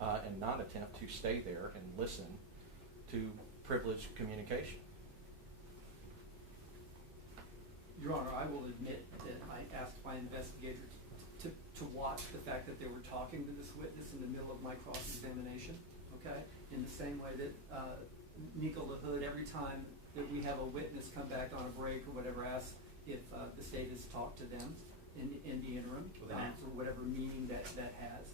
and not attempt to stay there and listen to privileged communication. Your Honor, I will admit that I asked my investigator to watch the fact that they were talking to this witness in the middle of my cross-examination, okay? In the same way that Nico LaHood, every time that we have a witness come back on a break or whatever, asks if the state has talked to them in the interim, for whatever meaning that has.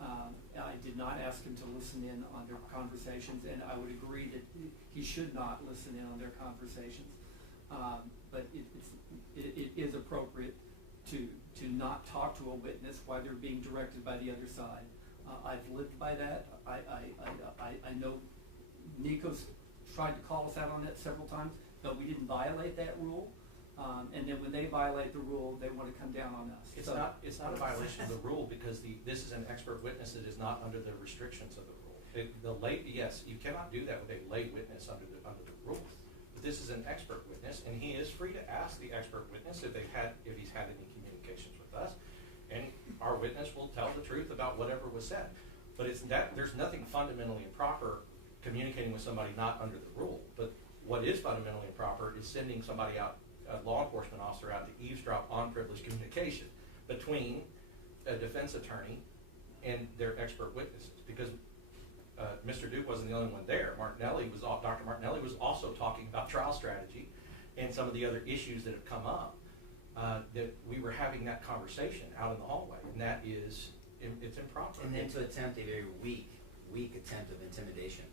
I did not ask him to listen in on their conversations, and I would agree that he should not listen in on their conversations. But it is appropriate to not talk to a witness while they're being directed by the other side. I've lived by that. I know Nico's tried to call us out on that several times, but we didn't violate that rule. And then when they violate the rule, they want to come down on us. It's not a violation of the rule because this is an expert witness that is not under the restrictions of the rule. Yes, you cannot do that with a lay witness under the rules. But this is an expert witness, and he is free to ask the expert witness if he's had any communications with us, and our witness will tell the truth about whatever was said. But there's nothing fundamentally improper communicating with somebody not under the rule. But what is fundamentally improper is sending somebody out, a law enforcement officer out to eavesdrop on privileged communication between a defense attorney and their expert witnesses. Because Mr. Duke wasn't the only one there. Dr. Martinelli was also talking about trial strategy and some of the other issues that have come up, that we were having that conversation out in the hallway, and that is, it's improper. And then to attempt a very weak attempt of intimidation.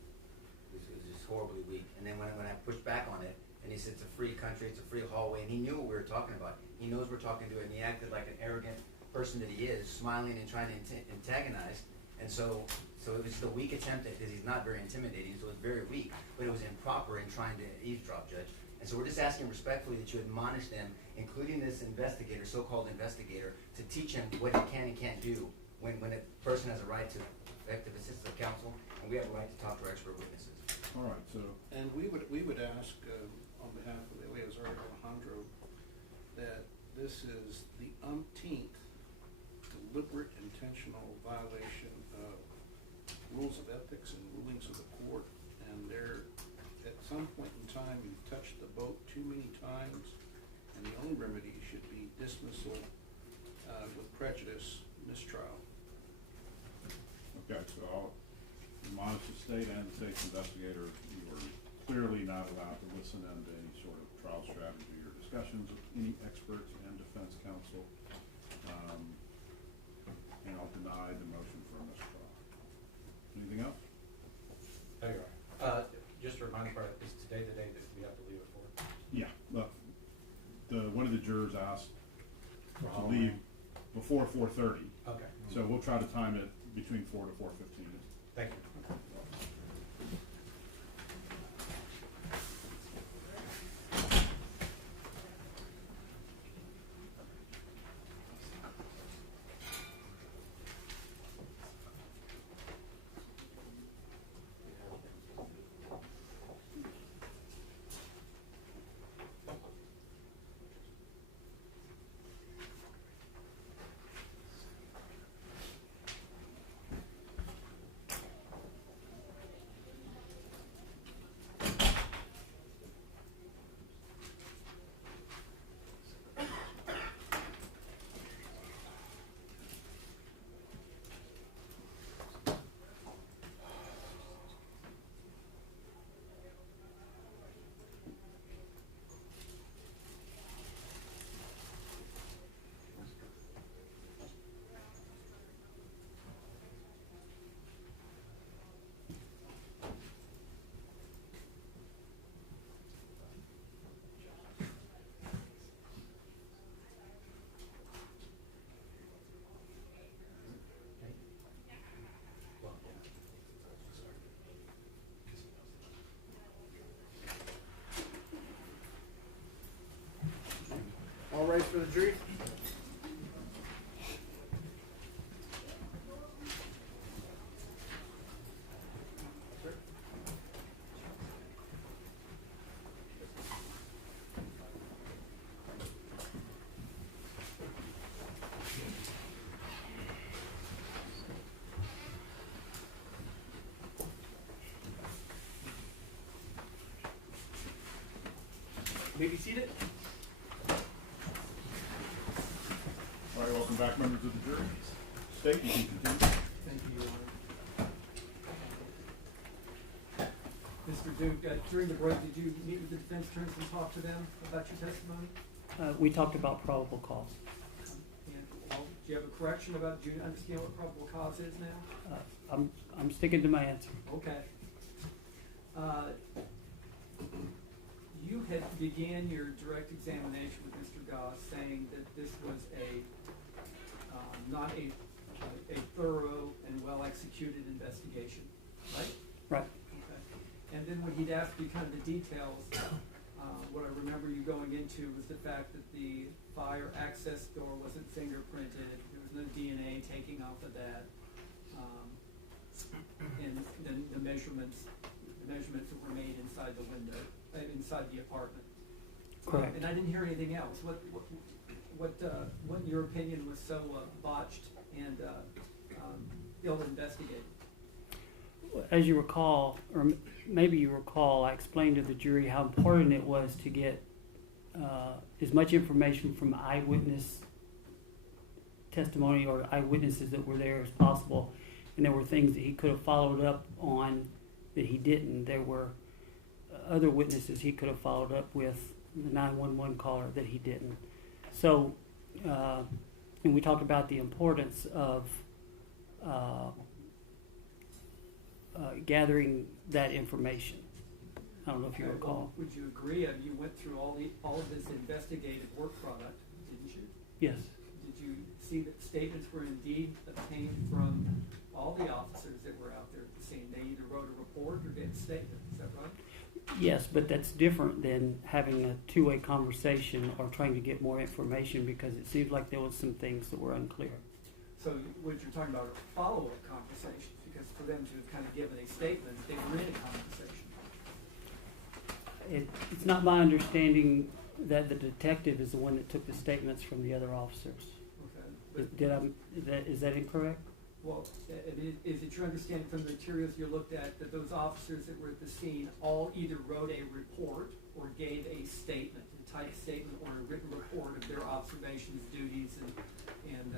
It was just horribly weak. And then when I pushed back on it, and he said it's a free country, it's a free hallway, and he knew what we were talking about. He knows we're talking to it, and he acted like an arrogant person that he is, smiling and trying to antagonize. And so it was the weak attempt, because he's not very intimidating, so it was very weak, but it was improper in trying to eavesdrop, Judge. And so we're just asking respectfully that you admonish them, including this investigator, so-called investigator, to teach him what he can and can't do when a person has a right to effective assistance of counsel, and we have a right to talk to our expert witnesses. All right, so, And we would ask, on behalf of the Eleazar Alejandro, that this is the umpteenth deliberate, intentional violation of rules of ethics and rulings of the court, and at some point in time, you've touched the boat too many times, and the only remedy should be dismissal with prejudice, mistrial. okay, so I'll admonish the state and the state's investigator, you are clearly not allowed to listen in to any sort of trial strategy or discussions with any experts and defense counsel. And I'll deny the motion for a mistrial. Anything else? There you are. Just to remind the court, is today the day that we have to leave it for? Yeah, look, when one of the jurors asked to Oh. leave before 4:30. Okay, So we'll try to time it between 4 to 4:15. thank you. All rise for the jury. May be seated. All right, welcome back, members of the jury. State, you can continue. Thank you, Your Honor. Mr. Duke, during the break, did you meet with the defense attorneys and talk to them about your testimony? We talked about probable cause. And, do you have a correction about, do you understand what probable cause is now? I'm sticking to my answer. Okay. You had began your direct examination with Mr. Goss saying that this was not a thorough and well-executed investigation, right? Right. Okay. And then when he'd asked you kind of the details, what I remember you going into was the fact that the fire access door wasn't fingerprinted, there was no DNA taking off of that, and then the measurements that were made inside the window, inside the apartment. Correct. And I didn't hear anything else. What in your opinion was so botched and ill investigated? As you recall, or maybe you recall, I explained to the jury how important it was to get as much information from eyewitness testimony or eyewitnesses that were there as possible. And there were things that he could have followed up on that he didn't. There were other witnesses he could have followed up with, the 911 caller, that he didn't. So, and we talked about the importance of gathering that information. I don't know if you Okay, recall. well, would you agree? You went through all of this investigative work product, didn't you? Yes. Did you see that statements were indeed obtained from all the officers that were out there at the scene? They either wrote a report or did a statement. Is that right? Yes, but that's different than having a two-way conversation or trying to get more information, because it seems like there was some things that were unclear. So what you're talking about are follow-up conversations, because for them to have kind of given a statement, they were in a conversation. It's not my understanding that the detective is the one that took the statements from the other officers. Okay. But, Is that incorrect? well, is it your understanding from the materials you looked at that those officers that were at the scene all either wrote a report or gave a statement, a typed statement or a written report of their observations, duties, and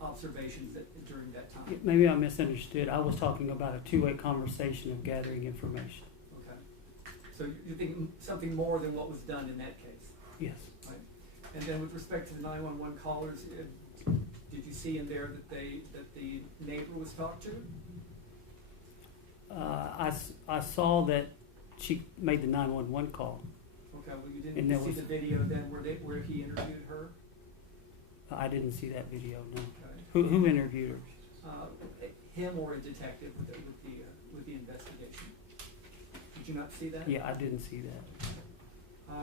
observations during that time? Maybe I misunderstood. I was talking about a two-way conversation of gathering information. Okay. So you're thinking something more than what was done in that case? Yes. Right. And then with respect to the 911 callers, did you see in there that the neighbor was talked to? I saw that she made the 911 call. Okay. Okay, well, you And didn't there see was- the video then where he interviewed her? I didn't see that video, no. Okay. Who interviewed her? Him or a detective with the investigation. Did you not see that? Yeah, I didn't see that.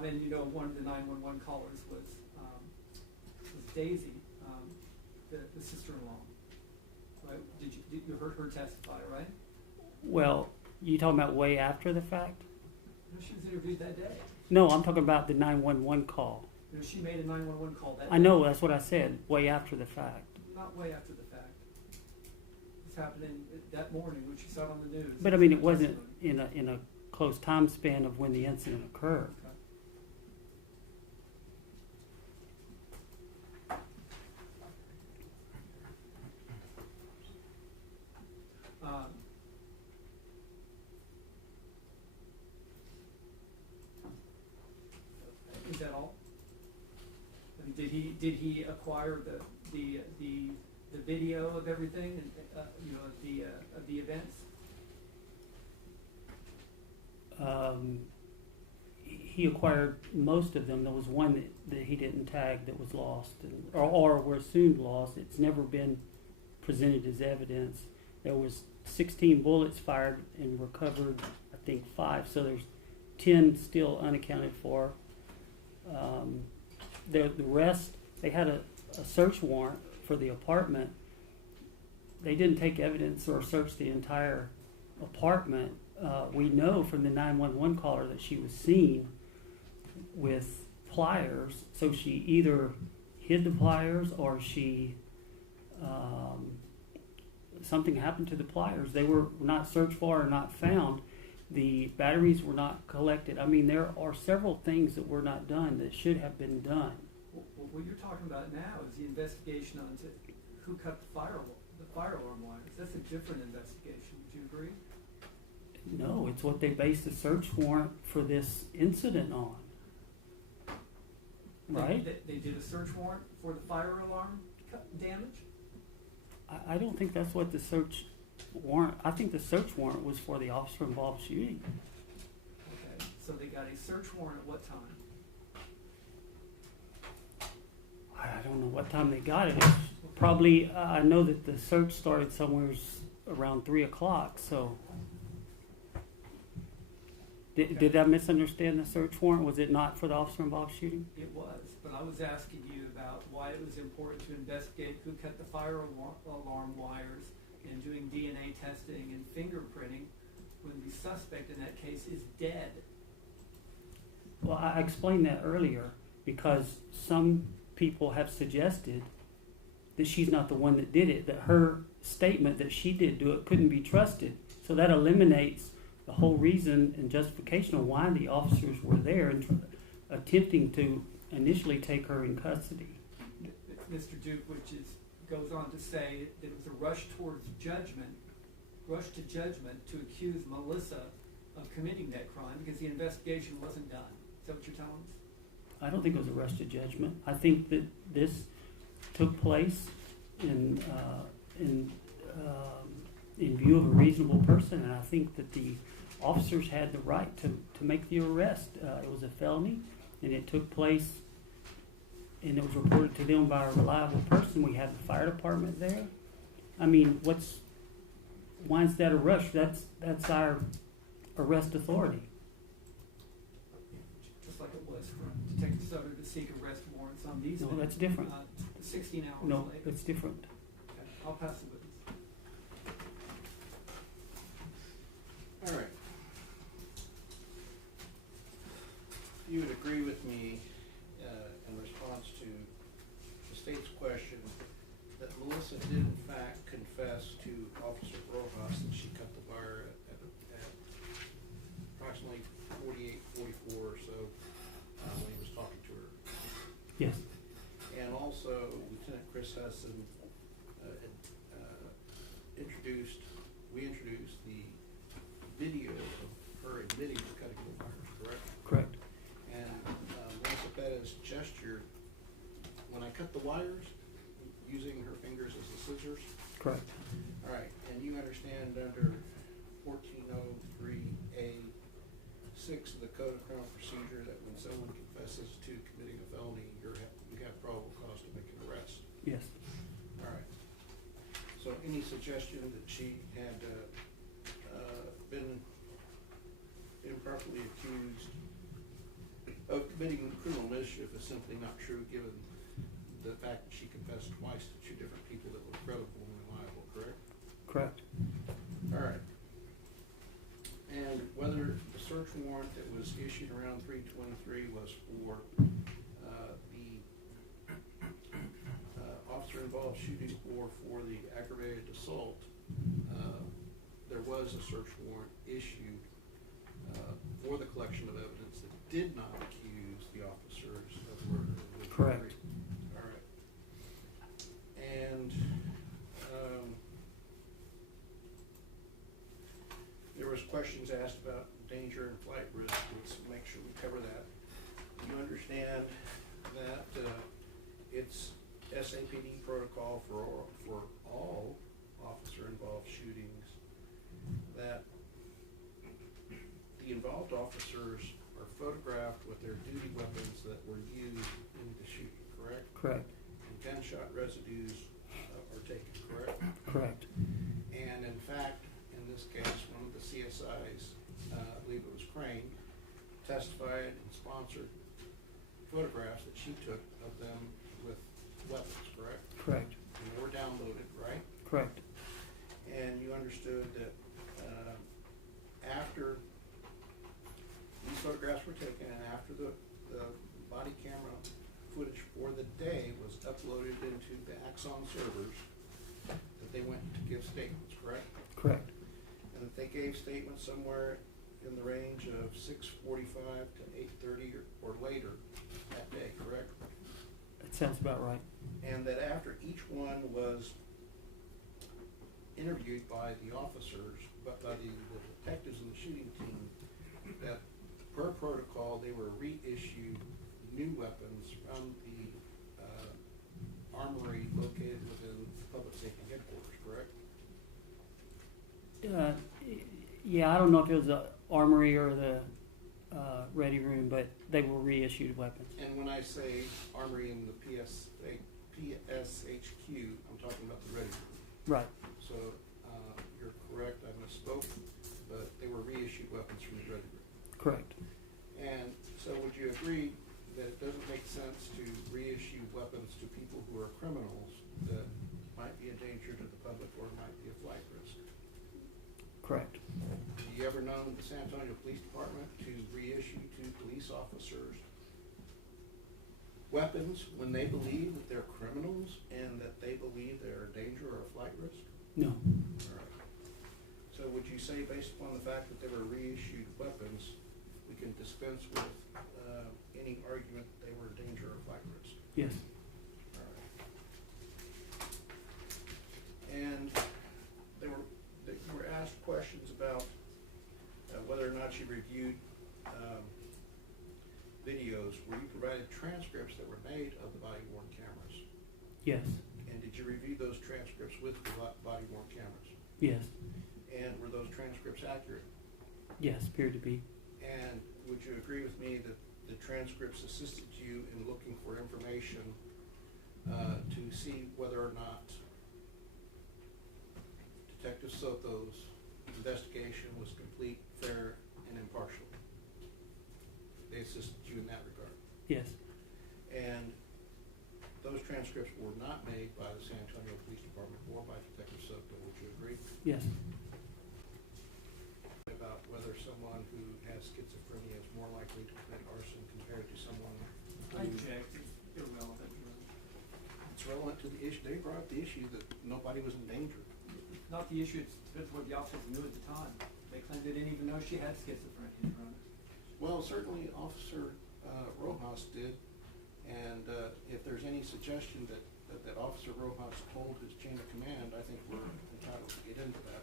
And you know, one of the 911 callers was Daisy, the sister-in-law. Right? Did you heard her testify, right? Well, you talking about way after the fact? No, she was interviewed that day. No, I'm talking about the 911 call. You know, she made a 911 call that day. I know, that's what I said, way after the fact. Not way after the fact. This happened that morning when she saw it on the news. But I mean, it wasn't in a close time span of when the incident occurred. Okay. Is that all? I mean, did he acquire the video of everything and you know of the events? He acquired most of them. There was one that he didn't tag that was lost, or were assumed lost. It's never been presented as evidence. There was 16 bullets fired and recovered, I think 5. So there's 10 still unaccounted for. The rest, they had a search warrant for the apartment. They didn't take evidence or search the entire apartment. We know from the 911 caller that she was seen with pliers, so she either hid the pliers or she something happened to the pliers. They were not searched for or not found. The batteries were not collected. I mean, there are several things that were not done that should have been done. Well, what you're talking about now is the investigation onto who cut the fire alarm wires. That's a different investigation. Would you agree? No, it's what they based the search warrant for this incident on. Right? They did a search warrant for the fire alarm damage? I don't think that's what the search warrant, I think the search warrant was for the officer involved shooting. Okay, so they got a search warrant at what time? I don't know what time they got it. It was probably, I know that the search started somewhere around 3 o'clock, so. Did I misunderstand the search warrant? Was it not for the officer involved shooting? It was, but I was asking you about why it was important to investigate who cut the fire alarm wires and doing DNA testing and fingerprinting when the suspect in that case is dead. Well, I explained that earlier because some people have suggested that she's not the one that did it, that her statement that she did do it couldn't be trusted. So that eliminates the whole reason and justification of why the officers were there and attempting to initially take her in custody. Mr. Duke, goes on to say that it was a rush to judgment to accuse Melissa of committing that crime because the investigation wasn't done. Is that what you're telling us? I don't think it was a rush to judgment. I think that this took place in view of a reasonable person, and I think that the officers had the right to make the arrest. It was a felony, and it took place, and it was reported to them by a reliable person. We had the fire department there. I mean, why is that a rush? That's our arrest authority. Just like it was for Detective Sutter to seek arrest warrants on these No, men, that's different. 16 hours No, later. it's different. Okay, I'll pass the witness. All right. You would agree with me in response to the state's question that Melissa did in fact confess to Officer Rojas that she cut the wire at approximately 44 or so when he was talking to her. Yes. And also Lieutenant Chris Hudson we introduced the video of her admitting to cutting the wires, correct? Correct. And Melissa Perez gestured, when I cut the wires, using her fingers as the scissors. Correct. All right, and you understand under 1403A 6 of the Code of Criminal Procedure that when someone confesses to committing a felony, you have probable cause to make an arrest. Yes. All right. So any suggestion that she had been improperly accused of committing criminal mischief is simply not true, given the fact that she confessed twice to 2 different people that were credible and reliable, correct? Correct. All right. And whether the search warrant that was issued around 3/23 was for the officer-involved shooting or for the aggravated assault, there was a search warrant issued for the collection of evidence that did not accuse the officers of murder. Correct. All right. And there was questions asked about danger and flight risk. Let's make sure we cover that. You understand that it's SAPD protocol for all officer-involved shootings that the involved officers are photographed with their duty weapons that were used in the shooting, correct? Correct. And gunshot residues are taken, correct? Correct. And in fact, in this case, one of the CSIs, I believe it was Crane, testified and sponsored photographs that she took of them with weapons, correct? Correct. And they were downloaded, right? Correct. And you understood that after these photographs were taken and after the body camera footage for the day was uploaded into the Axon servers, that they went to give statements, correct? Correct. And that they gave statements somewhere in the range of 6:45 to 8:30 or later that day, correct? That sounds about right. And that after each one was interviewed by the officers, but by the detectives in the shooting team, that per protocol they were reissued new weapons from the armory located within public safety headquarters, correct? Yeah, I don't know if it was the armory or the ready room, but they were reissued weapons. And when I say armory in the PSHQ, I'm talking about the ready room. Right. So you're correct, I misspoke, but they were reissued weapons from the ready room. Correct. And so would you agree that it doesn't make sense to reissue weapons to people who are criminals that might be a danger to the public or might be a flight risk? Correct. Have you ever known the San Antonio Police Department to reissue to police officers weapons when they believe that they're criminals and that they believe they're a danger or a flight risk? No. All right. So would you say, based upon the fact that they were reissued weapons, we can dispense with any argument that they were a danger or flight risk? Yes. All right. And they were asked questions about whether or not you reviewed videos where you provided transcripts that were made of the body-worn cameras. Yes. And did you review those transcripts with the body-worn cameras? Yes. And were those transcripts accurate? Yes, appeared to be. And would you agree with me that the transcripts assisted you in looking for information to see whether or not Detective Soto's investigation was complete, fair, and impartial? They assisted you in that regard. Yes. And those transcripts were not made by the San Antonio Police Department or by Detective Soto, would you agree? Yes. About whether someone who has schizophrenia is more likely to commit arson compared to someone I who... object, it's irrelevant. It's relevant to the issue. They brought up the issue that nobody was in danger. Not the issue, it's what the officers knew at the time. They claimed they didn't even know she had schizophrenia, Your Honor. Well, certainly Officer Rojas did, and if there's any suggestion that Officer Rojas told his chain of command, I think we're entitled to get into that.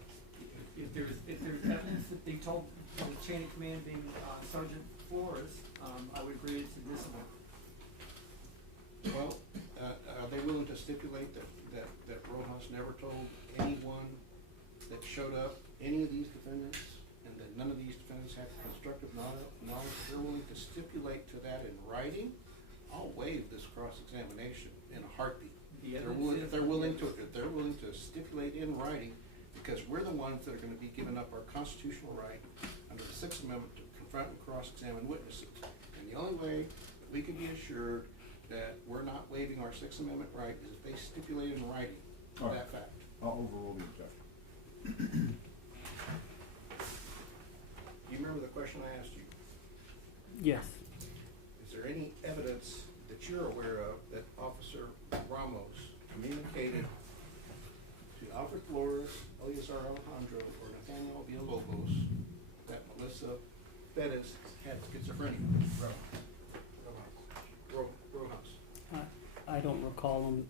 If there's evidence that they told the chain of command being Sergeant Flores, I would agree it's admissible. Well, are they willing to stipulate that Rojas never told anyone that showed up, any of these defendants, and that none of these defendants had constructive to stipulate to that in writing, I'll waive this cross-examination in a heartbeat. The If evidence they're is- willing to, if they're willing to stipulate in writing, because we're the ones that are gonna be giving up our constitutional right under the Sixth Amendment to confront and cross-examine witnesses. And the only way that we can be assured that we're not waiving our Sixth Amendment right is if they stipulate in writing All right. that fact. I'll overrule the objection. Do you remember the question I asked you? Yes. Is there any evidence that you're aware of that Officer Ramos communicated to Alfred Flores, Eleazar Alejandro, or Nathaniel Villalobos that Melissa Perez had schizophrenia? Rojas. I don't recall them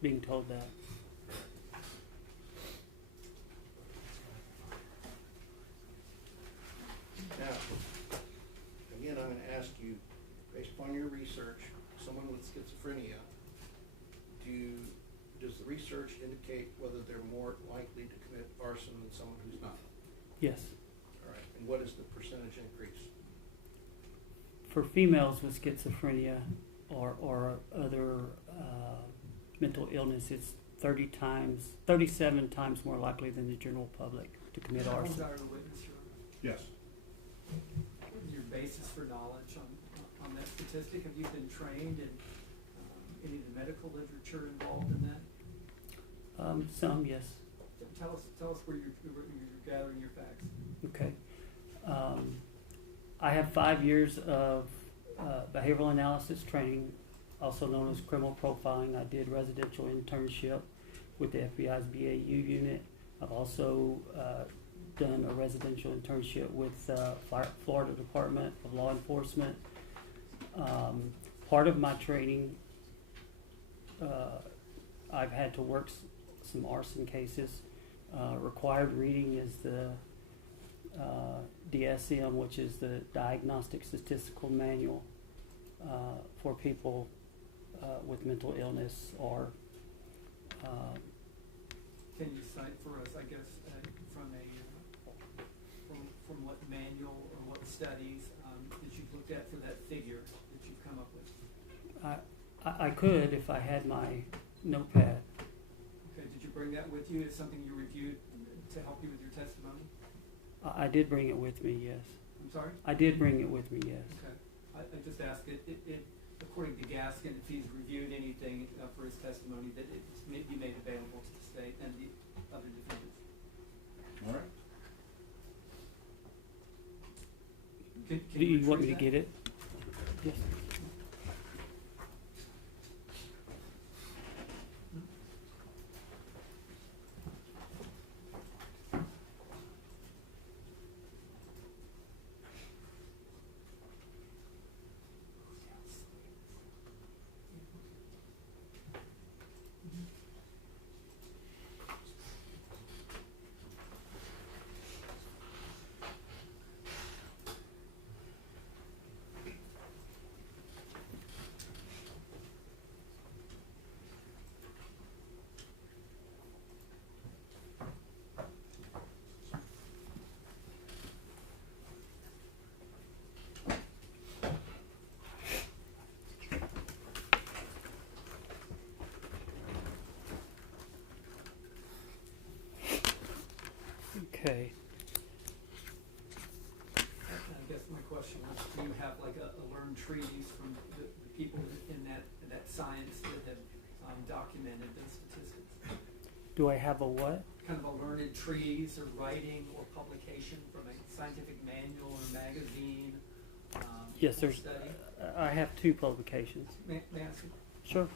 being told that. Now, again, I'm gonna ask you, based upon your research, someone with schizophrenia, does the research indicate whether they're more likely to commit arson than someone who's not? Yes. All right, and what is the percentage increase? For females with schizophrenia or other mental illness, it's 37 times more likely than the general public to commit That one's arson. our witness, Your Honor. Yes. Your basis for knowledge on that statistic, have you been trained in any of the medical literature involved in that? Some, yes. Tell us where you're gathering your facts. Okay. I have 5 years of behavioral analysis training, also known as criminal profiling. I did residential internship with the FBI's BAU unit. I've also done a residential internship with Florida Department of Law Enforcement. Part of my training, I've had to work some arson cases. Required reading is the DSM, which is the Diagnostic Statistical Manual for people with mental illness or Can you cite for us, I guess, from what manual or what studies that you've looked at for that figure that you've come up with? I could if I had my notepad. Okay, did you bring that with you? Is something you reviewed to help you with your testimony? I did bring it with me, yes. I'm sorry? I did bring it with me, yes. Okay. I just asked according to Gaskin, if he's reviewed anything for his testimony, that it's be made available to the state and the other defendants. All right. Can Do you want me retrieve to get it? Yes. Okay. I guess my question was, do you have like a learned treatise from the people in that science that have documented those statistics? Do I have a what? Kind of a learned treatise or writing or publication from a scientific manual or magazine? Yes, or there's. study? I have 2 publications. May I ask you? Sure.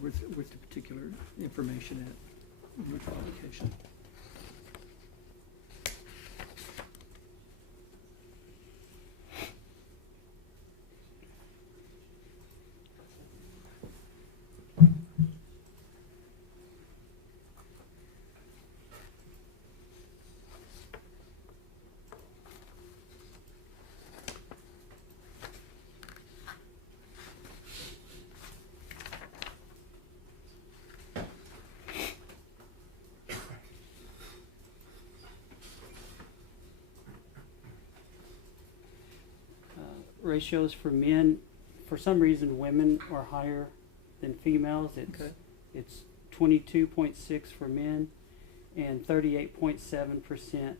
Where's the particular information at in which publication? ratios for men, for some reason, women are higher than females. Okay. It's 22.6 for men and 38.7%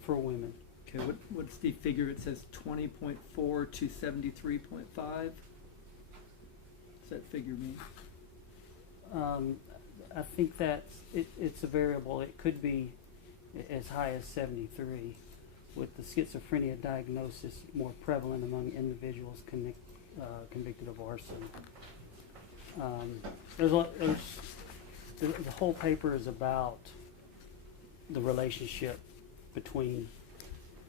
for women. Okay, what's the figure? It says 20.4 to 73.5. What's that figure mean? I think it's a variable. It could be as high as 73, with the schizophrenia diagnosis more prevalent among individuals convicted of arson. The whole paper is about the relationship between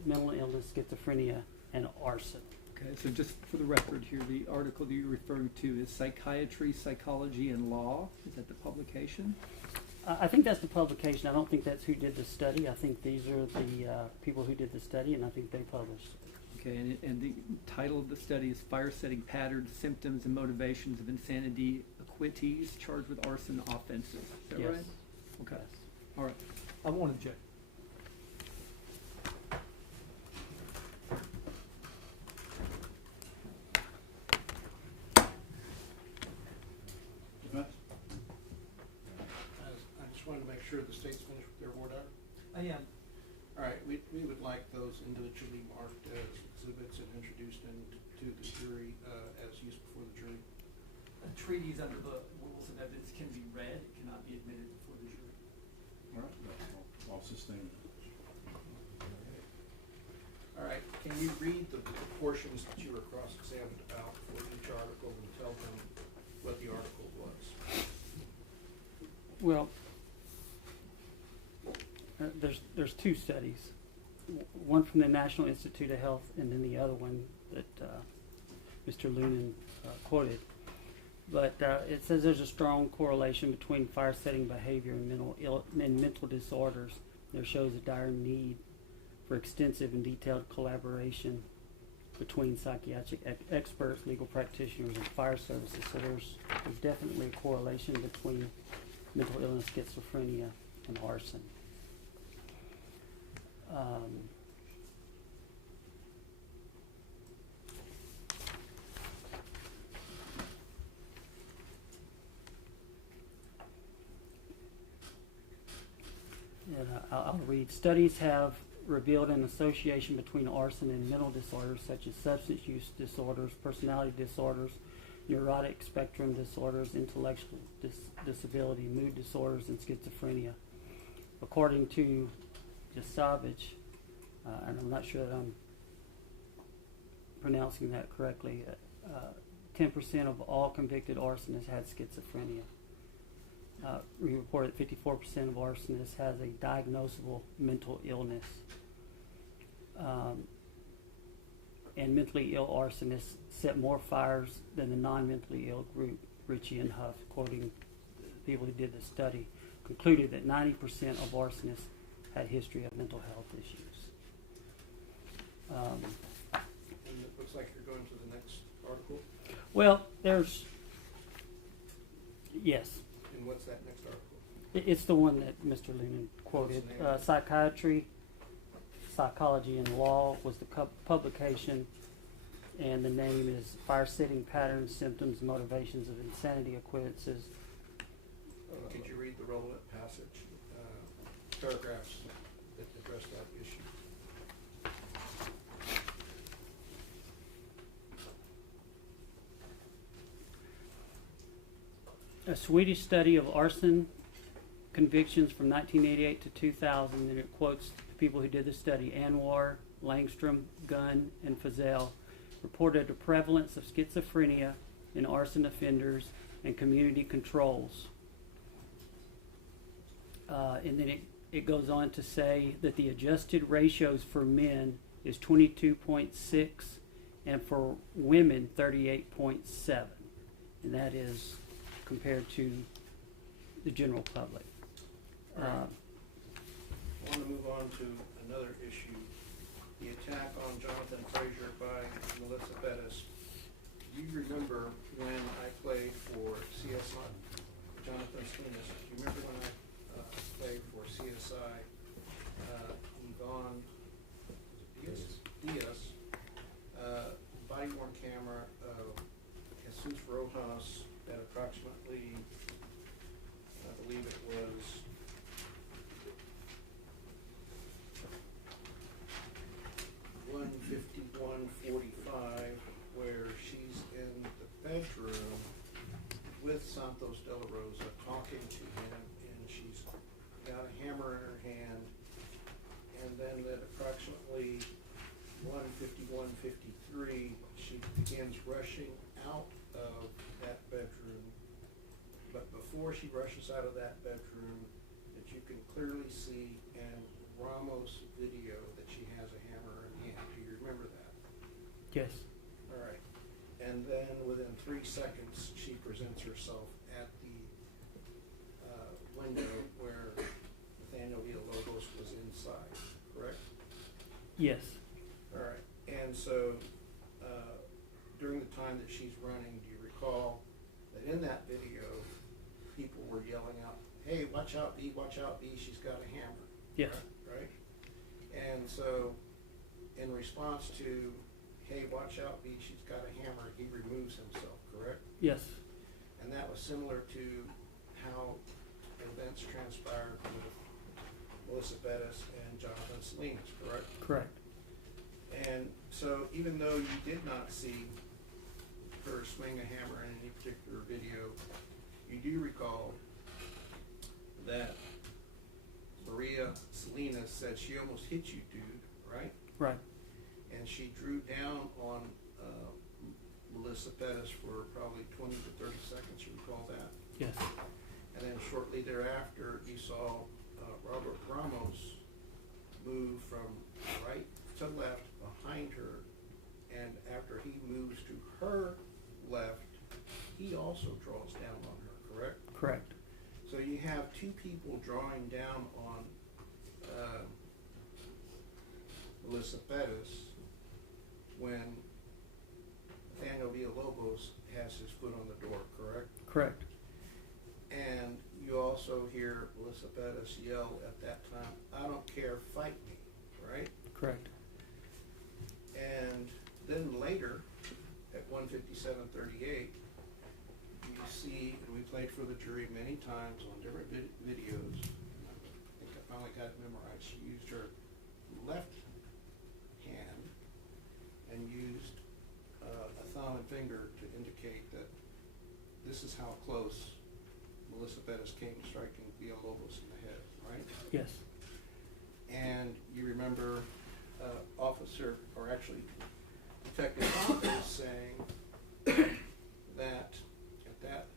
mental illness, schizophrenia, and arson. Okay, so just for the record here, the article that you're referring to is Psychiatry, Psychology, and Law. Is that the publication? I think that's the publication. I don't think that's who did the study. I think these are the people who did the study, and I think they published it. Okay, and the title of the study is Fire Setting Patterns, Symptoms, and Motivations of Insanity Acquittees Charged with Arson Offenses. Is that Yes. right? Okay. Yes. All right. I want to check. Defense? I just wanted to make sure the state's finished with their board order. I am. All right, we would like those individually marked as exhibits and introduced to the jury as used before the jury. Treaties under the rules of evidence can be read, it cannot be admitted before the jury. All right, I'll sustain. All right, can you read the portions that you were cross-examined about for each article and tell them what the article was? Well, there's two studies, one from the National Institute of Health, and then the other one that Mr. Lunan quoted. But it says there's a strong correlation between fire-setting behavior and mental disorders. There shows a dire need for extensive and detailed collaboration between psychiatric experts, legal practitioners, and fire services. So there's definitely a correlation between mental illness, schizophrenia, and arson. And I'll read. Studies have revealed an association between arson and mental disorders such as substance use disorders, personality disorders, neurotic spectrum disorders, intellectual disability, mood disorders, and schizophrenia. According to Savage, and I'm not sure that I'm pronouncing that correctly, 10% of all convicted arsonists had schizophrenia. We reported 54% of arsonists has a diagnosable mental illness. And mentally ill arsonists set more fires than the non-mentally ill group. Ritchie and Huff, quoting the people who did the study, concluded that 90% of arsonists had a history of mental health issues. And it looks like you're going to the next article. Well, yes. And what's that next article? It's the one that Mr. Lunan quoted. What's the name? Psychiatry, Psychology, and Law was the publication, and the name is Fire Setting Patterns, Symptoms, Motivations of Insanity Acquittances. Could you read the relevant passage, paragraphs that address that issue? A Swedish study of arson convictions from 1988 to 2000, and it quotes the people who did the study. Anwar, Langstrom, Gunn, and Fazell reported a prevalence of schizophrenia in arson offenders and community controls. And then it goes on to say that the adjusted ratios for men is 22.6 and for women 38.7. And that is compared to the general public. I want to move on to another issue. The attack on Jonathan Frazier by Melissa Perez. Do you remember when I played for CSI? Jonathan Slunas. Do you remember when I played for CSI? Yvonne Diaz, body camera of Jesus Rojas at approximately, I believe it was 1:51:45, where she's in the bedroom with Santos de la Rosa talking to him, and she's got a hammer in her hand. And then at approximately 1:51:53, she begins rushing out of that bedroom. But before she rushes out of that bedroom, that you can clearly see in Ramos' video that she has a hammer in hand. Do you remember that? Yes. All right. And then within 3 seconds, she presents herself at the window where Nathaniel Villalobos was inside, correct? Yes. All right. And so during the time that she's running, do you recall that in that video, people were yelling out, "Hey, watch out, B, she's got a hammer." Yes. Right? And so in response to, "Hey, watch out, B, she's got a hammer," he removes himself, correct? Yes. And that was similar to how events transpired with Melissa Bettis and Jonathan Salinas, correct? Correct. And so even though you did not see her swing a hammer in any particular video, you do recall that Maria Salinas said she almost hit you, dude, right? Right. And she drew down on Melissa Pettis for probably 20 to 30 seconds, you recall that? Yes. And then shortly thereafter, you saw Robert Ramos move from right to left behind her, and after he moves to her left, he also draws down on her, correct? Correct. So you have two people drawing down on Melissa Pettis when Nathaniel Villalobos has his foot on the door, correct? Correct. And you also hear Melissa Pettis yell at that time, "I don't care, fight me," right? Correct. And then later, at 1:57:38, you see, and we played for the jury many times on different videos, I think I finally got it memorized, she used her left hand and used a thumb and finger to indicate that this is how close Melissa Bettis came to striking Villalobos in the head, right? Yes. And you remember Officer, or actually Detective Campos saying that at that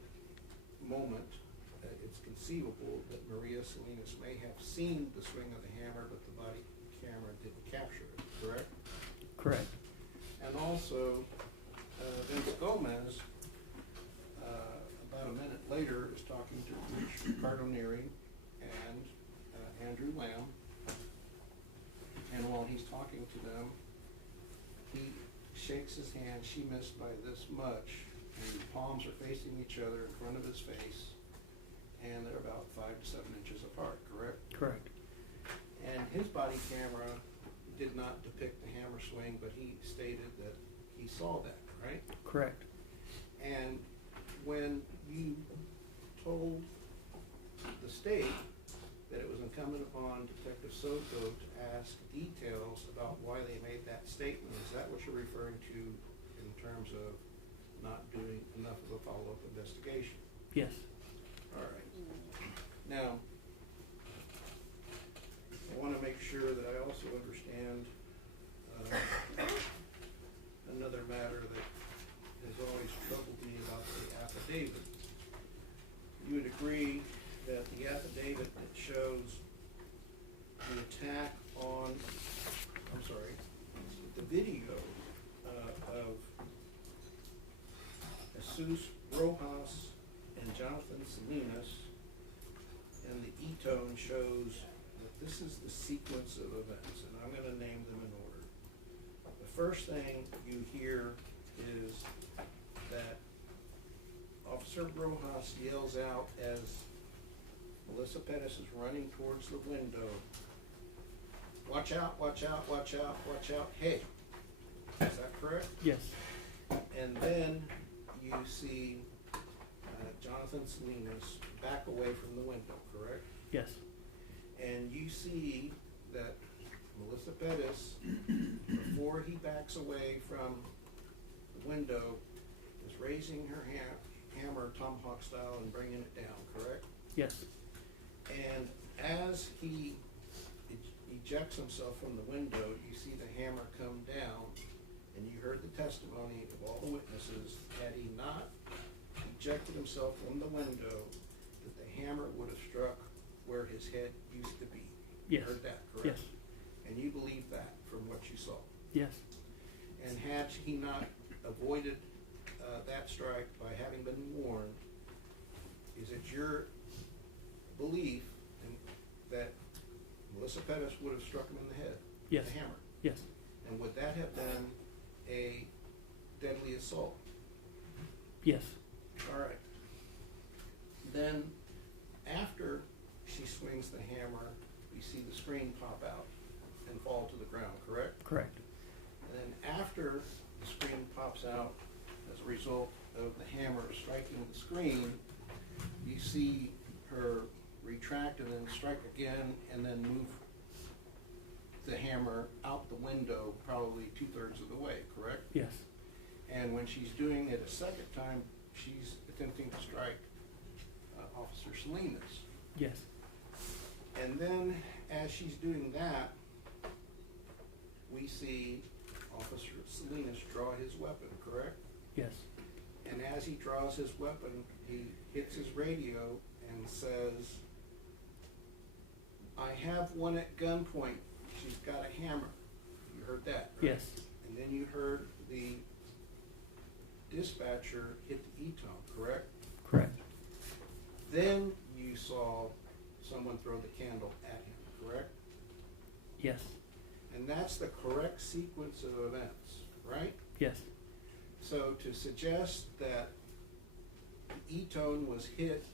moment, it's conceivable that Maria Salinas may have seen the swing of the hammer, but the body camera didn't capture it, correct? Correct. And also, Vince Gomez, about a minute later, is talking to Ricardo Neri and Andrew Lamb. And while he's talking to them, he shakes his hand. She missed by this much, and the palms are facing each other in front of his face, and they're about 5 to 7 inches apart, correct? Correct. And his body camera did not depict the hammer swing, but he stated that he saw that, right? Correct. And when you told the state that it was incumbent upon Detective Soto to ask details about why they made that statement, is that what you're referring to in terms of not doing enough of a follow-up investigation? Yes. All right. Now, I want to make sure that I also understand another matter that has always troubled me about the affidavit. You would agree that the affidavit that shows the attack on, the video of Jesus Rojas and Jonathan Salinas, and the E-tone shows that this is the sequence of events, and I'm going to name them in order. The first thing you hear is that Officer Rojas yells out as Melissa Pettis is running towards the window, "Watch out, watch out, watch out, watch out, hey." Is that correct? Yes. you see Jonathan Salinas back away from the window, correct? Yes. And you see that Melissa Perez, before he backs away from the window, is raising her hammer tomahawk style and bringing it down, correct? Yes. And as he ejects himself from the window, you see the hammer come down, and you heard the testimony of all the witnesses. Had he not ejected himself from the window, that the hammer would have struck where his head used to be. You Yes. heard that, correct? Yes. And you believe that from what you saw. Yes. And had he not avoided that strike by having been warned, is it your belief that Melissa Perez would have struck him in the head Yes. with a hammer? Yes. And would that have been a deadly assault? Yes. All right. Then, after she swings the hammer, we see the screen pop out and fall to the ground, correct? Correct. And then after the screen pops out as a result of the hammer striking the screen, you see her retract and then strike again and then move the hammer out the window probably 2/3 of the way, correct? Yes. And when she's doing it a second time, she's attempting to strike Officer Salinas. Yes. And then as she's doing that, we see Officer Salinas draw his weapon, correct? Yes. And as he draws his weapon, he hits his radio and says, "I have one at gunpoint. She's got a hammer." You heard that, right? Yes. And then you heard the dispatcher hit the E-tone, correct? Correct. Then you saw someone throw the candle at him, correct? Yes. And that's the correct sequence of events, right? Yes. So to suggest that the E-tone was hit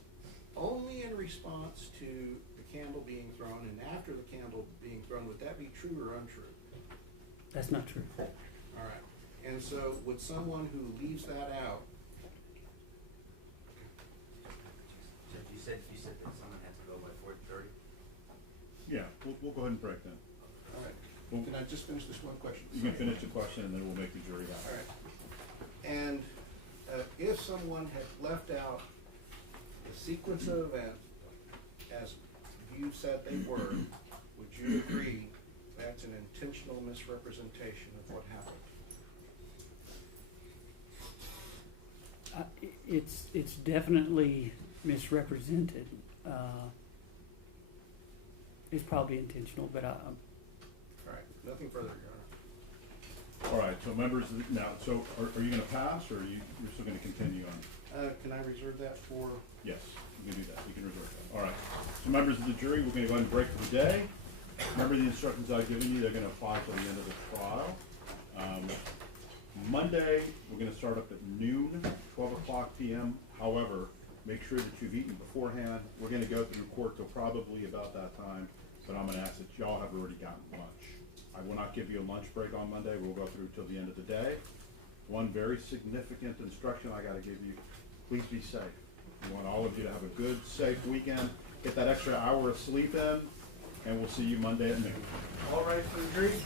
only in response to the candle being thrown and after the candle being thrown, would that be true or untrue? That's not true. All right. And so would someone who leaves that out, Judge, you said that someone had to go by 4:30? Yeah, we'll go ahead and break then. all right, Well, can I just finish this one question? you can finish the question and then we'll make the jury All out. right. And if someone had left out the sequence of events as you said they were, would you agree that's an intentional misrepresentation of what happened? It's definitely misrepresented. It's probably intentional, but All right, nothing further, Your Honor. All right, so members, now, so are you gonna pass or you're still gonna continue on? Can I reserve that for? Yes, you can do that, you can reserve that. All right, so members of the jury, we're gonna go ahead and break for the day. Remember the instructions I've given you, they're gonna apply till the end of the trial. Monday, we're gonna start up at noon, 12 p.m. However, make sure that you've eaten beforehand. We're gonna go through court till probably about that time, but I'm gonna ask that y'all have already gotten lunch. I will not give you a lunch break on Monday, we'll go through till the end of the day. One very significant instruction I gotta give you, please be safe. We want all of you to have a good, safe weekend, get that extra hour of sleep in, and we'll see you Monday at noon. All right, for the jury?